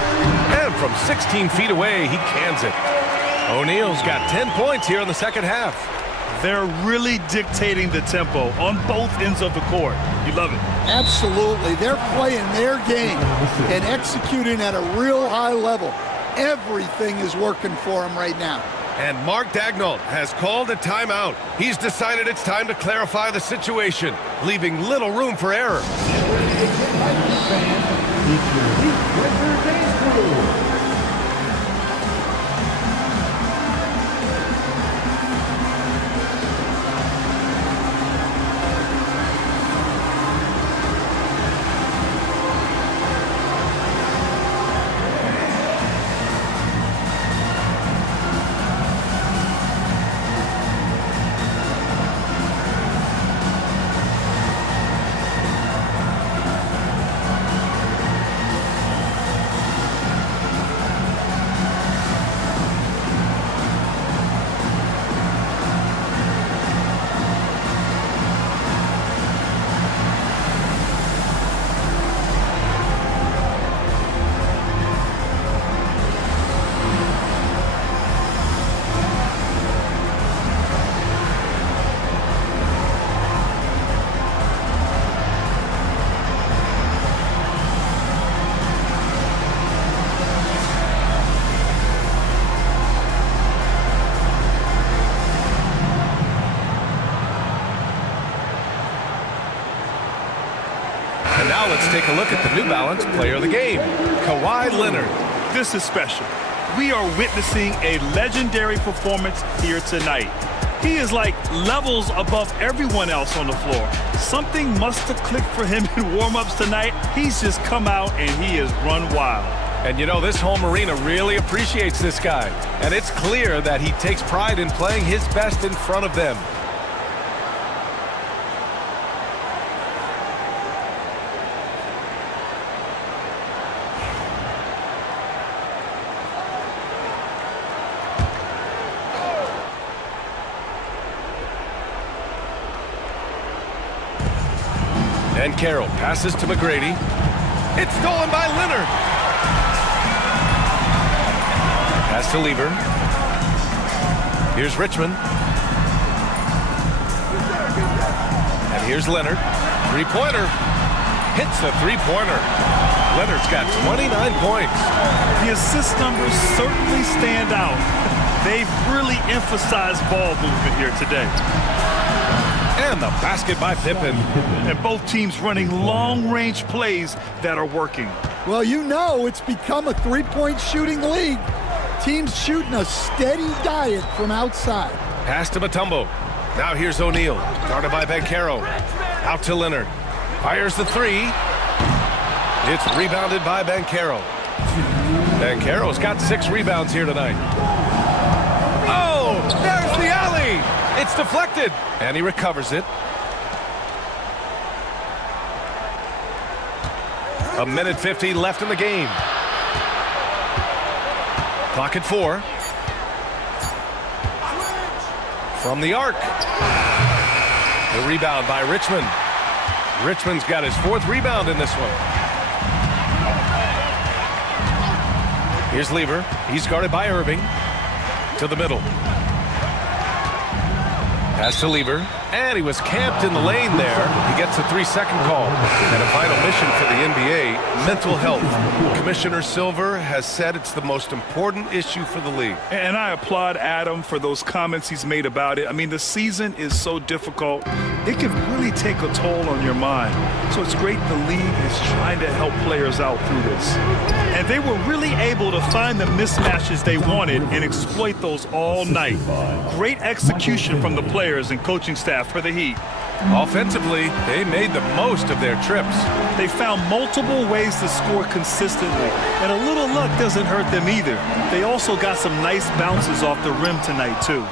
And from 16 feet away, he cans it. O'Neal's got 10 points here in the second half. They're really dictating the tempo on both ends of the court. You love it. Absolutely. They're playing their game and executing at a real high level. Everything is working for them right now. And Mark Daigneault has called a timeout. He's decided it's time to clarify the situation, leaving little room for error. Now let's take a look at the New Balance player of the game, Kawhi Leonard. This is special. We are witnessing a legendary performance here tonight. He is like levels above everyone else on the floor. Something must have clicked for him in warm-ups tonight. He's just come out and he has run wild. And you know, this home arena really appreciates this guy. And it's clear that he takes pride in playing his best in front of them. And Carroll passes to McGrady. It's stolen by Leonard. Pass to Lever. Here's Richmond. And here's Leonard. Three-pointer. Hits a three-pointer. Leonard's got 29 points. The assist numbers certainly stand out. They've really emphasized ball movement here today. And the basket by Pippen. And both teams running long-range plays that are working. Well, you know it's become a three-point shooting league. Teams shooting a steady diet from outside. Pass to Mutombo. Now here's O'Neal. Guarded by Banchero. Out to Leonard. Fires the three. It's rebounded by Banchero. Banchero's got 6 rebounds here tonight. Oh, there's the alley. It's deflected, and he recovers it. A minute 15 left in the game. Clock at 4. From the arc. The rebound by Richmond. Richmond's got his 4th rebound in this one. Here's Lever. He's guarded by Irving. To the middle. Pass to Lever, and he was camped in the lane there. He gets a 3-second call. And a final mission for the NBA, mental health. Commissioner Silver has said it's the most important issue for the league. And I applaud Adam for those comments he's made about it. I mean, the season is so difficult. It can really take a toll on your mind. So it's great the league is trying to help players out through this. And they were really able to find the mismatches they wanted and exploit those all night. Great execution from the players and coaching staff for the Heat. Offensively, they made the most of their trips. They found multiple ways to score consistently, and a little luck doesn't hurt them either. They also got some nice bounces off the rim tonight, too.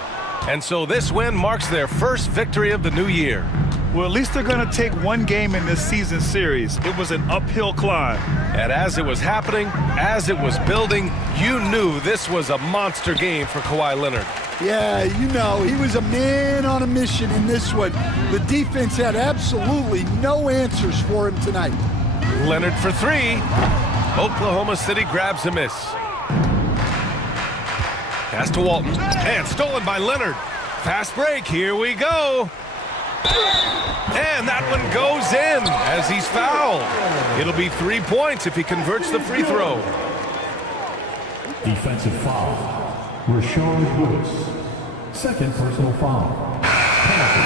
And so this win marks their first victory of the new year. Well, at least they're going to take one game in this season series. It was an uphill climb. And as it was happening, as it was building, you knew this was a monster game for Kawhi Leonard. Yeah, you know, he was a man on a mission in this one. The defense had absolutely no answers for him tonight. Leonard for three. Oklahoma City grabs a miss. Pass to Walton, and stolen by Leonard. Fast break, here we go. And that one goes in as he's fouled. It'll be 3 points if he converts the free throw. Defensive foul. Rashard Lewis. Second personal foul. Penalty.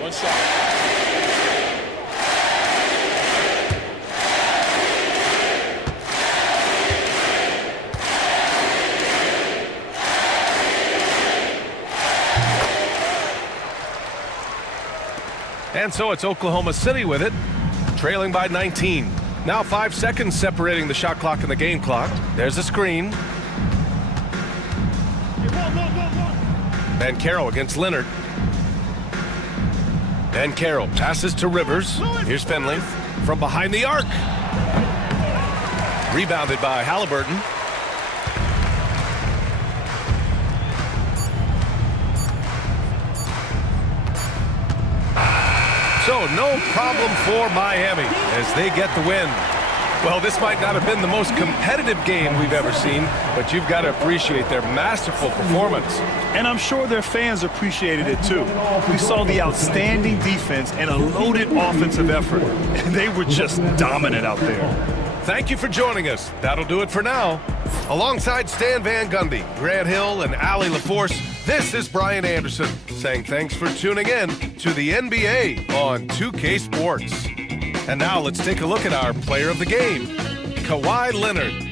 One shot. And so it's Oklahoma City with it, trailing by 19. Now 5 seconds separating the shot clock and the game clock. There's a screen. Banchero against Leonard. Banchero passes to Rivers. Here's Finley from behind the arc. Rebounded by Halliburton. So no problem for Miami as they get the win. Well, this might not have been the most competitive game we've ever seen, but you've got to appreciate their masterful performance. And I'm sure their fans appreciated it too. We saw the outstanding defense and a loaded offensive effort, and they were just dominant out there. Thank you for joining us. That'll do it for now. Alongside Stan Van Gundy, Grant Hill, and Allie LaForce, this is Brian Anderson saying thanks for tuning in to the NBA on 2K Sports. And now let's take a look at our player of the game, Kawhi Leonard.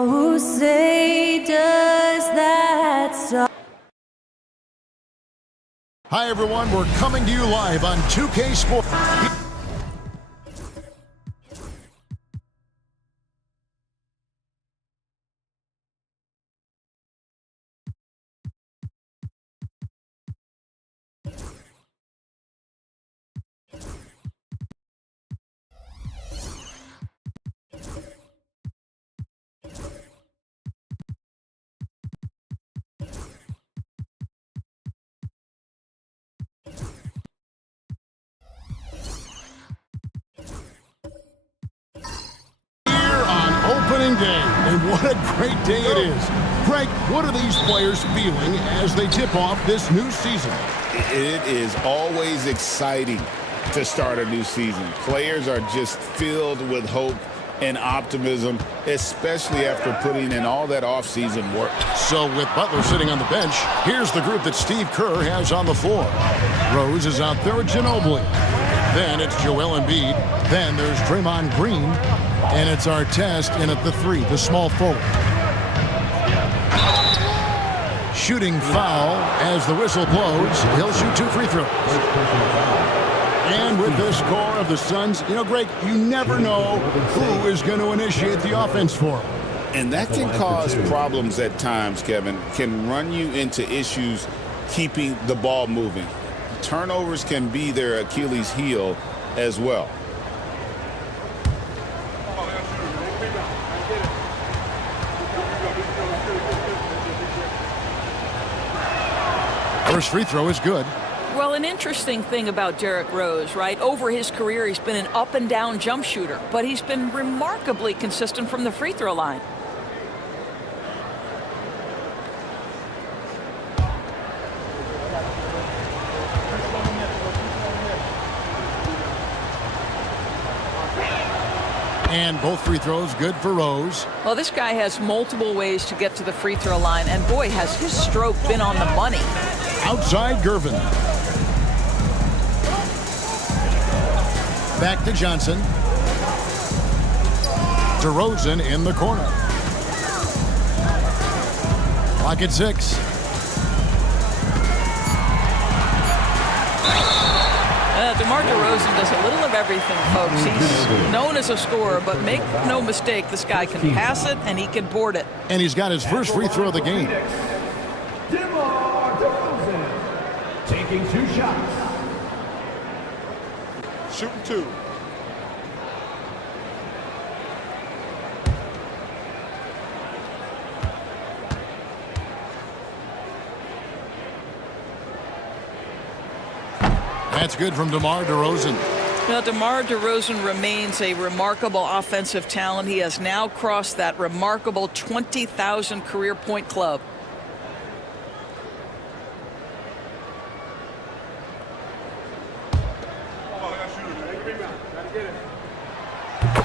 Oh, say does that song. Hi, everyone. We're coming to you live on 2K Sports. Opening day, and what a great day it is. Greg, what are these players feeling as they tip off this new season? It is always exciting to start a new season. Players are just filled with hope and optimism, especially after putting in all that offseason work. So with Butler sitting on the bench, here's the group that Steve Kerr has on the floor. Rose is out there with Ginobili. Then it's Joel Embiid. Then there's Draymond Green. And it's Artest in at the 3, the small forward. Shooting foul as the whistle blows. He'll shoot 2 free throws. And with the score of the Suns, you know, Greg, you never know who is going to initiate the offense for them. And that can cause problems at times, Kevin. Can run you into issues keeping the ball moving. Turnovers can be their Achilles heel as well. First free throw is good. Well, an interesting thing about Derrick Rose, right? Over his career, he's been an up-and-down jump shooter, but he's been remarkably consistent from the free throw line. And both free throws good for Rose. Well, this guy has multiple ways to get to the free throw line, and boy, has his stroke been on the money. Outside Gervin. Back to Johnson. DeRozan in the corner. Clock at 6. DeMar DeRozan does a little of everything, folks. He's known as a scorer, but make no mistake, this guy can pass it and he can board it. And he's got his first free throw of the game. DeMar DeRozan taking 2 shots. Shooting 2. That's good from DeMar DeRozan. Now, DeMar DeRozan remains a remarkable offensive talent. He has now crossed that remarkable 20,000 career point club.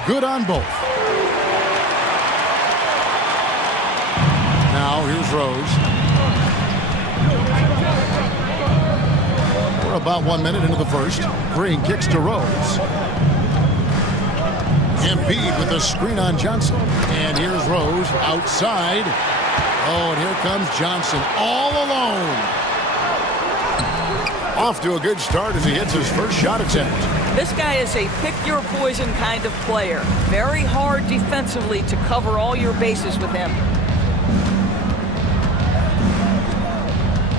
Good on both. Now here's Rose. We're about 1 minute into the first. Green kicks to Rose. Embiid with a screen on Johnson. And here's Rose outside. Oh, and here comes Johnson all alone. Off to a good start as he hits his first shot attempt. This guy is a pick-your-poison kind of player. Very hard defensively to cover all your bases with him.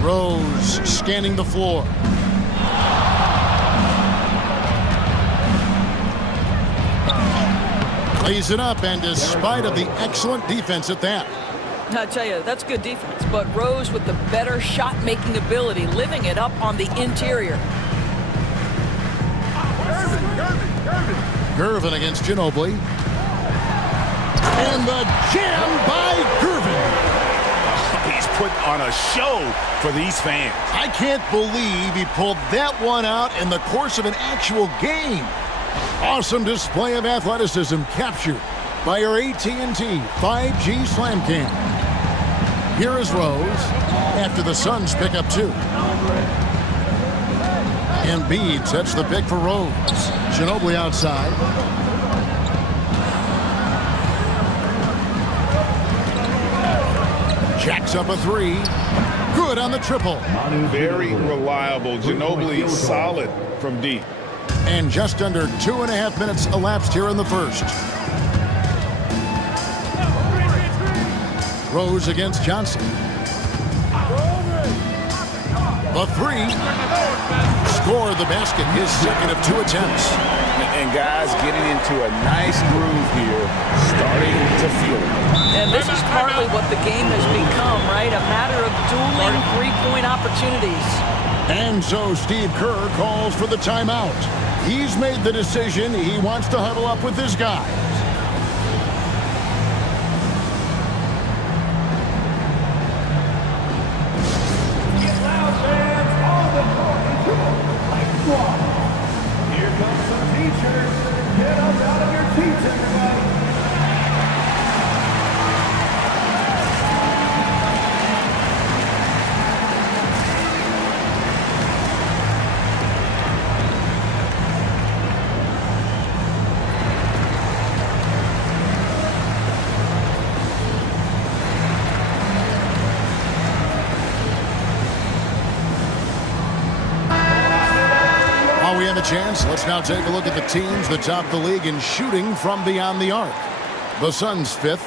Rose scanning the floor. Lays it up, and despite of the excellent defense at that. I tell you, that's good defense, but Rose with the better shot-making ability, living it up on the interior. Gervin against Ginobili. And the jam by Gervin. He's put on a show for these fans. I can't believe he pulled that one out in the course of an actual game. Awesome display of athleticism captured by our AT&T 5G Slam Cam. Here is Rose after the Suns pick up 2. Embiid sets the pick for Rose. Ginobili outside. Jacks up a three. Good on the triple. Very reliable. Ginobili solid from deep. And just under 2.5 minutes elapsed here in the first. Rose against Johnson. The three. Scored the basket, his second of 2 attempts. And guys getting into a nice groove here, starting to feel it. And this is partly what the game has become, right? A matter of dueling three-point opportunities. And so Steve Kerr calls for the timeout. He's made the decision. He wants to huddle up with his guys. Get loud, fans, on the court. Like squad. Here comes some teachers. Get up out of your seats, everybody. While we have a chance, let's now take a look at the teams that top the league in shooting from beyond the arc. The Suns 5th.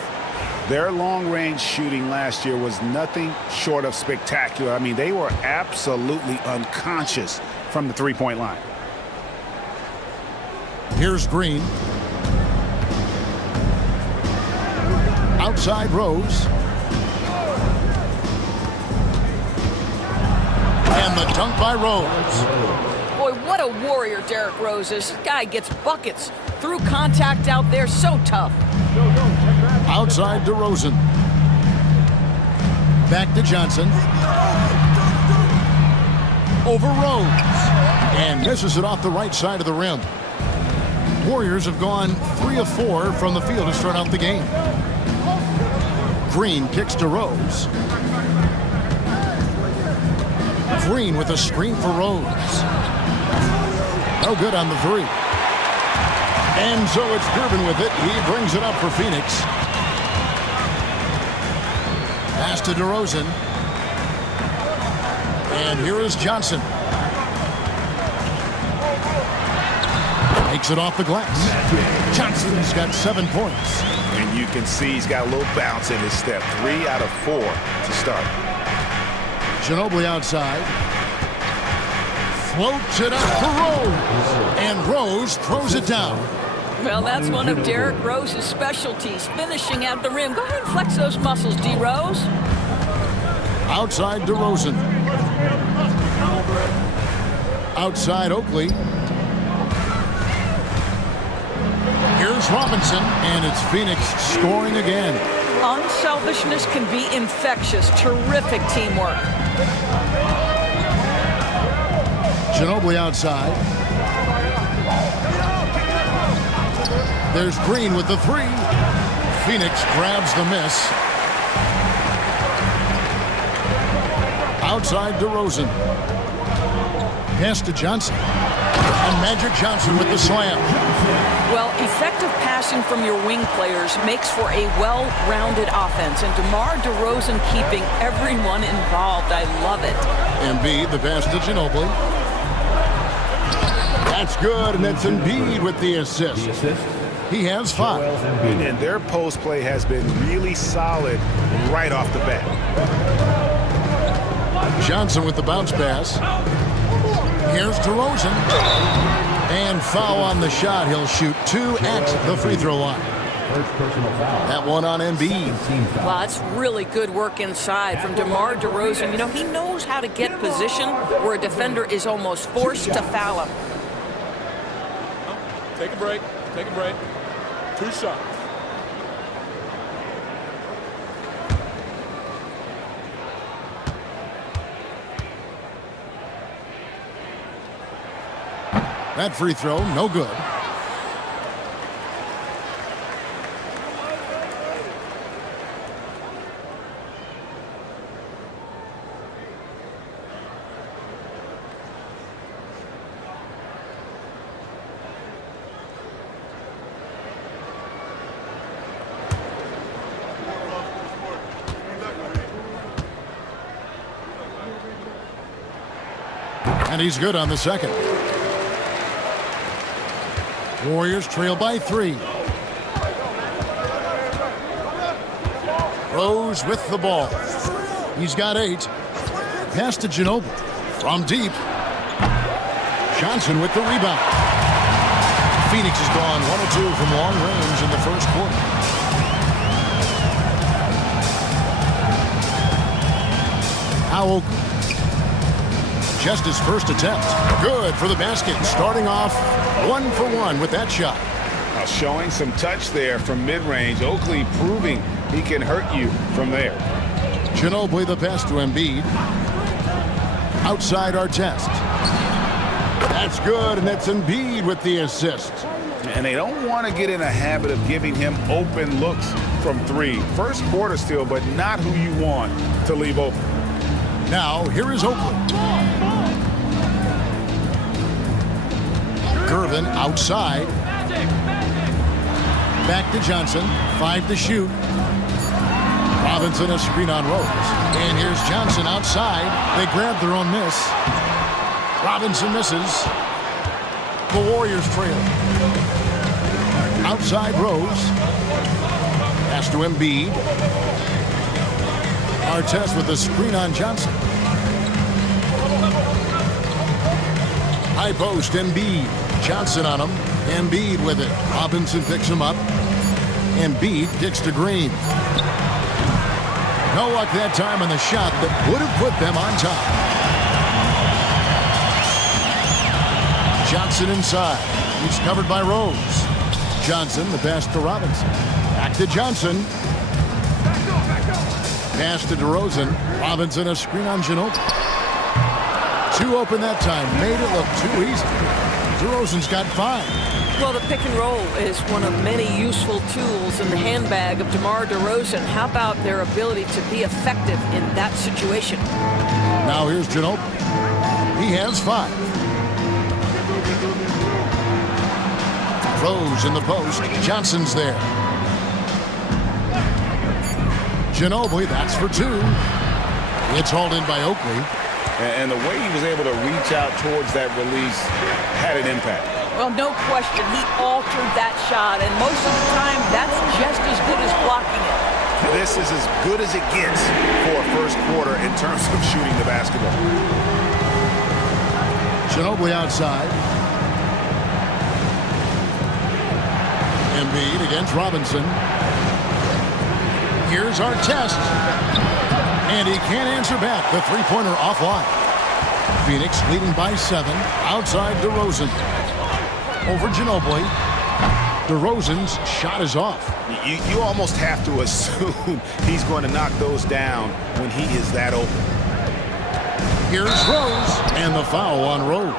Their long-range shooting last year was nothing short of spectacular. I mean, they were absolutely unconscious from the three-point line. Here's Green. Outside Rose. And the dunk by Rose. Boy, what a warrior Derrick Rose is. This guy gets buckets. Through contact out there, so tough. Outside DeRozan. Back to Johnson. Over Rose. And misses it off the right side of the rim. Warriors have gone 3 of 4 from the field to start out the game. Green kicks to Rose. Green with a screen for Rose. No good on the three. And so it's Durbin with it. He brings it up for Phoenix. Pass to DeRozan. And here is Johnson. Makes it off the glass. Johnson's got 7 points. And you can see he's got a little bounce in his step. 3 out of 4 to start. Ginobili outside. Floats it up for Rose. And Rose throws it down. Well, that's one of Derrick Rose's specialties, finishing at the rim. Go ahead and flex those muscles, D. Rose. Outside DeRozan. Outside Oakley. Here's Robinson, and it's Phoenix scoring again. Unselfishness can be infectious. Terrific teamwork. Ginobili outside. There's Green with the three. Phoenix grabs the miss. Outside DeRozan. Pass to Johnson. And Magic Johnson with the slam. Well, effective passing from your wing players makes for a well-rounded offense. And DeMar DeRozan keeping everyone involved. I love it. Embiid, the pass to Ginobili. That's good, and it's Embiid with the assist. He has 5. And their post play has been really solid right off the bat. Johnson with the bounce pass. Here's DeRozan. And foul on the shot. He'll shoot 2 at the free throw line. That one on Embiid. Wow, that's really good work inside from DeMar DeRozan. You know, he knows how to get position where a defender is almost forced to foul him. Take a break. Take a break. 2 shots. That free throw, no good. And he's good on the second. Warriors trail by 3. Rose with the ball. He's got 8. Pass to Ginobili. From deep. Johnson with the rebound. Phoenix has gone 1 of 2 from long range in the first quarter. Now just his first attempt. Good for the basket. Starting off 1 for 1 with that shot. Now showing some touch there from mid-range. Oakley proving he can hurt you from there. Ginobili the pass to Embiid. Outside Artest. That's good, and that's Embiid with the assist. And they don't want to get in a habit of giving him open looks from 3. First quarter still, but not who you want to leave open. Now, here is Oakley. Gervin outside. Back to Johnson. 5 to shoot. Robinson a screen on Rose. And here's Johnson outside. They grab their own miss. Robinson misses. The Warriors trail. Outside Rose. Pass to Embiid. Artest with the screen on Johnson. High post, Embiid. Johnson on him. Embiid with it. Robinson picks him up. Embiid kicks to Green. No luck that time on the shot that would have put them on top. Johnson inside. He's covered by Rose. Johnson, the pass to Robinson. Back to Johnson. Pass to DeRozan. Robinson a screen on Ginobili. 2 open that time. Made it look too easy. DeRozan's got 5. Well, the pick and roll is one of many useful tools in the handbag of DeMar DeRozan. How about their ability to be effective in that situation? Now here's Ginobili. He has 5. Rose in the post. Johnson's there. Ginobili, that's for 2. It's hauled in by Oakley. And the way he was able to reach out towards that release had an impact. Well, no question. He altered that shot, and most of the time, that's just as good as blocking it. This is as good as it gets for a first quarter in terms of shooting the basketball. Ginobili outside. Embiid against Robinson. Here's Artest. And he can't answer back. The three-pointer offline. Phoenix leading by 7. Outside DeRozan. Over Ginobili. DeRozan's shot is off. You almost have to assume he's going to knock those down when he is that open. Here's Rose. And the foul on Rose.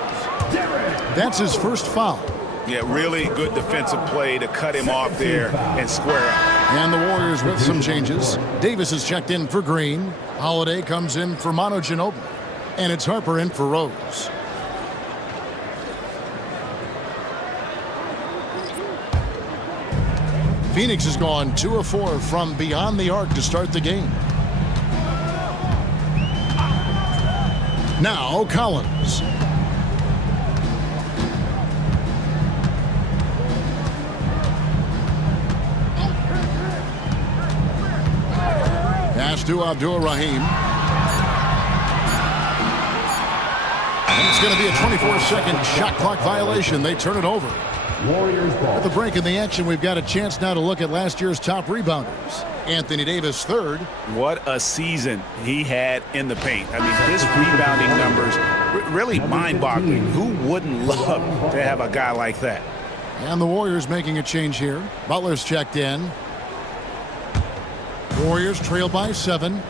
That's his first foul. Yeah, really good defensive play to cut him off there and square up. And the Warriors with some changes. Davis is checked in for Green. Holiday comes in for Manu Ginobili. And it's Harper in for Rose. Phoenix has gone 2 of 4 from beyond the arc to start the game. Now Collins. Pass to Abdul-Rahim. And it's going to be a 24-second shot clock violation. They turn it over. Warriors ball. At the break in the action, we've got a chance now to look at last year's top rebounders. Anthony Davis, 3rd. What a season he had in the paint. I mean, his rebounding numbers, really mind-boggling. Who wouldn't love to have a guy like that? And the Warriors making a change here. Butler's checked in. Warriors trail by 7.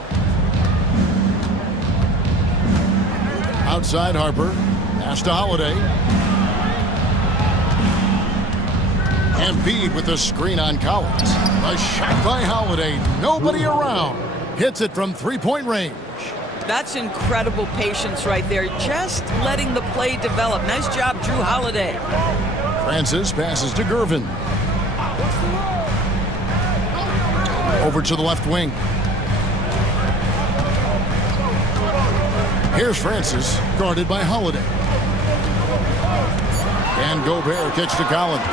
Outside Harper. Pass to Holiday. Embiid with the screen on Collins. A shot by Holiday. Nobody around. Hits it from three-point range. That's incredible patience right there. Just letting the play develop. Nice job, Drew Holiday. Francis passes to Gervin. Over to the left wing. Here's Francis, guarded by Holiday. And Gobert kicks to Collins.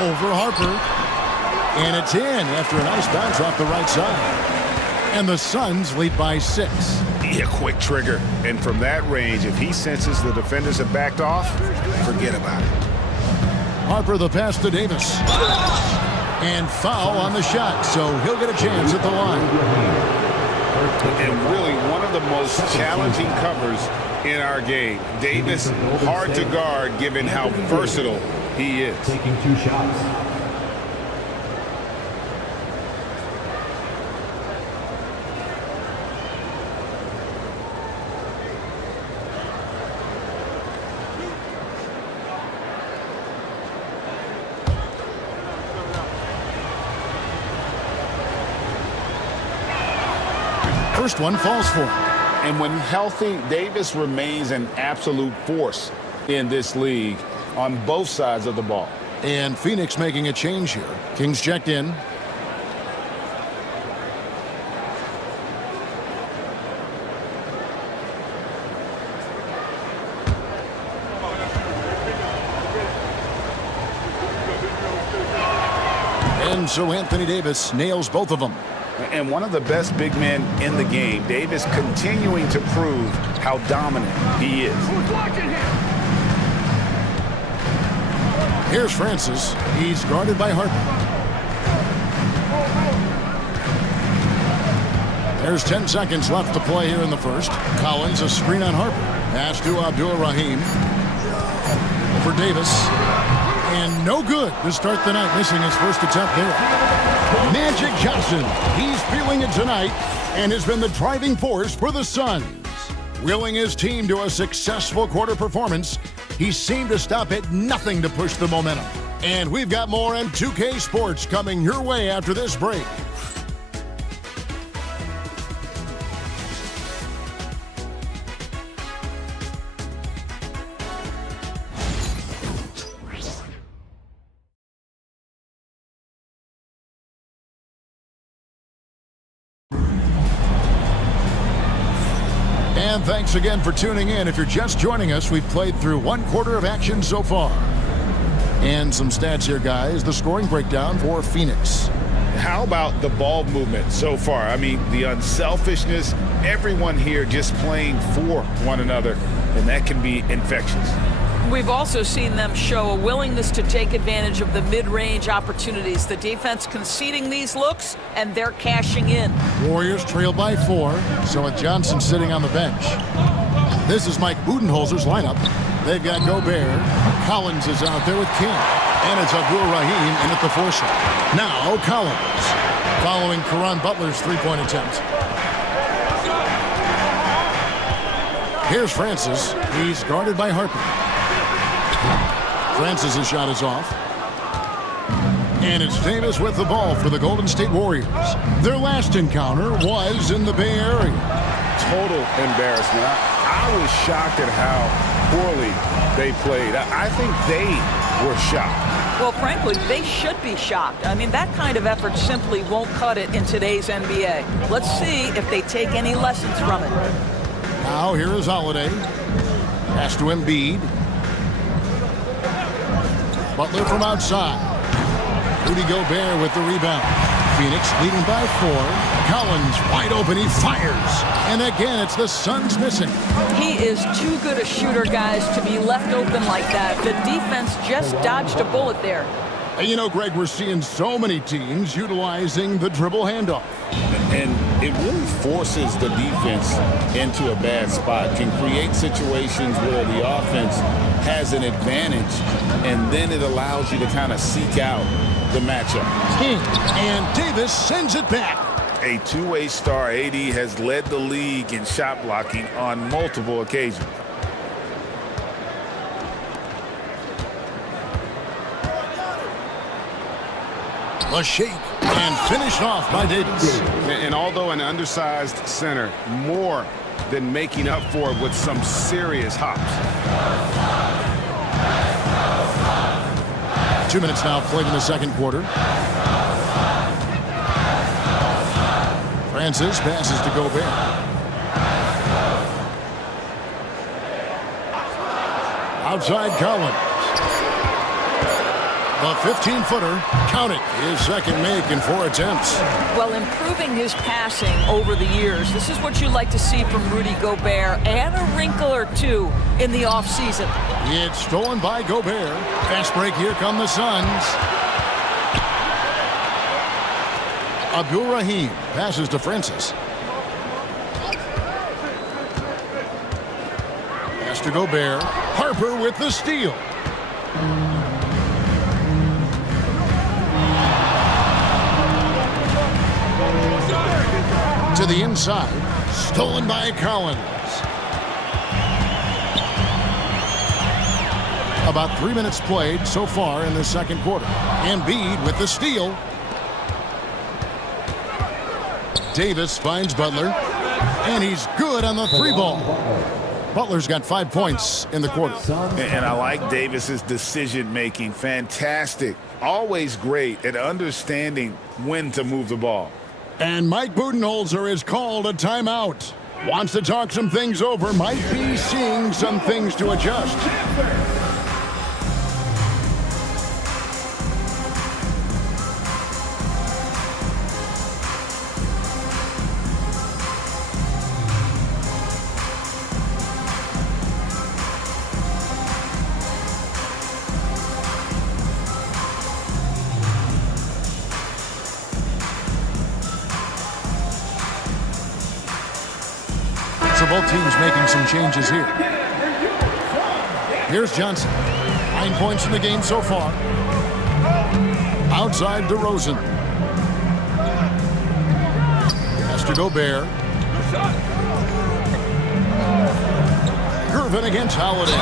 Over Harper. And it's in after a nice bounce off the right side. And the Suns lead by 6. A quick trigger. And from that range, if he senses the defenders have backed off, forget about it. Harper the pass to Davis. And foul on the shot, so he'll get a chance at the line. And really one of the most challenging covers in our game. Davis, hard to guard given how versatile he is. Taking 2 shots. First one falls for him. And when healthy, Davis remains an absolute force in this league on both sides of the ball. And Phoenix making a change here. Kings checked in. And so Anthony Davis nails both of them. And one of the best big men in the game. Davis continuing to prove how dominant he is. Here's Francis. He's guarded by Harper. There's 10 seconds left to play here in the first. Collins, a screen on Harper. Pass to Abdul-Rahim. For Davis. And no good to start the night, missing his first attempt there. Magic Johnson, he's feeling it tonight and has been the driving force for the Suns. Willing his team to a successful quarter performance, he seemed to stop at nothing to push the momentum. And we've got more M2K Sports coming your way after this break. And thanks again for tuning in. If you're just joining us, we've played through 1/4 of action so far. And some stats here, guys. The scoring breakdown for Phoenix. How about the ball movement so far? I mean, the unselfishness, everyone here just playing for one another, and that can be infectious. We've also seen them show a willingness to take advantage of the mid-range opportunities. The defense conceding these looks, and they're cashing in. Warriors trail by 4, so with Johnson sitting on the bench. This is Mike Budenholzer's lineup. They've got Gobert. Collins is out there with King. And it's Abdul-Rahim in at the 4 slot. Now Collins, following Caron Butler's three-point attempt. Here's Francis. He's guarded by Harper. Francis' shot is off. And it's Davis with the ball for the Golden State Warriors. Their last encounter was in the Bay Area. Total embarrassment. I was shocked at how poorly they played. I think they were shocked. Well, frankly, they should be shocked. I mean, that kind of effort simply won't cut it in today's NBA. Let's see if they take any lessons from it. Now here is Holiday. Pass to Embiid. Butler from outside. Rudy Gobert with the rebound. Phoenix leading by 4. Collins wide open. He fires. And again, it's the Suns missing. He is too good a shooter, guys, to be left open like that. The defense just dodged a bullet there. And you know, Greg, we're seeing so many teams utilizing the dribble handoff. And it really forces the defense into a bad spot, can create situations where the offense has an advantage, and then it allows you to kind of seek out the matchup. King and Davis sends it back. A two-way star, AD has led the league in shot blocking on multiple occasions. A shake and finished off by Davis. And although an undersized center, more than making up for it with some serious hops. 2 minutes now played in the second quarter. Francis passes to Gobert. Outside Collins. The 15-footer, count it, his second make in 4 attempts. Well, improving his passing over the years, this is what you like to see from Rudy Gobert, and a wrinkle or two in the offseason. It's stolen by Gobert. Fast break, here come the Suns. Abdul Rahim passes to Francis. Pass to Gobert. Harper with the steal. To the inside, stolen by Collins. About 3 minutes played so far in the second quarter. Embiid with the steal. Davis finds Butler, and he's good on the 3-ball. Butler's got 5 points in the quarter. And I like Davis's decision-making. Fantastic. Always great at understanding when to move the ball. And Mike Budenholzer has called a timeout. Wants to talk some things over. Might be seeing some things to adjust. So both teams making some changes here. Here's Johnson. 9 points in the game so far. Outside DeRozan. Has to Gobert. Gervin against Holiday.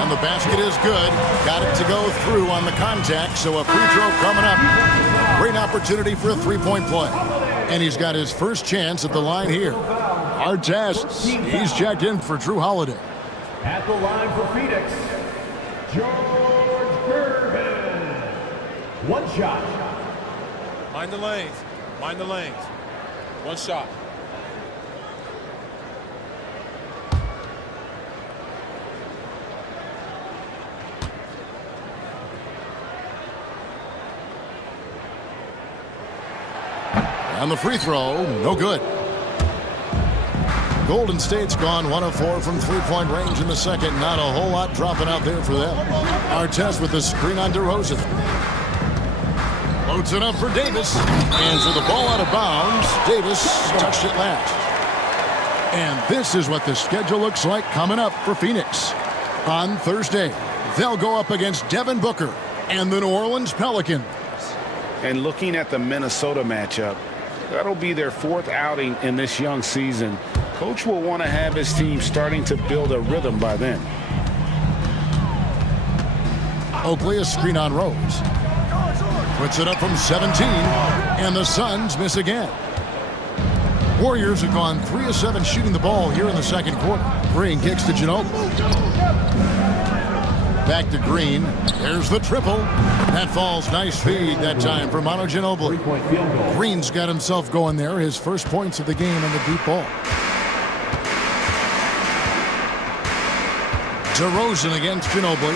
And the basket is good. Got it to go through on the contact, so a free throw coming up. Great opportunity for a three-point play. And he's got his first chance at the line here. Artest, he's checked in for Drew Holiday. At the line for Phoenix, George Gervin. One shot. Mind the lanes. Mind the lanes. One shot. And the free throw, no good. Golden State's gone 1 of 4 from three-point range in the second. Not a whole lot dropping out there for them. Artest with the screen on DeRozan. Loads it up for Davis. And so the ball out of bounds. Davis touched it last. And this is what the schedule looks like coming up for Phoenix. On Thursday, they'll go up against Devin Booker and the New Orleans Pelicans. And looking at the Minnesota matchup, that'll be their 4th outing in this young season. Coach will want to have his team starting to build a rhythm by then. Oakley, a screen on Rose. Puts it up from 17, and the Suns miss again. Warriors have gone 3 of 7 shooting the ball here in the second quarter. Green kicks to Ginobili. Back to Green. There's the triple. That falls. Nice feed that time for Manu Ginobili. Green's got himself going there. His first points of the game on the deep ball. DeRozan against Ginobili.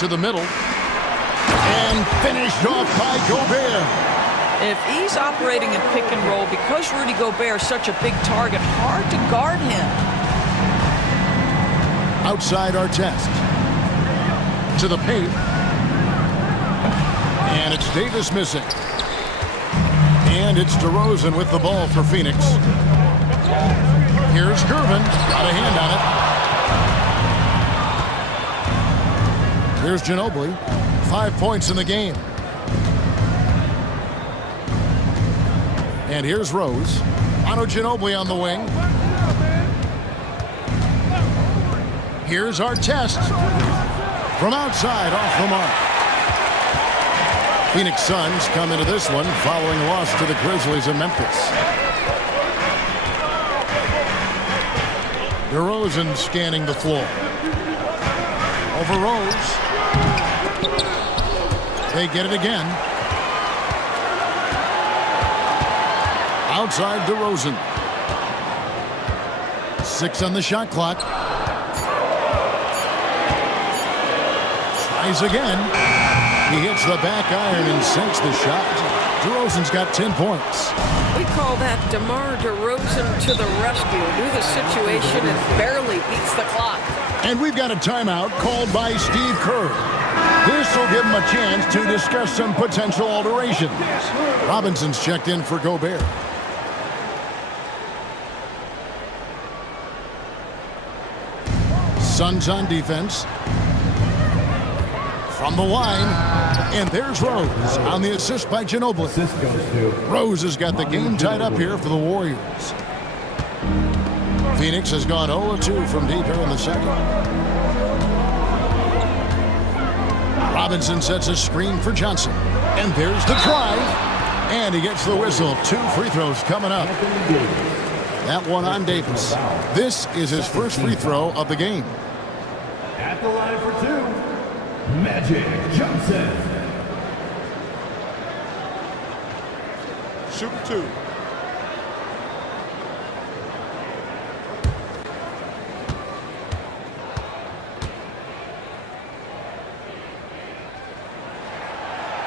To the middle. And finished off by Gobert. If he's operating in pick and roll, because Rudy Gobert is such a big target, hard to guard him. Outside Artest. To the paint. And it's Davis missing. And it's DeRozan with the ball for Phoenix. Here's Gervin. Got a hand on it. Here's Ginobili. 5 points in the game. And here's Rose. Manu Ginobili on the wing. Here's Artest. From outside, off the mark. Phoenix Suns come into this one following a loss to the Grizzlies in Memphis. DeRozan scanning the floor. Over Rose. They get it again. Outside DeRozan. 6 on the shot clock. Tries again. He hits the back iron and sinks the shot. DeRozan's got 10 points. We call that DeMar DeRozan to the rescue. Knew the situation and barely beats the clock. And we've got a timeout called by Steve Kerr. This will give him a chance to discuss some potential alterations. Robinson's checked in for Gobert. Suns on defense. From the line, and there's Rose on the assist by Ginobili. Rose has got the game tied up here for the Warriors. Phoenix has gone 0-2 from deep here in the second. Robinson sets a screen for Johnson, and there's the drive, and he gets the whistle. 2 free throws coming up. That one on Davis. This is his first free throw of the game. At the line for 2, Magic Johnson. Shoot 2.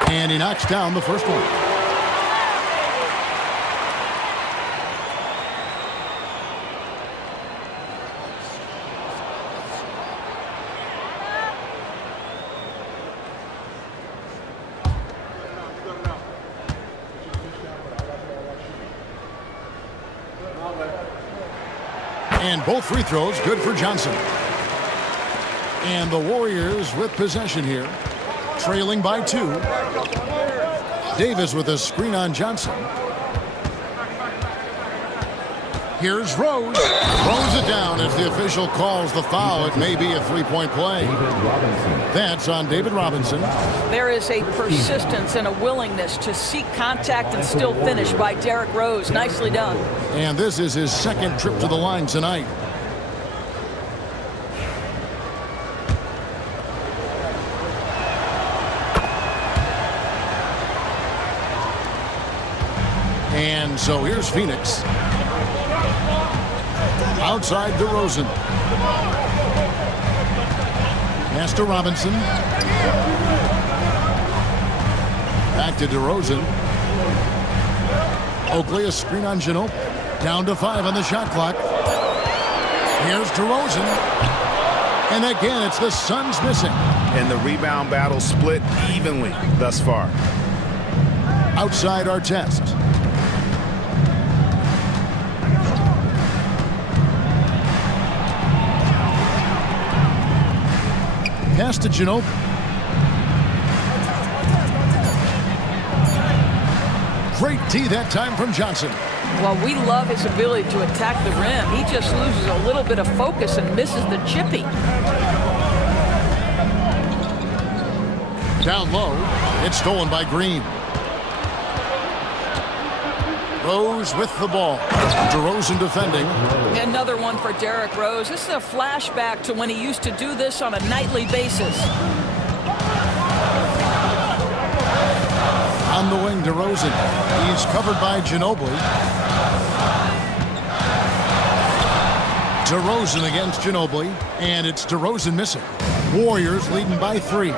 And he knocks down the first one. And both free throws good for Johnson. And the Warriors with possession here, trailing by 2. Davis with a screen on Johnson. Here's Rose. Throws it down as the official calls the foul. It may be a three-point play. That's on David Robinson. There is a persistence and a willingness to seek contact and still finish by Derrick Rose. Nicely done. And this is his second trip to the line tonight. And so here's Phoenix. Outside DeRozan. Pass to Robinson. Back to DeRozan. Oakley, a screen on Ginobili. Down to 5 on the shot clock. Here's DeRozan. And again, it's the Suns missing. And the rebound battle split evenly thus far. Outside Artest. Pass to Ginobili. Great D that time from Johnson. Well, we love his ability to attack the rim. He just loses a little bit of focus and misses the chippy. Down low. It's stolen by Green. Rose with the ball. DeRozan defending. Another one for Derrick Rose. This is a flashback to when he used to do this on a nightly basis. On the wing, DeRozan. He's covered by Ginobili. DeRozan against Ginobili, and it's DeRozan missing. Warriors leading by 3.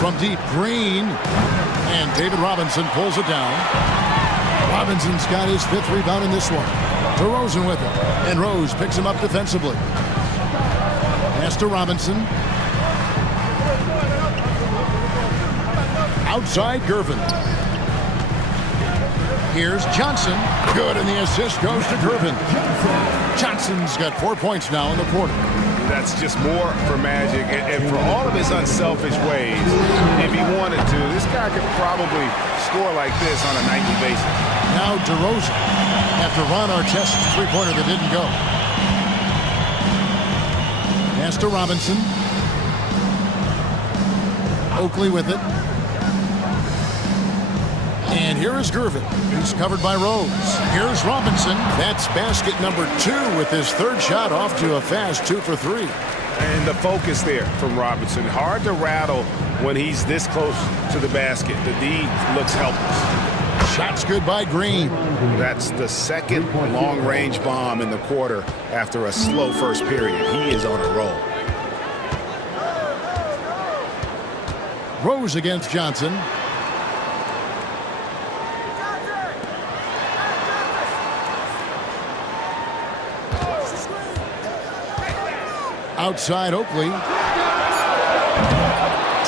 From deep, Green, and David Robinson pulls it down. Robinson's got his 5th rebound in this one. DeRozan with it, and Rose picks him up defensively. Pass to Robinson. Outside Gervin. Here's Johnson. Good, and the assist goes to Gervin. Johnson's got 4 points now in the quarter. That's just more for Magic, and for all of his unselfish ways, if he wanted to, this guy could probably score like this on a nightly basis. Now DeRozan, after Ron Artest's three-pointer that didn't go. Pass to Robinson. Oakley with it. And here is Gervin, who's covered by Rose. Here's Robinson. That's basket number 2 with his 3rd shot off to a fast 2 for 3. And the focus there from Robinson. Hard to rattle when he's this close to the basket. The D looks helpless. Shots good by Green. That's the second long-range bomb in the quarter after a slow first period. He is on a roll. Rose against Johnson. Outside Oakley.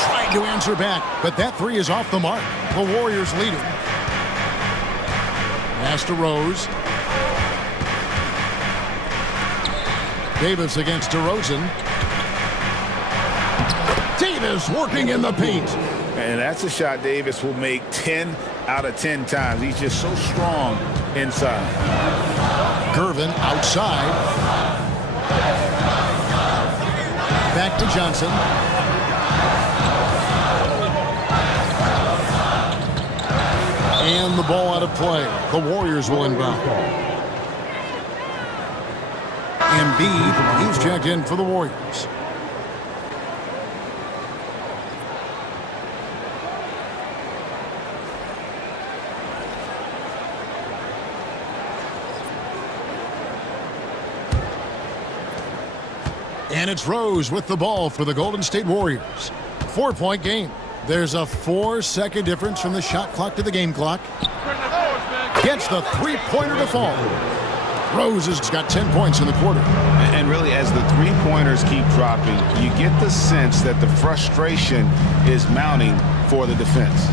Trying to answer back, but that three is off the mark. The Warriors lead it. Pass to Rose. Davis against DeRozan. Davis working in the paint. And that's a shot Davis will make 10 out of 10 times. He's just so strong inside. Gervin outside. Back to Johnson. And the ball out of play. The Warriors will inbound. Embiid, he's checked in for the Warriors. And it's Rose with the ball for the Golden State Warriors. 4-point game. There's a 4-second difference from the shot clock to the game clock. Gets the three-pointer to fall. Rose has got 10 points in the quarter. And really, as the three-pointers keep dropping, you get the sense that the frustration is mounting for the defense.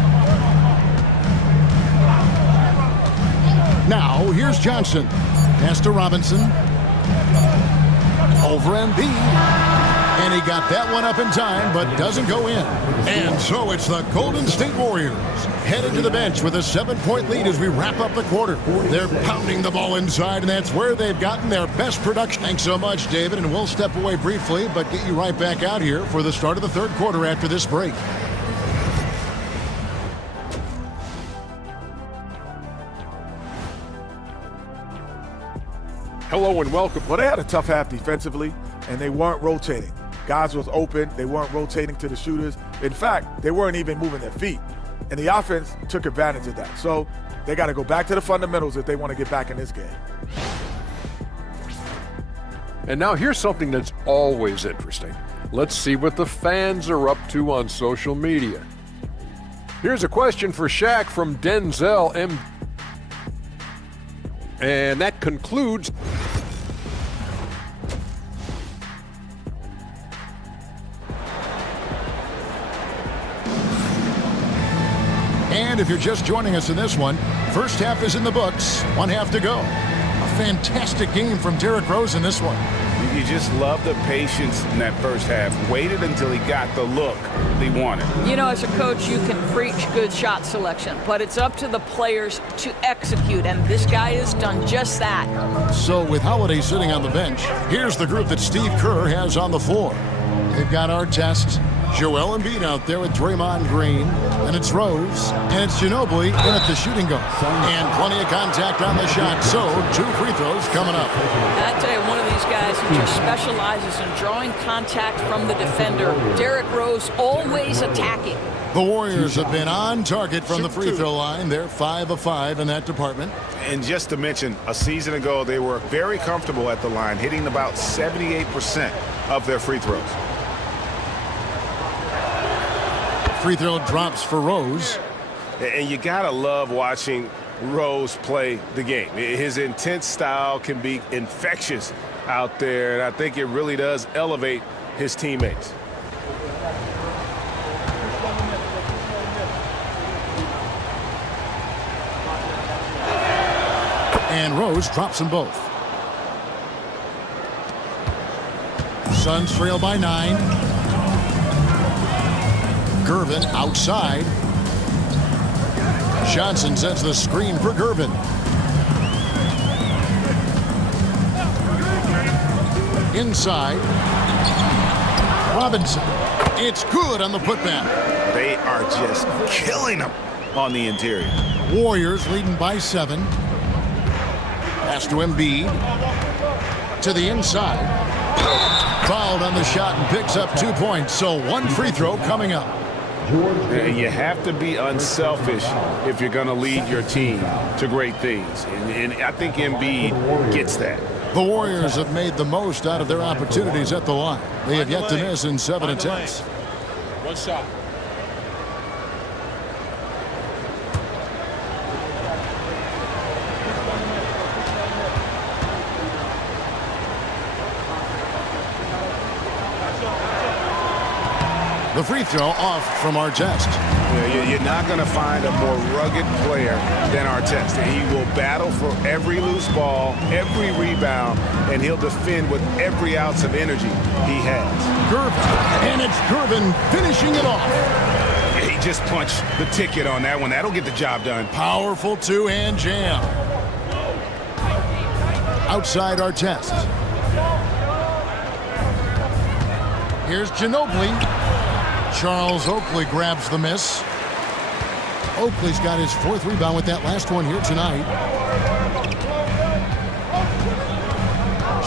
Now, here's Johnson. Pass to Robinson. Over Embiid. And he got that one up in time, but doesn't go in. And so it's the Golden State Warriors headed to the bench with a 7-point lead as we wrap up the quarter. They're pounding the ball inside, and that's where they've gotten their best production. Thanks so much, David, and we'll step away briefly, but get you right back out here for the start of the third quarter after this break. Hello and welcome. Well, they had a tough half defensively, and they weren't rotating. Guys was open. They weren't rotating to the shooters. In fact, they weren't even moving their feet. And the offense took advantage of that. So they got to go back to the fundamentals if they want to get back in this game. And now here's something that's always interesting. Let's see what the fans are up to on social media. Here's a question for Shaq from Denzel M. And that concludes. And if you're just joining us in this one, first half is in the books, 1 half to go. A fantastic game from Derrick Rose in this one. You just love the patience in that first half. Waited until he got the look he wanted. You know, as a coach, you can preach good shot selection, but it's up to the players to execute, and this guy has done just that. So with Holiday sitting on the bench, here's the group that Steve Kerr has on the floor. They've got Artest, Joel Embiid out there with Draymond Green, and it's Rose, and it's Ginobili in at the shooting guard. And plenty of contact on the shot, so 2 free throws coming up. I tell you, one of these guys who just specializes in drawing contact from the defender. Derrick Rose always attacking. The Warriors have been on target from the free throw line. They're 5 of 5 in that department. And just to mention, a season ago, they were very comfortable at the line, hitting about 78% of their free throws. Free throw drops for Rose. And you gotta love watching Rose play the game. His intense style can be infectious out there, and I think it really does elevate his teammates. And Rose drops them both. Suns trail by 9. Gervin outside. Johnson sets the screen for Gervin. Inside. Robinson. It's good on the putback. They are just killing them on the interior. Warriors leading by 7. Pass to Embiid. To the inside. Fouled on the shot and picks up 2 points. So 1 free throw coming up. And you have to be unselfish if you're going to lead your team to great things. And I think Embiid gets that. The Warriors have made the most out of their opportunities at the line. They have yet to miss in 7 attempts. 1 shot. The free throw off from Artest. You're not going to find a more rugged player than Artest. He will battle for every loose ball, every rebound, and he'll defend with every ounce of energy he has. Gervin, and it's Gervin finishing it off. He just punched the ticket on that one. That'll get the job done. Powerful two-hand jam. Outside Artest. Here's Ginobili. Charles Oakley grabs the miss. Oakley's got his 4th rebound with that last one here tonight.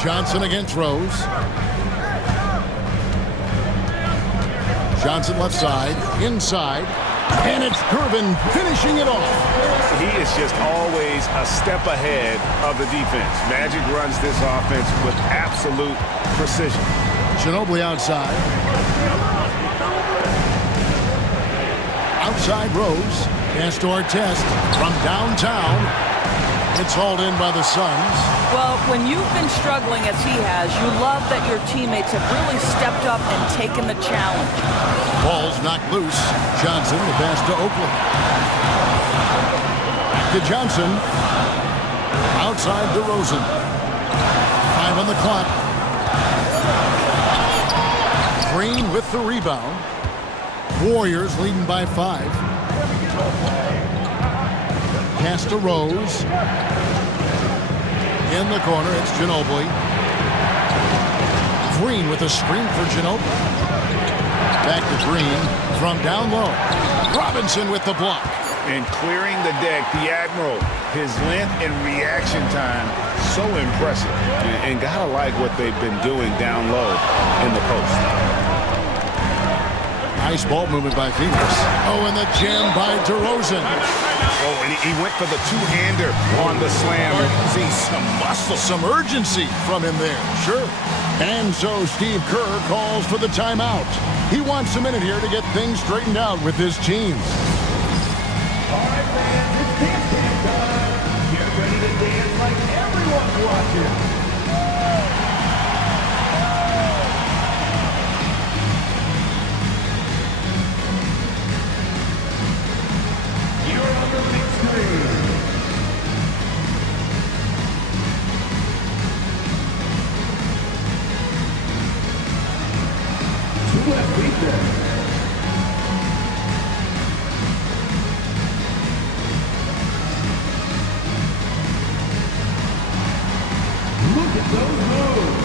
Johnson against Rose. Johnson left side, inside, and it's Gervin finishing it off. He is just always a step ahead of the defense. Magic runs this offense with absolute precision. Ginobili outside. Outside Rose. Pass to Artest from downtown. It's hauled in by the Suns. Well, when you've been struggling as he has, you love that your teammates have really stepped up and taken the challenge. Ball's knocked loose. Johnson, the pass to Oakley. Back to Johnson. Outside DeRozan. 5 on the clock. Green with the rebound. Warriors leading by 5. Pass to Rose. In the corner, it's Ginobili. Green with a screen for Ginobili. Back to Green from down low. Robinson with the block. And clearing the deck, the Admiral, his length and reaction time, so impressive. And gotta like what they've been doing down low in the post. Nice ball movement by Phoenix. Oh, and the jam by DeRozan. Oh, and he went for the two-hander on the slam. See some muscle. Some urgency from him there, sure. And so Steve Kerr calls for the timeout. He wants a minute here to get things straightened out with his team. All right, fans, it's dance time. Get ready to dance like everyone's watching. You're on the big screen. Two left feet there. Look at those moves.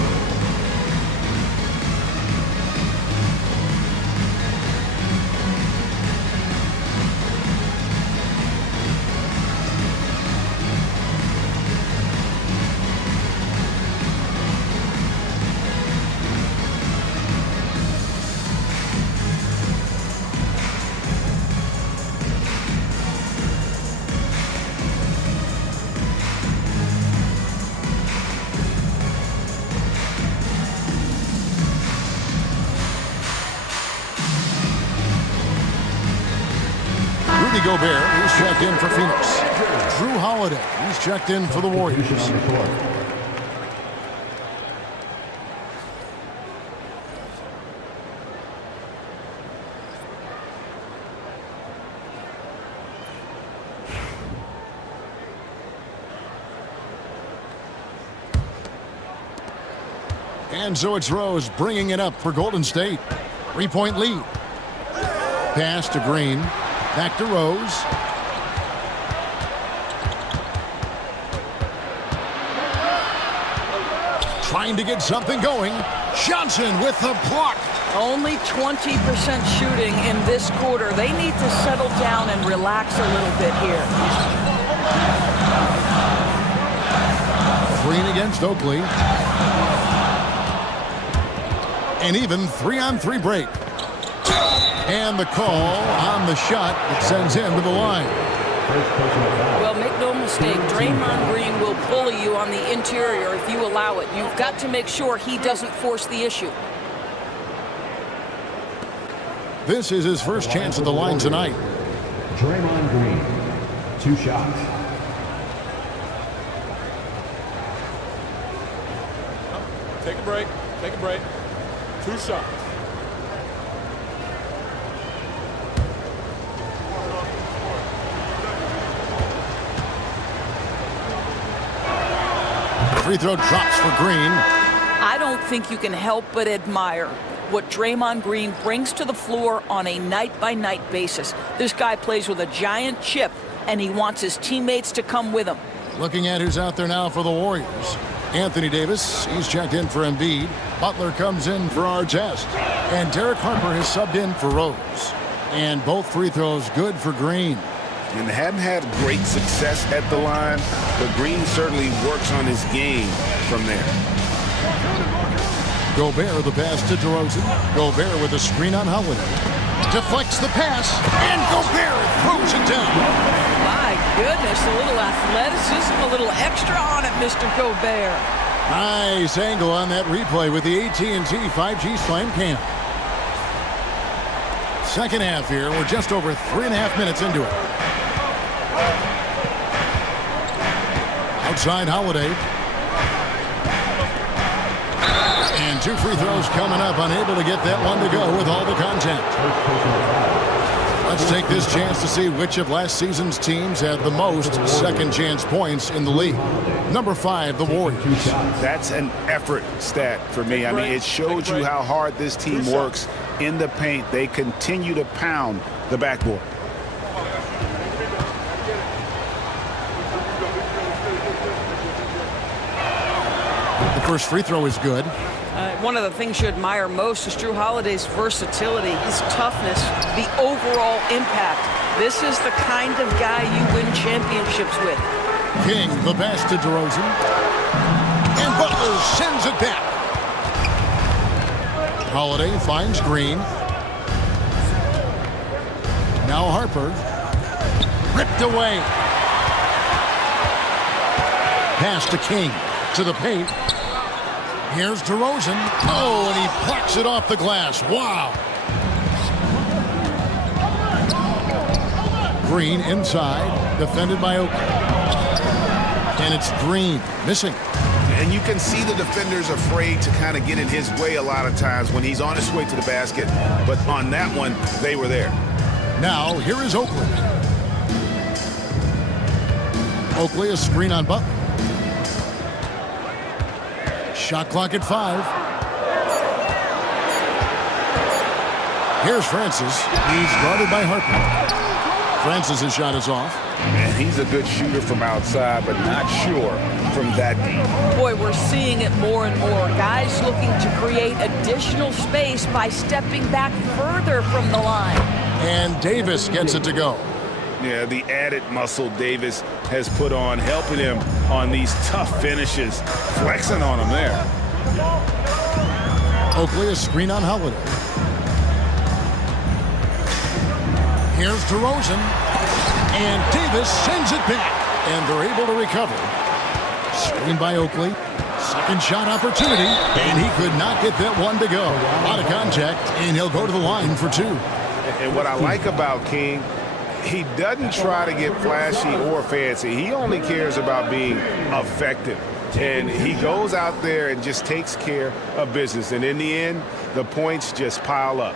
Rudy Gobert, he's checked in for Phoenix. Drew Holiday, he's checked in for the Warriors. And so it's Rose bringing it up for Golden State. 3-point lead. Pass to Green. Back to Rose. Trying to get something going. Johnson with the block. Only 20% shooting in this quarter. They need to settle down and relax a little bit here. Green against Oakley. An even 3-on-3 break. And the call on the shot that sends him to the line. Well, make no mistake, Draymond Green will bully you on the interior if you allow it. You've got to make sure he doesn't force the issue. This is his first chance at the line tonight. Draymond Green, 2 shots. Take a break. Take a break. 2 shots. Free throw drops for Green. I don't think you can help but admire what Draymond Green brings to the floor on a night-by-night basis. This guy plays with a giant chip, and he wants his teammates to come with him. Looking at who's out there now for the Warriors. Anthony Davis, he's checked in for Embiid. Butler comes in for Artest. And Derek Harper has subbed in for Rose. And both free throws good for Green. And hadn't had great success at the line, but Green certainly works on his game from there. Gobert the pass to DeRozan. Gobert with a screen on Holiday. Deflects the pass, and Gobert throws it down. My goodness, a little athleticism, a little extra on it, Mr. Gobert. Nice angle on that replay with the AT&T 5G Slam Cam. Second half here. We're just over 3.5 minutes into it. Outside Holiday. And 2 free throws coming up. Unable to get that one to go with all the contact. Let's take this chance to see which of last season's teams had the most second chance points in the league. Number 5, the Warriors. That's an effort stat for me. I mean, it shows you how hard this team works in the paint. They continue to pound the backboard. The first free throw is good. One of the things you admire most is Drew Holiday's versatility, his toughness, the overall impact. This is the kind of guy you win championships with. King, the pass to DeRozan. And Butler sends it back. Holiday finds Green. Now Harper. Ripped away. Pass to King. To the paint. Here's DeRozan. Oh, and he plucks it off the glass. Wow. Green inside. Defended by Oakley. And it's Green missing. And you can see the defenders afraid to kind of get in his way a lot of times when he's on his way to the basket. But on that one, they were there. Now, here is Oakley. Oakley, a screen on Butler. Shot clock at 5. Here's Francis. He's guarded by Harper. Francis' shot is off. And he's a good shooter from outside, but not sure from that deep. Boy, we're seeing it more and more. Guys looking to create additional space by stepping back further from the line. And Davis gets it to go. Yeah, the added muscle Davis has put on, helping him on these tough finishes, flexing on him there. Oakley, a screen on Holiday. Here's DeRozan. And Davis sends it back. And they're able to recover. Screen by Oakley. Second shot opportunity. And he could not get that one to go. A lot of contact. And he'll go to the line for 2. And what I like about King, he doesn't try to get flashy or fancy. He only cares about being effective. And he goes out there and just takes care of business. And in the end, the points just pile up.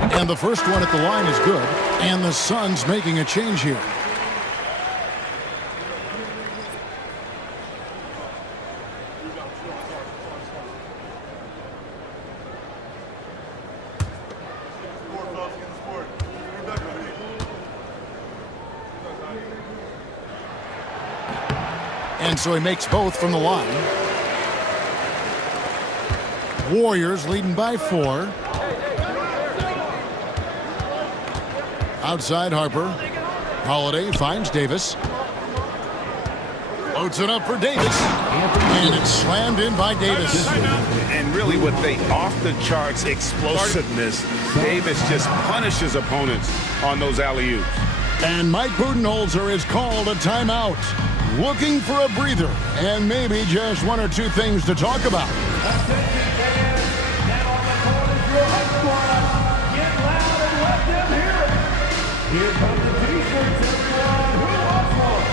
And the first one at the line is good. And the Suns making a change here. And so he makes both from the line. Warriors leading by 4. Outside Harper. Holiday finds Davis. Loads it up for Davis. And it's slammed in by Davis. And really with the off-the-charts explosiveness, Davis just punishes opponents on those alley-oops. And Mike Budenholzer is called a timeout. Looking for a breather and maybe just 1 or 2 things to talk about. Here comes the T-shirts, everyone. Who wants one?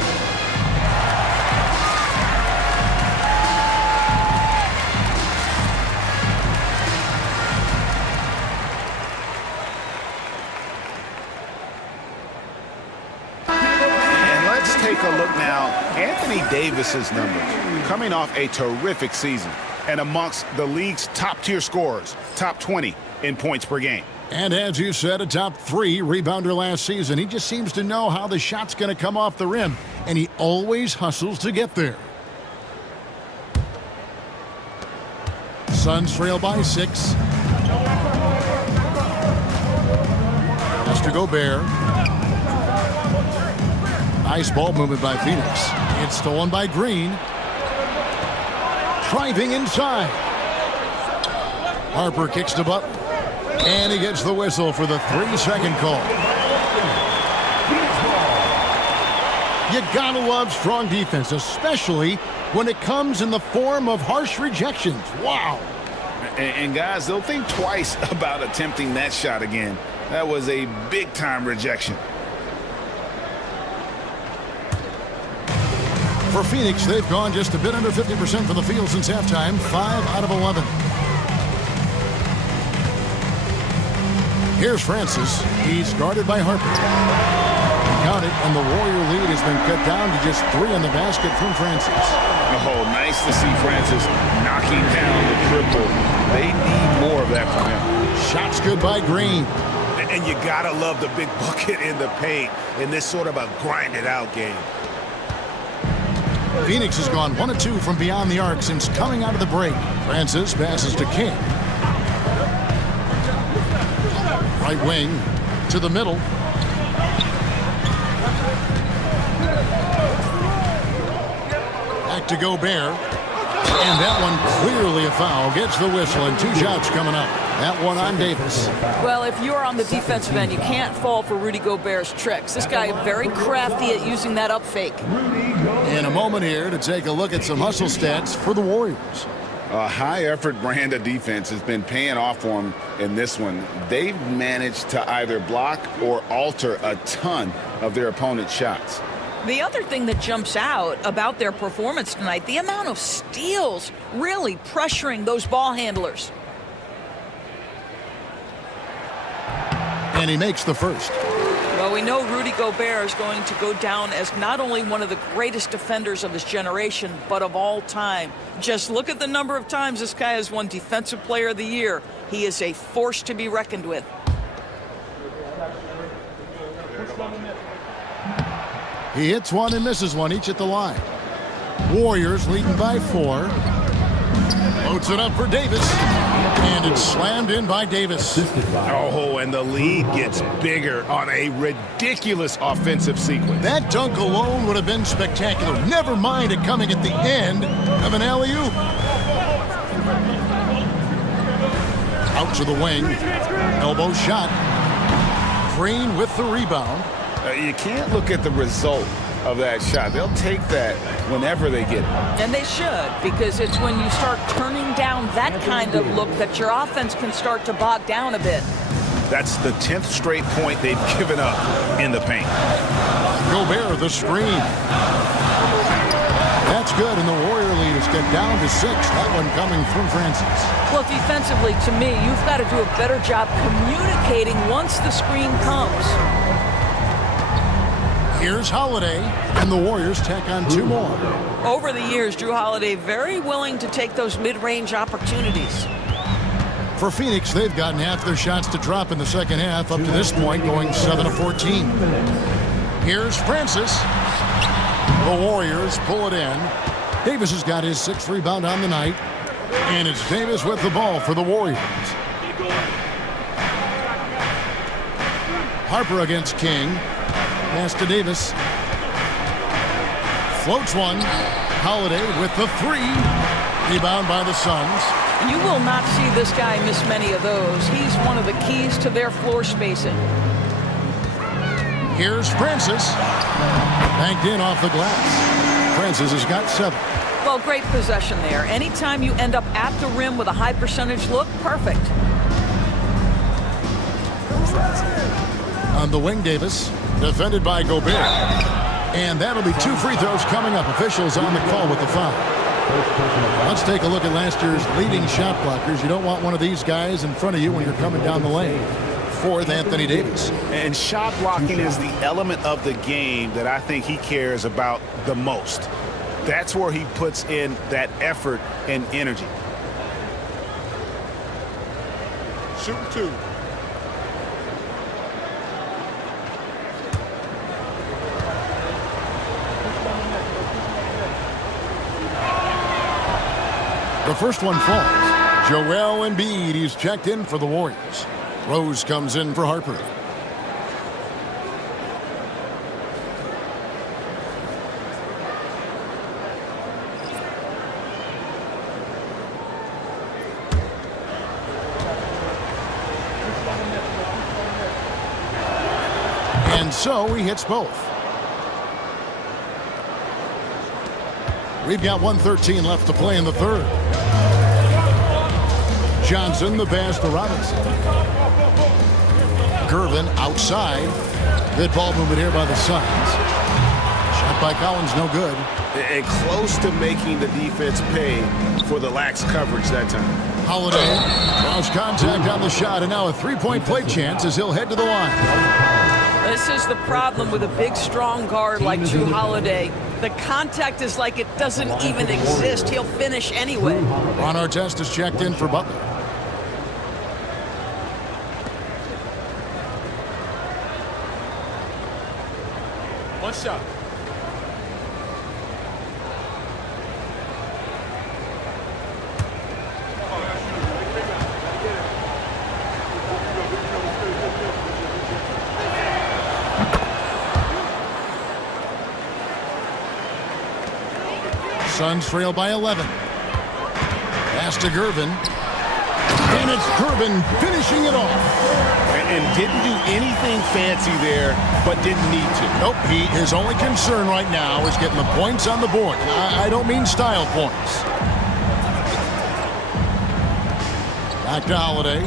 take a look now. Anthony Davis's numbers coming off a terrific season and amongst the league's top-tier scorers, top 20 in points per game. And as you said, a top 3 rebounder last season. He just seems to know how the shot's going to come off the rim, and he always hustles to get there. Suns trail by 6. That's to Gobert. Nice ball movement by Phoenix. It's stolen by Green. Driving inside. Harper kicks to Butler. And he gets the whistle for the 3-second call. You gotta love strong defense, especially when it comes in the form of harsh rejections. Wow. And guys, they'll think twice about attempting that shot again. That was a big-time rejection. For Phoenix, they've gone just a bit under 50% from the field since halftime, 5 out of 11. Here's Francis. He's guarded by Harper. Got it, and the Warrior lead has been cut down to just 3 in the basket from Francis. Oh, nice to see Francis knocking down the triple. They need more of that from him. Shots good by Green. And you gotta love the big bucket in the paint in this sort of a grinded-out game. Phoenix has gone 1 of 2 from beyond the arc since coming out of the break. Francis passes to King. Right wing to the middle. Back to Gobert. And that one clearly a foul. Gets the whistle, and 2 shots coming up. That one on Davis. Well, if you're on the defensive end, you can't fall for Rudy Gobert's tricks. This guy is very crafty at using that up fake. In a moment here to take a look at some hustle stats for the Warriors. A high-effort brand of defense has been paying off for them in this one. They've managed to either block or alter a ton of their opponent's shots. The other thing that jumps out about their performance tonight, the amount of steals really pressuring those ball handlers. And he makes the first. Well, we know Rudy Gobert is going to go down as not only one of the greatest defenders of his generation, but of all time. Just look at the number of times this guy has won Defensive Player of the Year. He is a force to be reckoned with. He hits one and misses one, each at the line. Warriors leading by 4. Loads it up for Davis. And it's slammed in by Davis. Oh, and the lead gets bigger on a ridiculous offensive sequence. That dunk alone would have been spectacular. Never mind it coming at the end of an alley-oop. Out to the wing. Elbow shot. Green with the rebound. You can't look at the result of that shot. They'll take that whenever they get it. And they should, because it's when you start turning down that kind of look that your offense can start to bog down a bit. That's the 10th straight point they've given up in the paint. Gobert, the screen. That's good, and the Warrior lead is cut down to 6. That one coming from Francis. Well, defensively, to me, you've got to do a better job communicating once the screen comes. Here's Holiday, and the Warriors tack on 2 more. Over the years, Drew Holiday very willing to take those mid-range opportunities. For Phoenix, they've gotten half their shots to drop in the second half, up to this point going 7 of 14. Here's Francis. The Warriors pull it in. Davis has got his 6th rebound on the night, and it's Davis with the ball for the Warriors. Harper against King. Pass to Davis. Floats one. Holiday with the 3. Rebound by the Suns. You will not see this guy miss many of those. He's one of the keys to their floor spacing. Here's Francis. Banked in off the glass. Francis has got 7. Well, great possession there. Anytime you end up at the rim with a high percentage look, perfect. On the wing, Davis. Defended by Gobert. And that'll be 2 free throws coming up. Officials on the call with the foul. Let's take a look at last year's leading shot blockers. You don't want one of these guys in front of you when you're coming down the lane. 4th, Anthony Davis. And shot blocking is the element of the game that I think he cares about the most. That's where he puts in that effort and energy. Shooting 2. The first one falls. Joel Embiid, he's checked in for the Warriors. Rose comes in for Harper. And so he hits both. We've got 1:13 left to play in the third. Johnson, the pass to Robinson. Gervin outside. Good ball movement here by the Suns. Shot by Collins, no good. And close to making the defense pay for the lax coverage that time. Holiday draws contact on the shot, and now a three-point play chance as he'll head to the line. This is the problem with a big, strong guard like Jrue Holiday. The contact is like it doesn't even exist. He'll finish anyway. Ron Artest is checked in for Butler. One shot. Suns trail by 11. Pass to Gervin. And it's Gervin finishing it off. And didn't do anything fancy there, but didn't need to. Nope, his only concern right now is getting the points on the board. I don't mean style points. Back to Holiday.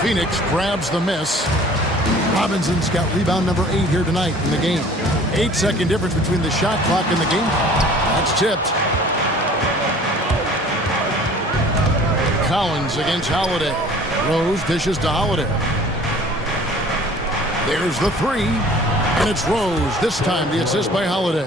Phoenix grabs the miss. Robinson's got rebound number 8 here tonight in the game. 8-second difference between the shot clock and the game clock. That's tipped. Collins against Holiday. Rose dishes to Holiday. There's the 3. And it's Rose. This time the assist by Holiday.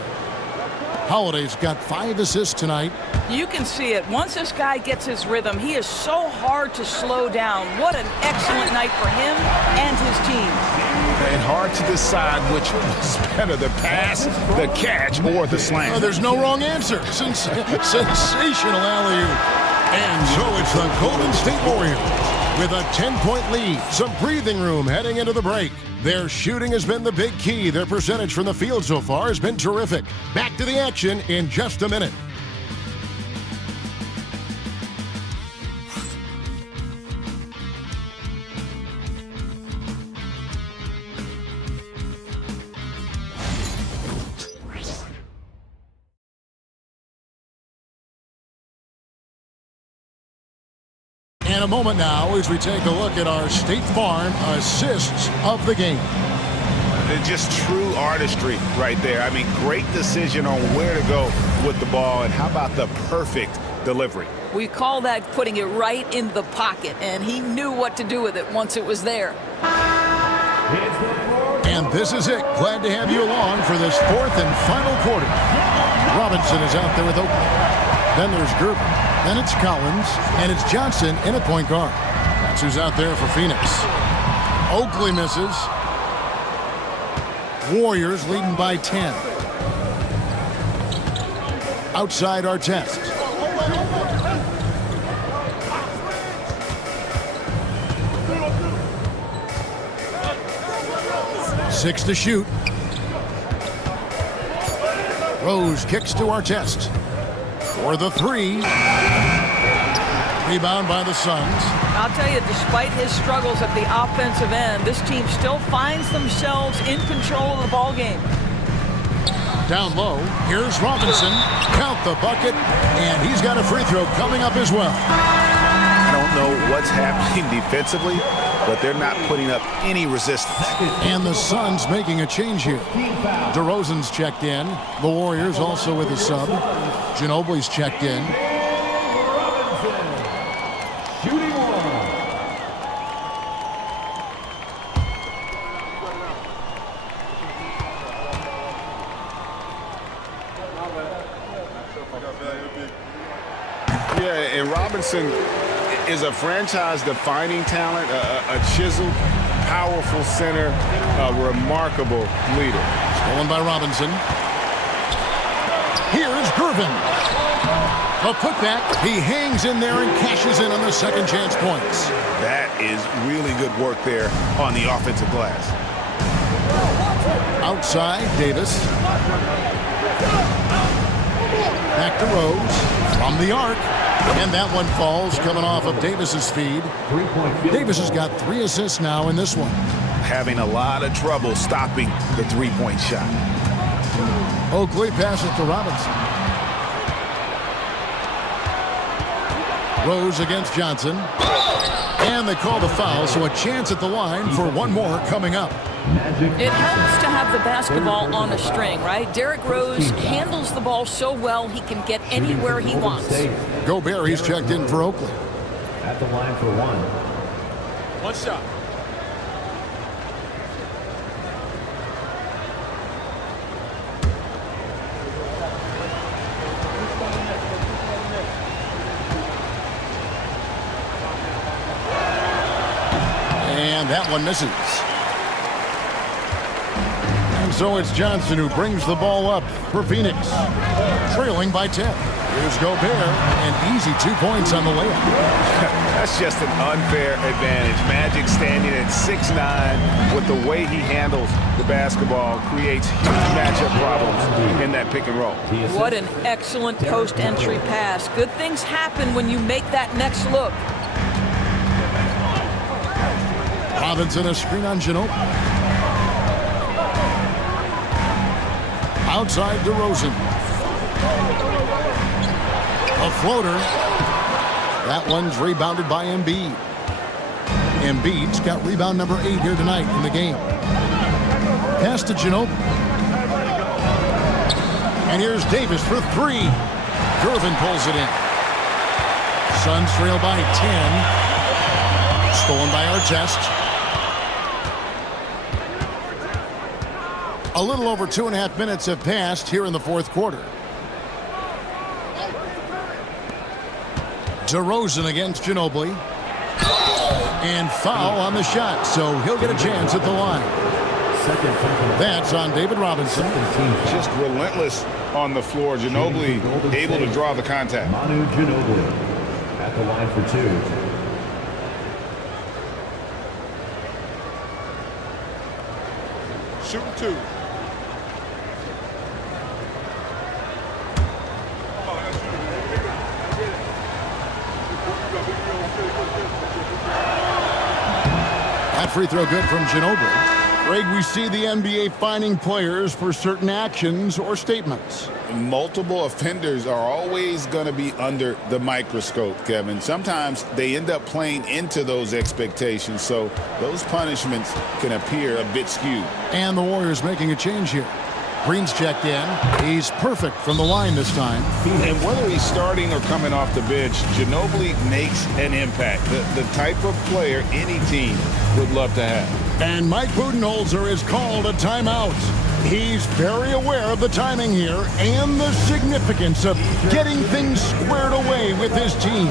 Holiday's got 5 assists tonight. You can see it. Once this guy gets his rhythm, he is so hard to slow down. What an excellent night for him and his team. And hard to decide which was better, the pass, the catch, or the slam. There's no wrong answer. Sensational alley-oop. And so it's the Golden State Warriors with a 10-point lead. Some breathing room heading into the break. Their shooting has been the big key. Their percentage from the field so far has been terrific. Back to the action in just a minute. In a moment now as we take a look at our State Farm assists of the game. They're just true artistry right there. I mean, great decision on where to go with the ball, and how about the perfect delivery? We call that putting it right in the pocket, and he knew what to do with it once it was there. And this is it. Glad to have you along for this 4th and final quarter. Robinson is out there with Oakley. Then there's Gervin. Then it's Collins, and it's Johnson in at point guard. That's who's out there for Phoenix. Oakley misses. Warriors leading by 10. Outside Artest. Six to shoot. Rose kicks to Artest. For the 3. Rebound by the Suns. I'll tell you, despite his struggles at the offensive end, this team still finds themselves in control of the ball game. Down low, here's Robinson. Count the bucket, and he's got a free throw coming up as well. I don't know what's happening defensively, but they're not putting up any resistance. And the Suns making a change here. DeRozan's checked in. The Warriors also with a sub. Ginobili's checked in. Robinson is a franchise-defining talent, a chiseled, powerful center, a remarkable leader. Stolen by Robinson. Here's Gervin. A putback. He hangs in there and cashes in on the second chance points. That is really good work there on the offensive glass. Outside, Davis. Back to Rose. From the arc. And that one falls coming off of Davis's feed. Davis has got 3 assists now in this one. Having a lot of trouble stopping the three-point shot. Oakley passes to Robinson. Rose against Johnson. And they call the foul, so a chance at the line for one more coming up. It helps to have the basketball on a string, right? Derrick Rose handles the ball so well he can get anywhere he wants. Gobert, he's checked in for Oakley. At the line for one. One shot. And that one misses. And so it's Johnson who brings the ball up for Phoenix. Trailing by 10. Here's Gobert, and easy 2 points on the layup. That's just an unfair advantage. Magic standing at 6'9", with the way he handles the basketball, creates huge matchup problems in that pick and roll. What an excellent post-entry pass. Good things happen when you make that next look. Robinson, a screen on Ginobili. Outside DeRozan. A floater. That one's rebounded by Embiid. Embiid's got rebound number 8 here tonight in the game. Pass to Ginobili. And here's Davis for 3. Gervin pulls it in. Suns trail by 10. Stolen by Artest. A little over 2.5 minutes have passed here in the fourth quarter. DeRozan against Ginobili. And foul on the shot, so he'll get a chance at the line. That's on David Robinson. Just relentless on the floor. Ginobili able to draw the contact. Manu Ginobili at the line for 2. Shooting 2. That free throw good from Ginobili. Greg, we see the NBA fining players for certain actions or statements. Multiple offenders are always going to be under the microscope, Kevin. Sometimes they end up playing into those expectations, so those punishments can appear a bit skewed. And the Warriors making a change here. Green's checked in. He's perfect from the line this time. And whether he's starting or coming off the bench, Ginobili makes an impact. The type of player any team would love to have. And Mike Budenholzer is called a timeout. He's very aware of the timing here and the significance of getting things squared away with his team.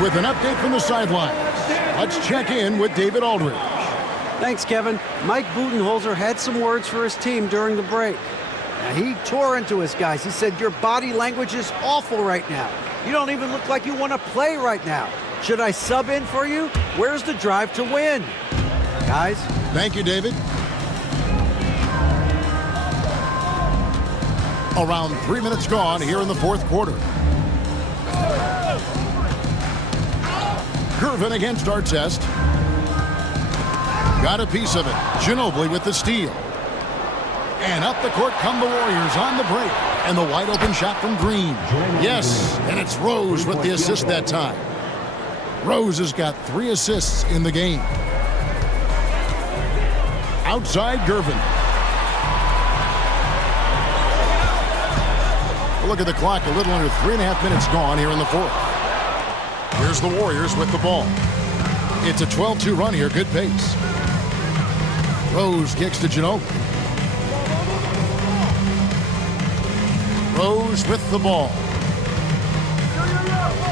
With an update from the sidelines, Let's check in with David Aldridge. Thanks, Kevin. Mike Budenholzer had some words for his team during the break. Now, he tore into his guys. He said, your body language is awful right now. You don't even look like you want to play right now. Should I sub in for you? Where's the drive to win? Guys? Thank you, David. Around 3 minutes gone here in the fourth quarter. Gervin against Artest. Got a piece of it. Ginobili with the steal. And up the court come the Warriors on the break. And the wide open shot from Green. Yes, and it's Rose with the assist that time. Rose has got 3 assists in the game. Outside Gervin. Look at the clock, a little under 3.5 minutes gone here in the fourth. Here's the Warriors with the ball. It's a 12-2 run here, good pace. Rose kicks to Ginobili. Rose with the ball.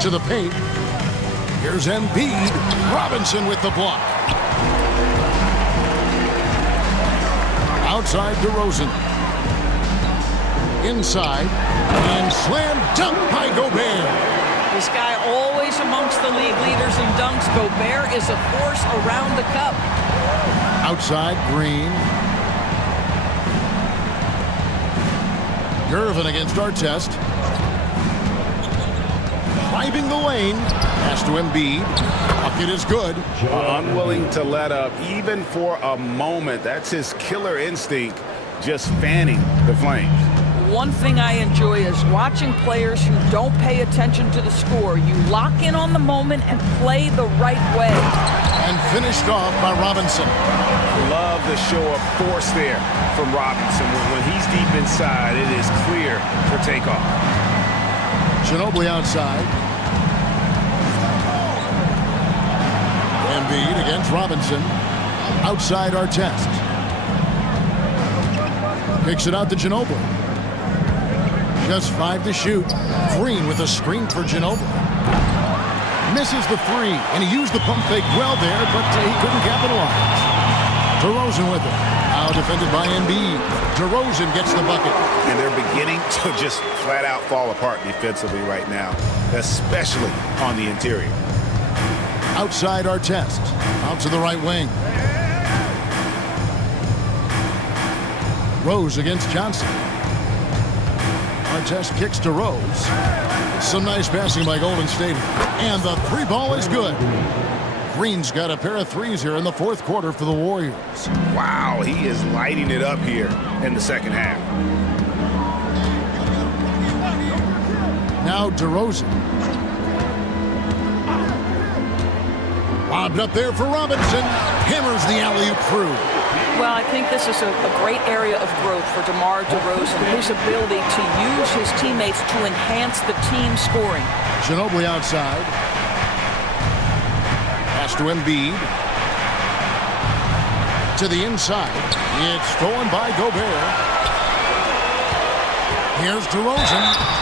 To the paint. Here's Embiid. Robinson with the block. Outside DeRozan. Inside. And slam dunk by Gobert. This guy always amongst the league leaders in dunks. Gobert is a force around the cup. Outside Green. Gervin against Artest. Driving the lane. Pass to Embiid. Bucket is good. Unwilling to let up even for a moment. That's his killer instinct, just fanning the flames. One thing I enjoy is watching players who don't pay attention to the score. You lock in on the moment and play the right way. And finished off by Robinson. Love the show of force there from Robinson. When he's deep inside, it is clear for takeoff. Ginobili outside. Embiid against Robinson. Outside Artest. Kicks it out to Ginobili. Just 5 to shoot. Green with a screen for Ginobili. Misses the 3, and he used the pump fake well there, but he couldn't capitalize. DeRozan with it. Now defended by Embiid. DeRozan gets the bucket. And they're beginning to just flat out fall apart defensively right now, especially on the interior. Outside Artest. Out to the right wing. Rose against Johnson. Artest kicks to Rose. Some nice passing by Golden State. And the 3 ball is good. Green's got a pair of 3s here in the fourth quarter for the Warriors. Wow, he is lighting it up here in the second half. Now DeRozan. Lobbed up there for Robinson. Hammers the alley-oop through. Well, I think this is a great area of growth for DeMar DeRozan. His ability to use his teammates to enhance the team scoring. Ginobili outside. Pass to Embiid. To the inside. It's stolen by Gobert. Here's DeRozan.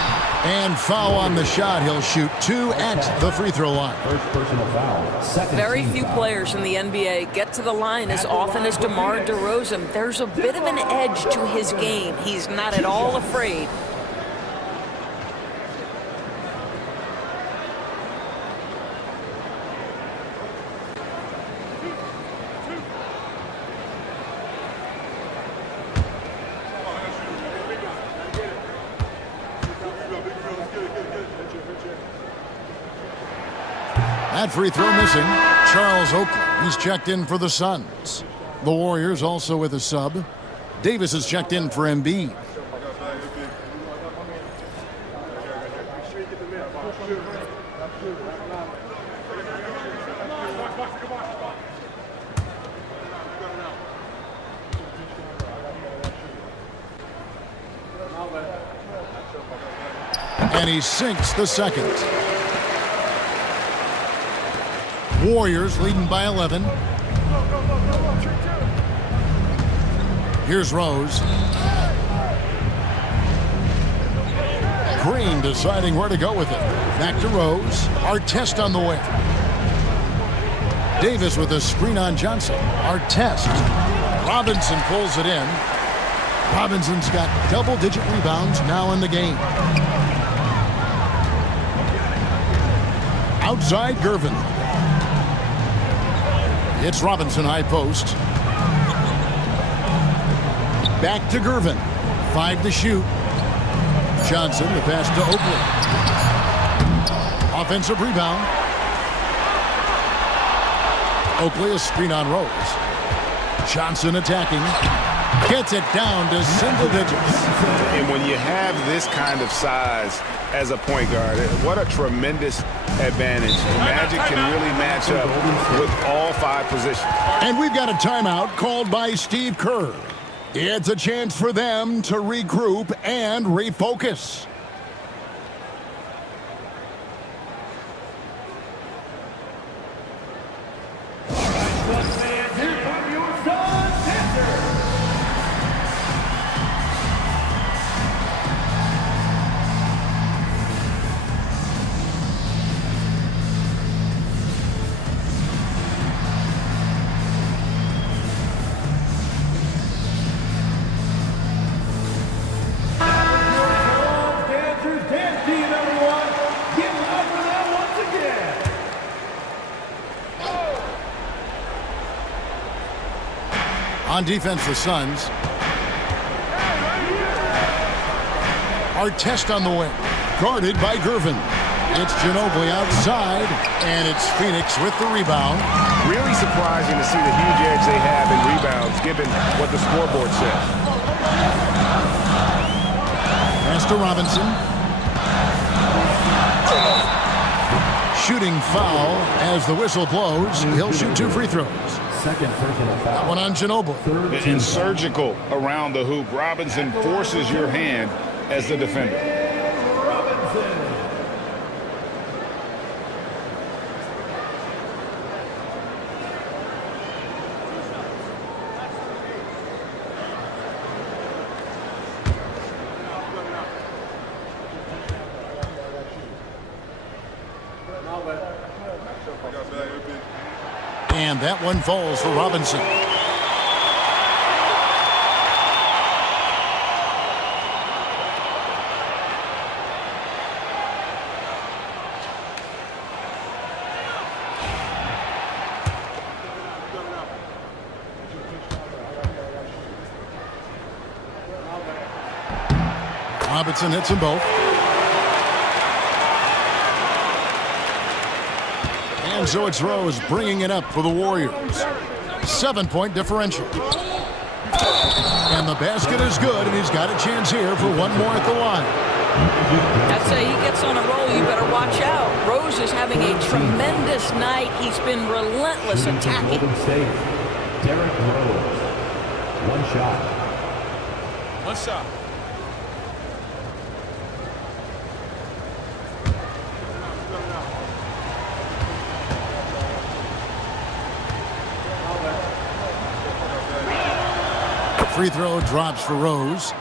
And foul on the shot. He'll shoot 2 at the free throw line. First personal foul. Very few players in the NBA get to the line as often as DeMar DeRozan. There's a bit of an edge to his game. He's not at all afraid. That free throw missing. Charles Oakley, he's checked in for the Suns. The Warriors also with a sub. Davis has checked in for Embiid. And he sinks the second. Warriors leading by 11. Here's Rose. Green deciding where to go with it. Back to Rose. Artest on the way. Davis with a screen on Johnson. Artest. Robinson pulls it in. Robinson's got double-digit rebounds now in the game. Outside Gervin. It's Robinson high post. Back to Gervin. 5 to shoot. Johnson, the pass to Oakley. Offensive rebound. Oakley, a screen on Rose. Johnson attacking. Gets it down to single digits. And when you have this kind of size as a point guard, what a tremendous advantage. Magic can really match up with all 5 positions. And we've got a timeout called by Steve Kerr. It's a chance for them to regroup and refocus. On defense, the Suns. Artest on the wing. Guarded by Gervin. It's Ginobili outside, and it's Phoenix with the rebound. Really surprising to see the huge edge they have in rebounds, given what the scoreboard says. Pass to Robinson. Shooting foul as the whistle blows. He'll shoot 2 free throws. That one on Ginobili. And surgical around the hoop. Robinson forces your hand as the defender. And that one falls for Robinson. Robinson hits them both. And so it's Rose bringing it up for the Warriors. 7-point differential. And the basket is good, and he's got a chance here for one more at the line. I'd say he gets on a roll, you better watch out. Rose is having a tremendous night. He's been relentless attacking. Derrick Rose. One shot. One shot. Free throw drops for Rose.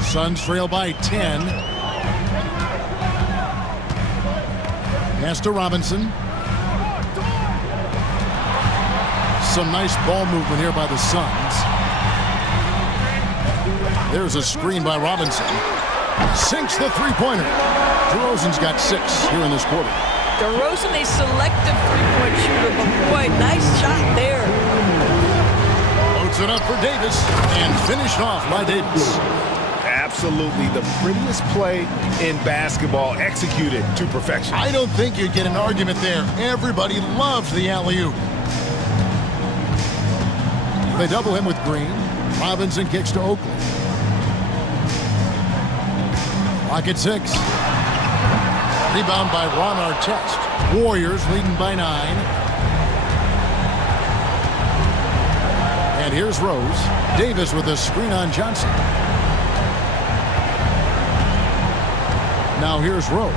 Suns trail by 10. Pass to Robinson. Some nice ball movement here by the Suns. There's a screen by Robinson. Sinks the three-pointer. DeRozan's got 6 here in this quarter. DeRozan, a selective three-point shooter, but boy, nice shot there. Loads it up for Davis and finished off by Davis. Absolutely the prettiest play in basketball, executed to perfection. I don't think you'd get an argument there. Everybody loves the alley-oop. They double him with Green. Robinson kicks to Oakley. Clock at 6. Rebound by Ron Artest. Warriors leading by 9. And here's Rose. Davis with a screen on Johnson. Now here's Rose.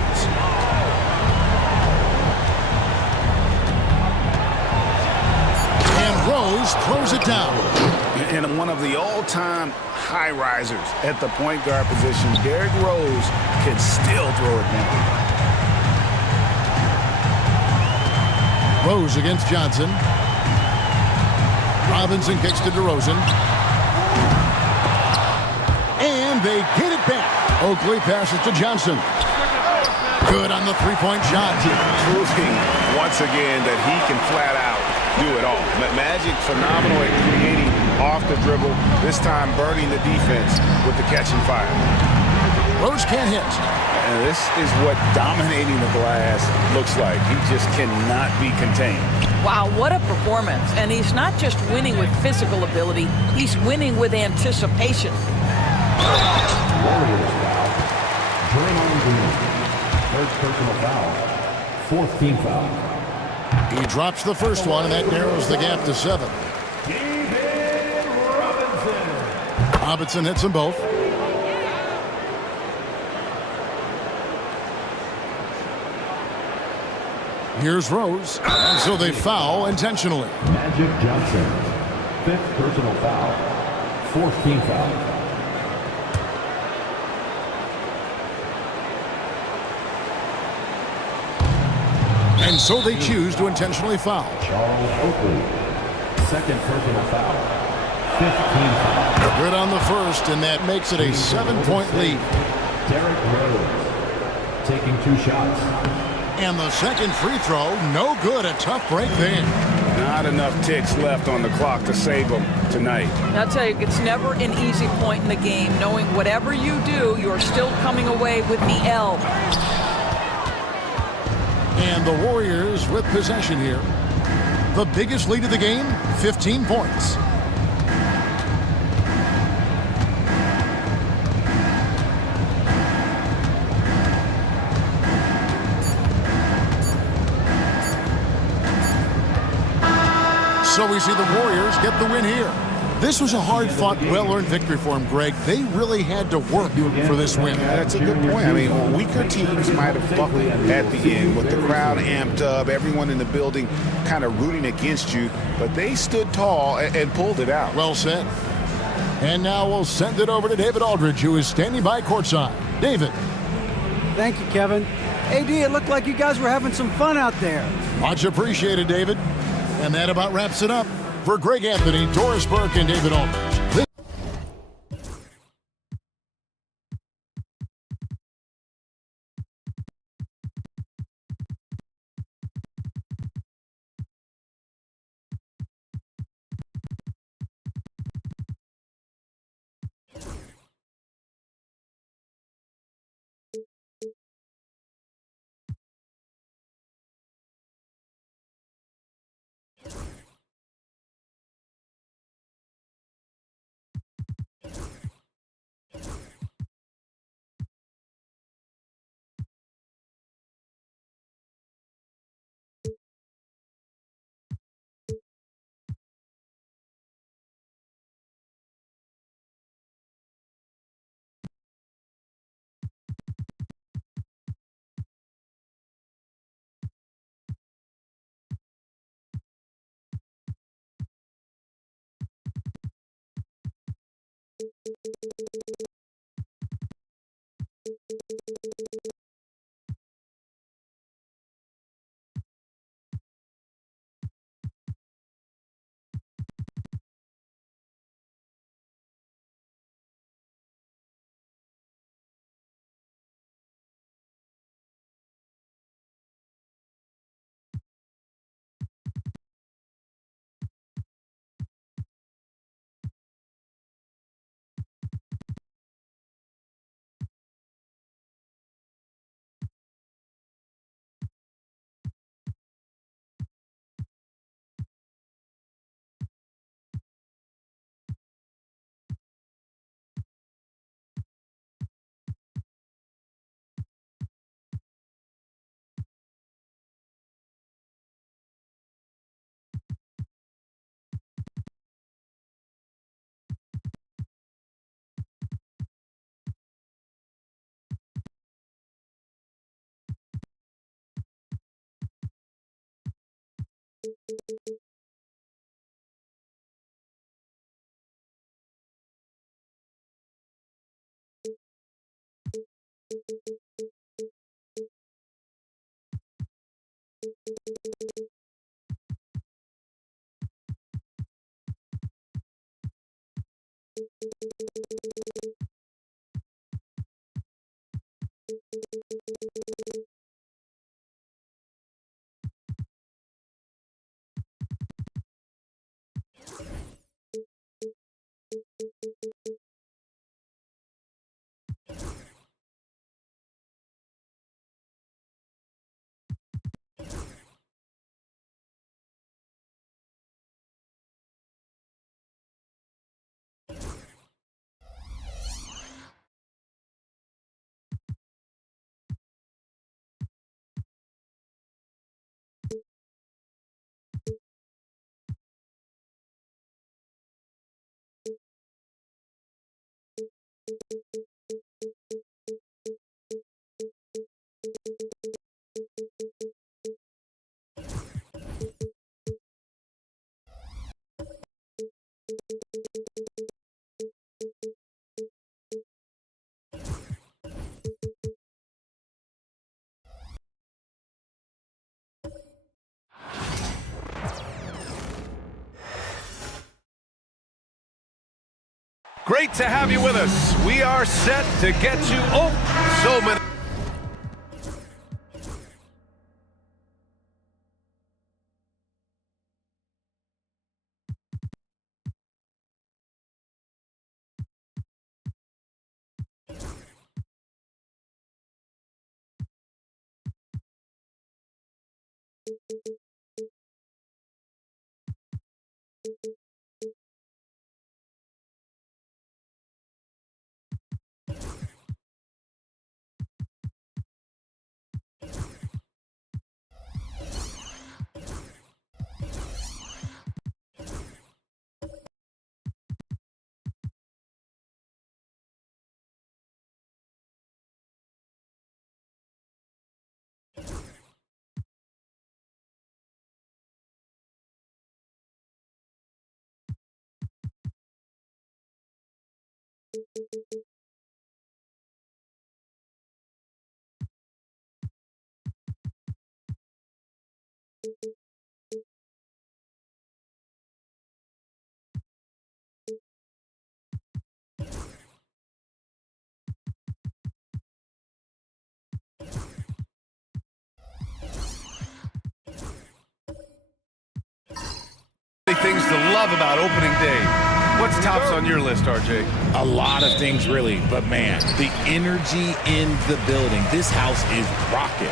And Rose throws it down. And one of the all-time high risers at the point guard position, Derrick Rose, can still throw it down. Rose against Johnson. Robinson kicks to DeRozan. And they get it back. Oakley passes to Johnson. Good on the three-point shot. Proving once again that he can flat out do it all. Magic phenomenal at creating off the dribble, this time burning the defense with the catch and fire. Rose can't hit. And this is what dominating the glass looks like. He just cannot be contained. Wow, what a performance. And he's not just winning with physical ability, he's winning with anticipation. Warriors foul. Draymond Green. Third personal foul. Fourth team foul. He drops the first one, and that narrows the gap to 7. David Robinson. Robinson hits them both. Here's Rose. And so they foul intentionally. Magic Johnson. Fifth personal foul. Fourth team foul. And so they choose to intentionally foul. Charles Oakley. Second personal foul. Fifth team foul. Good on the first, and that makes it a 7-point lead. Derrick Rose taking 2 shots. And the second free throw, no good. A tough break there. Not enough ticks left on the clock to save them tonight. I'll tell you, it's never an easy point in the game, knowing whatever you do, you're still coming away with the L. And the Warriors with possession here. The biggest lead of the game, 15 points. So we see the Warriors get the win here. This was a hard-fought, well-earned victory for them, Greg. They really had to work for this win. Yeah, that's a good point. I mean, weaker teams might have buckled at the end with the crowd amped up, everyone in the building kind of rooting against you, but they stood tall and pulled it out. Well said. And now we'll send it over to David Aldridge, who is standing by courtside. David. Thank you, Kevin. AD, it looked like you guys were having some fun out there. Much appreciated, David. And that about wraps it up. For Greg Anthony, Doris Burke, and David Aldridge. Great to have you with us. We are set to get you so many. Things to love about opening day. What's tops on your list, RJ? A lot of things, really, but man, the energy in the building. This house is rocking.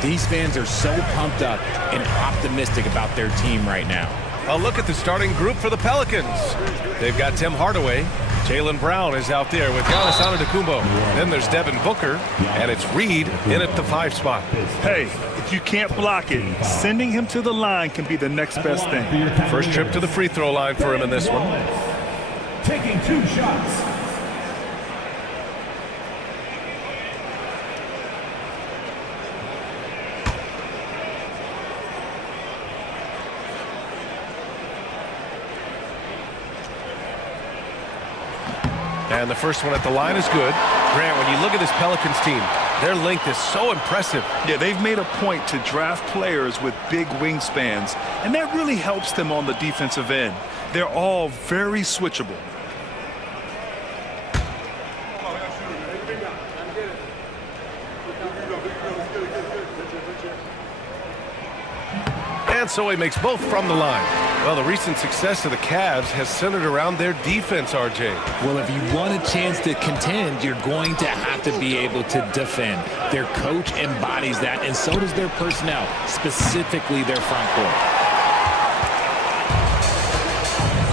These fans are so pumped up and optimistic about their team right now. A look at the starting group for the Pelicans. They've got Tim Hardaway. Jaylen Brown is out there with Giannis Antetokounmpo. Then there's Devin Booker, and it's Reed in at the 5 spot. Hey, if you can't block it, sending him to the line can be the next best thing. First trip to the free throw line for him in this one. Taking 2 shots. And the first one at the line is good. Grant, when you look at this Pelicans team, their length is so impressive. Yeah, they've made a point to draft players with big wingspans, and that really helps them on the defensive end. They're all very switchable. And so he makes both from the line. Well, the recent success of the Cavs has centered around their defense, RJ. Well, if you want a chance to contend, you're going to have to be able to defend. Their coach embodies that, and so does their personnel, specifically their front court.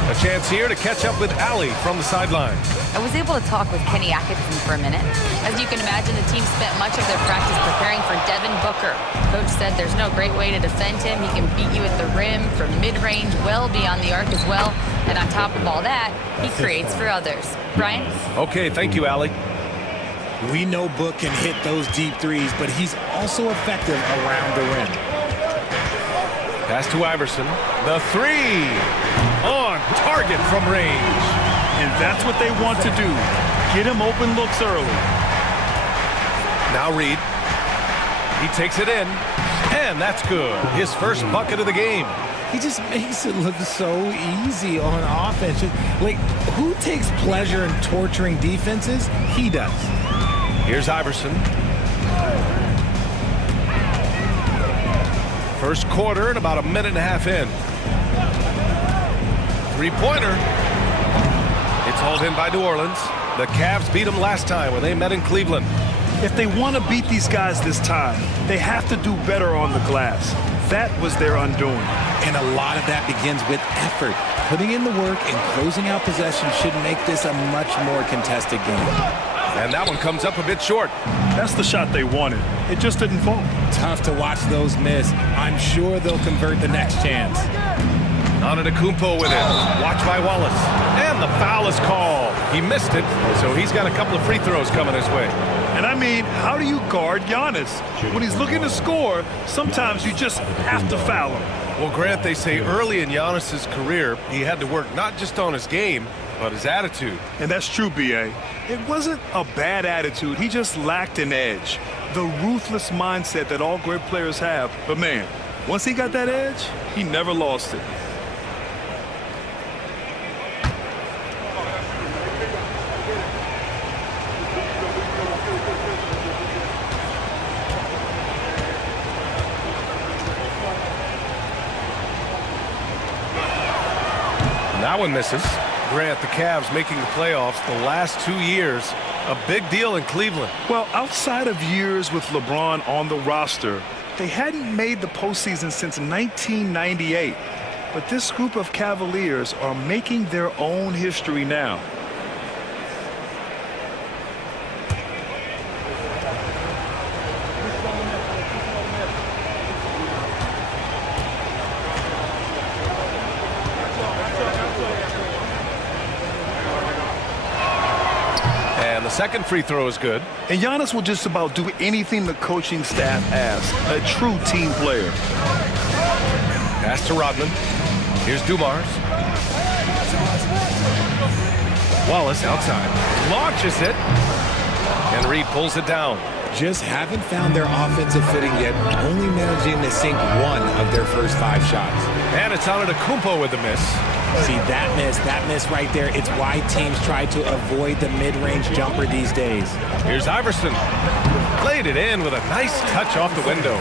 A chance here to catch up with Allie from the sideline. I was able to talk with Kenny Atkinson for a minute. As you can imagine, the team spent much of their practice preparing for Devin Booker. Coach said there's no great way to defend him. He can beat you at the rim, from mid-range, well beyond the arc as well. And on top of all that, he creates for others. Brian? Okay, thank you, Allie. We know Book can hit those deep threes, but he's also effective around the rim. Pass to Iverson. The 3 on target from range. And that's what they want to do. Get him open looks early. Now Reed. He takes it in, and that's good. His first bucket of the game. He just makes it look so easy on offense. Like, who takes pleasure in torturing defenses? He does. Here's Iverson. First quarter and about a minute and a half in. Three-pointer. It's hauled in by New Orleans. The Cavs beat them last time when they met in Cleveland. If they want to beat these guys this time, they have to do better on the glass. That was their undoing. And a lot of that begins with effort. Putting in the work and closing out possession should make this a much more contested game. And that one comes up a bit short. That's the shot they wanted. It just didn't fall. Tough to watch those miss. I'm sure they'll convert the next chance. Antetokounmpo with it. Watch by Wallace. And the foul is called. He missed it, so he's got a couple of free throws coming his way. And I mean, how do you guard Giannis? When he's looking to score, sometimes you just have to foul him. Well, Grant, they say early in Giannis's career, he had to work not just on his game, but his attitude. And that's true, B.A. It wasn't a bad attitude. He just lacked an edge. The ruthless mindset that all great players have. But, man, once he got that edge, he never lost it. That one misses. Grant, the Cavs making the playoffs the last 2 years. A big deal in Cleveland. Well, outside of years with LeBron on the roster, they hadn't made the postseason since 1998. But this group of Cavaliers are making their own history now. The second free throw is good. And Giannis will just about do anything the coaching staff asks. A true team player. Pass to Rodman. Here's Dumars. Wallace outside. Launches it. And Reed pulls it down. Just haven't found their offensive footing yet, only managing to sink one of their first 5 shots. And it's Antetokounmpo with the miss. See, that miss right there, it's why teams try to avoid the mid-range jumper these days. Here's Iverson. Played it in with a nice touch off the window.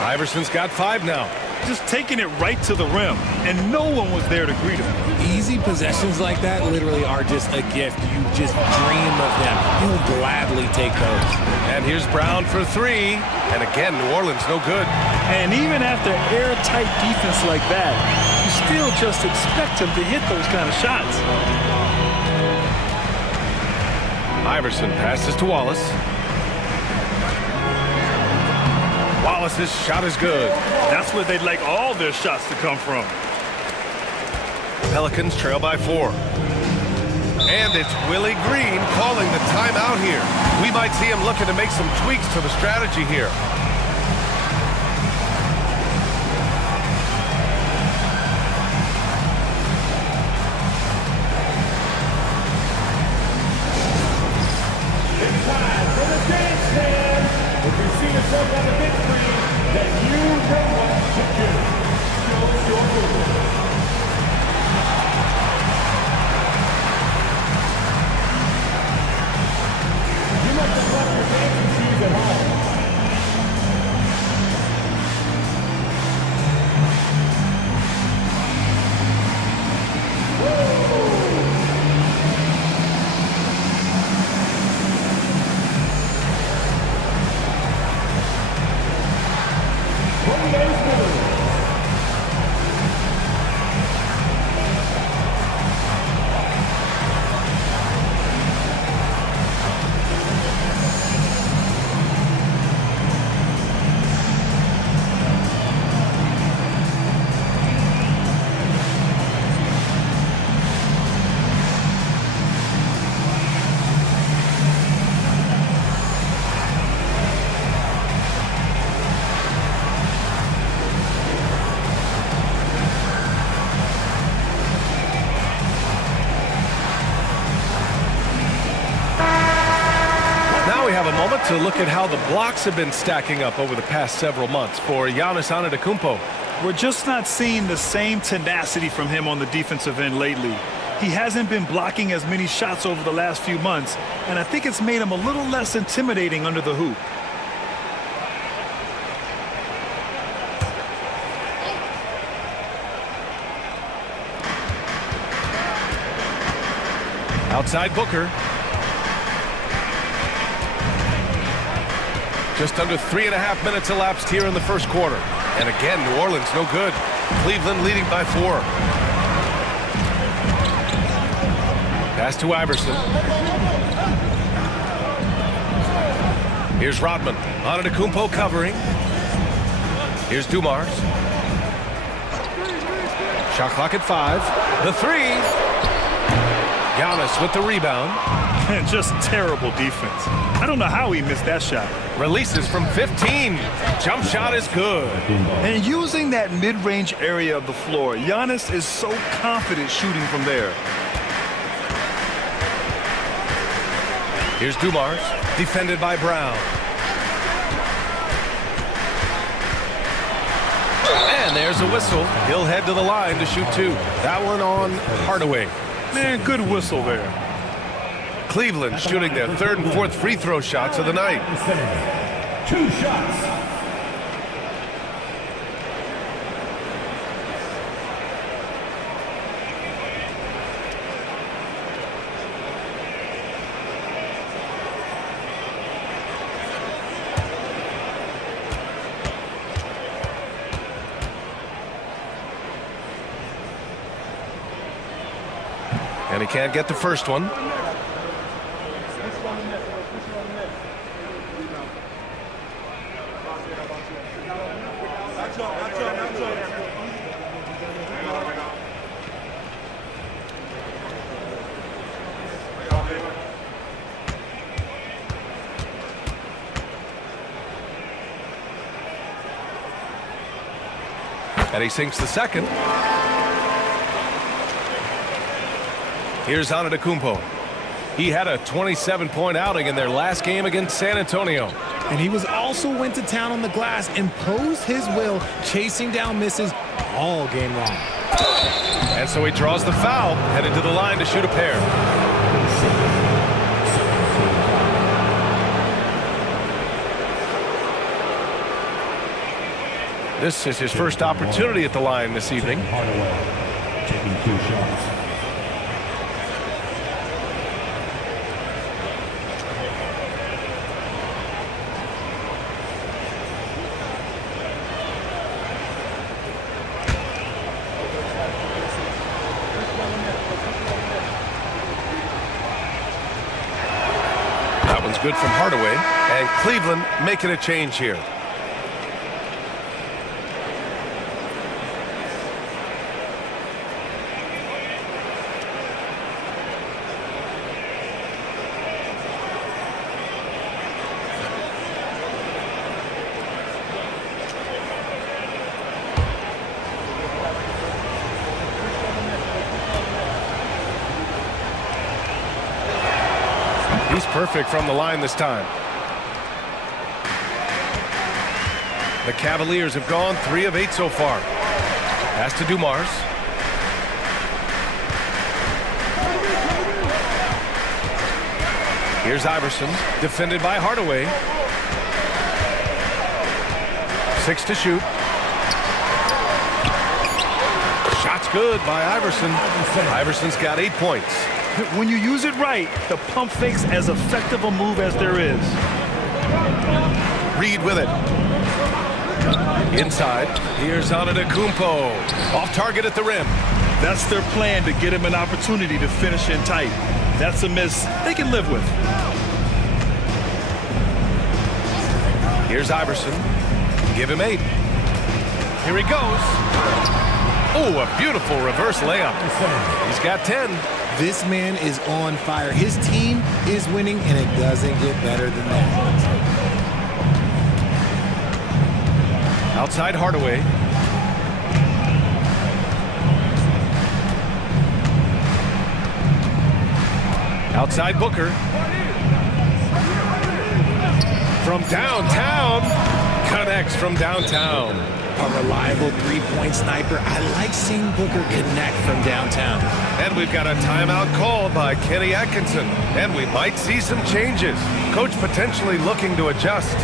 Iverson's got 5 now. Just taking it right to the rim, and no one was there to greet him. Easy possessions like that literally are just a gift. You just dream of them. He'll gladly take those. And here's Brown for 3. And again, New Orleans no good. And even after airtight defense like that, you still just expect him to hit those kind of shots. Iverson passes to Wallace. Wallace's shot is good. That's where they'd like all their shots to come from. Pelicans trail by 4. And it's Willie Green calling the timeout here. We might see him looking to make some tweaks to the strategy here. It's time for the dance stand. If you see yourself on the big screen, then you know what to do. Show us your move. You must have left your dancing shoes at home. To look at how the blocks have been stacking up over the past several months for Giannis Antetokounmpo. We're just not seeing the same tenacity from him on the defensive end lately. He hasn't been blocking as many shots over the last few months, and I think it's made him a little less intimidating under the hoop. Outside Booker. Just under 3.5 minutes elapsed here in the first quarter. And again, New Orleans no good. Cleveland leading by 4. Pass to Iverson. Here's Rodman. Antetokounmpo covering. Here's Dumars. Shot clock at 5. The 3. Giannis with the rebound. And just terrible defense. I don't know how he missed that shot. Releases from 15. Jump shot is good. And using that mid-range area of the floor, Giannis is so confident shooting from there. Here's Dumars, defended by Brown. And there's a whistle. He'll head to the line to shoot 2. That one on Hardaway. Man, good whistle there. Cleveland shooting their 3rd and 4th free throw shots of the night. 2 shots. And he can't get the first one. And he sinks the second. Here's Antetokounmpo. He had a 27-point outing in their last game against San Antonio. And he was also went to town on the glass, imposed his will, chasing down misses all game long. And so he draws the foul, headed to the line to shoot a pair. This is his first opportunity at the line this evening. Hardaway taking 2 shots. That one's good from Hardaway, and Cleveland making a change here. He's perfect from the line this time. The Cavaliers have gone 3 of 8 so far. Pass to Dumars. Here's Iverson, defended by Hardaway. 6 to shoot. Shot's good by Iverson. Iverson's got 8 points. When you use it right, the pump fake's as effective a move as there is. Reed with it. Inside. Here's Antetokounmpo. Off target at the rim. That's their plan, to get him an opportunity to finish in tight. That's a miss they can live with. Here's Iverson. Give him 8. Here he goes. Oh, a beautiful reverse layup. He's got 10. This man is on fire. His team is winning, and it doesn't get better than that. Outside Hardaway. Outside Booker. From downtown. Connects from downtown. a reliable three-point sniper. I like seeing Booker connect from downtown. And we've got a timeout called by Kenny Atkinson. And we might see some changes. Coach potentially looking to adjust.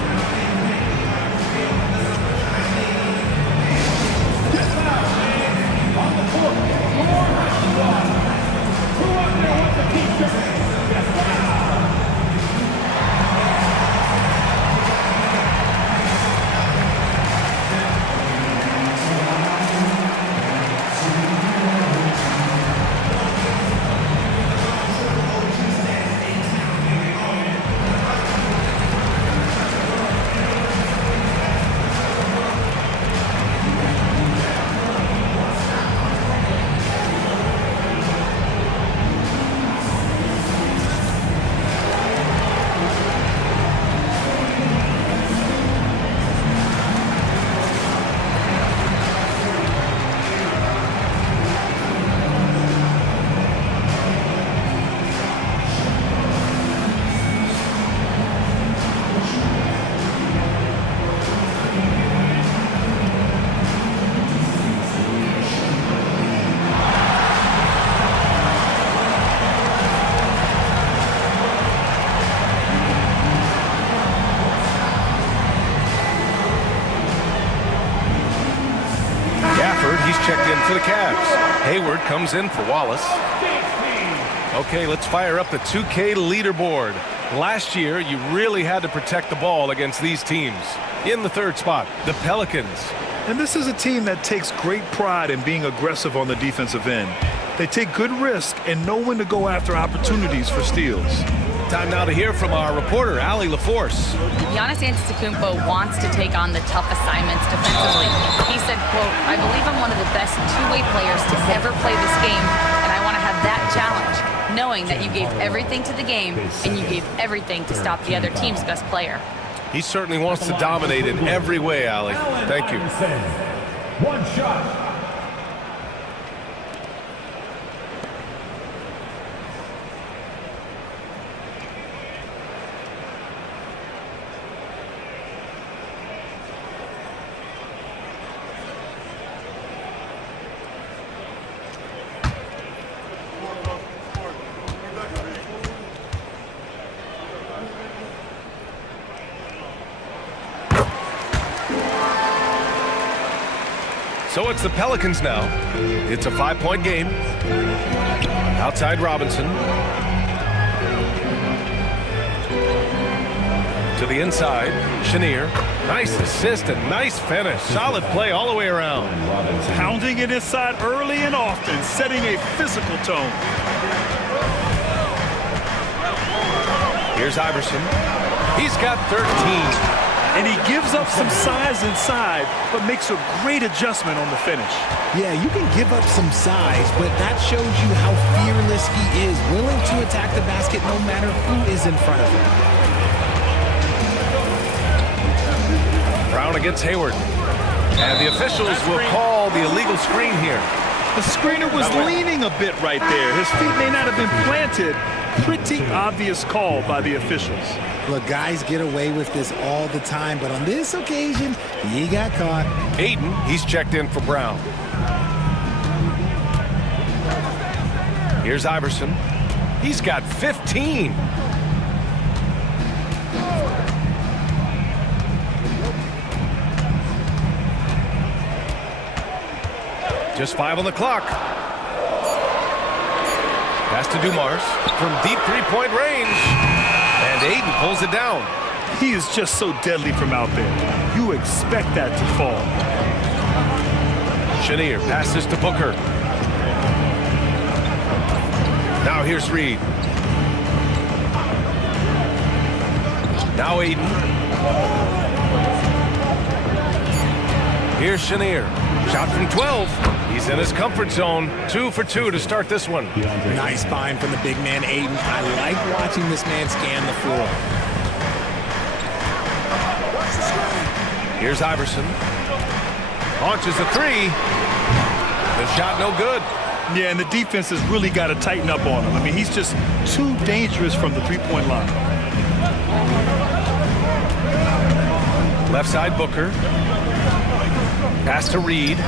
He's checked in for the Cavs. Hayward comes in for Wallace. Okay, let's fire up the 2K leaderboard. Last year, you really had to protect the ball against these teams. In the third spot, the Pelicans. And this is a team that takes great pride in being aggressive on the defensive end. They take good risk and know when to go after opportunities for steals. Time now to hear from our reporter, Allie LaForce. Giannis Antetokounmpo wants to take on the tough assignments defensively. He said, quote, "I believe I'm one of the best two-way players to ever play this game, and I want to have that challenge, knowing that you gave everything to the game and you gave everything to stop the other team's best player." He certainly wants to dominate in every way, Allie. Thank you. One shot. So it's the Pelicans now. It's a 5-point game. Outside Robinson. To the inside, Chenier. Nice assist and nice finish. Solid play all the way around. Pounding it inside early and often, setting a physical tone. Here's Iverson. He's got 13. And he gives up some size inside, but makes a great adjustment on the finish. Yeah, you can give up some size, but that shows you how fearless he is, willing to attack the basket no matter who is in front of him. Brown against Hayward. And the officials will call the illegal screen here. The screener was leaning a bit right there. His feet may not have been planted. Pretty obvious call by the officials. Look, guys get away with this all the time, but on this occasion, he got caught. Aiden, he's checked in for Brown. Here's Iverson. He's got 15. Just 5 on the clock. Pass to Dumars from deep three-point range. And Aiden pulls it down. He is just so deadly from out there. You expect that to fall. Chenier passes to Booker. Now here's Reed. Now Aiden. Here's Chenier. Shot from 12. He's in his comfort zone. 2 for 2 to start this one. Nice find from the big man, Aiden. I like watching this man scan the floor. Here's Iverson. Launches a 3. The shot no good. Yeah, and the defense has really got to tighten up on him. I mean, he's just too dangerous from the three-point line. Left side Booker. Pass to Reed.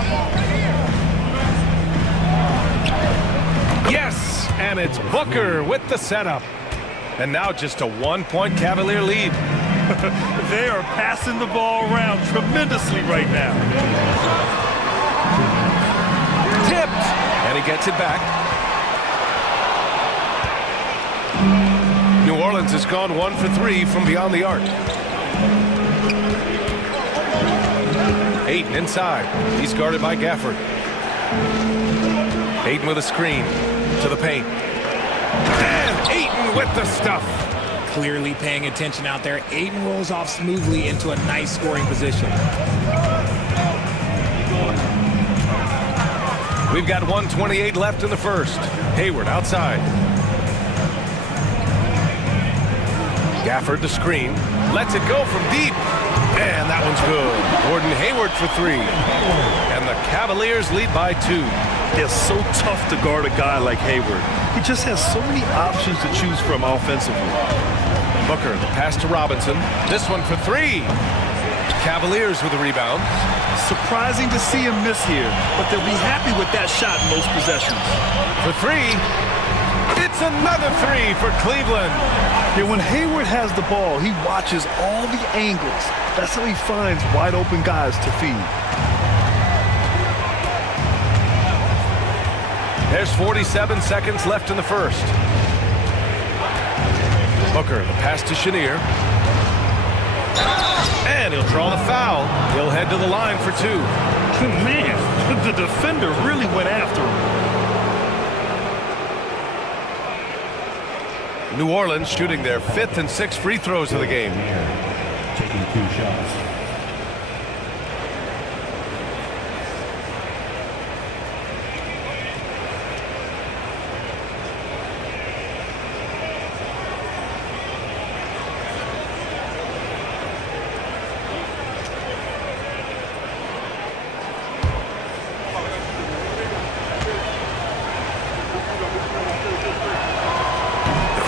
Yes, and it's Booker with the setup. And now just a 1-point Cavalier lead. They are passing the ball around tremendously right now. Tipped, and he gets it back. New Orleans has gone 1 for 3 from beyond the arc. Ayton inside. He's guarded by Gafford. Ayton with a screen to the paint. And Ayton with the stuff. Clearly paying attention out there. Ayton rolls off smoothly into a nice scoring position. We've got 1:28 left in the first. Hayward outside. Gafford the screen. Lets it go from deep. And that one's good. Gordon Hayward for 3. And the Cavaliers lead by 2. It's so tough to guard a guy like Hayward. He just has so many options to choose from offensively. Booker, the pass to Robinson. This one for 3. Cavaliers with the rebound. Surprising to see him miss here, but they'll be happy with that shot in most possessions. For 3. It's another 3 for Cleveland. Yeah, when Hayward has the ball, he watches all the angles. That's how he finds wide open guys to feed. There's 47 seconds left in the first. Booker, the pass to Chenier. And he'll draw the foul. He'll head to the line for 2. Man, the defender really went after him. New Orleans shooting their 5th and 6th free throws of the game. Taking 2 shots.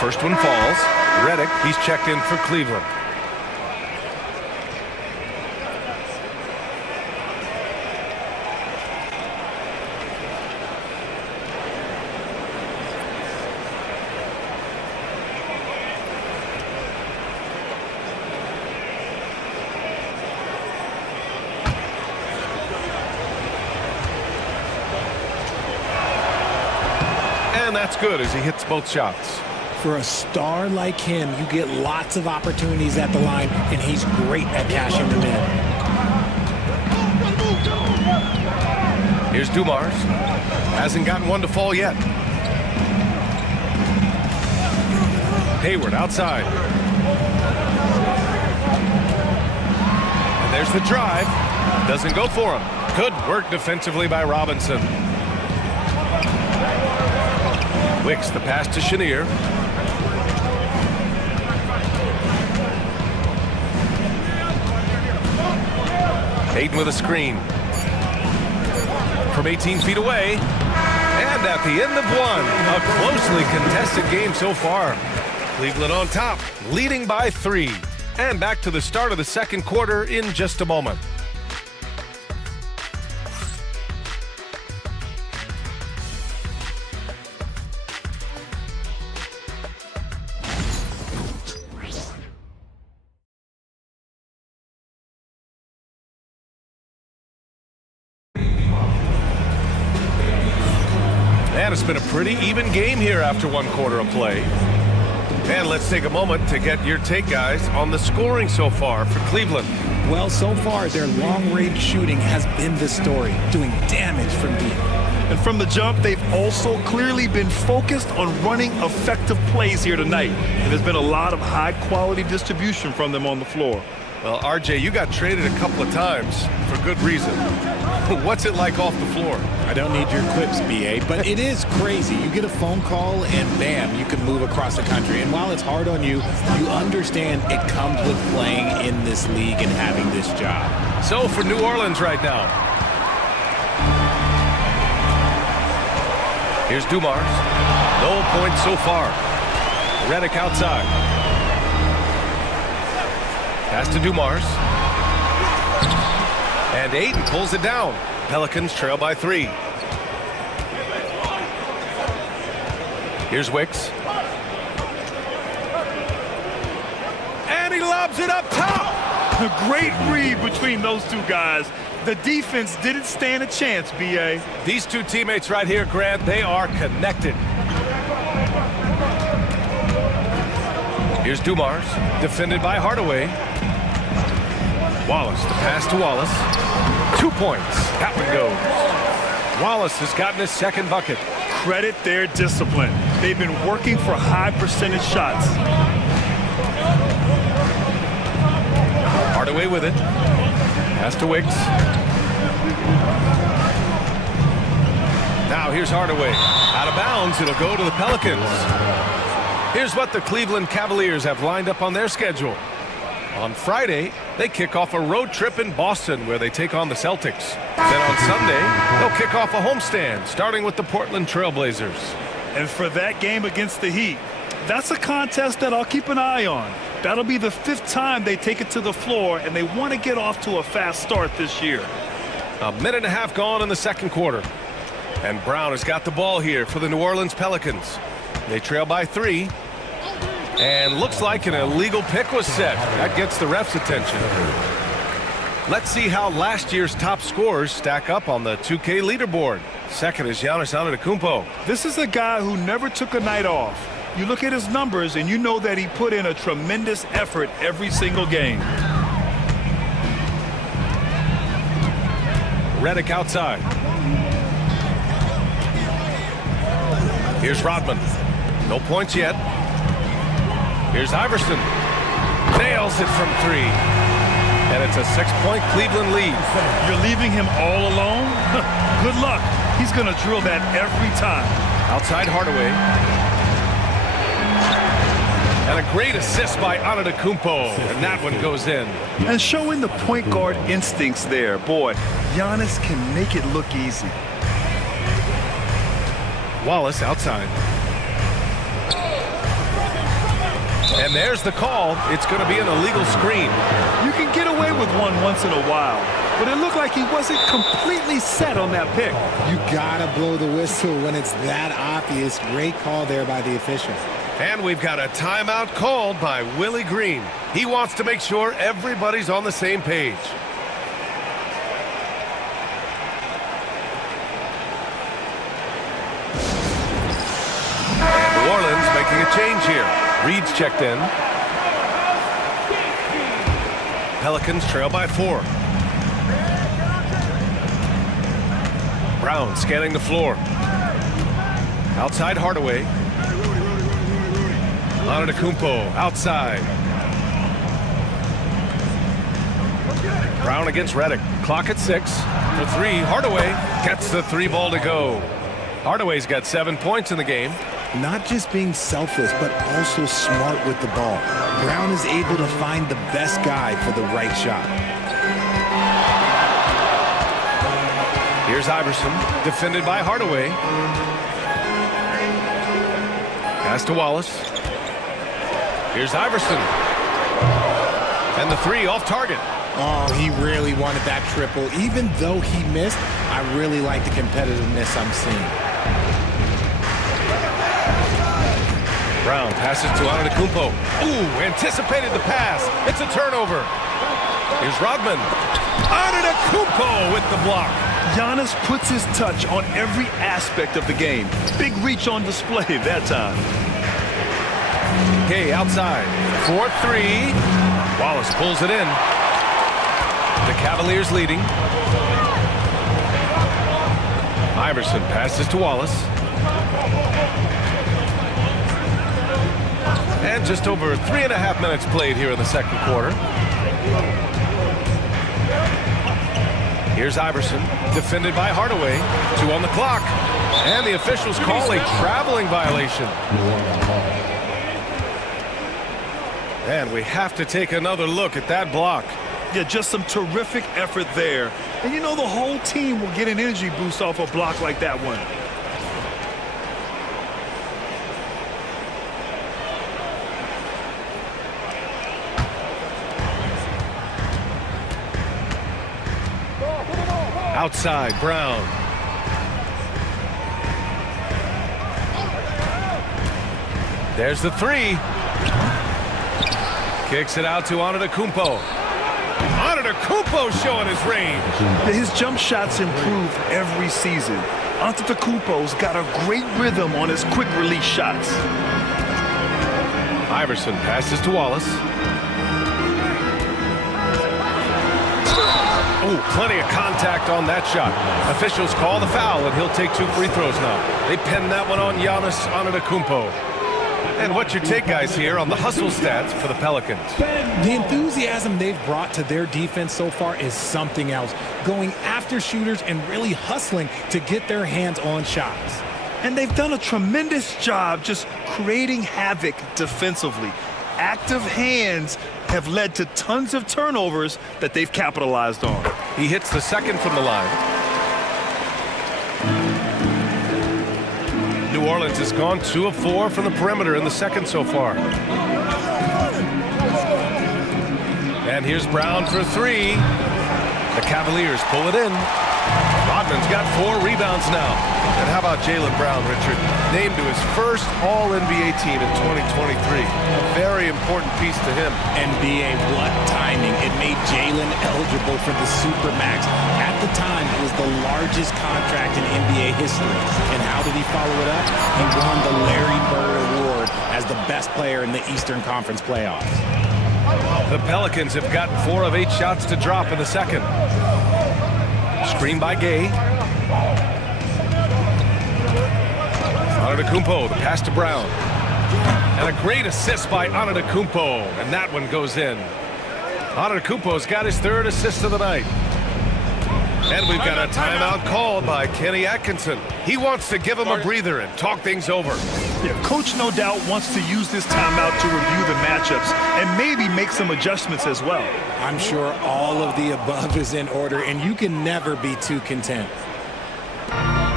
First one falls. Redick, he's checked in for Cleveland. And that's good as he hits both shots. For a star like him, you get lots of opportunities at the line, and he's great at cashing them in. Here's Dumars. Hasn't gotten one to fall yet. Hayward outside. And there's the drive. Doesn't go for him. Good work defensively by Robinson. Wicks the pass to Chenier. Ayton with a screen. From 18 feet away. And at the end of one, a closely contested game so far. Cleveland on top, leading by 3. And back to the start of the second quarter in just a moment. And it's been a pretty even game here after 1 quarter of play. And let's take a moment to get your take, guys, on the scoring so far for Cleveland. Well, so far, their long-range shooting has been the story, doing damage from deep. And from the jump, they've also clearly been focused on running effective plays here tonight. And there's been a lot of high-quality distribution from them on the floor. Well, RJ, you got traded a couple of times for good reason. What's it like off the floor? I don't need your clips, BA, but it is crazy. You get a phone call and bam, you can move across the country. And while it's hard on you, you understand it comes with playing in this league and having this job. So for New Orleans right now. Here's Dumars. No points so far. Redick outside. Pass to Dumars. And Ayton pulls it down. Pelicans trail by 3. Here's Wicks. And he lobs it up top. A great read between those two guys. The defense didn't stand a chance, B.A. These two teammates right here, Grant, they are connected. Here's Dumars, defended by Hardaway. Wallace, the pass to Wallace. 2 points. That one goes. Wallace has gotten his second bucket. Credit their discipline. They've been working for high percentage shots. Hardaway with it. Pass to Wicks. Now here's Hardaway. Out of bounds, it'll go to the Pelicans. Here's what the Cleveland Cavaliers have lined up on their schedule. On Friday, they kick off a road trip in Boston where they take on the Celtics. Then on Sunday, they'll kick off a homestand, starting with the Portland Trail Blazers. And for that game against the Heat, that's a contest that I'll keep an eye on. That'll be the 5th time they take it to the floor, and they want to get off to a fast start this year. A minute and a half gone in the second quarter. And Brown has got the ball here for the New Orleans Pelicans. They trail by 3. And looks like an illegal pick was set. That gets the ref's attention. Let's see how last year's top scorers stack up on the 2K leaderboard. Second is Giannis Antetokounmpo. This is a guy who never took a night off. You look at his numbers and you know that he put in a tremendous effort every single game. Redick outside. Here's Rodman. No points yet. Here's Iverson. Nails it from 3. And it's a 6-point Cleveland lead. You're leaving him all alone? Good luck. He's going to drill that every time. Outside Hardaway. And a great assist by Antetokounmpo. And that one goes in. And showing the point guard instincts there. Boy, Giannis can make it look easy. Wallace outside. And there's the call. It's going to be an illegal screen. You can get away with one once in a while, but it looked like he wasn't completely set on that pick. You gotta blow the whistle when it's that obvious. Great call there by the official. And we've got a timeout called by Willie Green. He wants to make sure everybody's on the same page. And New Orleans making a change here. Reed's checked in. Pelicans trail by 4. Brown scanning the floor. Outside Hardaway. Antetokounmpo outside. Brown against Redick. Clock at 6. For 3, Hardaway gets the 3 ball to go. Hardaway's got 7 points in the game. Not just being selfless, but also smart with the ball. Brown is able to find the best guy for the right shot. Here's Iverson, defended by Hardaway. Pass to Wallace. Here's Iverson. And the 3 off target. Oh, he really wanted that triple. Even though he missed, I really like the competitiveness I'm seeing. Brown passes to Antetokounmpo. Ooh, anticipated the pass. It's a turnover. Here's Rodman. Antetokounmpo with the block. Giannis puts his touch on every aspect of the game. Big reach on display that time. Gay outside. 4-3. Wallace pulls it in. The Cavaliers leading. Iverson passes to Wallace. And just over 3.5 minutes played here in the second quarter. Here's Iverson, defended by Hardaway. 2 on the clock. And the officials call a traveling violation. And we have to take another look at that block. Yeah, just some terrific effort there. And you know the whole team will get an energy boost off a block like that one. Outside, Brown. There's the three. Kicks it out to Antetokounmpo. Antetokounmpo showing his range. His jump shots improve every season. Antetokounmpo's got a great rhythm on his quick release shots. Iverson passes to Wallace. Oh, plenty of contact on that shot. Officials call the foul, and he'll take 2 free throws now. They pen that one on Giannis Antetokounmpo. And what's your take, guys, here on the hustle stats for the Pelicans? The enthusiasm they've brought to their defense so far is something else. Going after shooters and really hustling to get their hands on shots. And they've done a tremendous job just creating havoc defensively. Active hands have led to tons of turnovers that they've capitalized on. He hits the second from the line. New Orleans has gone 2 of 4 from the perimeter in the second so far. And here's Brown for 3. The Cavaliers pull it in. Rodman's got 4 rebounds now. And how about Jaylen Brown, Richard? Named to his first All-NBA team in 2023. A very important piece to him. NBA, what timing. It made Jaylen eligible for the Supermax. At the time, it was the largest contract in NBA history. And how did he follow it up? He won the Larry Bird Award as the best player in the Eastern Conference playoffs. The Pelicans have gotten 4 of 8 shots to drop in the second. Screen by Gay. Antetokounmpo, the pass to Brown. And a great assist by Antetokounmpo, and that one goes in. Antetokounmpo's got his 3rd assist of the night. And we've got a timeout called by Kenny Atkinson. He wants to give him a breather and talk things over. Yeah, Coach no doubt wants to use this timeout to review the matchups and maybe make some adjustments as well. I'm sure all of the above is in order, and you can never be too content.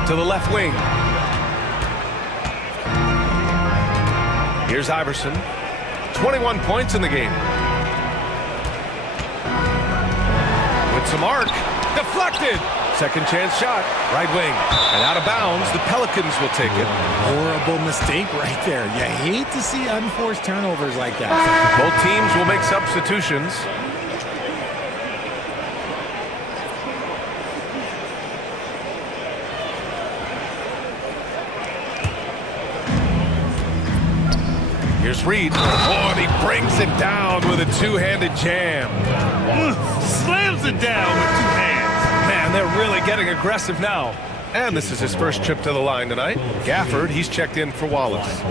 To the left wing. Here's Iverson. 21 points in the game. With some arc. Deflected. Second chance shot. Right wing. And out of bounds. The Pelicans will take it. Horrible mistake right there. You hate to see unforced turnovers like that. Both teams will make substitutions. Here's Reed. Oh, and he brings it down with a 2-handed jam. Slams it down with 2 hands. Man, they're really getting aggressive now. And this is his first trip to the line tonight. Gafford, he's checked in for Wallace.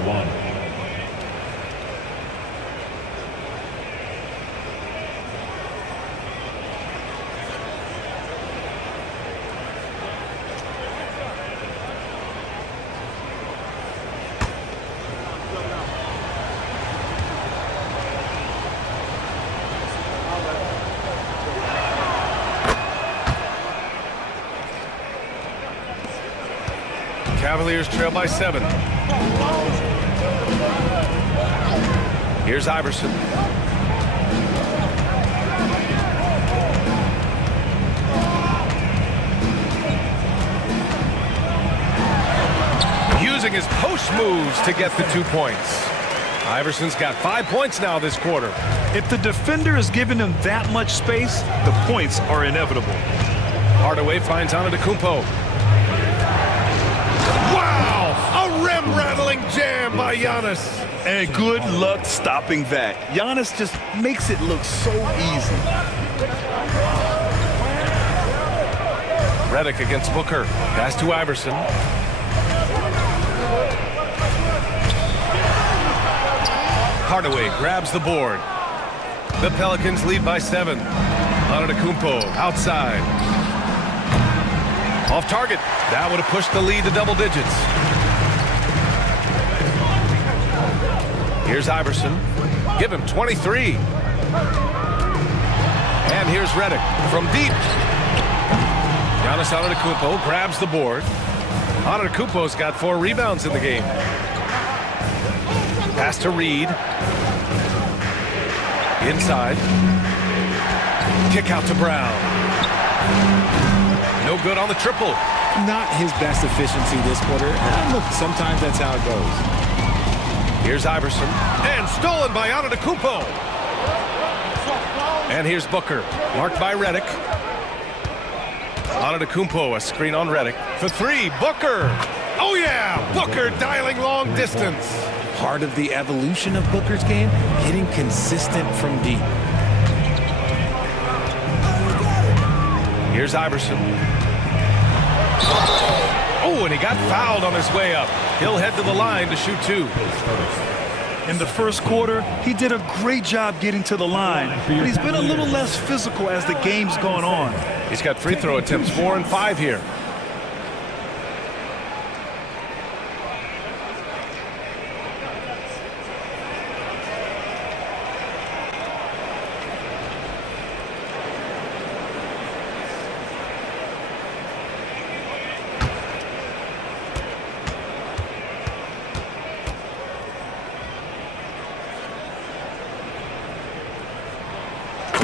Cavaliers trail by 7. Here's Iverson. Using his post moves to get the 2 points. Iverson's got 5 points now this quarter. If the defender is giving him that much space, the points are inevitable. Hardaway finds Antetokounmpo. Rim-rattling jam by Giannis. And good luck stopping that. Giannis just makes it look so easy. Redick against Booker. Pass to Iverson. Hardaway grabs the board. The Pelicans lead by 7. Antetokounmpo outside. Off target. That would have pushed the lead to double digits. Here's Iverson. Give him 23. And here's Redick from deep. Giannis Antetokounmpo grabs the board. Antetokounmpo's got 4 rebounds in the game. Pass to Reed. Inside. Kick out to Brown. No good on the triple. Not his best efficiency this quarter. Look, sometimes that's how it goes. Here's Iverson. And stolen by Antetokounmpo. And here's Booker. Marked by Redick. Antetokounmpo, a screen on Redick. For three, Booker. Oh, yeah! Booker dialing long distance. Part of the evolution of Booker's game, getting consistent from deep. Here's Iverson. Oh, and he got fouled on his way up. He'll head to the line to shoot two. In the first quarter, he did a great job getting to the line, but he's been a little less physical as the game's gone on. He's got free throw attempts 4 and 5 here.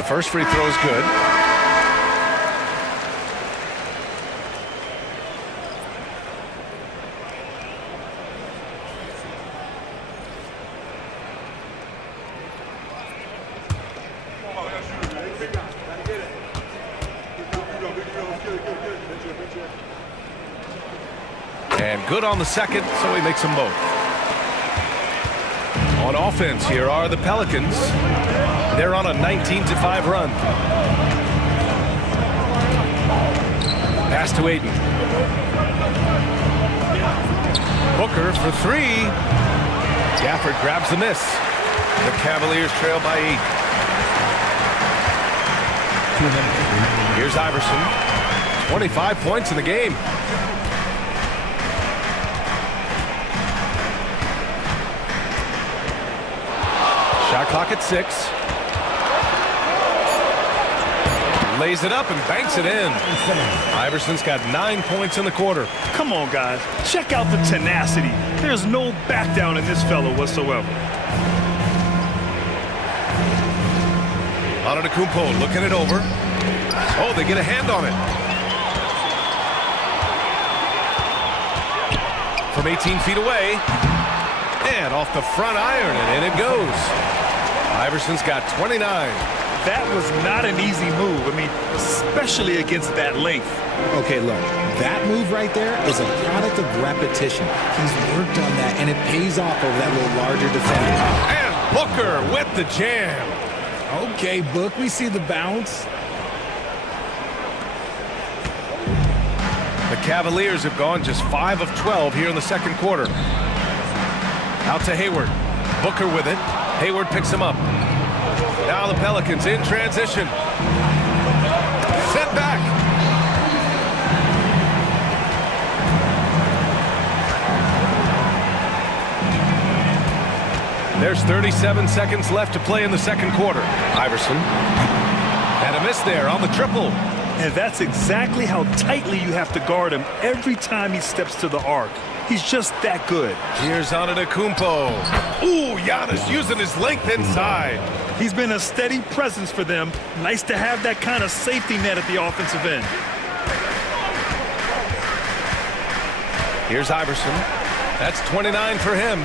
First free throw is good. And good on the second, so he makes them both. On offense, here are the Pelicans. They're on a 19-5 run. Pass to Ayton. Booker for three. Gafford grabs the miss. The Cavaliers trail by 8. Here's Iverson. 25 points in the game. Shot clock at 6. Lays it up and banks it in. Iverson's got 9 points in the quarter. Come on, guys. Check out the tenacity. There's no back down in this fellow whatsoever. Antetokounmpo looking it over. Oh, they get a hand on it. From 18 feet away. And off the front iron, and in it goes. Iverson's got 29. That was not an easy move. I mean, especially against that length. Okay, look, that move right there is a product of repetition. He's worked on that, and it pays off over that little larger defender. And Booker with the jam. Okay, Book, we see the bounce. The Cavaliers have gone just 5 of 12 here in the second quarter. Out to Hayward. Booker with it. Hayward picks him up. Now the Pelicans in transition. Set back. There's 37 seconds left to play in the second quarter. Iverson. And a miss there on the triple. And that's exactly how tightly you have to guard him every time he steps to the arc. He's just that good. Here's Antetokounmpo. Ooh, Giannis using his length inside. He's been a steady presence for them. Nice to have that kind of safety net at the offensive end. Here's Iverson. That's 29 for him.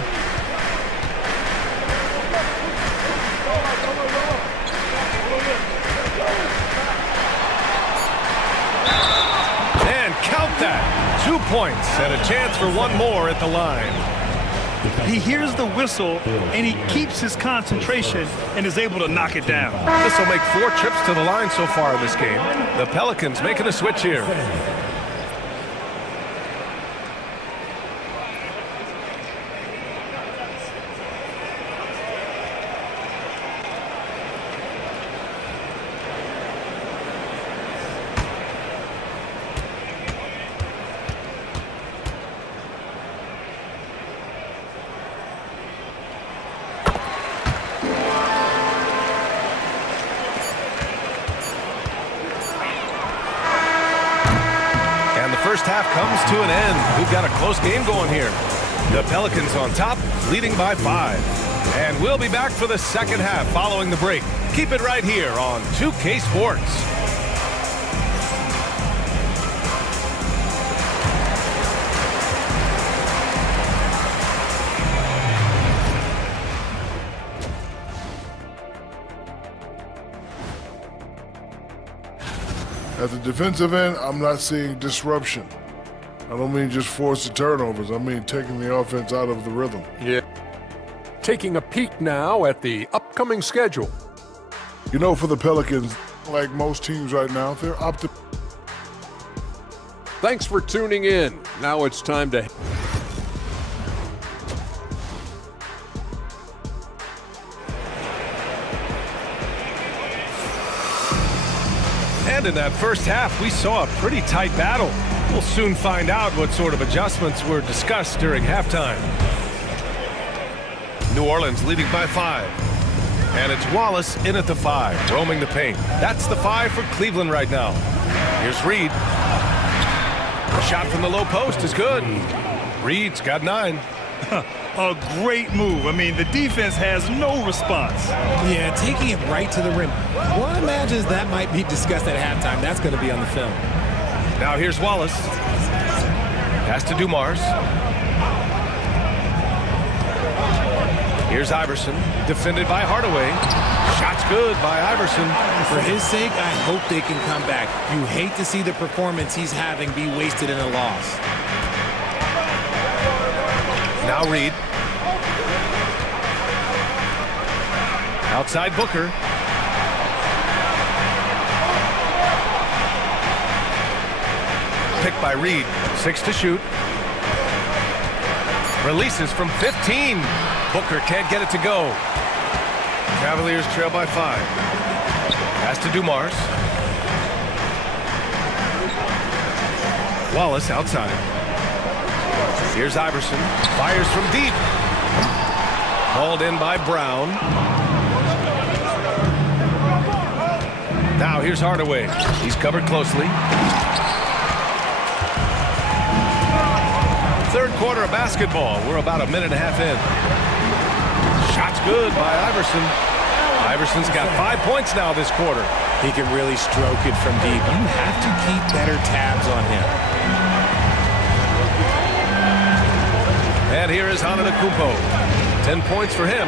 And count that. 2 points and a chance for one more at the line. He hears the whistle, and he keeps his concentration and is able to knock it down. This will make 4 trips to the line so far in this game. The Pelicans making a switch here. First half comes to an end. We've got a close game going here. The Pelicans on top, leading by 5. And we'll be back for the second half following the break. Keep it right here on 2K Sports. At the defensive end, I'm not seeing disruption. I don't mean just forced turnovers. I mean taking the offense out of the rhythm. Yeah. Taking a peek now at the upcoming schedule. You know, for the Pelicans, like most teams right now, they're optimistic. Thanks for tuning in. Now it's time to... And in that first half, we saw a pretty tight battle. We'll soon find out what sort of adjustments were discussed during halftime. New Orleans leading by 5. And it's Wallace in at the 5, roaming the paint. That's the 5 for Cleveland right now. Here's Reed. A shot from the low post is good. Reed's got 9. A great move. I mean, the defense has no response. Yeah, taking it right to the rim. One imagines that might be discussed at halftime. That's going to be on the film. Now here's Wallace. Pass to Dumars. Here's Iverson, defended by Hardaway. Shot's good by Iverson. For his sake, I hope they can come back. You hate to see the performance he's having be wasted in a loss. Now Reed. Outside Booker. Picked by Reed. 6 to shoot. Releases from 15. Booker can't get it to go. Cavaliers trail by 5. Pass to Dumars. Wallace outside. Here's Iverson. Fires from deep. Hauled in by Brown. Now here's Hardaway. He's covered closely. Third quarter of basketball. We're about a minute and a half in. Shot's good by Iverson. Iverson's got 5 points now this quarter. He can really stroke it from deep. You have to keep better tabs on him. And here is Antetokounmpo. 10 points for him.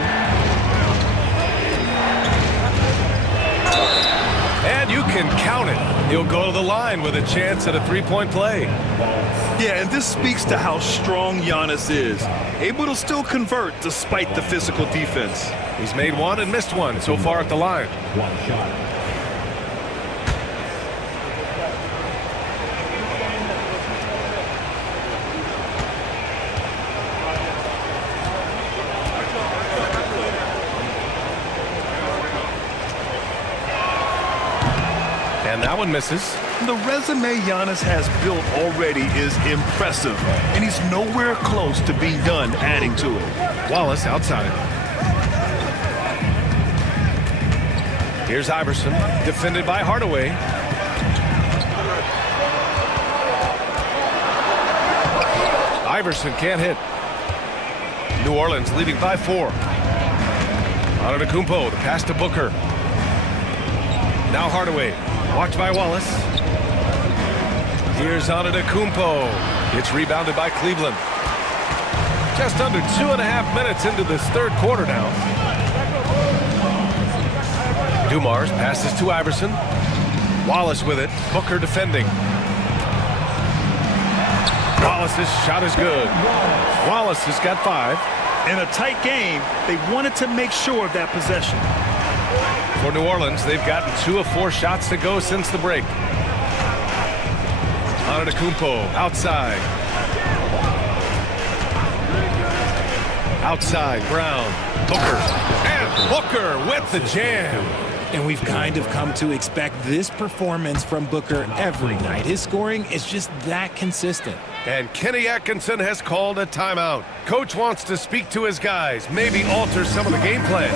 And you can count it. He'll go to the line with a chance at a three-point play. Yeah, and this speaks to how strong Giannis is. Able to still convert despite the physical defense. He's made 1 and missed 1 so far at the line. One shot. And that one misses. The resume Giannis has built already is impressive, and he's nowhere close to being done adding to it. Wallace outside. Here's Iverson, defended by Hardaway. Iverson can't hit. New Orleans leading by 4. Antetokounmpo, the pass to Booker. Now Hardaway, watched by Wallace. Here's Antetokounmpo. It's rebounded by Cleveland. Just under 2.5 minutes into this third quarter now. Dumars passes to Iverson. Wallace with it. Booker defending. Wallace's shot is good. Wallace has got 5. In a tight game, they wanted to make sure of that possession. For New Orleans, they've gotten 2 of 4 shots to go since the break. Antetokounmpo outside. Outside, Brown. Booker. And Booker with the jam. And we've kind of come to expect this performance from Booker every night. His scoring is just that consistent. And Kenny Atkinson has called a timeout. Coach wants to speak to his guys, maybe alter some of the game plan.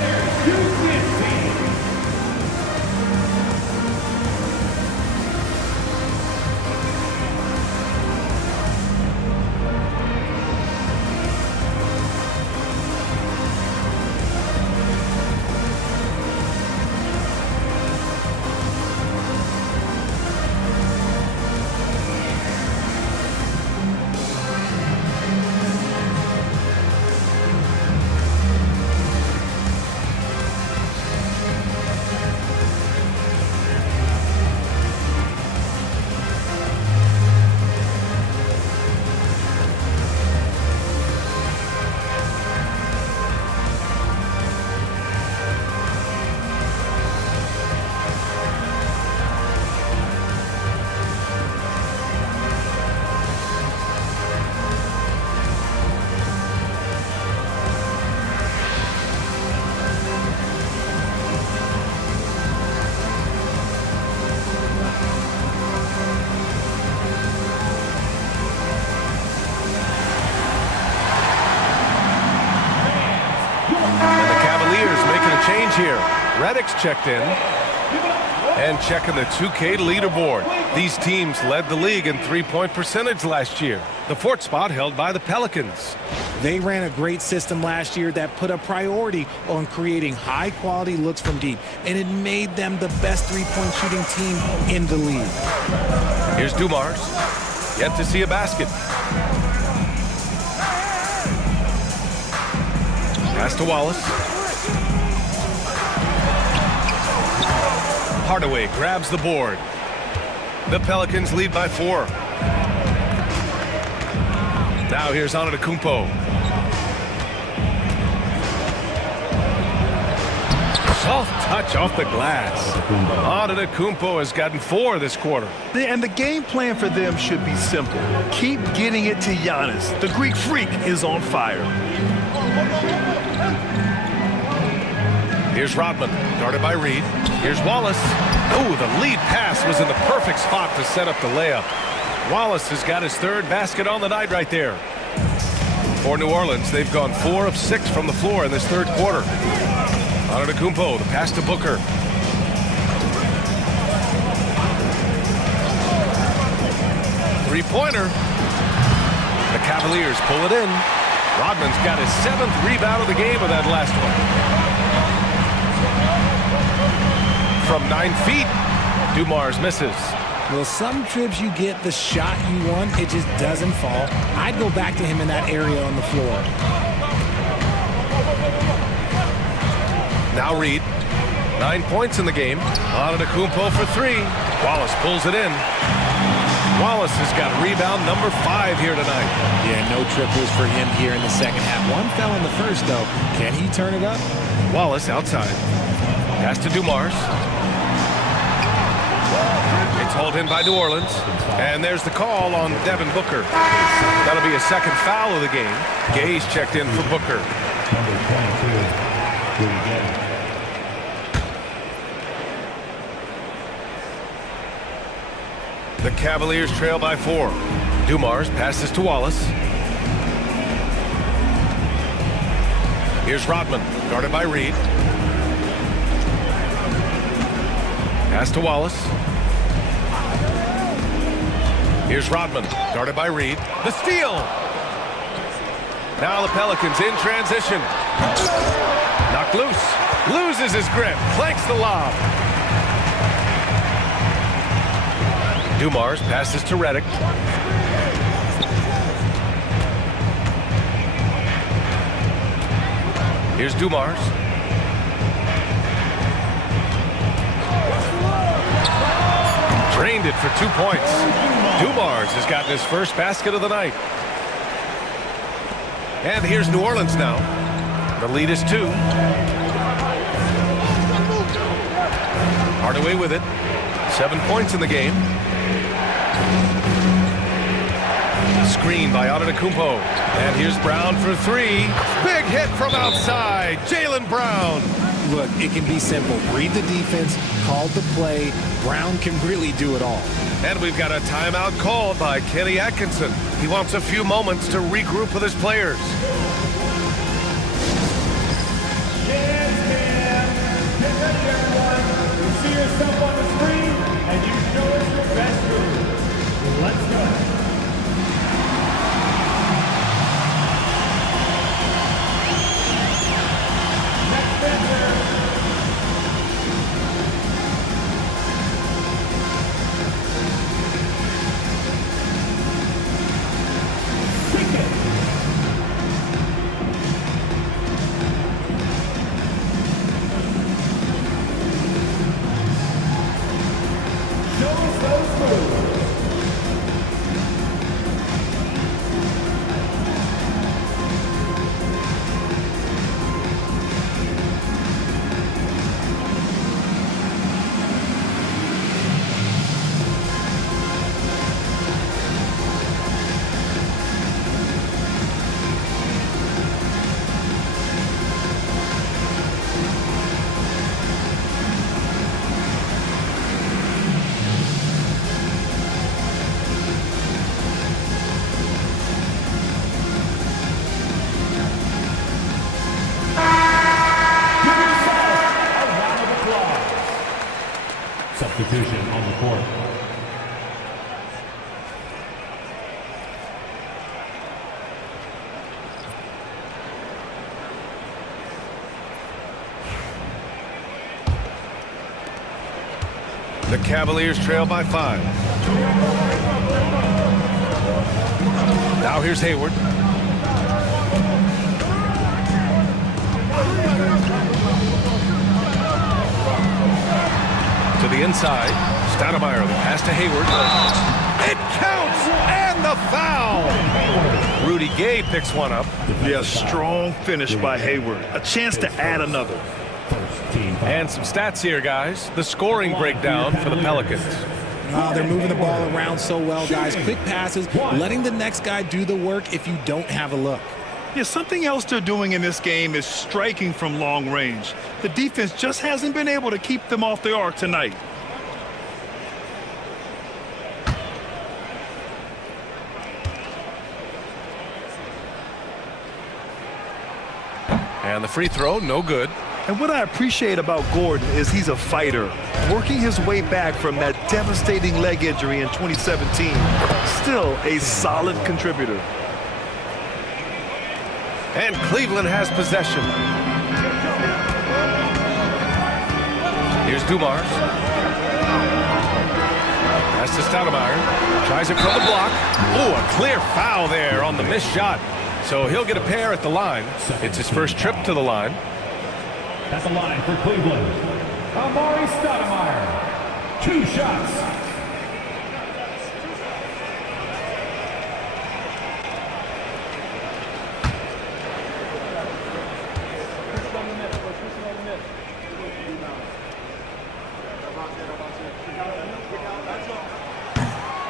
change here. Reddick's checked in. And checking the 2K leaderboard. These teams led the league in three-point percentage last year. The fourth spot held by the Pelicans. They ran a great system last year that put a priority on creating high-quality looks from deep, and it made them the best three-point shooting team in the league. Here's Dumars. Yet to see a basket. Pass to Wallace. Hardaway grabs the board. The Pelicans lead by 4. Now here's Antetokounmpo. Soft touch off the glass. Antetokounmpo has gotten 4 this quarter. And the game plan for them should be simple. Keep getting it to Giannis. The Greek freak is on fire. Here's Rodman, guarded by Reed. Here's Wallace. Oh, the lead pass was in the perfect spot to set up the layup. Wallace has got his 3rd basket on the night right there. For New Orleans, they've gone 4 of 6 from the floor in this 3rd quarter. Antetokounmpo, the pass to Booker. Three-pointer. The Cavaliers pull it in. Rodman's got his 7th rebound of the game with that last one. From 9 feet, Dumars misses. Well, some trips you get the shot you want, it just doesn't fall. I'd go back to him in that area on the floor. Now Reed, 9 points in the game. Antetokounmpo for 3. Wallace pulls it in. Wallace has got rebound number 5 here tonight. Yeah, no triples for him here in the second half. One fell in the first, though. Can he turn it up? Wallace outside. Pass to Dumars. It's hauled in by New Orleans. And there's the call on Devin Booker. That'll be a 2nd foul of the game. Gay's checked in for Booker. The Cavaliers trail by 4. Dumars passes to Wallace. Here's Rodman, guarded by Reed. Pass to Wallace. Here's Rodman, guarded by Reed. The steal! Now the Pelicans in transition. Knocked loose. Loses his grip. Clanks the lob. Dumars passes to Reddick. Here's Dumars. Drained it for 2 points. Dumars has gotten his 1st basket of the night. And here's New Orleans now. The lead is 2. Hardaway with it. 7 points in the game. Screen by Antetokounmpo. And here's Brown for 3. Big hit from outside. Jaylen Brown. Look, it can be simple. Read the defense, call the play. Brown can really do it all. And we've got a timeout called by Kenny Atkinson. He wants a few moments to regroup with his players. Get ready, everyone. You see yourself on the screen, and you show us your best move. Let's go. substitution on the court. The Cavaliers trail by 5. Now here's Hayward. To the inside. Stoudemire, the pass to Hayward. It counts! And the foul! Rudy Gay picks one up. Yeah, strong finish by Hayward. A chance to add another. And some stats here, guys. The scoring breakdown for the Pelicans. Oh, they're moving the ball around so well, guys. Quick passes, letting the next guy do the work if you don't have a look. Yeah, something else they're doing in this game is striking from long range. The defense just hasn't been able to keep them off the arc tonight. And the free throw, no good. And what I appreciate about Gordon is he's a fighter, working his way back from that devastating leg injury in 2017. Still a solid contributor. And Cleveland has possession. Here's Dumars. Pass to Stoudemire. Tries it from the block. Oh, a clear foul there on the missed shot. So he'll get a pair at the line. It's his first trip to the line. At the line for Cleveland, Amari Stoudemire. 2 shots.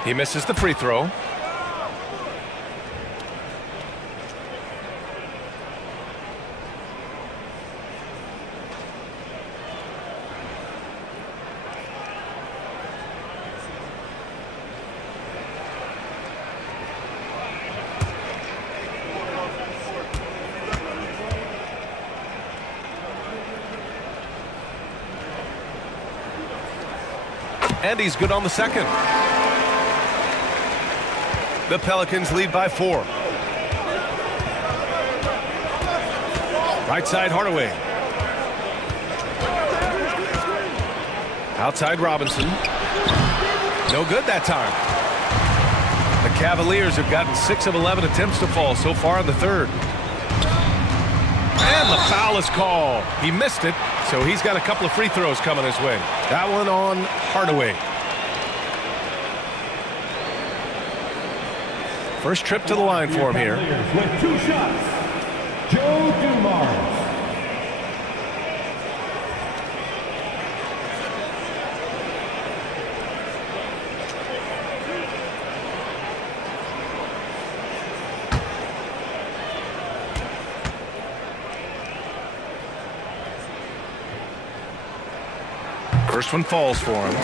He misses the free throw. And he's good on the second. The Pelicans lead by 4. Right side, Hardaway. Outside, Robinson. No good that time. The Cavaliers have gotten 6 of 11 attempts to fall so far in the third. And the foul is called. He missed it, so he's got a couple of free throws coming his way. That one on Hardaway. First trip to the line for him here. With 2 shots, Joe Dumars. First one falls for him.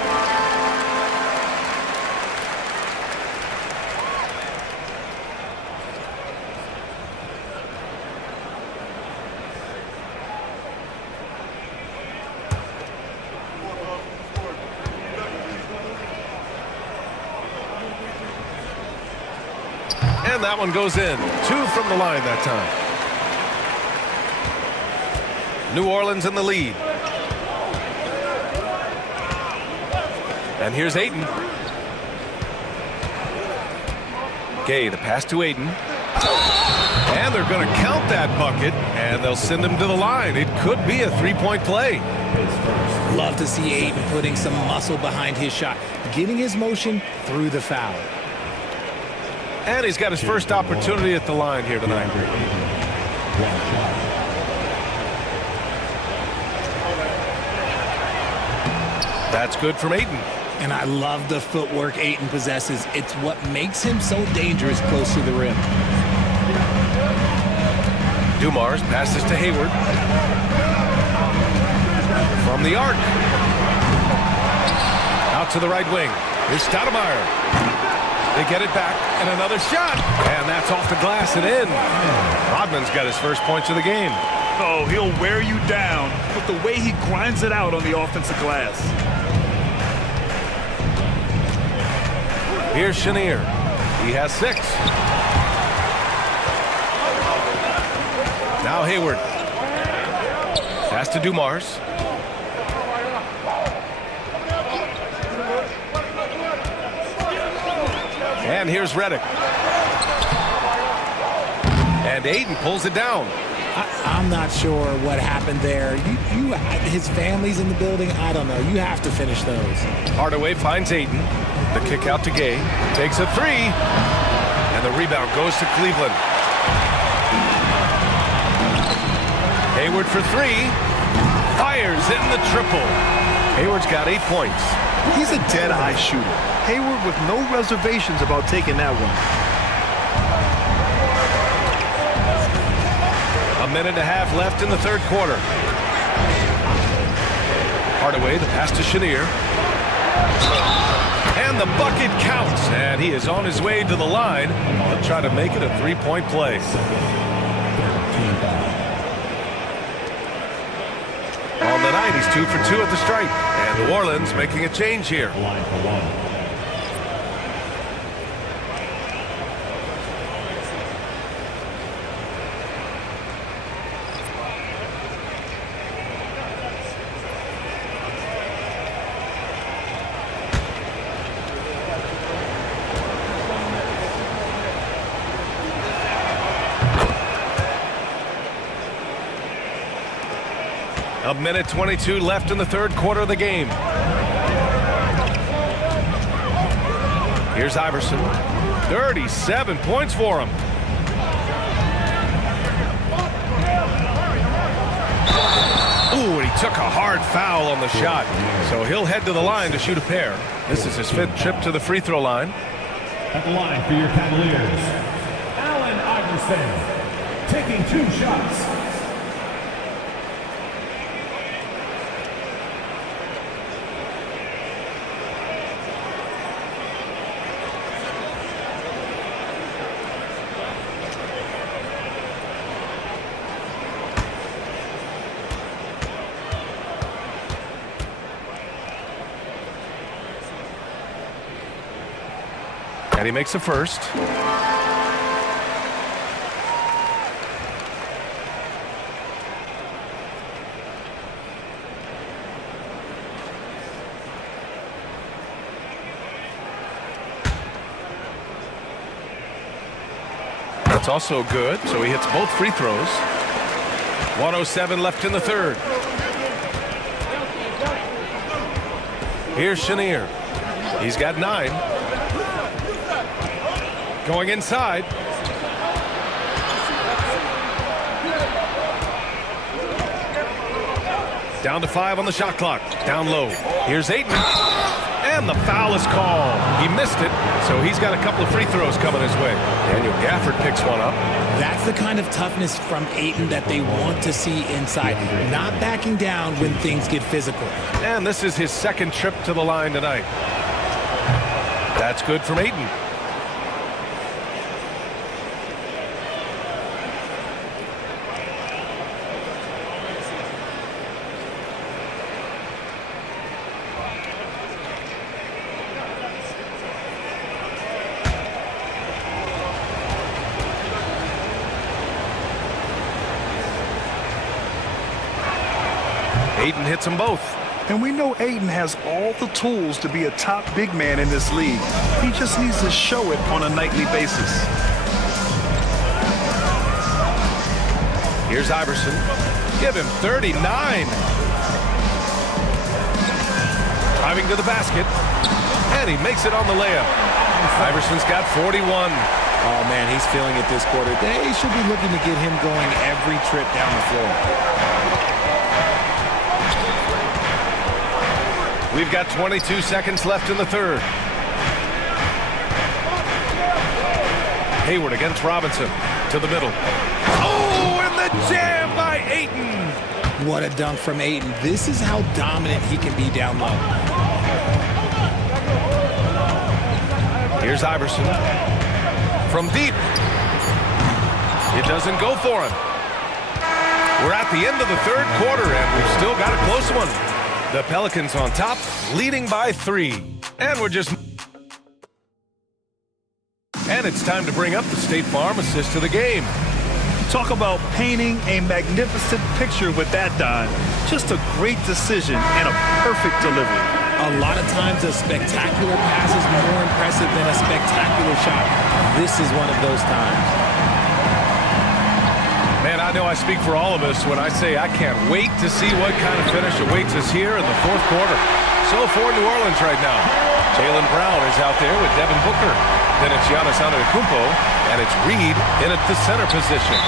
And that one goes in. 2 from the line that time. New Orleans in the lead. And here's Ayton. Gay, the pass to Ayton. And they're going to count that bucket, and they'll send him to the line. It could be a 3-point play. Love to see Ayton putting some muscle behind his shot, getting his motion through the foul. And he's got his first opportunity at the line here tonight. That's good from Ayton. And I love the footwork Ayton possesses. It's what makes him so dangerous close to the rim. Dumars passes to Hayward. From the arc. Out to the right wing. Here's Stoudemire. They get it back, and another shot. And that's off the glass and in. Rodman's got his first points of the game. Oh, he'll wear you down with the way he grinds it out on the offensive glass. Here's Chenier. He has 6. Now Hayward. Pass to Dumars. And here's Reddick. And Ayton pulls it down. I'm not sure what happened there. His family's in the building. I don't know. You have to finish those. Hardaway finds Ayton. The kick out to Gay. Takes a 3. And the rebound goes to Cleveland. Hayward for 3. Fires in the triple. Hayward's got 8 points. He's a dead-eye shooter. Hayward with no reservations about taking that one. A minute and a half left in the third quarter. Hardaway, the pass to Chenier. And the bucket counts. And he is on his way to the line. He'll try to make it a 3-point play. On the night, he's 2 for 2 at the stripe. And New Orleans making a change here. A minute 22 left in the third quarter of the game. Here's Iverson. 37 points for him. Ooh, and he took a hard foul on the shot. So he'll head to the line to shoot a pair. This is his 5th trip to the free throw line. At the line for your Cavaliers, Allen Iverson, taking 2 shots. And he makes a first. That's also good, so he hits both free throws. 1:07 left in the third. Here's Chenier. He's got 9. Going inside. Down to 5 on the shot clock. Down low. Here's Ayton. And the foul is called. He missed it, so he's got a couple of free throws coming his way. Daniel Gafford picks one up. That's the kind of toughness from Ayton that they want to see inside. Not backing down when things get physical. And this is his 2nd trip to the line tonight. That's good from Ayton. Ayton hits them both. And we know Ayton has all the tools to be a top big man in this league. He just needs to show it on a nightly basis. Here's Iverson. Give him 39. Driving to the basket. And he makes it on the layup. Iverson's got 41. Oh, man, he's feeling it this quarter. They should be looking to get him going every trip down the floor. We've got 22 seconds left in the third. Hayward against Robinson. To the middle. Oh, and the jam by Ayton. What a dunk from Ayton. This is how dominant he can be down low. Here's Iverson. From deep. It doesn't go for him. We're at the end of the third quarter, and we've still got a close one. The Pelicans on top, leading by 3. And we're just And it's time to bring up the State Farm assist to the game. Talk about painting a magnificent picture with that dive. Just a great decision and a perfect delivery. A lot of times a spectacular pass is more impressive than a spectacular shot. This is one of those times. Man, I know I speak for all of us when I say I can't wait to see what kind of finish awaits us here in the fourth quarter. So for New Orleans right now, Jaylen Brown is out there with Devin Booker. Then it's Giannis Antetokounmpo, and it's Reed in at the center position.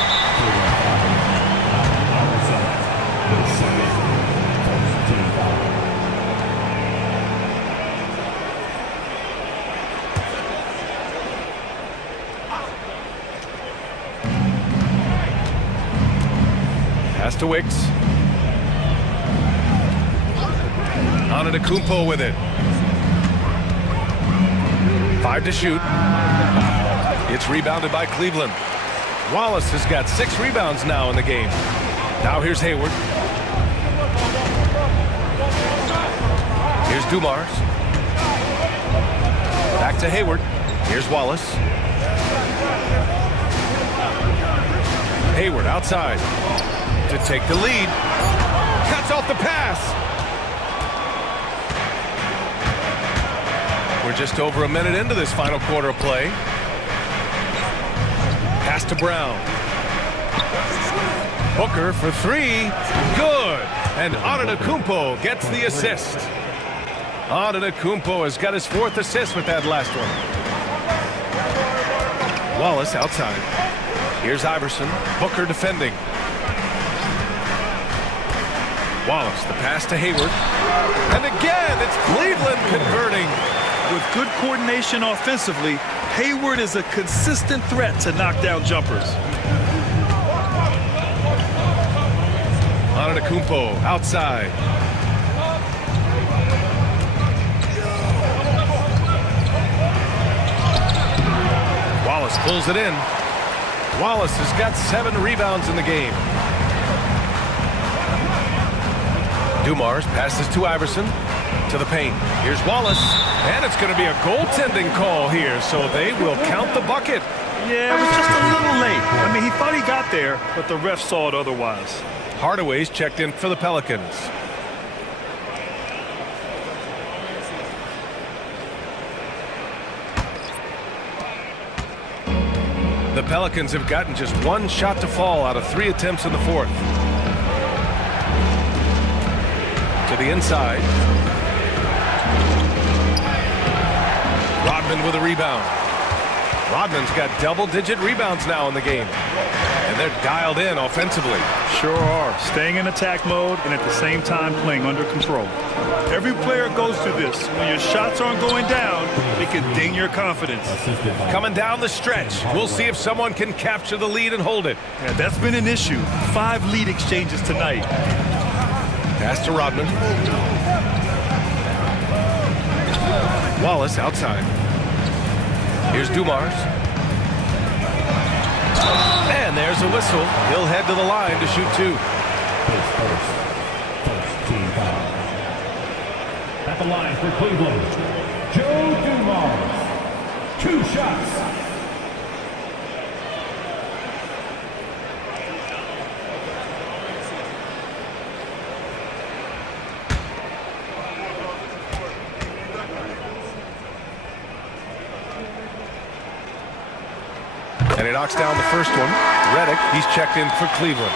Pass to Wicks. Antetokounmpo with it. 5 to shoot. It's rebounded by Cleveland. Wallace has got 6 rebounds now in the game. Now here's Hayward. Here's Dumars. Back to Hayward. Here's Wallace. Hayward outside to take the lead. Cuts off the pass. We're just over a minute into this final quarter of play. Pass to Brown. Booker for 3. Good. And Antetokounmpo gets the assist. Antetokounmpo has got his 4th assist with that last one. Wallace outside. Here's Iverson. Booker defending. Wallace, the pass to Hayward. And again, it's Cleveland converting. With good coordination offensively, Hayward is a consistent threat to knock down jumpers. Antetokounmpo outside. Wallace pulls it in. Wallace has got 7 rebounds in the game. Dumars passes to Iverson. To the paint. Here's Wallace. And it's going to be a goaltending call here, so they will count the bucket. Yeah, it was just a little late. I mean, he thought he got there, but the ref saw it otherwise. Hardaway's checked in for the Pelicans. The Pelicans have gotten just 1 shot to fall out of 3 attempts in the fourth. To the inside. Rodman with a rebound. Rodman's got double-digit rebounds now in the game. And they're dialed in offensively. Sure are. Staying in attack mode and at the same time playing under control. Every player goes through this. When your shots aren't going down, it can ding your confidence. Coming down the stretch. We'll see if someone can capture the lead and hold it. Yeah, that's been an issue. 5 lead exchanges tonight. Pass to Rodman. Wallace outside. Here's Dumars. And there's a whistle. He'll head to the line to shoot 2. First team foul. At the line for Cleveland, Joe Dumars. 2 shots. And he knocks down the first one. Redick, he's checked in for Cleveland.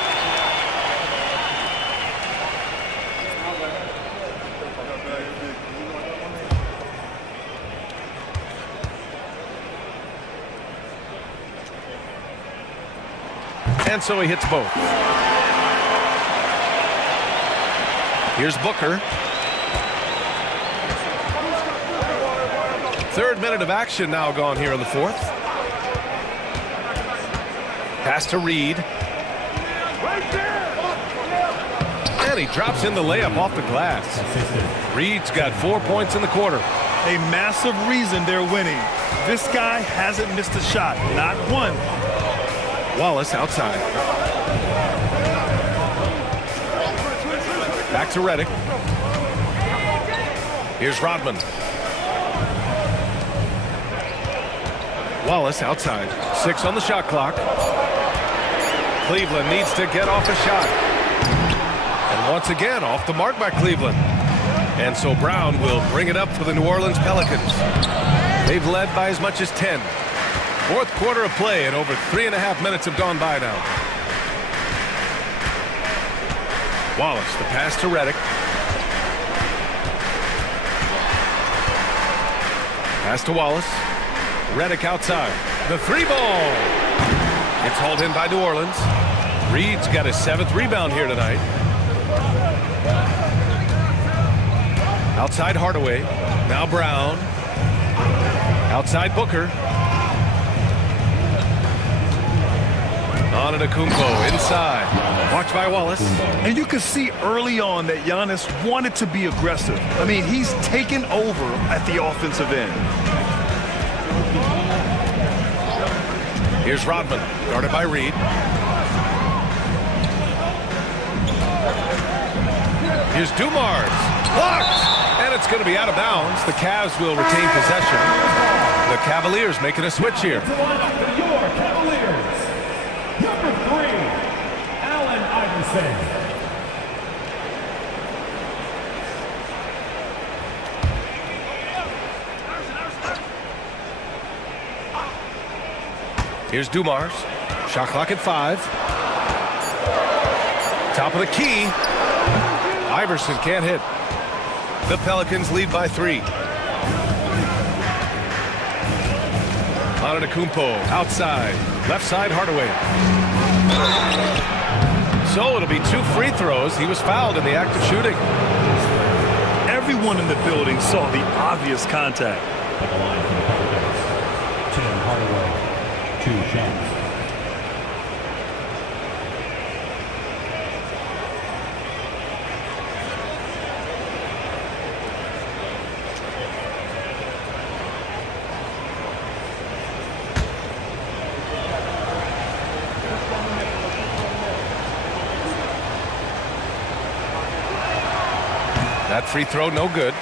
And so he hits both. Here's Booker. 3rd minute of action now gone here in the fourth. Pass to Reed. And he drops in the layup off the glass. Reed's got 4 points in the quarter. A massive reason they're winning. This guy hasn't missed a shot, not one. Wallace outside. Back to Redick. Here's Rodman. Wallace outside. 6 on the shot clock. Cleveland needs to get off a shot. And once again, off the mark by Cleveland. And so Brown will bring it up for the New Orleans Pelicans. They've led by as much as 10. Fourth quarter of play, and over 3.5 minutes have gone by now. Wallace, the pass to Redick. Pass to Wallace. Redick outside. The 3-ball. It's hauled in by New Orleans. Reed's got his 7th rebound here tonight. Outside Hardaway. Now Brown. Outside Booker. On to Kumpo inside. Watched by Wallace. And you could see early on that Giannis wanted to be aggressive. I mean, he's taken over at the offensive end. Here's Rodman, guarded by Reed. Here's Dumars. Blocked! And it's going to be out of bounds. The Cavs will retain possession. The Cavaliers making a switch here. Your Cavaliers. Number 3, Allen Iverson. Here's Dumars. Shot clock at 5. Top of the key. Iverson can't hit. The Pelicans lead by 3. Antetokounmpo outside. Left side Hardaway. So it'll be 2 free throws. He was fouled in the act of shooting. Everyone in the building saw the obvious contact. At the line for the Pelicans, Tim Hardaway. 2 shots. That free throw no good.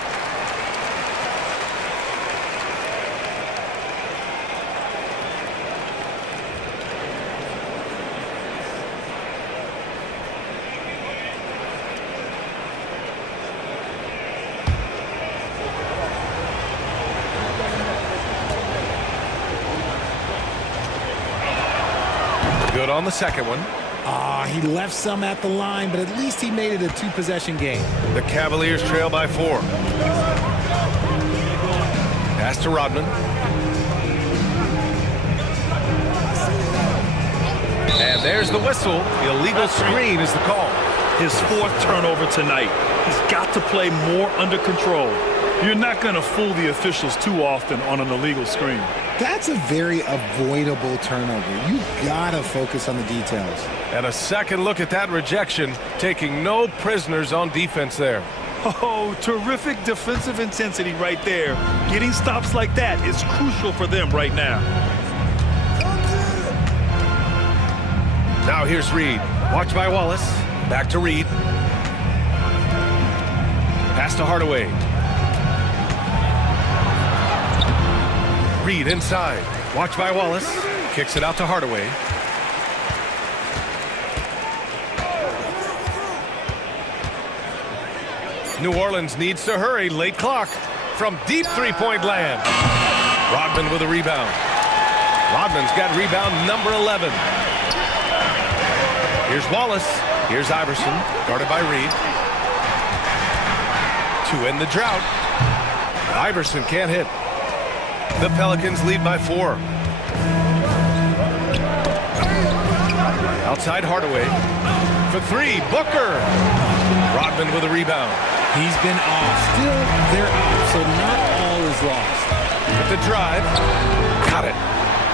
Good on the second one. He left some at the line, but at least he made it a 2-possession game. The Cavaliers trail by 4. Pass to Rodman. And there's the whistle. The illegal screen is the call. His 4th turnover tonight. He's got to play more under control. You're not going to fool the officials too often on an illegal screen. That's a very avoidable turnover. You gotta focus on the details. And a second look at that rejection, taking no prisoners on defense there. Oh, terrific defensive intensity right there. Getting stops like that is crucial for them right now. Now here's Reed. Watched by Wallace. Back to Reed. Pass to Hardaway. Reed inside. Watched by Wallace. Kicks it out to Hardaway. New Orleans needs to hurry. Late clock. From deep three-point land. Rodman with a rebound. Rodman's got rebound number 11. Here's Wallace. Here's Iverson. Guarded by Reed. To end the drought. Iverson can't hit. The Pelicans lead by 4. Outside Hardaway. For 3, Booker. Rodman with a rebound. He's been off. Still, they're up, so not all is lost. With the drive. Got it.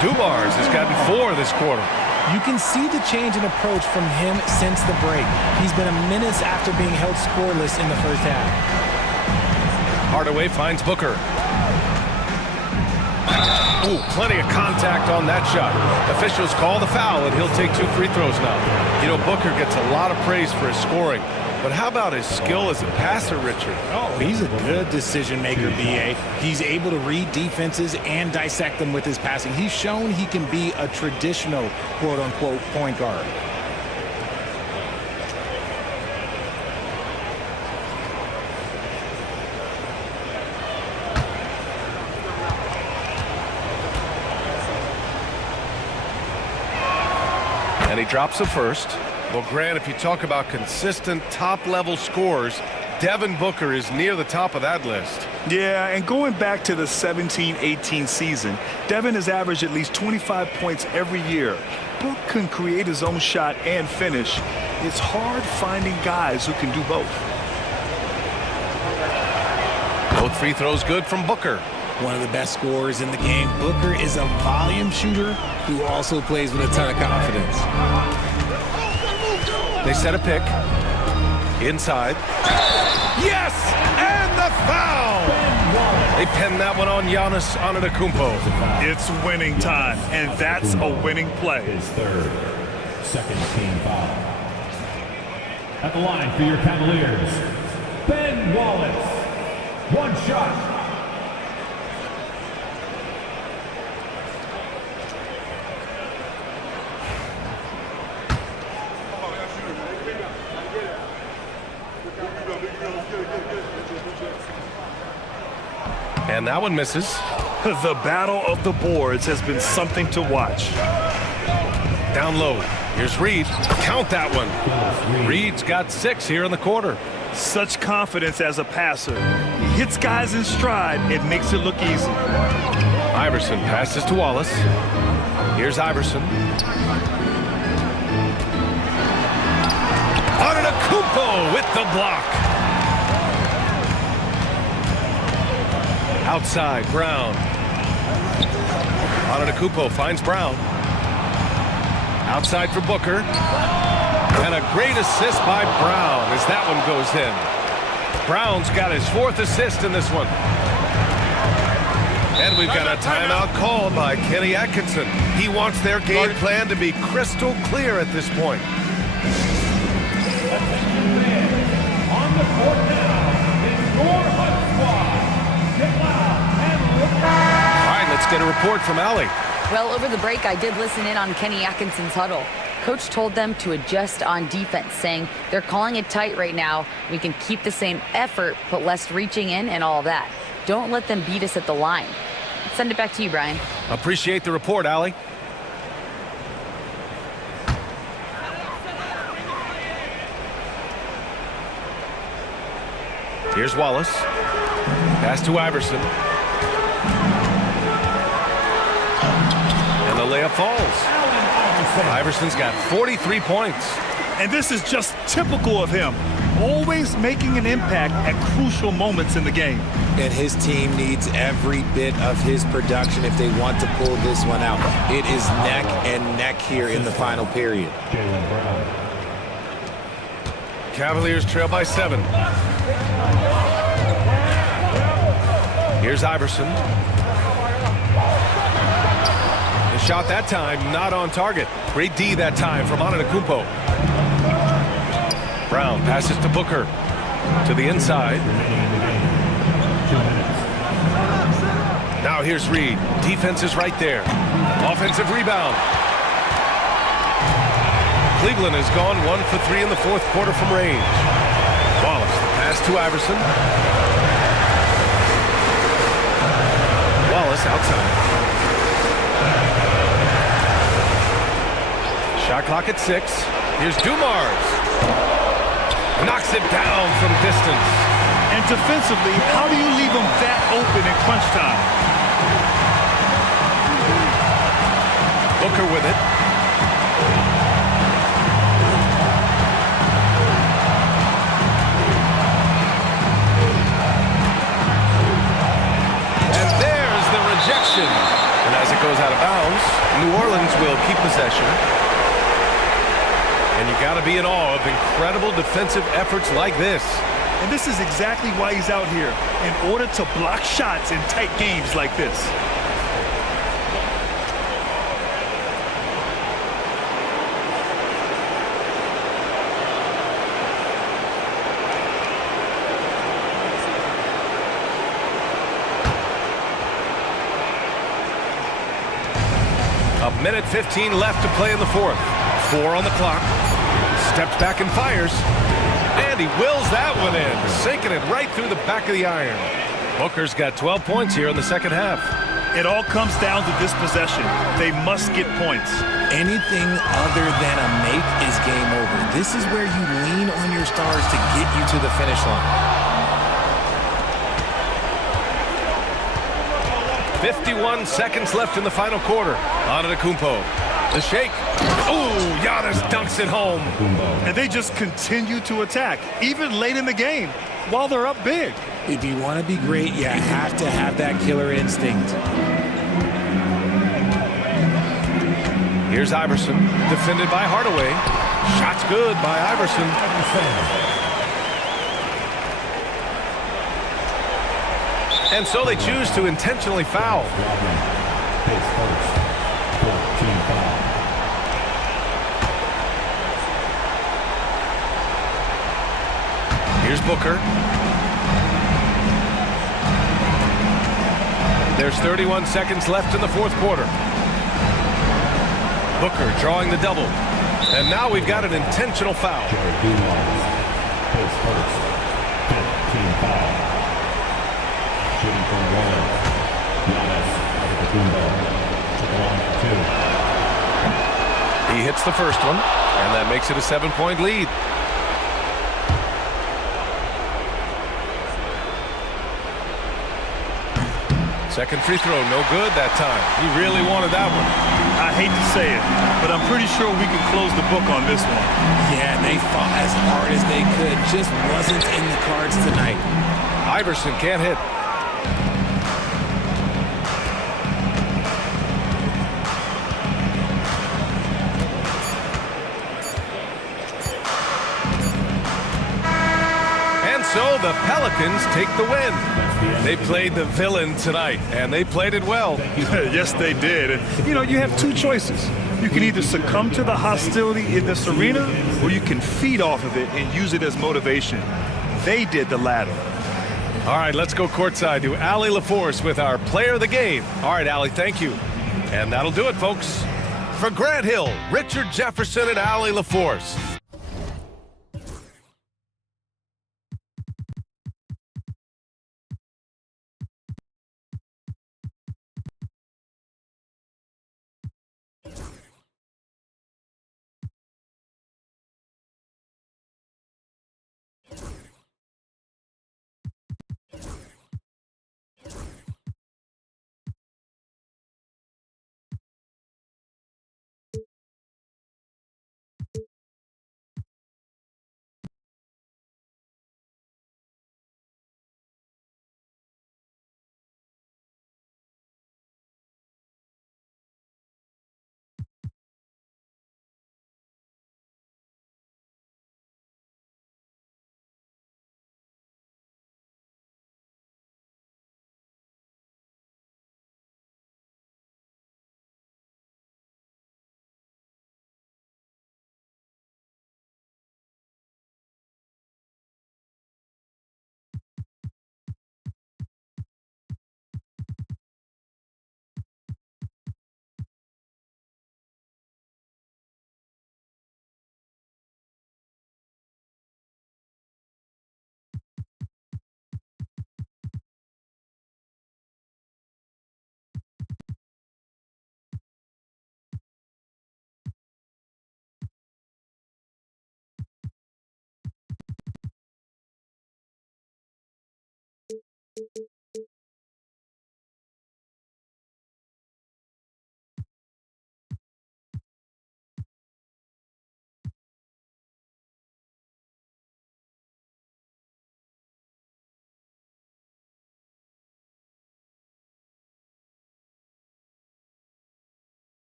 Dumars has gotten 4 this quarter. You can see the change in approach from him since the break. He's been a minute after being held scoreless in the first half. Hardaway finds Booker. Ooh, plenty of contact on that shot. Officials call the foul, and he'll take 2 free throws now. You know, Booker gets a lot of praise for his scoring. But how about his skill as a passer, Richard? Oh, he's a good decision maker, B.A. He's able to read defenses and dissect them with his passing. He's shown he can be a traditional, quote-unquote, point guard. And he drops the first. Well, Grant, if you talk about consistent top-level scores, Devin Booker is near the top of that list. Yeah, and going back to the 17-18 season, Devin has averaged at least 25 points every year. Book can create his own shot and finish. It's hard finding guys who can do both. Both free throws good from Booker. One of the best scorers in the game. Booker is a volume shooter who also plays with a ton of confidence. They set a pick. Inside. Yes! And the foul! They pin that one on Giannis Antetokounmpo. It's winning time, and that's a winning play. His third, second team foul. At the line for your Cavaliers, Ben Wallace. One shot. And that one misses. The battle of the boards has been something to watch. Down low. Here's Reed. Count that one. Reed's got 6 here in the quarter. Such confidence as a passer. He hits guys in stride. It makes it look easy. Iverson passes to Wallace. Here's Iverson. Antetokounmpo with the block. Outside, Brown. Antetokounmpo finds Brown. Outside for Booker. And a great assist by Brown as that one goes in. Brown's got his 4th assist in this one. And we've got a timeout called by Kenny Atkinson. He wants their game plan to be crystal clear at this point. On the court now is your Hunt Squad. All right, let's get a report from Allie. Well, over the break, I did listen in on Kenny Atkinson's huddle. Coach told them to adjust on defense, saying they're calling it tight right now. We can keep the same effort, but less reaching in and all that. Don't let them beat us at the line. Send it back to you, Brian. Appreciate the report, Allie. Here's Wallace. Pass to Iverson. And the layup falls. Iverson's got 43 points. And this is just typical of him. Always making an impact at crucial moments in the game. And his team needs every bit of his production if they want to pull this one out. It is neck and neck here in the final period. Cavaliers trail by 7. Here's Iverson. The shot that time not on target. Great D that time from Antetokounmpo. Brown passes to Booker. To the inside. Now here's Reed. Defense is right there. Offensive rebound. Cleveland has gone 1 for 3 in the 4th quarter from range. Wallace, the pass to Iverson. Wallace outside. Shot clock at 6. Here's Dumars. Knocks it down from distance. And defensively, how do you leave them that open in crunch time? Booker with it. And there's the rejection. And as it goes out of bounds, New Orleans will keep possession. And you got to be in awe of incredible defensive efforts like this. And this is exactly why he's out here, in order to block shots in tight games like this. Minute 15 left to play in the fourth. 4 on the clock. Steps back and fires. And he wills that one in, sinking it right through the back of the iron. Booker's got 12 points here in the second half. It all comes down to this possession. They must get points. Anything other than a make is game over. This is where you lean on your stars to get you to the finish line. 51 seconds left in the final quarter. Antetokounmpo. The shake. Ooh, Giannis dunks it home. And they just continue to attack, even late in the game, while they're up big. If you want to be great, you have to have that killer instinct. Here's Iverson, defended by Hardaway. Shot's good by Iverson. And so they choose to intentionally foul. Here's Booker. There's 31 seconds left in the fourth quarter. Booker drawing the double. And now we've got an intentional foul. He hits the first one, and that makes it a 7-point lead. Second free throw, no good that time. He really wanted that one. I hate to say it, but I'm pretty sure we can close the book on this one. Yeah, they fought as hard as they could. Just wasn't in the cards tonight. Iverson can't hit. So the Pelicans take the win. They played the villain tonight, and they played it well. Yes, they did. And, you know, you have two choices. You can either succumb to the hostility in this arena, or you can feed off of it and use it as motivation. They did the latter. All right, let's go courtside to Allie LaForce with our player of the game. All right, Allie, thank you. And that'll do it, folks. For Grant Hill, Richard Jefferson, and Allie LaForce.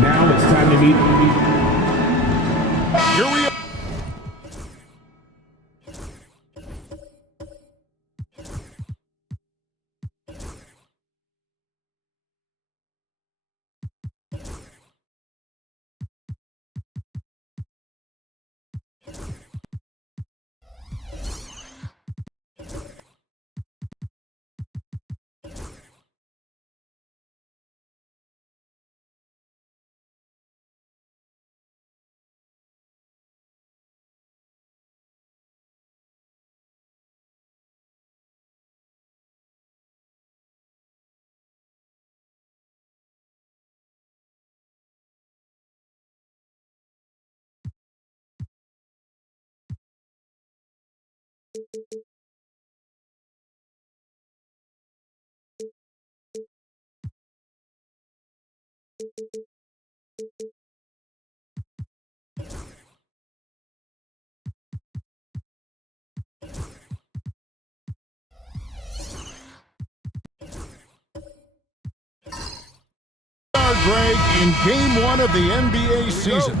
Now it's time to meet. Here we are. Greg, in game one of the NBA season.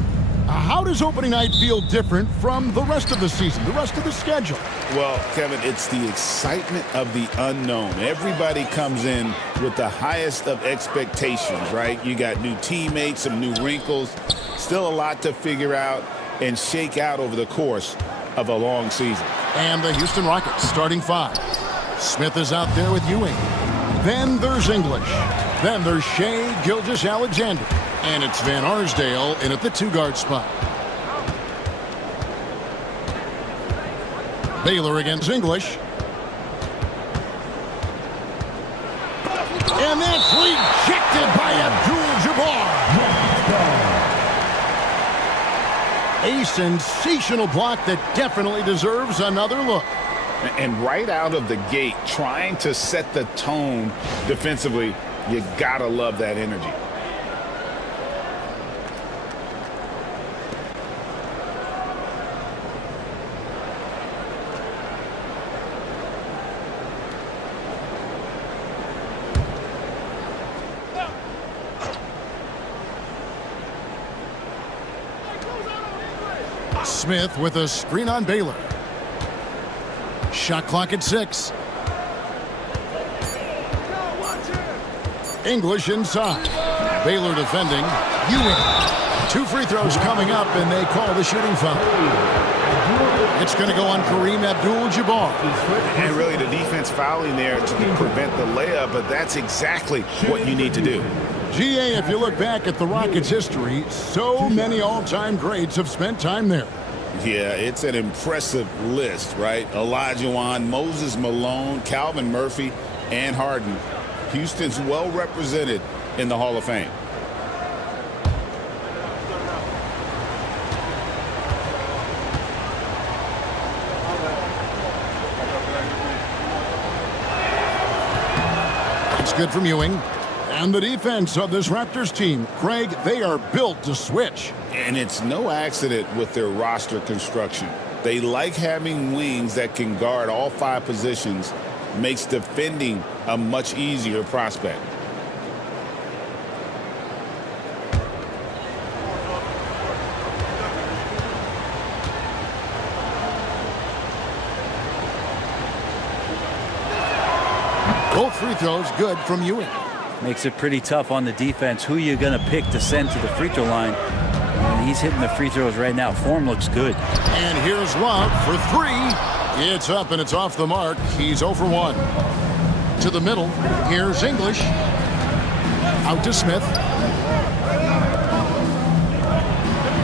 How does opening night feel different from the rest of the season, the rest of the schedule? Well, Kevin, it's the excitement of the unknown. Everybody comes in with the highest of expectations, right? You got new teammates, some new wrinkles, still a lot to figure out and shake out over the course of a long season. And the Houston Rockets starting five. Smith is out there with Ewing. Then there's English. Then there's Shea Gilgeous-Alexander. And it's Van Arsdale in at the two-guard spot. Baylor against English. And that's rejected by Abdul-Jabbar. A sensational block that definitely deserves another look. And right out of the gate, trying to set the tone defensively, you gotta love that energy. Smith with a screen on Baylor. Shot clock at 6. English inside. Baylor defending. Ewing. 2 free throws coming up, and they call the shooting foul. It's going to go on Kareem Abdul-Jabbar. And really the defense fouling there to prevent the layup, but that's exactly what you need to do. GA, if you look back at the Rockets' history, so many all-time greats have spent time there. Yeah, it's an impressive list, right? Olajuwon, Moses Malone, Calvin Murphy, and Harden. Houston's well represented in the Hall of Fame. It's good from Ewing. And the defense of this Raptors team, Craig, they are built to switch. And it's no accident with their roster construction. They like having wings that can guard all 5 positions, makes defending a much easier prospect. Both free throws good from Ewing. Makes it pretty tough on the defense. Who you going to pick to send to the free throw line? And he's hitting the free throws right now. Form looks good. And here's Love for 3. It's up and it's off the mark. He's 0 for 1. To the middle. Here's English. Out to Smith.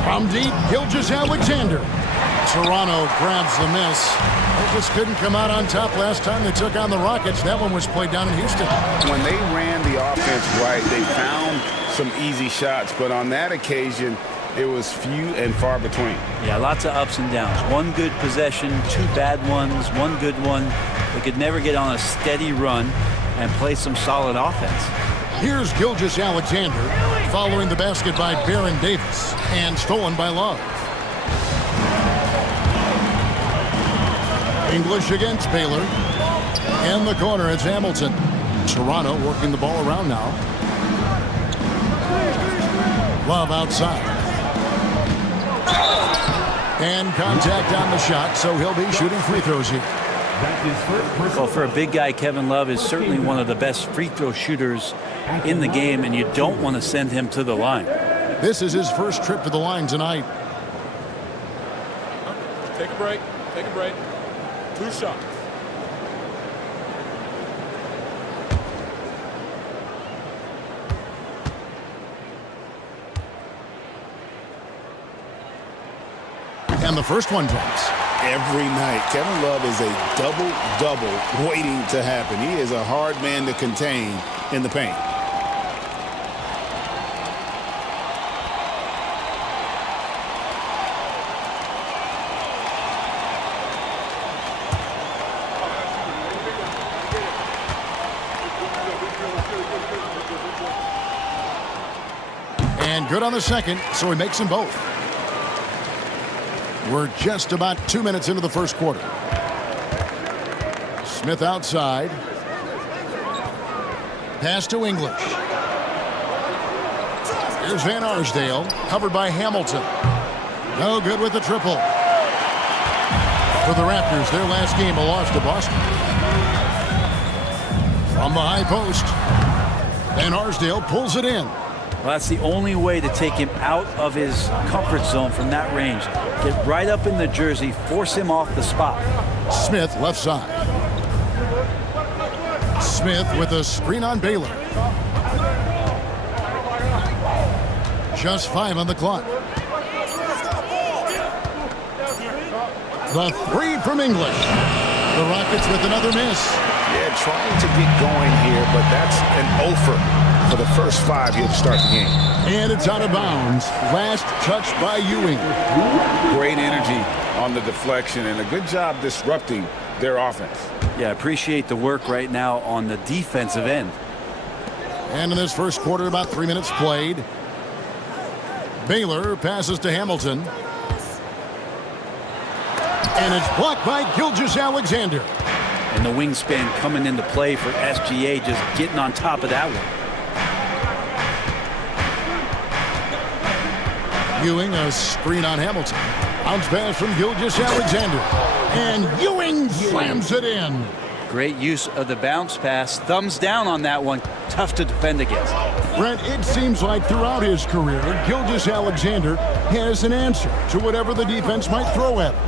From deep, Gilgeous-Alexander. Toronto grabs the miss. They just couldn't come out on top last time they took on the Rockets. That one was played down in Houston. When they ran the offense right, they found some easy shots, but on that occasion, it was few and far between. Yeah, lots of ups and downs. 1 good possession, 2 bad ones, 1 good one. They could never get on a steady run and play some solid offense. Here's Gilgeous-Alexander following the basket by Baron Davis and stolen by Love. English against Baylor. In the corner, it's Hamilton. Toronto working the ball around now. Love outside. And contact on the shot, so he'll be shooting free throws here. Well, for a big guy, Kevin Love is certainly one of the best free throw shooters in the game, and you don't want to send him to the line. This is his first trip to the line tonight. Take a break. Take a break. 2 shots. And the first one drops. Every night, Kevin Love is a double-double waiting to happen. He is a hard man to contain in the paint. And good on the second, so he makes them both. We're just about 2 minutes into the first quarter. Smith outside. Pass to English. Here's Van Arsdale, covered by Hamilton. No good with the triple. For the Raptors, their last game, a loss to Boston. From the high post, Van Arsdale pulls it in. Well, that's the only way to take him out of his comfort zone from that range. Get right up in the jersey, force him off the spot. Smith left side. Smith with a screen on Baylor. Just 5 on the clock. The 3 from English. The Rockets with another miss. Yeah, trying to get going here, but that's an offer for the first 5 here to start the game. And it's out of bounds. Last touch by Ewing. Great energy on the deflection and a good job disrupting their offense. Yeah, appreciate the work right now on the defensive end. And in this first quarter, about 3 minutes played. Baylor passes to Hamilton. And it's blocked by Gilgeous-Alexander. And the wingspan coming into play for SGA, just getting on top of that one. Ewing, a screen on Hamilton. Bounce pass from Gilgeous-Alexander. And Ewing slams it in. Great use of the bounce pass. Thumbs down on that one. Tough to defend against. Brent, it seems like throughout his career, Gilgeous-Alexander has an answer to whatever the defense might throw at him.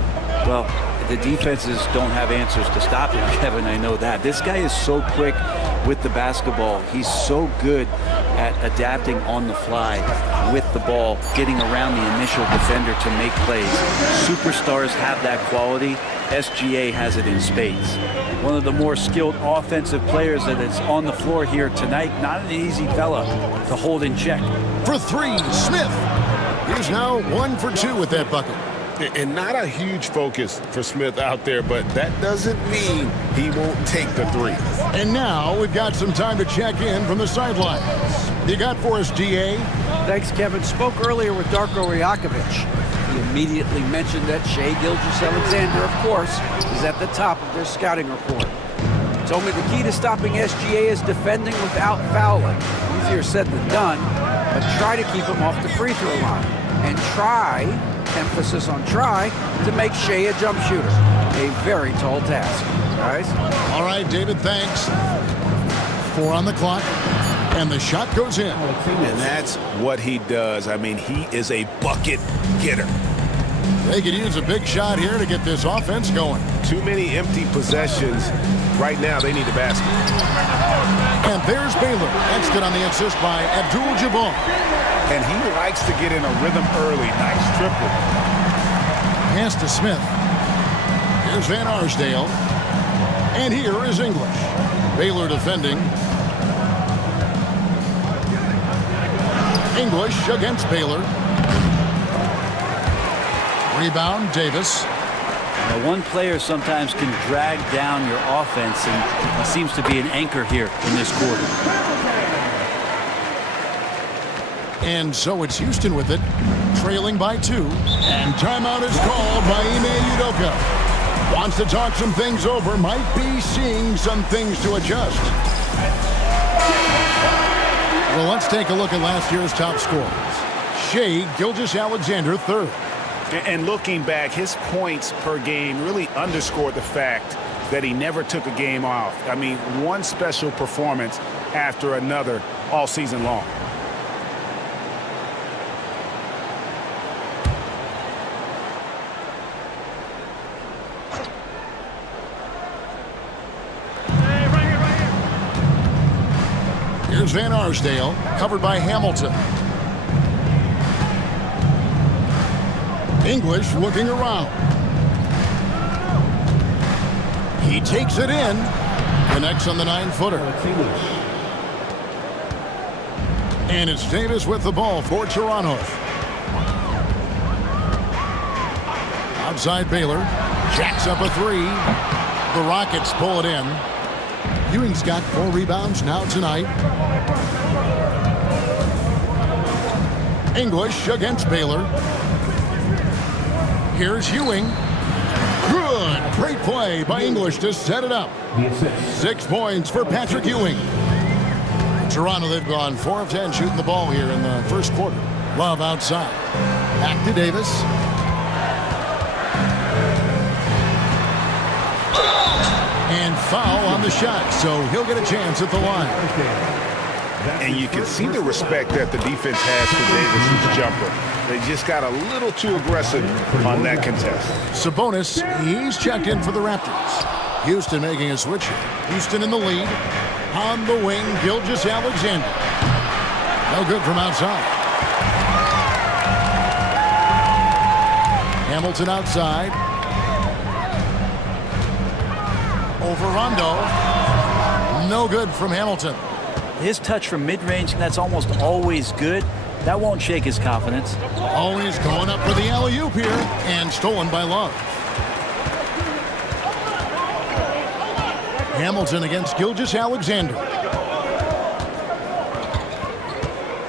Well, the defenses don't have answers to stop him, Kevin. I know that. This guy is so quick with the basketball. He's so good at adapting on the fly with the ball, getting around the initial defender to make plays. Superstars have that quality. SGA has it in spades. One of the more skilled offensive players that is on the floor here tonight. Not an easy fella to hold in check. For 3, Smith. He's now 1 for 2 with that bucket. And not a huge focus for Smith out there, but that doesn't mean he won't take the 3. And now we've got some time to check in from the sidelines. You got for us, DA? Thanks, Kevin. Spoke earlier with Darko Rajakovic. He immediately mentioned that Shai Gilgeous-Alexander, of course, is at the top of their scouting report. He told me the key to stopping SGA is defending without fouling. Easier said than done, but try to keep him off the free throw line. And try, emphasis on try, to make Shai a jump shooter. A very tall task, guys. All right, David, thanks. 4 on the clock, and the shot goes in. And that's what he does. I mean, he is a bucket getter. They could use a big shot here to get this offense going. Too many empty possessions. Right now, they need a basket. And there's Baylor. That's good on the assist by Abdul-Jabbar. And he likes to get in a rhythm early. Nice triple. Pass to Smith. Here's Van Arsdale. And here is English. Baylor defending. English against Baylor. Rebound, Davis. Now, one player sometimes can drag down your offense, and he seems to be an anchor here in this quarter. And so it's Houston with it, trailing by 2. And timeout is called by Ime Udoka. Wants to talk some things over, might be seeing some things to adjust. Well, let's take a look at last year's top scorers. Shai Gilgeous-Alexander third. And looking back, his points per game really underscored the fact that he never took a game off. I mean, one special performance after another all season long. Here's Van Arsdale, covered by Hamilton. English looking around. He takes it in. Connects on the 9-footer. And it's Davis with the ball for Toronto. Outside Baylor. Jacks up a three. The Rockets pull it in. Ewing's got 4 rebounds now tonight. English against Baylor. Here's Ewing. Good. Great play by English to set it up. 6 points for Patrick Ewing. Toronto, they've gone 4 of 10 shooting the ball here in the first quarter. Love outside. Back to Davis. And foul on the shot, so he'll get a chance at the line. And you can see the respect that the defense has for Davis' jumper. They just got a little too aggressive on that contest. Sabonis, he's checked in for the Raptors. Houston making a switch here. Houston in the lead. On the wing, Gilgeous-Alexander. No good from outside. Hamilton outside. Over Rondo. No good from Hamilton. His touch from mid-range, that's almost always good. That won't shake his confidence. Always going up for the alley-oop here, and stolen by Love. Hamilton against Gilgeous-Alexander.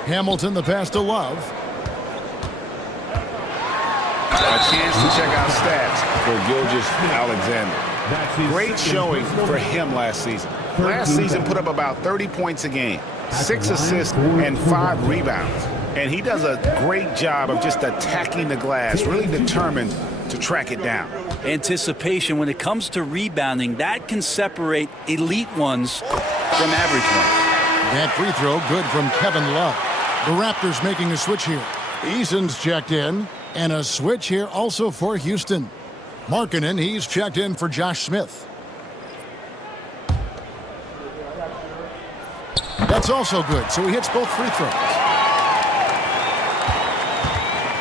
Hamilton, the pass to Love. A chance to check out stats for Gilgeous-Alexander. Great showing for him last season. Last season put up about 30 points a game, 6 assists, and 5 rebounds. And he does a great job of just attacking the glass, really determined to track it down. Anticipation, when it comes to rebounding, that can separate elite ones from average ones. That free throw good from Kevin Love. The Raptors making a switch here. Eason's checked in, and a switch here also for Houston. Markkanen, he's checked in for Josh Smith. That's also good, so he hits both free throws.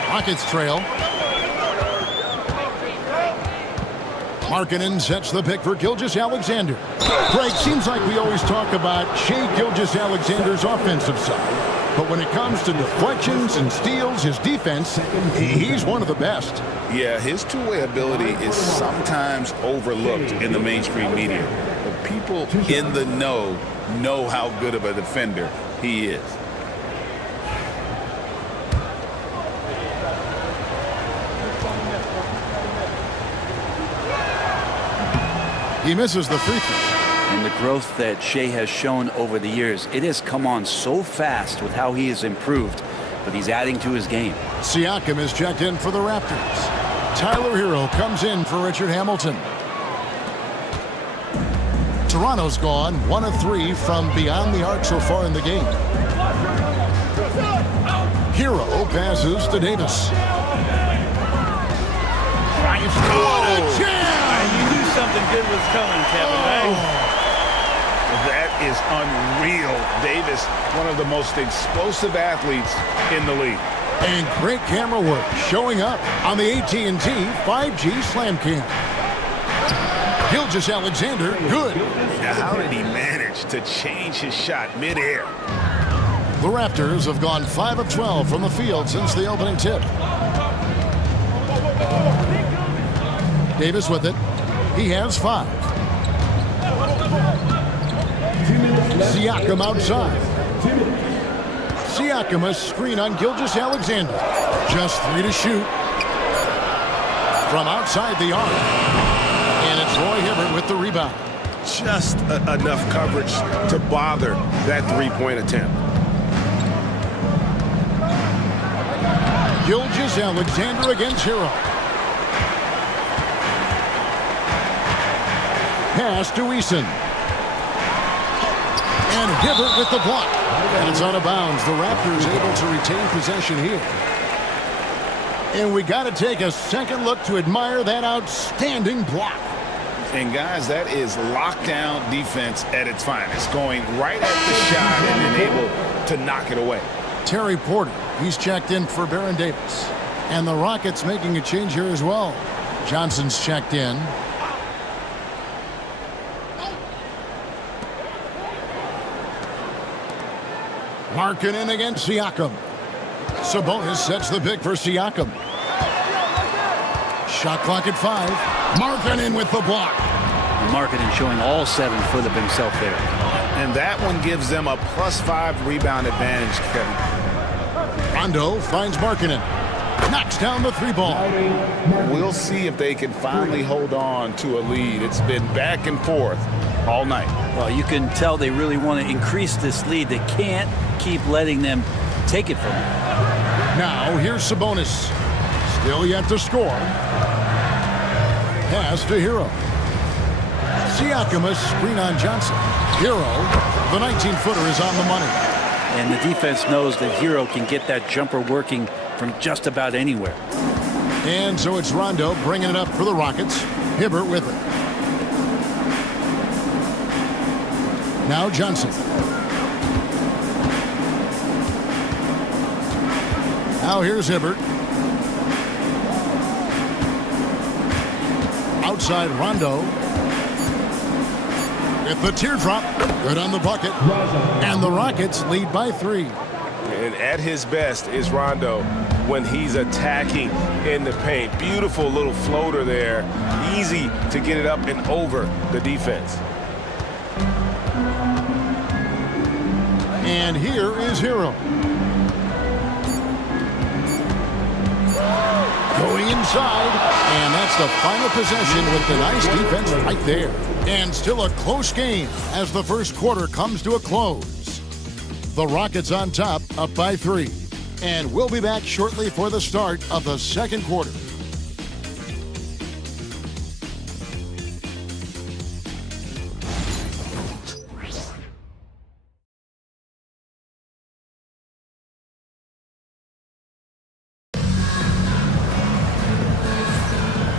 Rockets trail. Markkanen sets the pick for Gilgeous-Alexander. Greg, seems like we always talk about Shai Gilgeous-Alexander's offensive side. But when it comes to deflections and steals, his defense, he's one of the best. Yeah, his two-way ability is sometimes overlooked in the mainstream media. But people in the know how good of a defender he is. He misses the free throw. And the growth that Shai has shown over the years, it has come on so fast with how he has improved, but he's adding to his game. Siakam is checked in for the Raptors. Tyler Hero comes in for Richard Hamilton. Toronto's gone 1 of 3 from beyond the arc so far in the game. Hero passes to Davis. What a jam! You knew something good was coming, Kevin, right? That is unreal. Davis, one of the most explosive athletes in the league. And great camera work showing up on the AT&T 5G Slam Cam. Gilgeous-Alexander, good. Now, how did he manage to change his shot midair? The Raptors have gone 5 of 12 from the field since the opening tip. Davis with it. He has 5. Siakam outside. Siakam a screen on Gilgeous-Alexander. Just 3 to shoot. From outside the arc. And it's Roy Hibbert with the rebound. Just enough coverage to bother that three-point attempt. Gilgeous-Alexander against Hero. Pass to Eason. And Hibbert with the block. And it's out of bounds. The Raptors able to retain possession here. And we got to take a second look to admire that outstanding block. And guys, that is lockdown defense at its finest. Going right at the shot and then able to knock it away. Terry Porter, he's checked in for Baron Davis. And the Rockets making a change here as well. Johnson's checked in. Markkanen against Siakam. Sabonis sets the pick for Siakam. Shot clock at 5. Markkanen with the block. Markkanen showing all 7 foot of himself there. And that one gives them a +5 rebound advantage, Kevin. Rondo finds Markkanen. Knocks down the 3 ball. We'll see if they can finally hold on to a lead. It's been back and forth all night. Well, you can tell they really want to increase this lead. They can't keep letting them take it from them. Now here's Sabonis. Still yet to score. Pass to Hero. Siakam, a screen on Johnson. Hero, the 19-footer, is on the money. And the defense knows that Hero can get that jumper working from just about anywhere. And so it's Rondo bringing it up for the Rockets. Hibbert with it. Now Johnson. Now here's Hibbert. Outside Rondo. With the teardrop. Good on the bucket. And the Rockets lead by 3. And at his best is Rondo when he's attacking in the paint. Beautiful little floater there. Easy to get it up and over the defense. And here is Hero. Going inside, and that's the final possession with the nice defense right there. And still a close game as the first quarter comes to a close. The Rockets on top, up by 3. And we'll be back shortly for the start of the second quarter.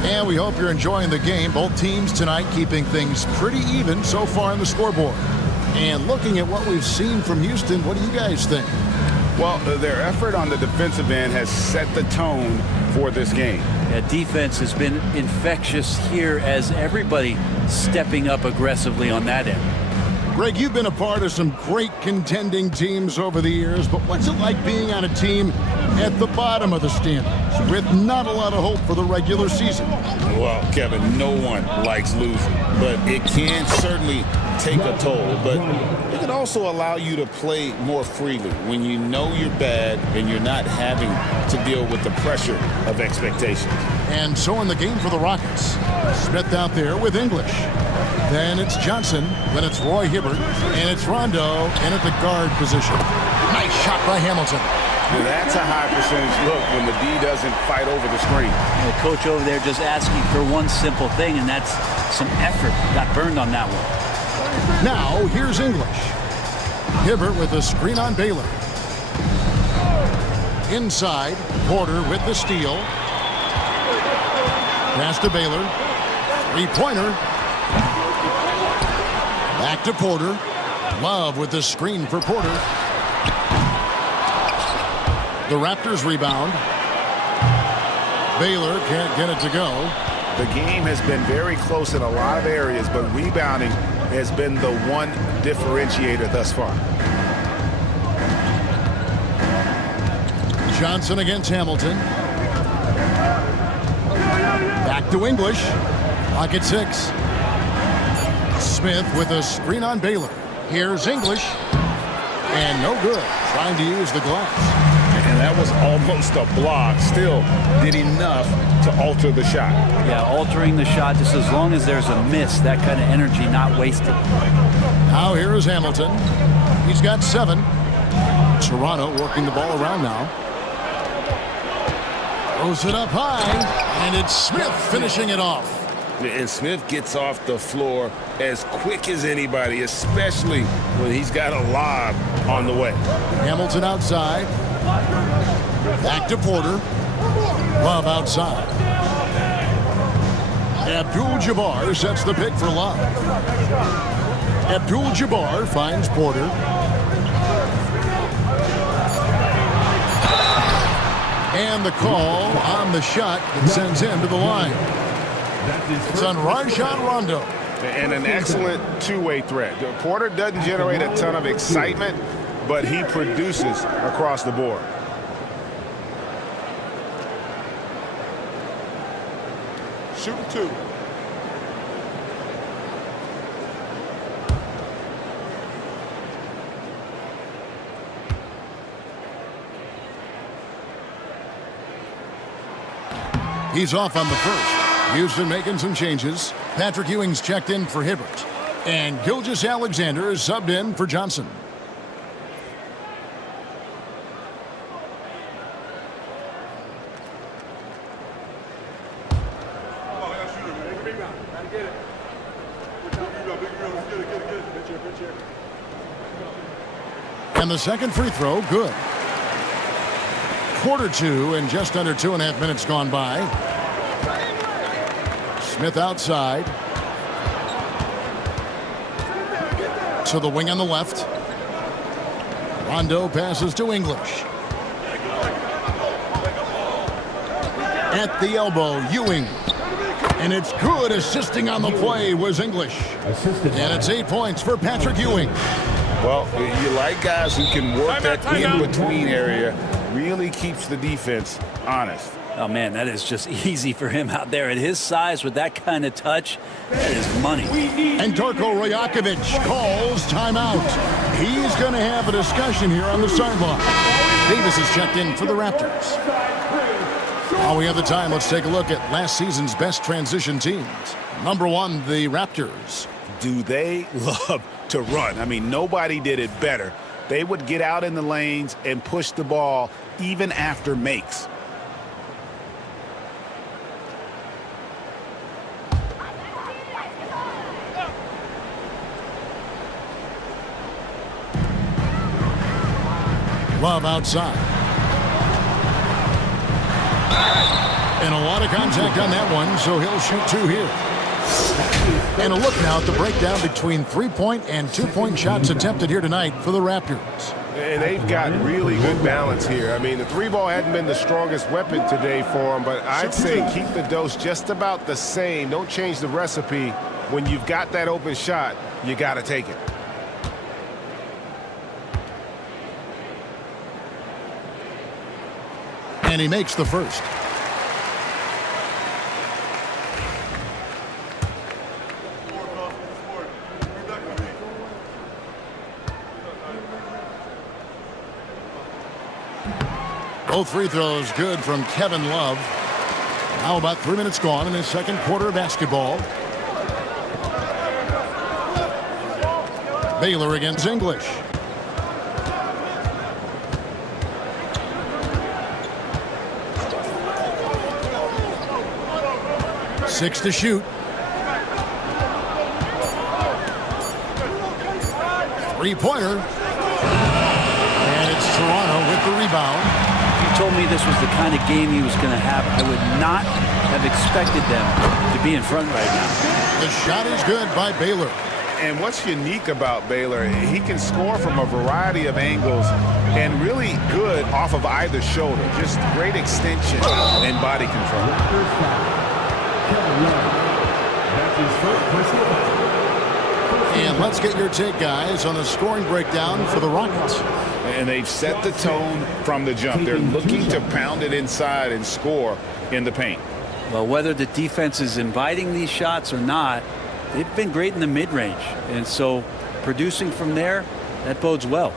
And we hope you're enjoying the game. Both teams tonight keeping things pretty even so far on the scoreboard. And looking at what we've seen from Houston, what do you guys think? Well, their effort on the defensive end has set the tone for this game. Yeah, defense has been infectious here as everybody stepping up aggressively on that end. Greg, you've been a part of some great contending teams over the years, but what's it like being on a team at the bottom of the standings with not a lot of hope for the regular season? Well, Kevin, no one likes losing, but it can certainly take a toll. But it can also allow you to play more freely when you know you're bad and you're not having to deal with the pressure of expectations. And so in the game for the Rockets, Smith out there with English. Then it's Johnson, then it's Roy Hibbert, and it's Rondo in at the guard position. Nice shot by Hamilton. Now that's a high percentage look when the D doesn't fight over the screen. The coach over there just asking for one simple thing, and that's some effort. Got burned on that one. Now here's English. Hibbert with a screen on Baylor. Inside, Porter with the steal. Pass to Baylor. Three-pointer. Back to Porter. Love with the screen for Porter. The Raptors rebound. Baylor can't get it to go. The game has been very close in a lot of areas, but rebounding has been the one differentiator thus far. Johnson against Hamilton. Back to English. Clock at 6. Smith with a screen on Baylor. Here's English. And no good. Trying to use the glass. And that was almost a block. Still did enough to alter the shot. Yeah, altering the shot just as long as there's a miss. That kind of energy not wasted. Now here is Hamilton. He's got 7. Toronto working the ball around now. Throws it up high, and it's Smith finishing it off. And Smith gets off the floor as quick as anybody, especially when he's got a lob on the way. Hamilton outside. Back to Porter. Love outside. Abdul-Jabbar sets the pick for Love. Abdul-Jabbar finds Porter. And the call on the shot that sends him to the line. It's on Rajon Rondo. And an excellent two-way threat. Porter doesn't generate a ton of excitement, but he produces across the board. Shooting 2. He's off on the first. Houston making some changes. Patrick Ewing's checked in for Hibbert. And Gilgeous-Alexander is subbed in for Johnson. And the second free throw, good. Quarter 2 and just under 2.5 minutes gone by. Smith outside. To the wing on the left. Rondo passes to English. At the elbow, Ewing. And it's good. Assisting on the play was English. And it's 8 points for Patrick Ewing. Well, you like guys who can work that in-between area. Really keeps the defense honest. Oh, man, that is just easy for him out there. At his size, with that kind of touch, that is money. And Darko Rajakovic calls timeout. He's going to have a discussion here on the sideline. Davis is checked in for the Raptors. While we have the time, let's take a look at last season's best transition teams. Number 1, the Raptors. Do they love to run? I mean, nobody did it better. They would get out in the lanes and push the ball even after makes. Love outside. And a lot of contact on that one, so he'll shoot 2 here. And a look now at the breakdown between 3-point and 2-point shots attempted here tonight for the Raptors. And they've got really good balance here. I mean, the 3-ball hadn't been the strongest weapon today for them, but I'd say keep the dose just about the same. Don't change the recipe. When you've got that open shot, you got to take it. And he makes the first. Both free throws good from Kevin Love. Now about 3 minutes gone in his second quarter of basketball. Baylor against English. Six to shoot. Three-pointer. And it's Toronto with the rebound. If you told me this was the kind of game he was going to have, I would not have expected them to be in front right now. The shot is good by Baylor. And what's unique about Baylor, he can score from a variety of angles and really good off of either shoulder. Just great extension and body control. And let's get your take, guys, on the scoring breakdown for the Rockets. And they've set the tone from the jump. They're looking to pound it inside and score in the paint. Well, whether the defense is inviting these shots or not, they've been great in the mid-range. And so producing from there, that bodes well.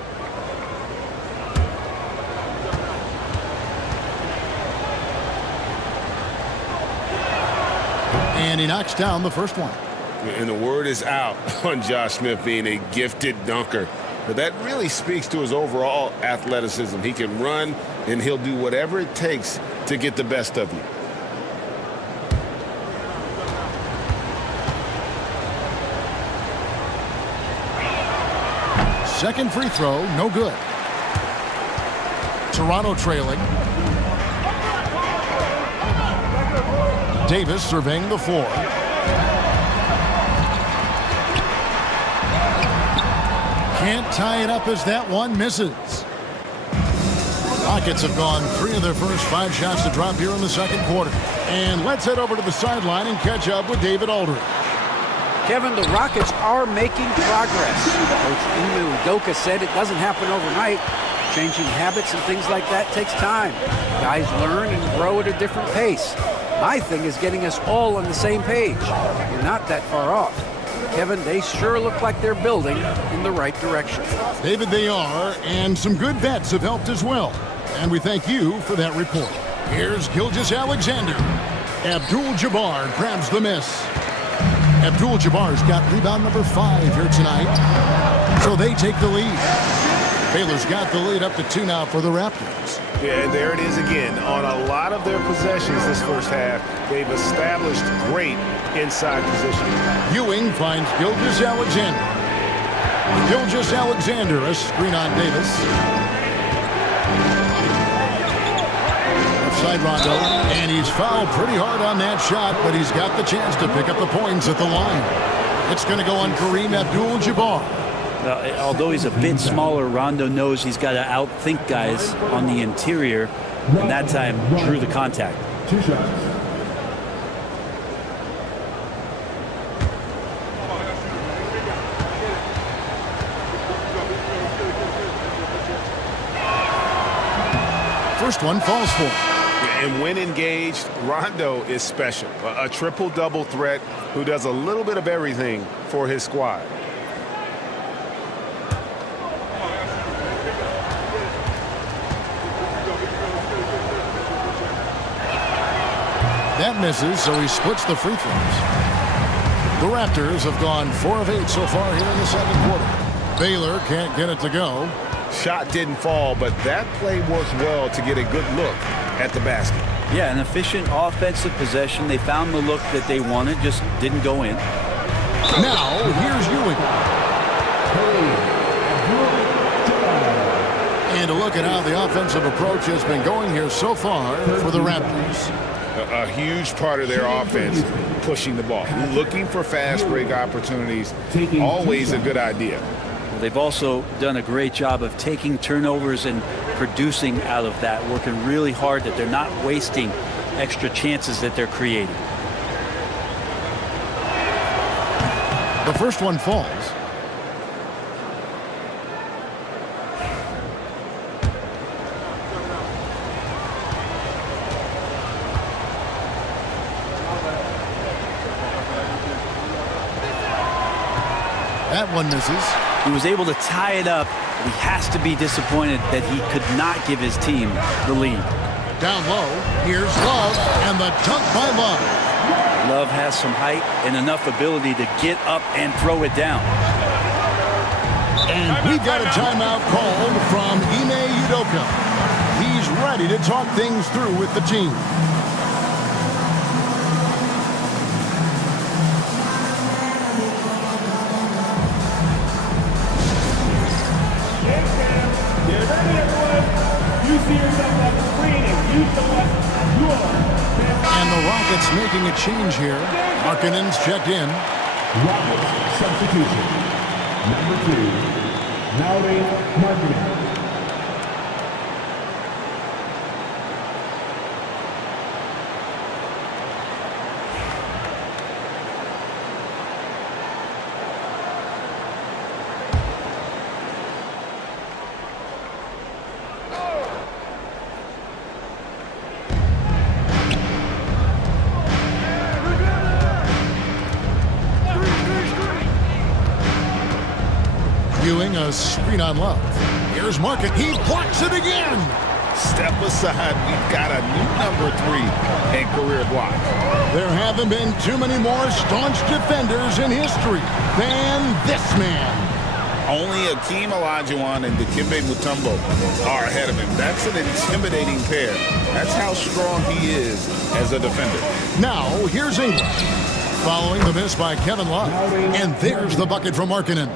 And he knocks down the first one. And the word is out on Josh Smith being a gifted dunker. But that really speaks to his overall athleticism. He can run, and he'll do whatever it takes to get the best of you. Second free throw, no good. Toronto trailing. Davis surveying the floor. Can't tie it up as that one misses. Rockets have gone 3 of their first 5 shots to drop here in the second quarter. And let's head over to the sideline and catch up with David Aldridge. Kevin, the Rockets are making progress. Coach Ime Udoka said it doesn't happen overnight. Changing habits and things like that takes time. Guys learn and grow at a different pace. My thing is getting us all on the same page. We're not that far off. Kevin, they sure look like they're building in the right direction. David, they are, and some good vets have helped as well. And we thank you for that report. Here's Gilgeous-Alexander. Abdul-Jabbar grabs the miss. Abdul-Jabbar's got rebound number 5 here tonight. So they take the lead. Baylor's got the lead up to 2 now for the Raptors. Yeah, and there it is again. On a lot of their possessions this first half, they've established great inside position. Ewing finds Gilgeous-Alexander. Gilgeous-Alexander, a screen on Davis. Side Rondo, and he's fouled pretty hard on that shot, but he's got the chance to pick up the points at the line. It's going to go on Kareem Abdul-Jabbar. Although he's a bit smaller, Rondo knows he's got to outthink guys on the interior, and that time drew the contact. 2 shots. First one falls for him. And when engaged, Rondo is special. A triple-double threat who does a little bit of everything for his squad. That misses, so he splits the free throws. The Raptors have gone 4 of 8 so far here in the second quarter. Baylor can't get it to go. Shot didn't fall, but that play worked well to get a good look at the basket. Yeah, an efficient offensive possession. They found the look that they wanted, just didn't go in. Now, here's Ewing. And a look at how the offensive approach has been going here so far for the Raptors. A huge part of their offense, pushing the ball. Looking for fast break opportunities, always a good idea. They've also done a great job of taking turnovers and producing out of that, working really hard that they're not wasting extra chances that they're creating. The first one falls. That one misses. He was able to tie it up. He has to be disappointed that he could not give his team the lead. Down low, here's Love, and the dunk by Love. Love has some height and enough ability to get up and throw it down. And we've got a timeout called from Ime Udoka. He's ready to talk things through with the team. And the Rockets making a change here. Markkanen's checked in. Rockets substitution. Number 2, Lauri Markkanen. Ewing, a screen on Love. Here's Markkanen. He blocks it again. Step aside. We've got a new number 3 in career block. There haven't been too many more staunch defenders in history than this man. Only Akeem Olajuwon and Dikembe Mutombo are ahead of him. That's an intimidating pair. That's how strong he is as a defender. Now, here's England. Following the miss by Kevin Love. And there's the bucket from Markkanen.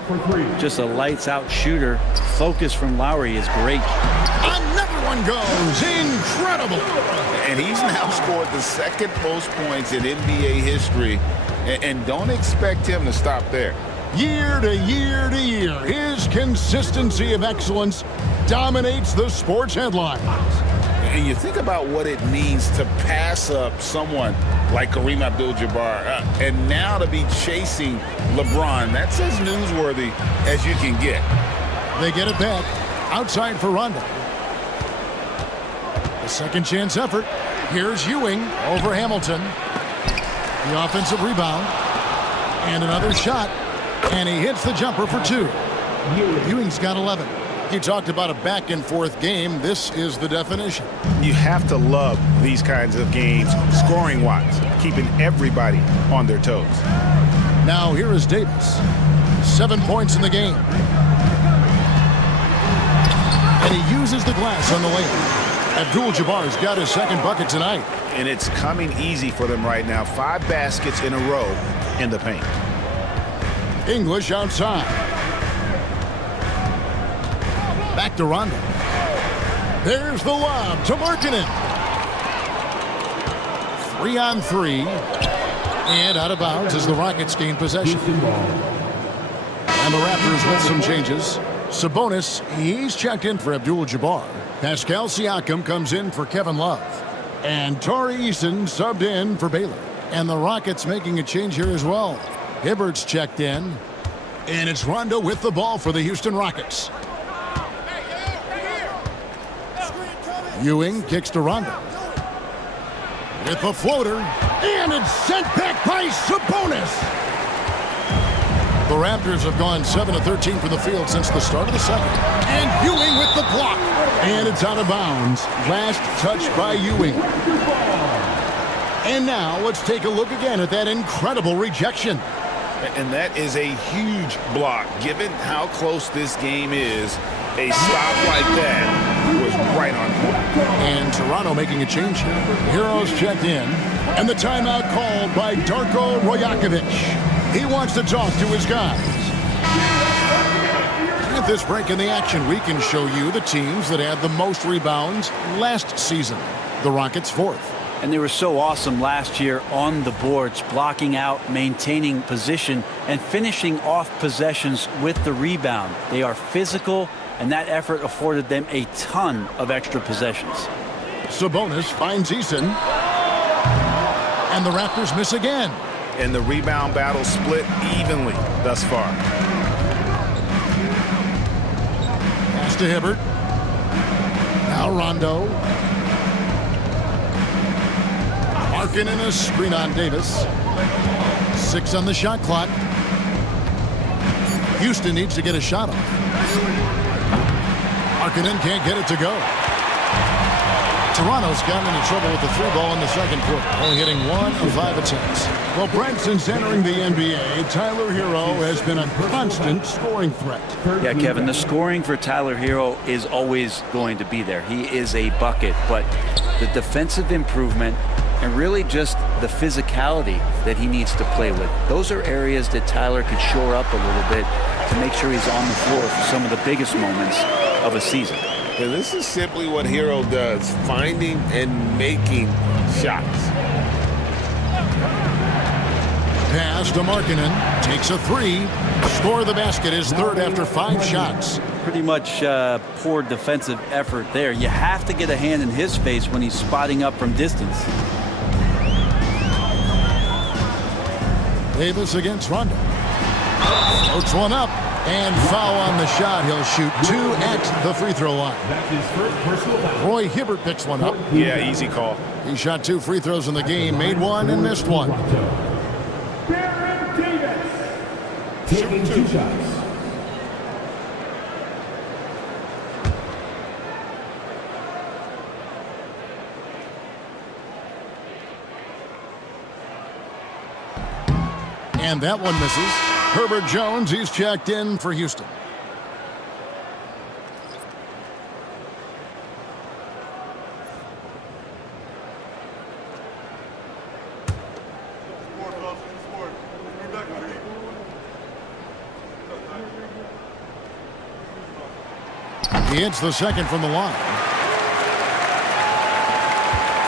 Just a lights-out shooter. Focus from Lowry is great. Another one goes. Incredible. And he's now scored the second most points in NBA history. And don't expect him to stop there. Year to year to year, his consistency of excellence dominates the sports headlines. And you think about what it means to pass up someone like Kareem Abdul-Jabbar, and now to be chasing LeBron. That's as newsworthy as you can get. They get it back. Outside for Rondo. The second chance effort. Here's Ewing over Hamilton. The offensive rebound. And another shot. And he hits the jumper for two. Ewing's got 11. You talked about a back-and-forth game. This is the definition. You have to love these kinds of games, scoring-wise, keeping everybody on their toes. Now here is Davis. 7 points in the game. And he uses the glass on the layup. Abdul-Jabbar's got his second bucket tonight. And it's coming easy for them right now. 5 baskets in a row in the paint. English outside. Back to Rondo. There's the lob to Markkanen. 3-on-3. And out of bounds as the Rockets gain possession. And the Raptors with some changes. Sabonis, he's checked in for Abdul-Jabbar. Pascal Siakam comes in for Kevin Love. And Tari Eason subbed in for Baylor. And the Rockets making a change here as well. Hibbert's checked in. And it's Rondo with the ball for the Houston Rockets. Ewing kicks to Rondo. With the floater. And it's sent back by Sabonis. The Raptors have gone 7 of 13 from the field since the start of the second. And Ewing with the block. And it's out of bounds. Last touch by Ewing. And now let's take a look again at that incredible rejection. And that is a huge block. Given how close this game is, a stop like that was right on point. And Toronto making a change here. Heroes checked in. And the timeout called by Darko Rajakovic. He wants to talk to his guys. At this break in the action, we can show you the teams that had the most rebounds last season. The Rockets 4th. And they were so awesome last year on the boards, blocking out, maintaining position, and finishing off possessions with the rebound. They are physical, and that effort afforded them a ton of extra possessions. Sabonis finds Eason. And the Raptors miss again. And the rebound battle split evenly thus far. Pass to Hibbert. Now Rondo. Markkanen a screen on Davis. 6 on the shot clock. Houston needs to get a shot off. Markkanen can't get it to go. Toronto's gotten into trouble with the 3-ball in the second quarter, only hitting 1 of 5 attempts. Well, Brent, since entering the NBA, Tyler Hero has been a constant scoring threat. Yeah, Kevin, the scoring for Tyler Hero is always going to be there. He is a bucket, but the defensive improvement and really just the physicality that he needs to play with. Those are areas that Tyler could shore up a little bit to make sure he's on the floor for some of the biggest moments of a season. And this is simply what Hero does, finding and making shots. Pass to Markkanen, takes a 3. Score the basket, his 3rd after 5 shots. Pretty much poor defensive effort there. You have to get a hand in his face when he's spotting up from distance. Davis against Rondo. Floats one up. And foul on the shot. He'll shoot 2 at the free throw line. Roy Hibbert picks one up. Yeah, easy call. He shot 2 free throws in the game, made 1 and missed 1. Baron Davis taking 2 shots. And that one misses. Herbert Jones, he's checked in for Houston. He hits the second from the line.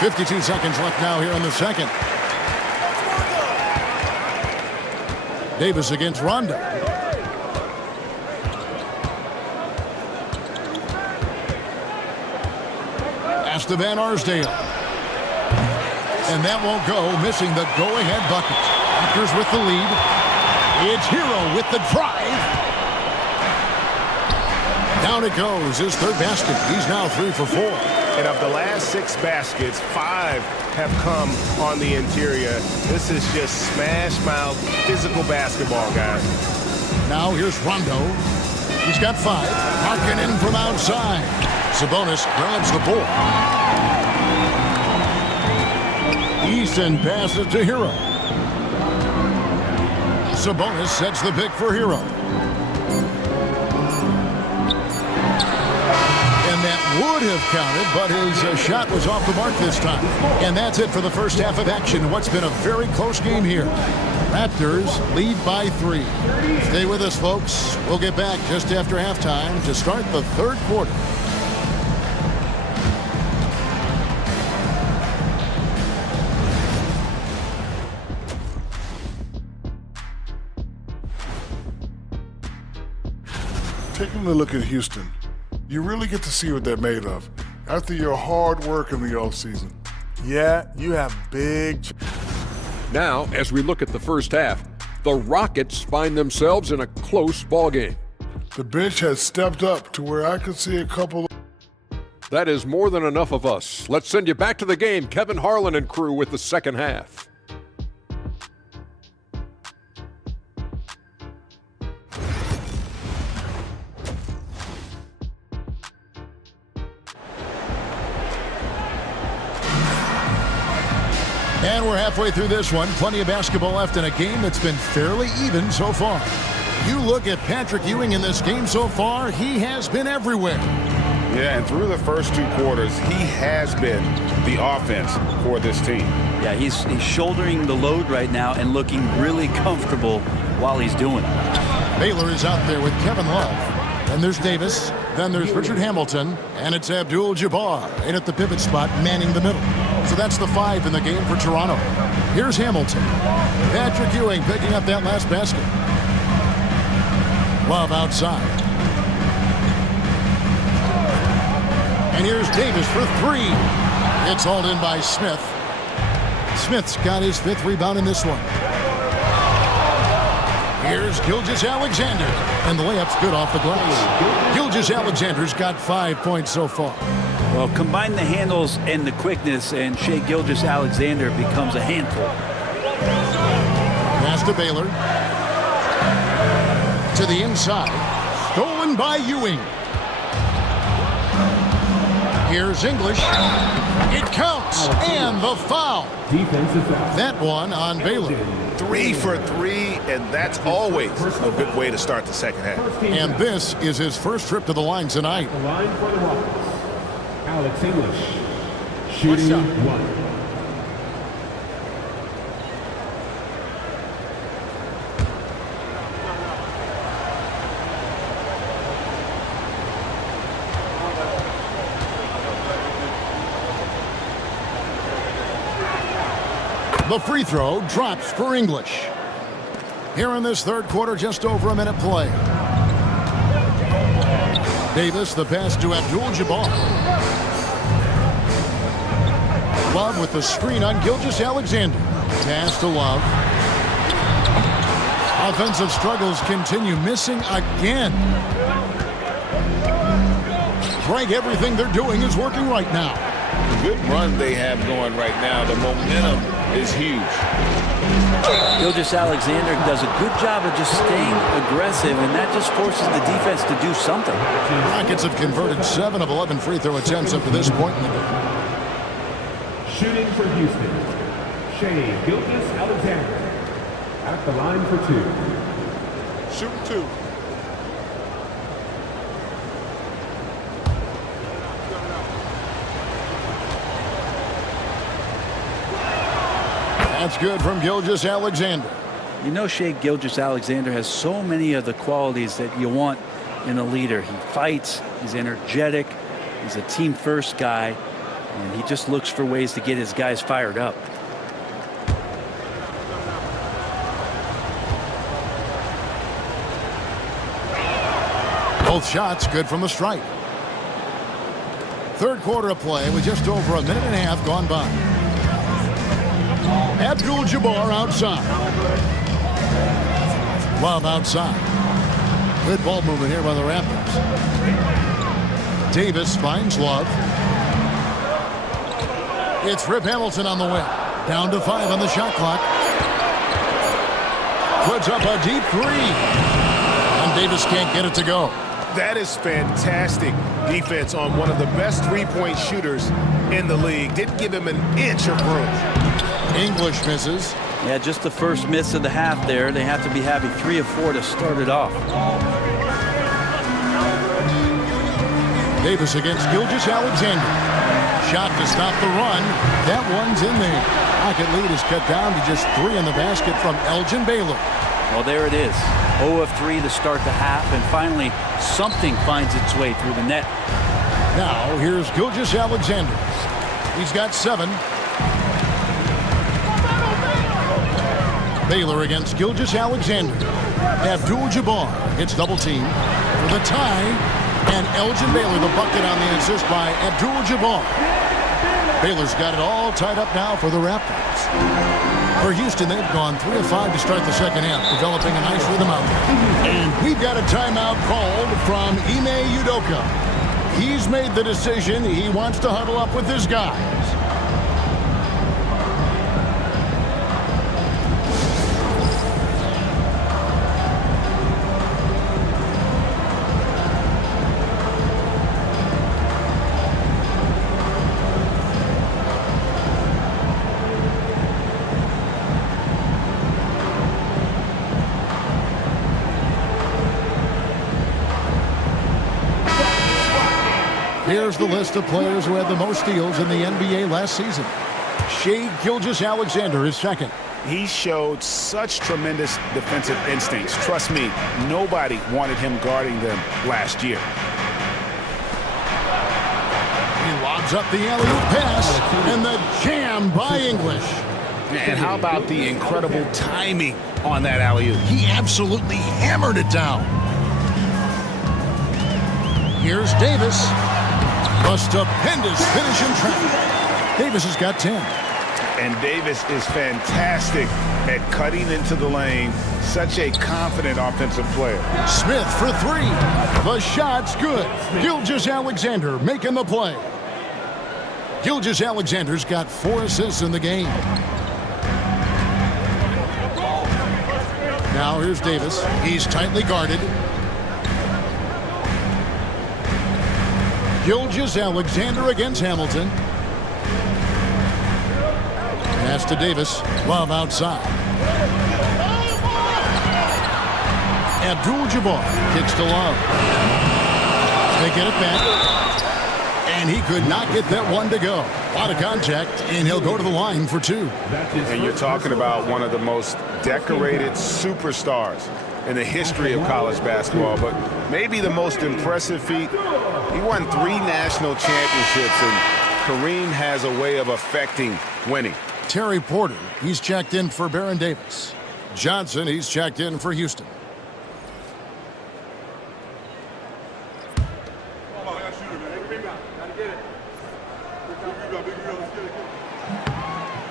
52 seconds left now here in the second. Davis against Rondo. Pass to Van Arsdale. And that won't go, missing the go-ahead bucket. Raptors with the lead. It's Hero with the drive. Down it goes, his third basket. He's now 3 for 4. And of the last 6 baskets, 5 have come on the interior. This is just smash-mouth, physical basketball, guys. Now here's Rondo. He's got 5. Markkanen from outside. Sabonis grabs the ball. Easton passes to Hero. Sabonis sets the pick for Hero. And that would have counted, but his shot was off the mark this time. And that's it for the first half of action. What's been a very close game here. Raptors lead by 3. Stay with us, folks. We'll get back just after halftime to start the third quarter. Taking a look at Houston, you really get to see what they're made of after your hard work in the offseason. Yeah, you have big... Now, as we look at the first half, the Rockets find themselves in a close ballgame. The bench has stepped up to where I could see a couple. That is more than enough of us. Let's send you back to the game. Kevin Harlan and crew with the second half. And we're halfway through this one. Plenty of basketball left in a game that's been fairly even so far. You look at Patrick Ewing in this game so far, he has been everywhere. Yeah, and through the first 2 quarters, he has been the offense for this team. Yeah, he's shouldering the load right now and looking really comfortable while he's doing it. Baylor is out there with Kevin Love. Then there's Davis. Then there's Richard Hamilton. And it's Abdul-Jabbar in at the pivot spot, manning the middle. So that's the 5 in the game for Toronto. Here's Hamilton. Patrick Ewing picking up that last basket. Love outside. And here's Davis for 3. It's hauled in by Smith. Smith's got his 5th rebound in this one. Here's Gilgeous-Alexander. And the layup's good off the glass. Gilgeous-Alexander's got 5 points so far. Well, combine the handles and the quickness, and Shai Gilgeous-Alexander becomes a handful. Pass to Baylor. To the inside. Stolen by Ewing. Here's English. It counts. And the foul. Defensive foul. That one on Baylor. 3 for 3, and that's always a good way to start the second half. And this is his first trip to the line tonight. The line for the Rockets. Alex English, shooting 1. The free throw drops for English. Here in this third quarter, just over a minute play. Davis, the pass to Abdul-Jabbar. Love with the screen on Gilgeous-Alexander. Pass to Love. Offensive struggles continue, missing again. Greg, everything they're doing is working right now. The good run they have going right now, the momentum is huge. Gilgeous-Alexander does a good job of just staying aggressive, and that just forces the defense to do something. Rockets have converted 7 of 11 free throw attempts up to this point in the game. Shooting for Houston, Shai Gilgeous-Alexander at the line for 2. Shooting 2. That's good from Gilgeous-Alexander. You know, Shai Gilgeous-Alexander has so many of the qualities that you want in a leader. He fights, he's energetic, he's a team-first guy, and he just looks for ways to get his guys fired up. Both shots good from the stripe. Third quarter of play with just over a minute and a half gone by. Abdul-Jabbar outside. Love outside. Good ball movement here by the Raptors. Davis finds Love. It's Rip Hamilton on the win. Down to 5 on the shot clock. Puts up a deep 3. And Davis can't get it to go. That is fantastic defense on one of the best three-point shooters in the league. Didn't give him an inch of room. English misses. Yeah, just the first miss of the half there. They have to be having 3 or 4 to start it off. Davis against Gilgeous-Alexander. Shot to stop the run. That one's in there. Pocket lead is cut down to just 3 in the basket from Elgin Baylor. Well, there it is. 0 of 3 to start the half, and finally something finds its way through the net. Now here's Gilgeous-Alexander. He's got 7. Baylor against Gilgeous-Alexander. Abdul-Jabbar hits double team for the tie, and Elgin Baylor the bucket on the assist by Abdul-Jabbar. Baylor's got it all tied up now for the Raptors. For Houston, they've gone 3 of 5 to start the second half, developing a nice rhythm out there. And we've got a timeout called from Ime Udoka. He's made the decision he wants to huddle up with his guys. Here's the list of players who had the most steals in the NBA last season. Shai Gilgeous-Alexander is second. He showed such tremendous defensive instincts. Trust me, nobody wanted him guarding them last year. He lobs up the alley-oop pass, and the jam by English. And how about the incredible timing on that alley-oop? He absolutely hammered it down. Here's Davis. A stupendous finish in traffic. Davis has got 10. And Davis is fantastic at cutting into the lane. Such a confident offensive player. Smith for 3. The shot's good. Gilgeous-Alexander making the play. Gilgeous-Alexander's got 4 assists in the game. Now here's Davis. He's tightly guarded. Gilgeous-Alexander against Hamilton. Pass to Davis. Love outside. Abdul-Jabbar kicks to Love. They get it back. And he could not get that one to go. A lot of contact, and he'll go to the line for 2. And you're talking about one of the most decorated superstars in the history of college basketball, but maybe the most impressive feat. He won 3 national championships, and Kareem has a way of affecting winning. Terry Porter, he's checked in for Baron Davis. Johnson, he's checked in for Houston.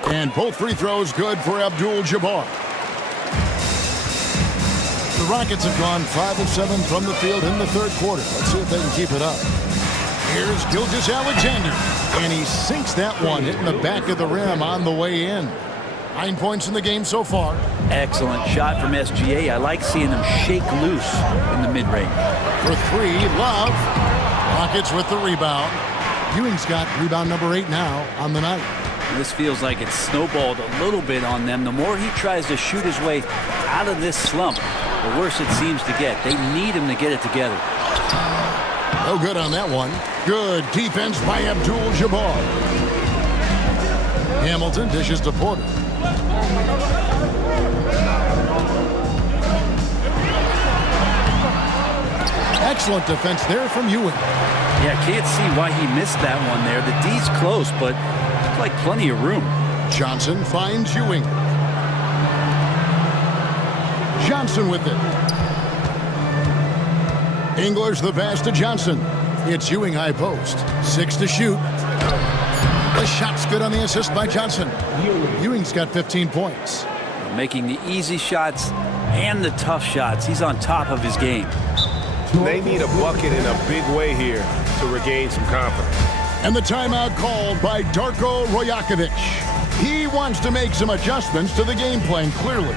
And both free throws good for Abdul-Jabbar. The Rockets have gone 5 of 7 from the field in the third quarter. Let's see if they can keep it up. Here's Gilgeous-Alexander, and he sinks that one, hitting the back of the rim on the way in. 9 points in the game so far. Excellent shot from SGA. I like seeing them shake loose in the mid-range. For 3, Love. Rockets with the rebound. Ewing's got rebound number 8 now on the night. This feels like it's snowballed a little bit on them. The more he tries to shoot his way out of this slump, the worse it seems to get. They need him to get it together. No good on that one. Good defense by Abdul-Jabbar. Hamilton dishes to Porter. Excellent defense there from Ewing. Yeah, can't see why he missed that one there. The D's close, but like plenty of room. Johnson finds Ewing. Johnson with it. English the pass to Johnson. It's Ewing high post. 6 to shoot. The shot's good on the assist by Johnson. Ewing's got 15 points. Making the easy shots and the tough shots. He's on top of his game. They need a bucket in a big way here to regain some confidence. And the timeout called by Darko Rojakovic. He wants to make some adjustments to the game plan, clearly.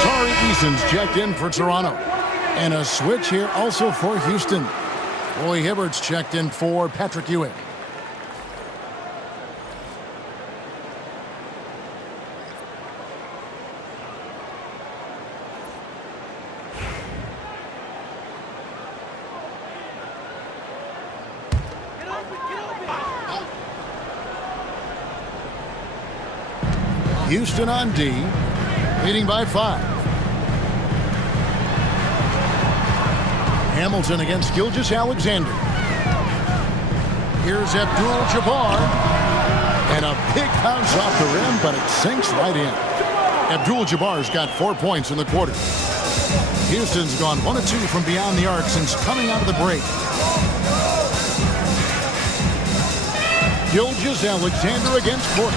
Tari Eason's checked in for Toronto. And a switch here also for Houston. Roy Hibbert's checked in for Patrick Ewing. Houston on D, leading by 5. Hamilton against Gilgeous-Alexander. Here's Abdul-Jabbar. And a big bounce off the rim, but it sinks right in. Abdul-Jabbar's got 4 points in the quarter. Houston's gone 1 of 2 from beyond the arc since coming out of the break. Gilgeous-Alexander against Porter.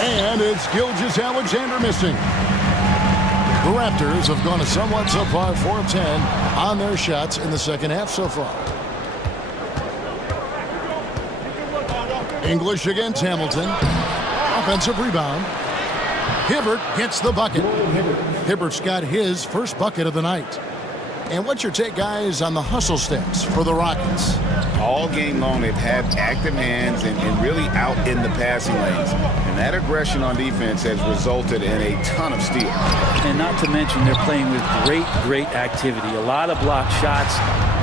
And it's Gilgeous-Alexander missing. The Raptors have gone a somewhat subpar 4 of 10 on their shots in the second half so far. English against Hamilton. Offensive rebound. Hibbert gets the bucket. Hibbert's got his first bucket of the night. And what's your take, guys, on the hustle stats for the Rockets? All game long, they've had active hands and really out in the passing lanes. And that aggression on defense has resulted in a ton of steals. And not to mention, they're playing with great activity. A lot of block shots,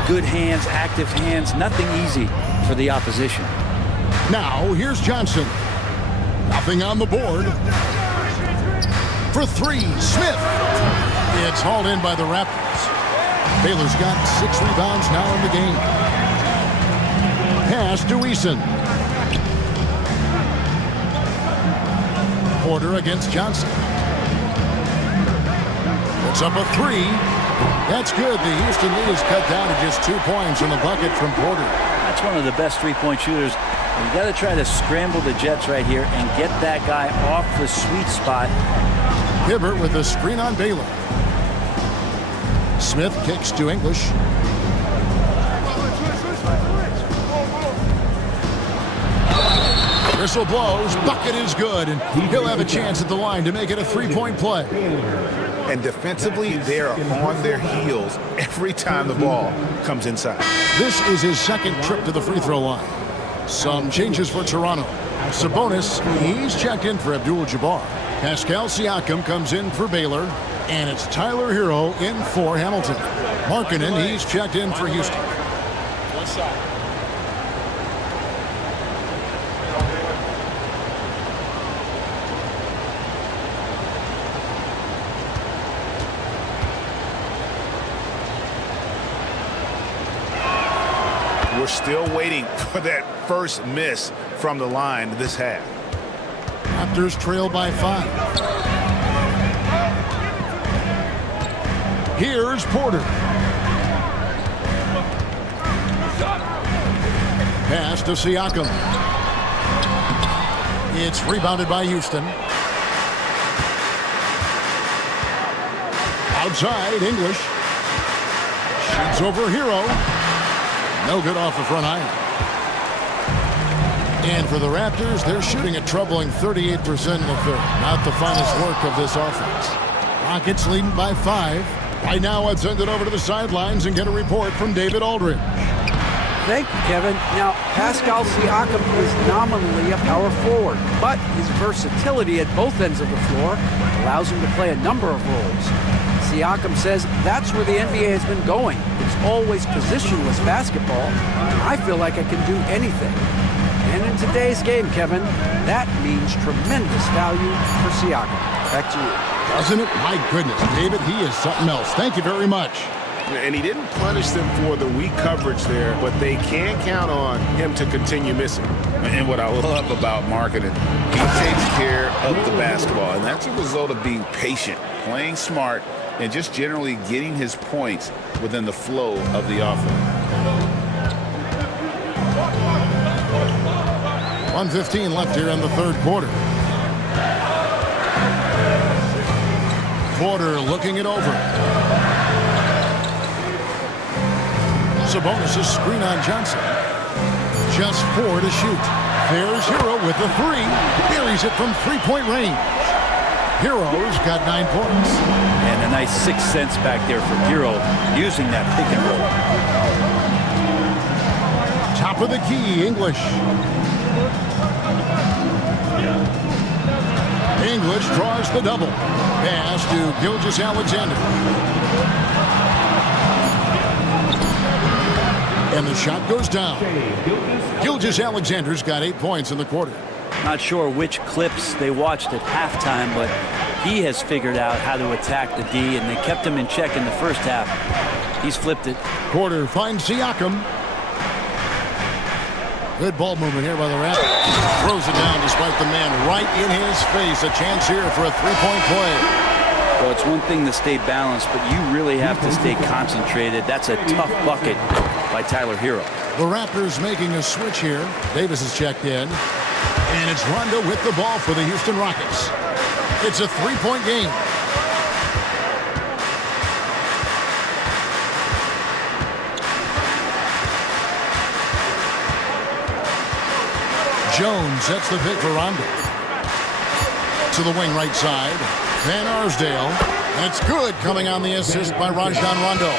good hands, active hands, nothing easy for the opposition. Now, here's Johnson. Nothing on the board. For 3, Smith. It's hauled in by the Raptors. Baylor's got 6 rebounds now in the game. Pass to Eason. Porter against Johnson. Puts up a 3. That's good. The Houston lead is cut down to just 2 points in the bucket from Porter. That's one of the best three-point shooters. You got to try to scramble the Jets right here and get that guy off the sweet spot. Hibbert with a screen on Baylor. Smith kicks to English. Whistle blows. Bucket is good, and he'll have a chance at the line to make it a 3-point play. And defensively, they're on their heels every time the ball comes inside. This is his second trip to the free throw line. Some changes for Toronto. Sabonis, he's checked in for Abdul-Jabbar. Pascal Siakam comes in for Baylor. And it's Tyler Hero in for Hamilton. Markkanen, he's checked in for Houston. One shot. We're still waiting for that first miss from the line this half. Raptors trail by 5. Here's Porter. Pass to Siakam. It's rebounded by Houston. Outside, English. Shoots over Hero. No good off the front iron. And for the Raptors, they're shooting a troubling 38% in the third. Not the finest work of this offense. Rockets leading by 5. Right now, let's send it over to the sidelines and get a report from David Aldridge. Thank you, Kevin. Now, Pascal Siakam is nominally a power forward, but his versatility at both ends of the floor allows him to play a number of roles. Siakam says that's where the NBA has been going. It's always positionless basketball. I feel like I can do anything. And in today's game, Kevin, that means tremendous value for Siakam. Back to you. Doesn't it? My goodness, David, he is something else. Thank you very much. And he didn't punish them for the weak coverage there, but they can count on him to continue missing. And what I love about marketing, he takes care of the basketball, and that's a result of being patient, playing smart, and just generally getting his points within the flow of the offense. 1:15 left here in the third quarter. Porter looking it over. Sabonis' screen on Johnson. Just 4 to shoot. There's Hero with the 3. Buries it from three-point range. Hero's got 9 points. And a nice 6 cents back there for Hero using that pick and roll. Top of the key, English. English draws the double. Pass to Gilgeous-Alexander. And the shot goes down. Gilgeous-Alexander's got 8 points in the quarter. Not sure which clips they watched at halftime, but he has figured out how to attack the D, and they kept him in check in the first half. He's flipped it. Porter finds Siakam. Good ball movement here by the Raptors. Throws it down despite the man right in his face. A chance here for a three-point play. Well, it's one thing to stay balanced, but you really have to stay concentrated. That's a tough bucket by Tyler Hero. The Raptors making a switch here. Davis is checked in. And it's Rondo with the ball for the Houston Rockets. It's a three-point game. Jones sets the pick for Rondo. To the wing right side. Van Arsdale. And it's good coming on the assist by Rajon Rondo.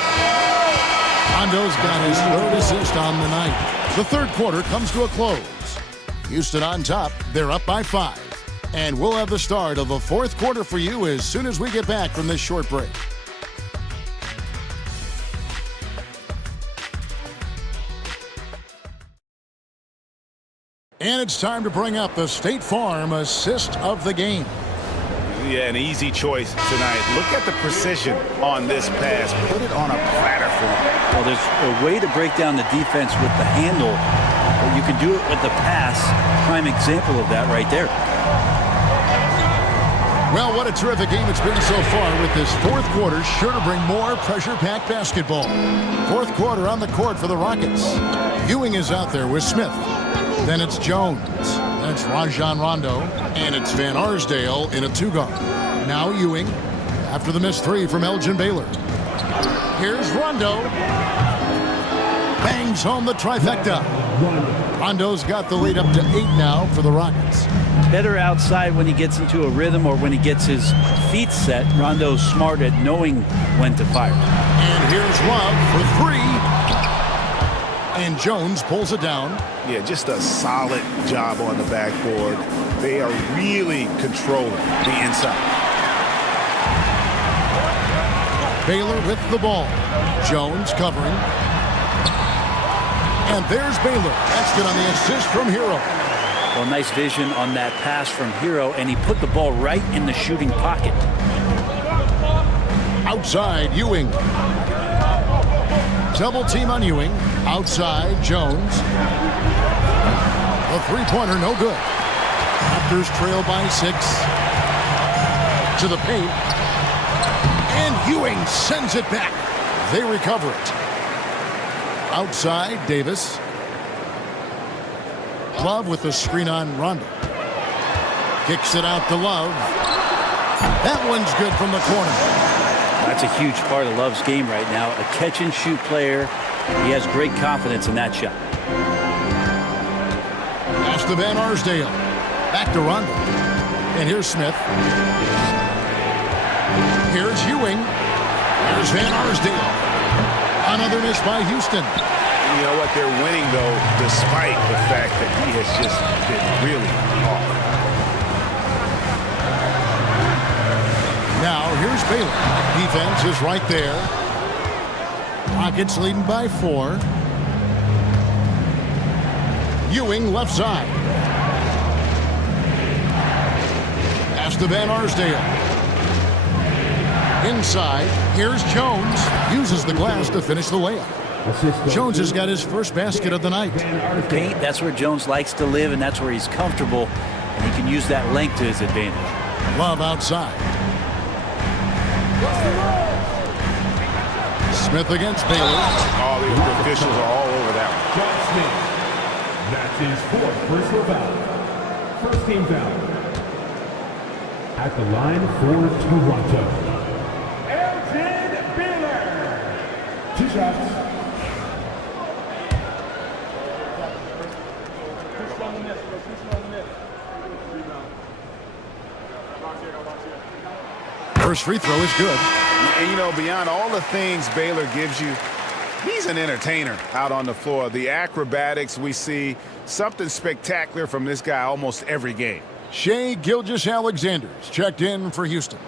Rondo's got his 3rd assist on the night. The third quarter comes to a close. Houston on top. They're up by 5. And we'll have the start of the fourth quarter for you as soon as we get back from this short break. And it's time to bring up the State Farm assist of the game. Yeah, an easy choice tonight. Look at the precision on this pass. Put it on a platter for him. Well, there's a way to break down the defense with the handle, but you can do it with the pass. Prime example of that right there. Well, what a terrific game it's been so far with this fourth quarter. Sure to bring more pressure-packed basketball. Fourth quarter on the court for the Rockets. Ewing is out there with Smith. Then it's Jones. Then it's Rajon Rondo. And it's Van Arsdale in a 2-guard. Now Ewing after the missed 3 from Elgin Baylor. Here's Rondo. Bangs home the trifecta. Rondo's got the lead up to 8 now for the Rockets. Better outside when he gets into a rhythm or when he gets his feet set. Rondo's smart at knowing when to fire. And here's Love for 3. And Jones pulls it down. Yeah, just a solid job on the backboard. They are really controlling the inside. Baylor with the ball. Jones covering. And there's Baylor. That's good on the assist from Hero. Well, nice vision on that pass from Hero, and he put the ball right in the shooting pocket. Outside, Ewing. Double team on Ewing. Outside, Jones. A three-pointer, no good. Raptors trail by 6. To the paint. And Ewing sends it back. They recover it. Outside, Davis. Love with the screen on Rondo. Kicks it out to Love. That one's good from the corner. That's a huge part of Love's game right now. A catch-and-shoot player. He has great confidence in that shot. Pass to Van Arsdale. Back to Rondo. And here's Smith. Here's Ewing. Here's Van Arsdale. Another miss by Houston. You know what? They're winning, though, despite the fact that he has just been really off. Now, here's Baylor. Defense is right there. Rockets leading by 4. Ewing left side. Pass to Van Arsdale. Inside, here's Jones. Uses the glass to finish the layup. Jones has got his first basket of the night. Paint, that's where Jones likes to live, and that's where he's comfortable, and he can use that length to his advantage. Love outside. Smith against Baylor. All the officials are all over that one. John Smith. That's his fourth personal foul. First team foul. At the line for Toronto, Elgin Baylor. 2 shots. First free throw is good. And, you know, beyond all the things Baylor gives you, he's an entertainer out on the floor. The acrobatics we see, something spectacular from this guy almost every game. Shai Gilgeous-Alexander's checked in for Houston.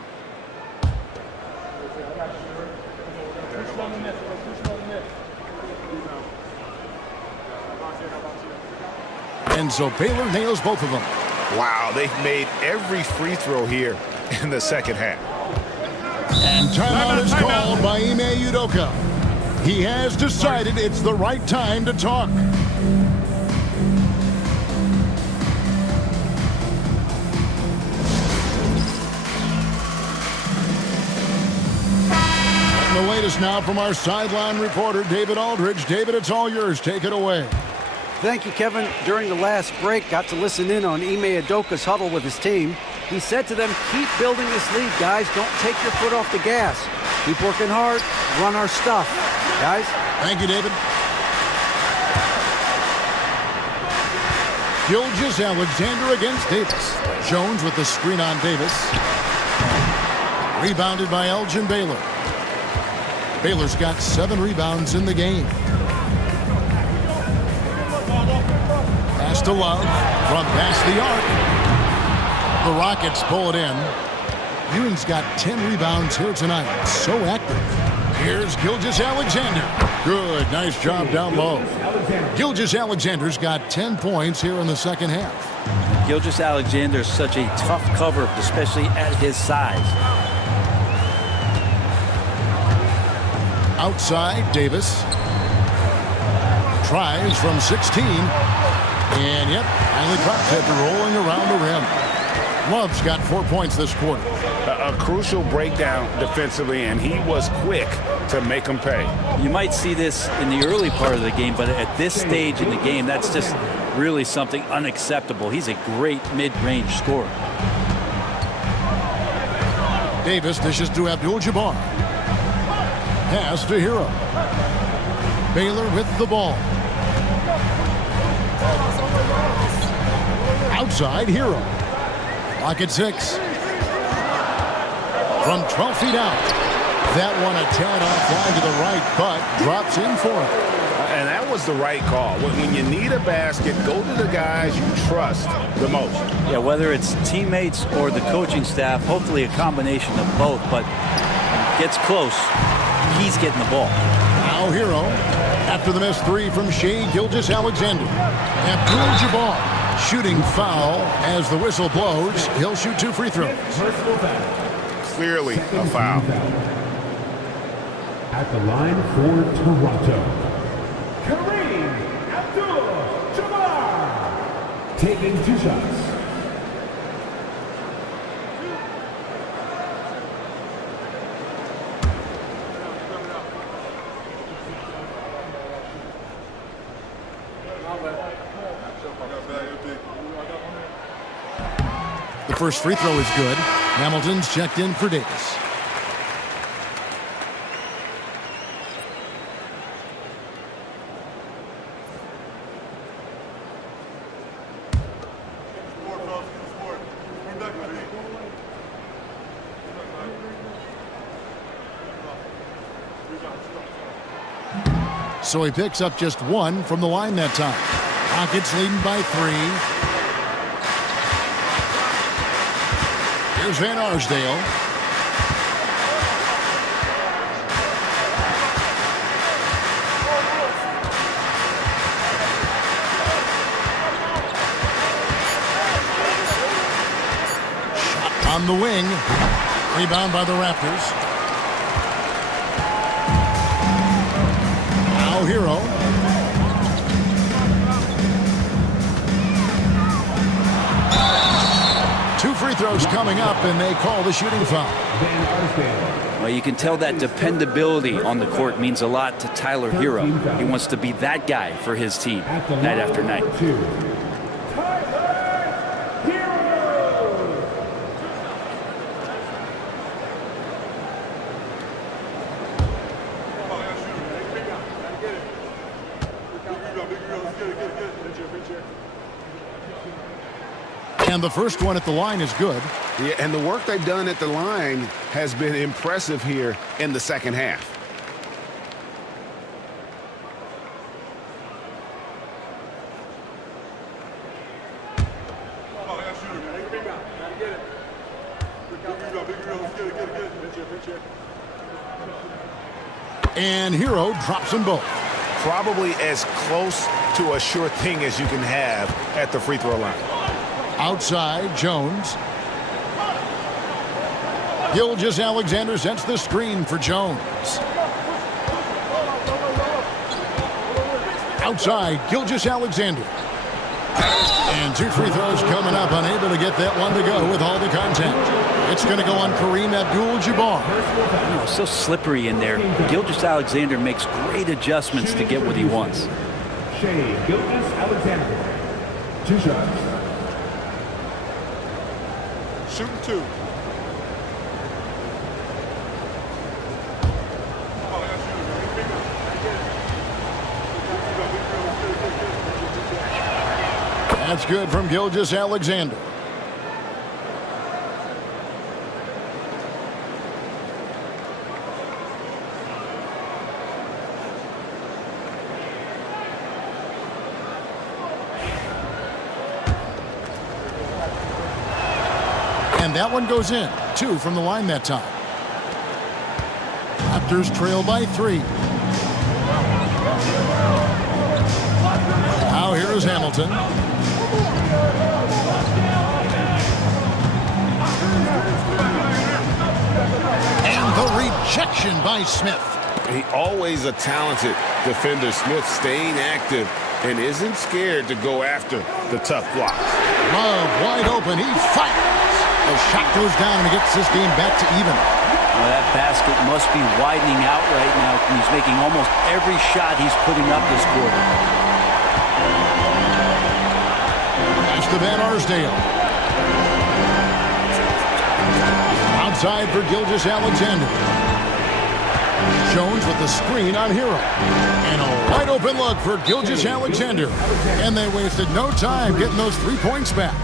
And so Baylor nails both of them. Wow, they've made every free throw here in the second half. And timeout is called by Ime Udoka. He has decided it's the right time to talk. And the latest now from our sideline reporter, David Aldridge. David, it's all yours. Take it away. Thank you, Kevin. During the last break, got to listen in on Ime Udoka's huddle with his team. He said to them, keep building this lead, guys. Don't take your foot off the gas. Keep working hard. Run our stuff. Guys? Thank you, David. Gilgeous-Alexander against Davis. Jones with the screen on Davis. Rebounded by Elgin Baylor. Baylor's got 7 rebounds in the game. Pass to Love from past the arc. The Rockets pull it in. Ewing's got 10 rebounds here tonight. So active. Here's Gilgeous-Alexander. Good. Nice job down low. Gilgeous-Alexander's got 10 points here in the second half. Gilgeous-Alexander is such a tough cover, especially at his size. Outside, Davis. Tries from 16. And, yep, finally drops it, rolling around the rim. Love's got 4 points this quarter. A crucial breakdown defensively, and he was quick to make them pay. You might see this in the early part of the game, but at this stage in the game, that's just really something unacceptable. He's a great mid-range scorer. Davis dishes to Abdul-Jabbar. Pass to Hero. Baylor with the ball. Outside, Hero. Lock at 6. From 12 feet out. That one a tad offline to the right, but drops in for it. And that was the right call. When you need a basket, go to the guys you trust the most. Yeah, whether it's teammates or the coaching staff, hopefully a combination of both, but when it gets close, he's getting the ball. Now Hero, after the missed 3 from Shai Gilgeous-Alexander. Abdul-Jabbar. Shooting foul as the whistle blows. He'll shoot 2 free throws. Clearly a foul. At the line for Toronto, Kareem Abdul-Jabbar. Taking 2 shots. The first free throw is good. Hamilton's checked in for Davis. So he picks up just 1 from the line that time. Rockets leading by 3. Here's Van Arsdale. Shot on the wing. Rebound by the Raptors. Now Hero. Two free throws coming up, and they call the shooting foul. Well, you can tell that dependability on the court means a lot to Tyler Hero. He wants to be that guy for his team night after night. And the first one at the line is good. Yeah, and the work they've done at the line has been impressive here in the second half. And Hero drops them both. Probably as close to a sure thing as you can have at the free throw line. Outside, Jones. Gilgeous-Alexander sets the screen for Jones. Outside, Gilgeous-Alexander. And two free throws coming up, unable to get that one to go with all the contact. It's going to go on Kareem Abdul-Jabbar. So slippery in there. Gilgeous-Alexander makes great adjustments to get what he wants. Shai Gilgeous-Alexander. 2 shots. Shooting 2. That's good from Gilgeous-Alexander. And that one goes in. 2 from the line that time. Raptors trail by 3. Now here is Hamilton. And the rejection by Smith. He always a talented defender. Smith staying active and isn't scared to go after the tough blocks. Love wide open. He fires. The shot goes down and he gets this game back to even. Well, that basket must be widening out right now. He's making almost every shot he's putting up this quarter. Pass to Van Arsdale. Outside for Gilgeous-Alexander. Jones with the screen on Hero. And a wide open look for Gilgeous-Alexander. And they wasted no time getting those 3 points back.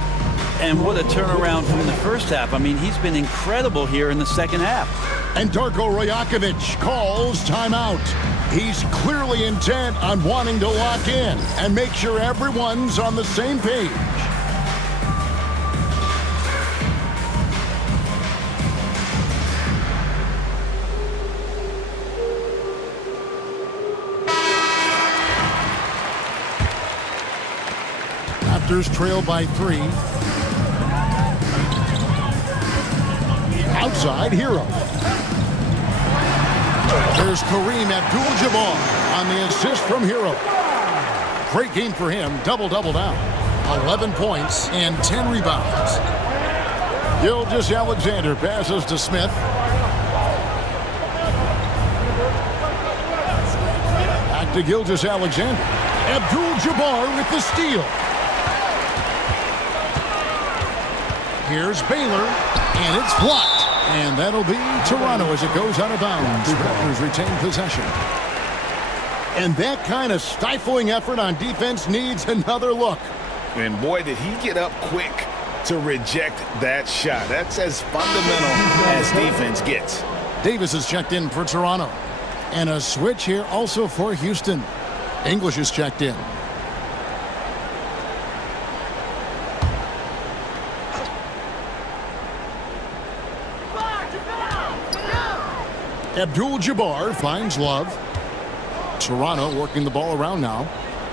And what a turnaround from the first half. I mean, he's been incredible here in the second half. And Darko Rajakovic calls timeout. He's clearly intent on wanting to lock in and make sure everyone's on the same page. Raptors trail by 3. Outside, Hero. There's Kareem Abdul-Jabbar on the assist from Hero. Great game for him. Double-double down. 11 points and 10 rebounds. Gilgeous-Alexander passes to Smith. Back to Gilgeous-Alexander. Abdul-Jabbar with the steal. Here's Baylor, and it's blocked. And that'll be Toronto as it goes out of bounds. Raptors retain possession. And that kind of stifling effort on defense needs another look. And boy, did he get up quick to reject that shot. That's as fundamental as defense gets. Davis is checked in for Toronto. And a switch here also for Houston. English is checked in. Abdul-Jabbar finds Love. Toronto working the ball around now.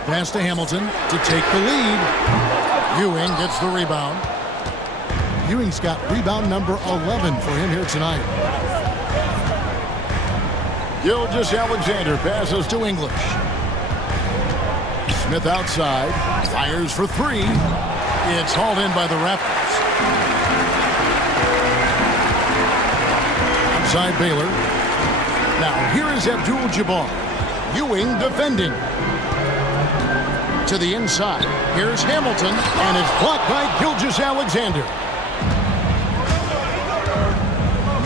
Pass to Hamilton to take the lead. Ewing gets the rebound. Ewing's got rebound number 11 for him here tonight. Gilgeous-Alexander passes to English. Smith outside, fires for three. It's hauled in by the Raptors. Outside Baylor. Now here is Abdul-Jabbar. Ewing defending. To the inside. Here's Hamilton, and it's blocked by Gilgeous-Alexander.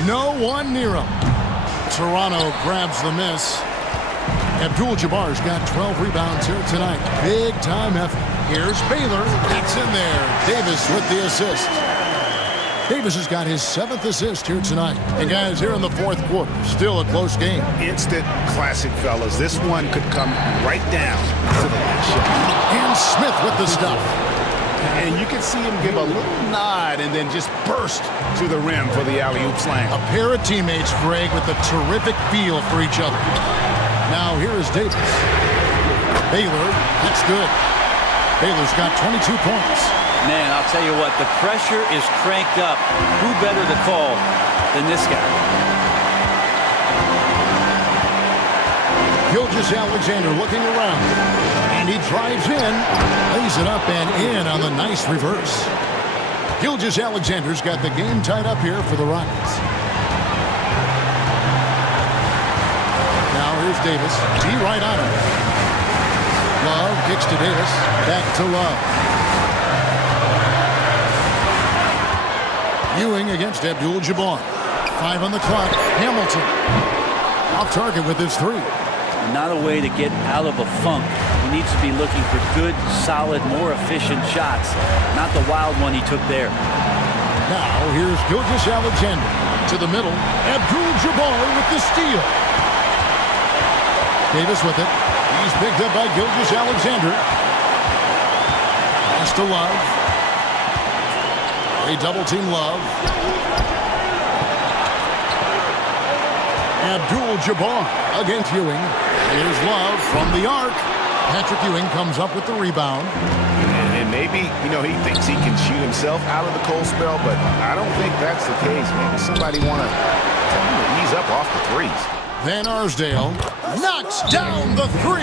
No one near him. Toronto grabs the miss. Abdul-Jabbar's got 12 rebounds here tonight. Big time effort. Here's Baylor. It's in there. Davis with the assist. Davis has got his 7th assist here tonight. And guys, here in the 4th quarter, still a close game. Instant classic, fellas. This one could come right down to the last shot. And Smith with the stuff. And you can see him give a little nod and then just burst to the rim for the alley-oop slam. A pair of teammates, Greg, with a terrific feel for each other. Now here is Davis. Baylor, that's good. Baylor's got 22 points. Man, I'll tell you what, the pressure is cranked up. Who better to call than this guy? Gilgeous-Alexander looking around. And he drives in, lays it up and in on the nice reverse. Gilgeous-Alexander's got the game tied up here for the Rockets. Now here's Davis. He right on him. Love kicks to Davis. Back to Love. Ewing against Abdul-Jabbar. 5 on the clock. Hamilton off target with his 3. Not a way to get out of a funk. He needs to be looking for good, solid, more efficient shots. Not the wild one he took there. Now here's Gilgeous-Alexander to the middle. Abdul-Jabbar with the steal. Davis with it. He's picked up by Gilgeous-Alexander. Pass to Love. They double-team Love. Abdul-Jabbar against Ewing. Here's Love from the arc. Patrick Ewing comes up with the rebound. And maybe, he thinks he can shoot himself out of the cold spell, but I don't think that's the case. Maybe somebody want to tell him to ease up off the threes. Van Arsdale knocks down the 3.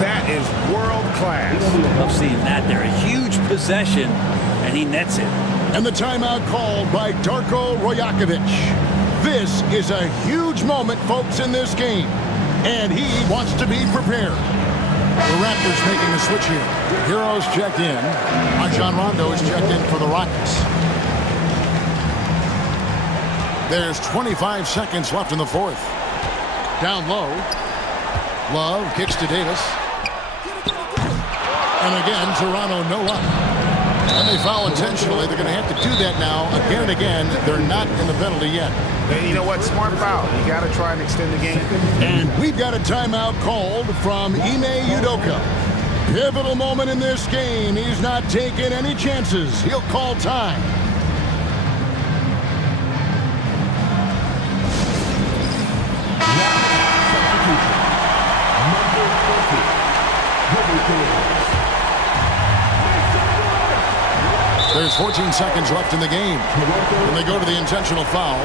That is world class. Love seeing that there. A huge possession, and he nets it. And the timeout called by Darko Rajakovic. This is a huge moment, folks, in this game. And he wants to be prepared. The Raptors making a switch here. Heroes checked in. Rajon Rondo is checked in for the Rockets. There's 25 seconds left in the 4th. Down low. Love kicks to Davis. And again, Toronto no up. And they foul intentionally. They're going to have to do that now again and again. They're not in the penalty yet. And you know what? Smart foul. You got to try and extend the game. And we've got a timeout called from Ime Udoka. Pivotal moment in this game. He's not taking any chances. He'll call time. There's 14 seconds left in the game. And they go to the intentional foul.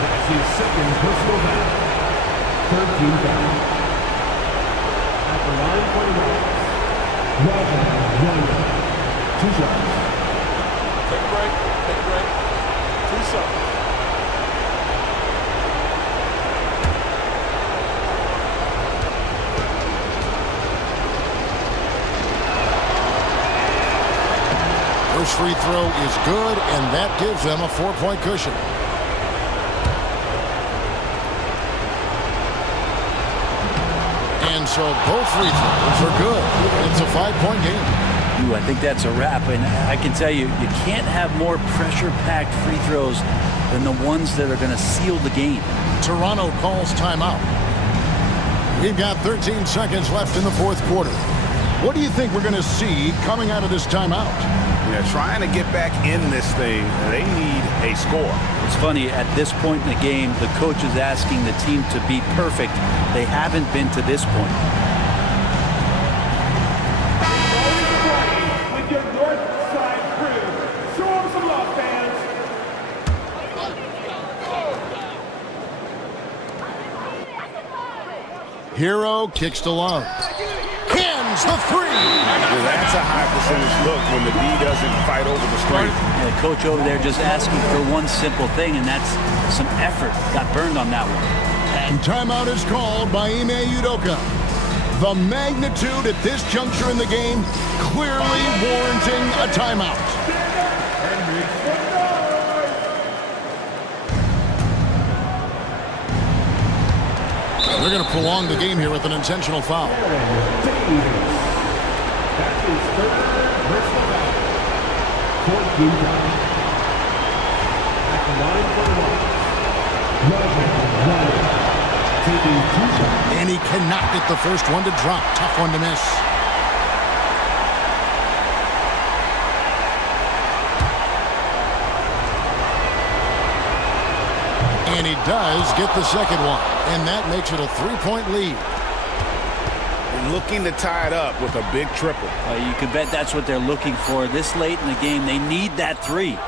That's his 2nd personal foul. 13 foul. At the line for the Rockets, Rajon Rondo. 2 shots. Take a break. Take a break. 2 shots. First free throw is good, and that gives them a 4-point cushion. And so both free throws are good. It's a 5-point game. Ooh, I think that's a wrap, and I can tell you, you can't have more pressure-packed free throws than the ones that are going to seal the game. Toronto calls timeout. We've got 13 seconds left in the 4th quarter. What do you think we're going to see coming out of this timeout? Trying to get back in this thing, they need a score. It's funny, at this point in the game, the coach is asking the team to be perfect. They haven't been to this point. With your north side crew, show them some love, fans. Hero kicks to Love. Cans the three. Well, that's a high percentage look when the D doesn't fight over the screen. The coach over there just asking for one simple thing, and that's some effort. Got burned on that one. And timeout is called by Ime Udoka. The magnitude at this juncture in the game clearly warranting a timeout. They're going to prolong the game here with an intentional foul. And he cannot get the first one to drop. Tough one to miss. And he does get the second one. And that makes it a 3-point lead. Looking to tie it up with a big triple. You can bet that's what they're looking for this late in the game. They need that three.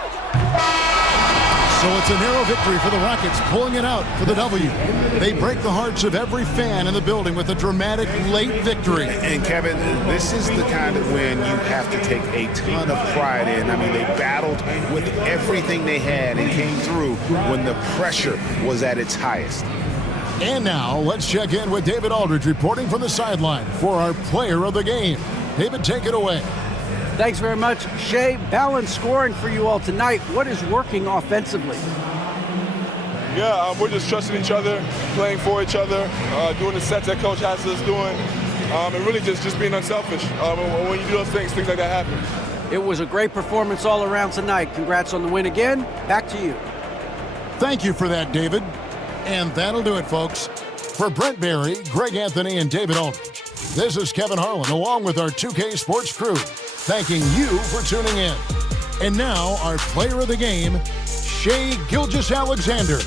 So it's a narrow victory for the Rockets, pulling it out for the W. They break the hearts of every fan in the building with a dramatic late victory. And Kevin, this is the kind of win you have to take a ton of pride in. I mean, they battled with everything they had and came through when the pressure was at its highest. And now, let's check in with David Aldridge reporting from the sideline for our player of the game. David, take it away. Thanks very much, Shea. Balanced scoring for you all tonight. What is working offensively? Yeah, we're just trusting each other, playing for each other, doing the sets that Coach has us doing, and really just being unselfish. When you do those things like that happen. It was a great performance all around tonight. Congrats on the win again. Back to you. Thank you for that, David. And that'll do it, folks. For Brent Barry, Greg Anthony, and David Aldridge, this is Kevin Harlan along with our 2K Sports crew, thanking you for tuning in. And now, our player of the game, Shai Gilgeous-Alexander.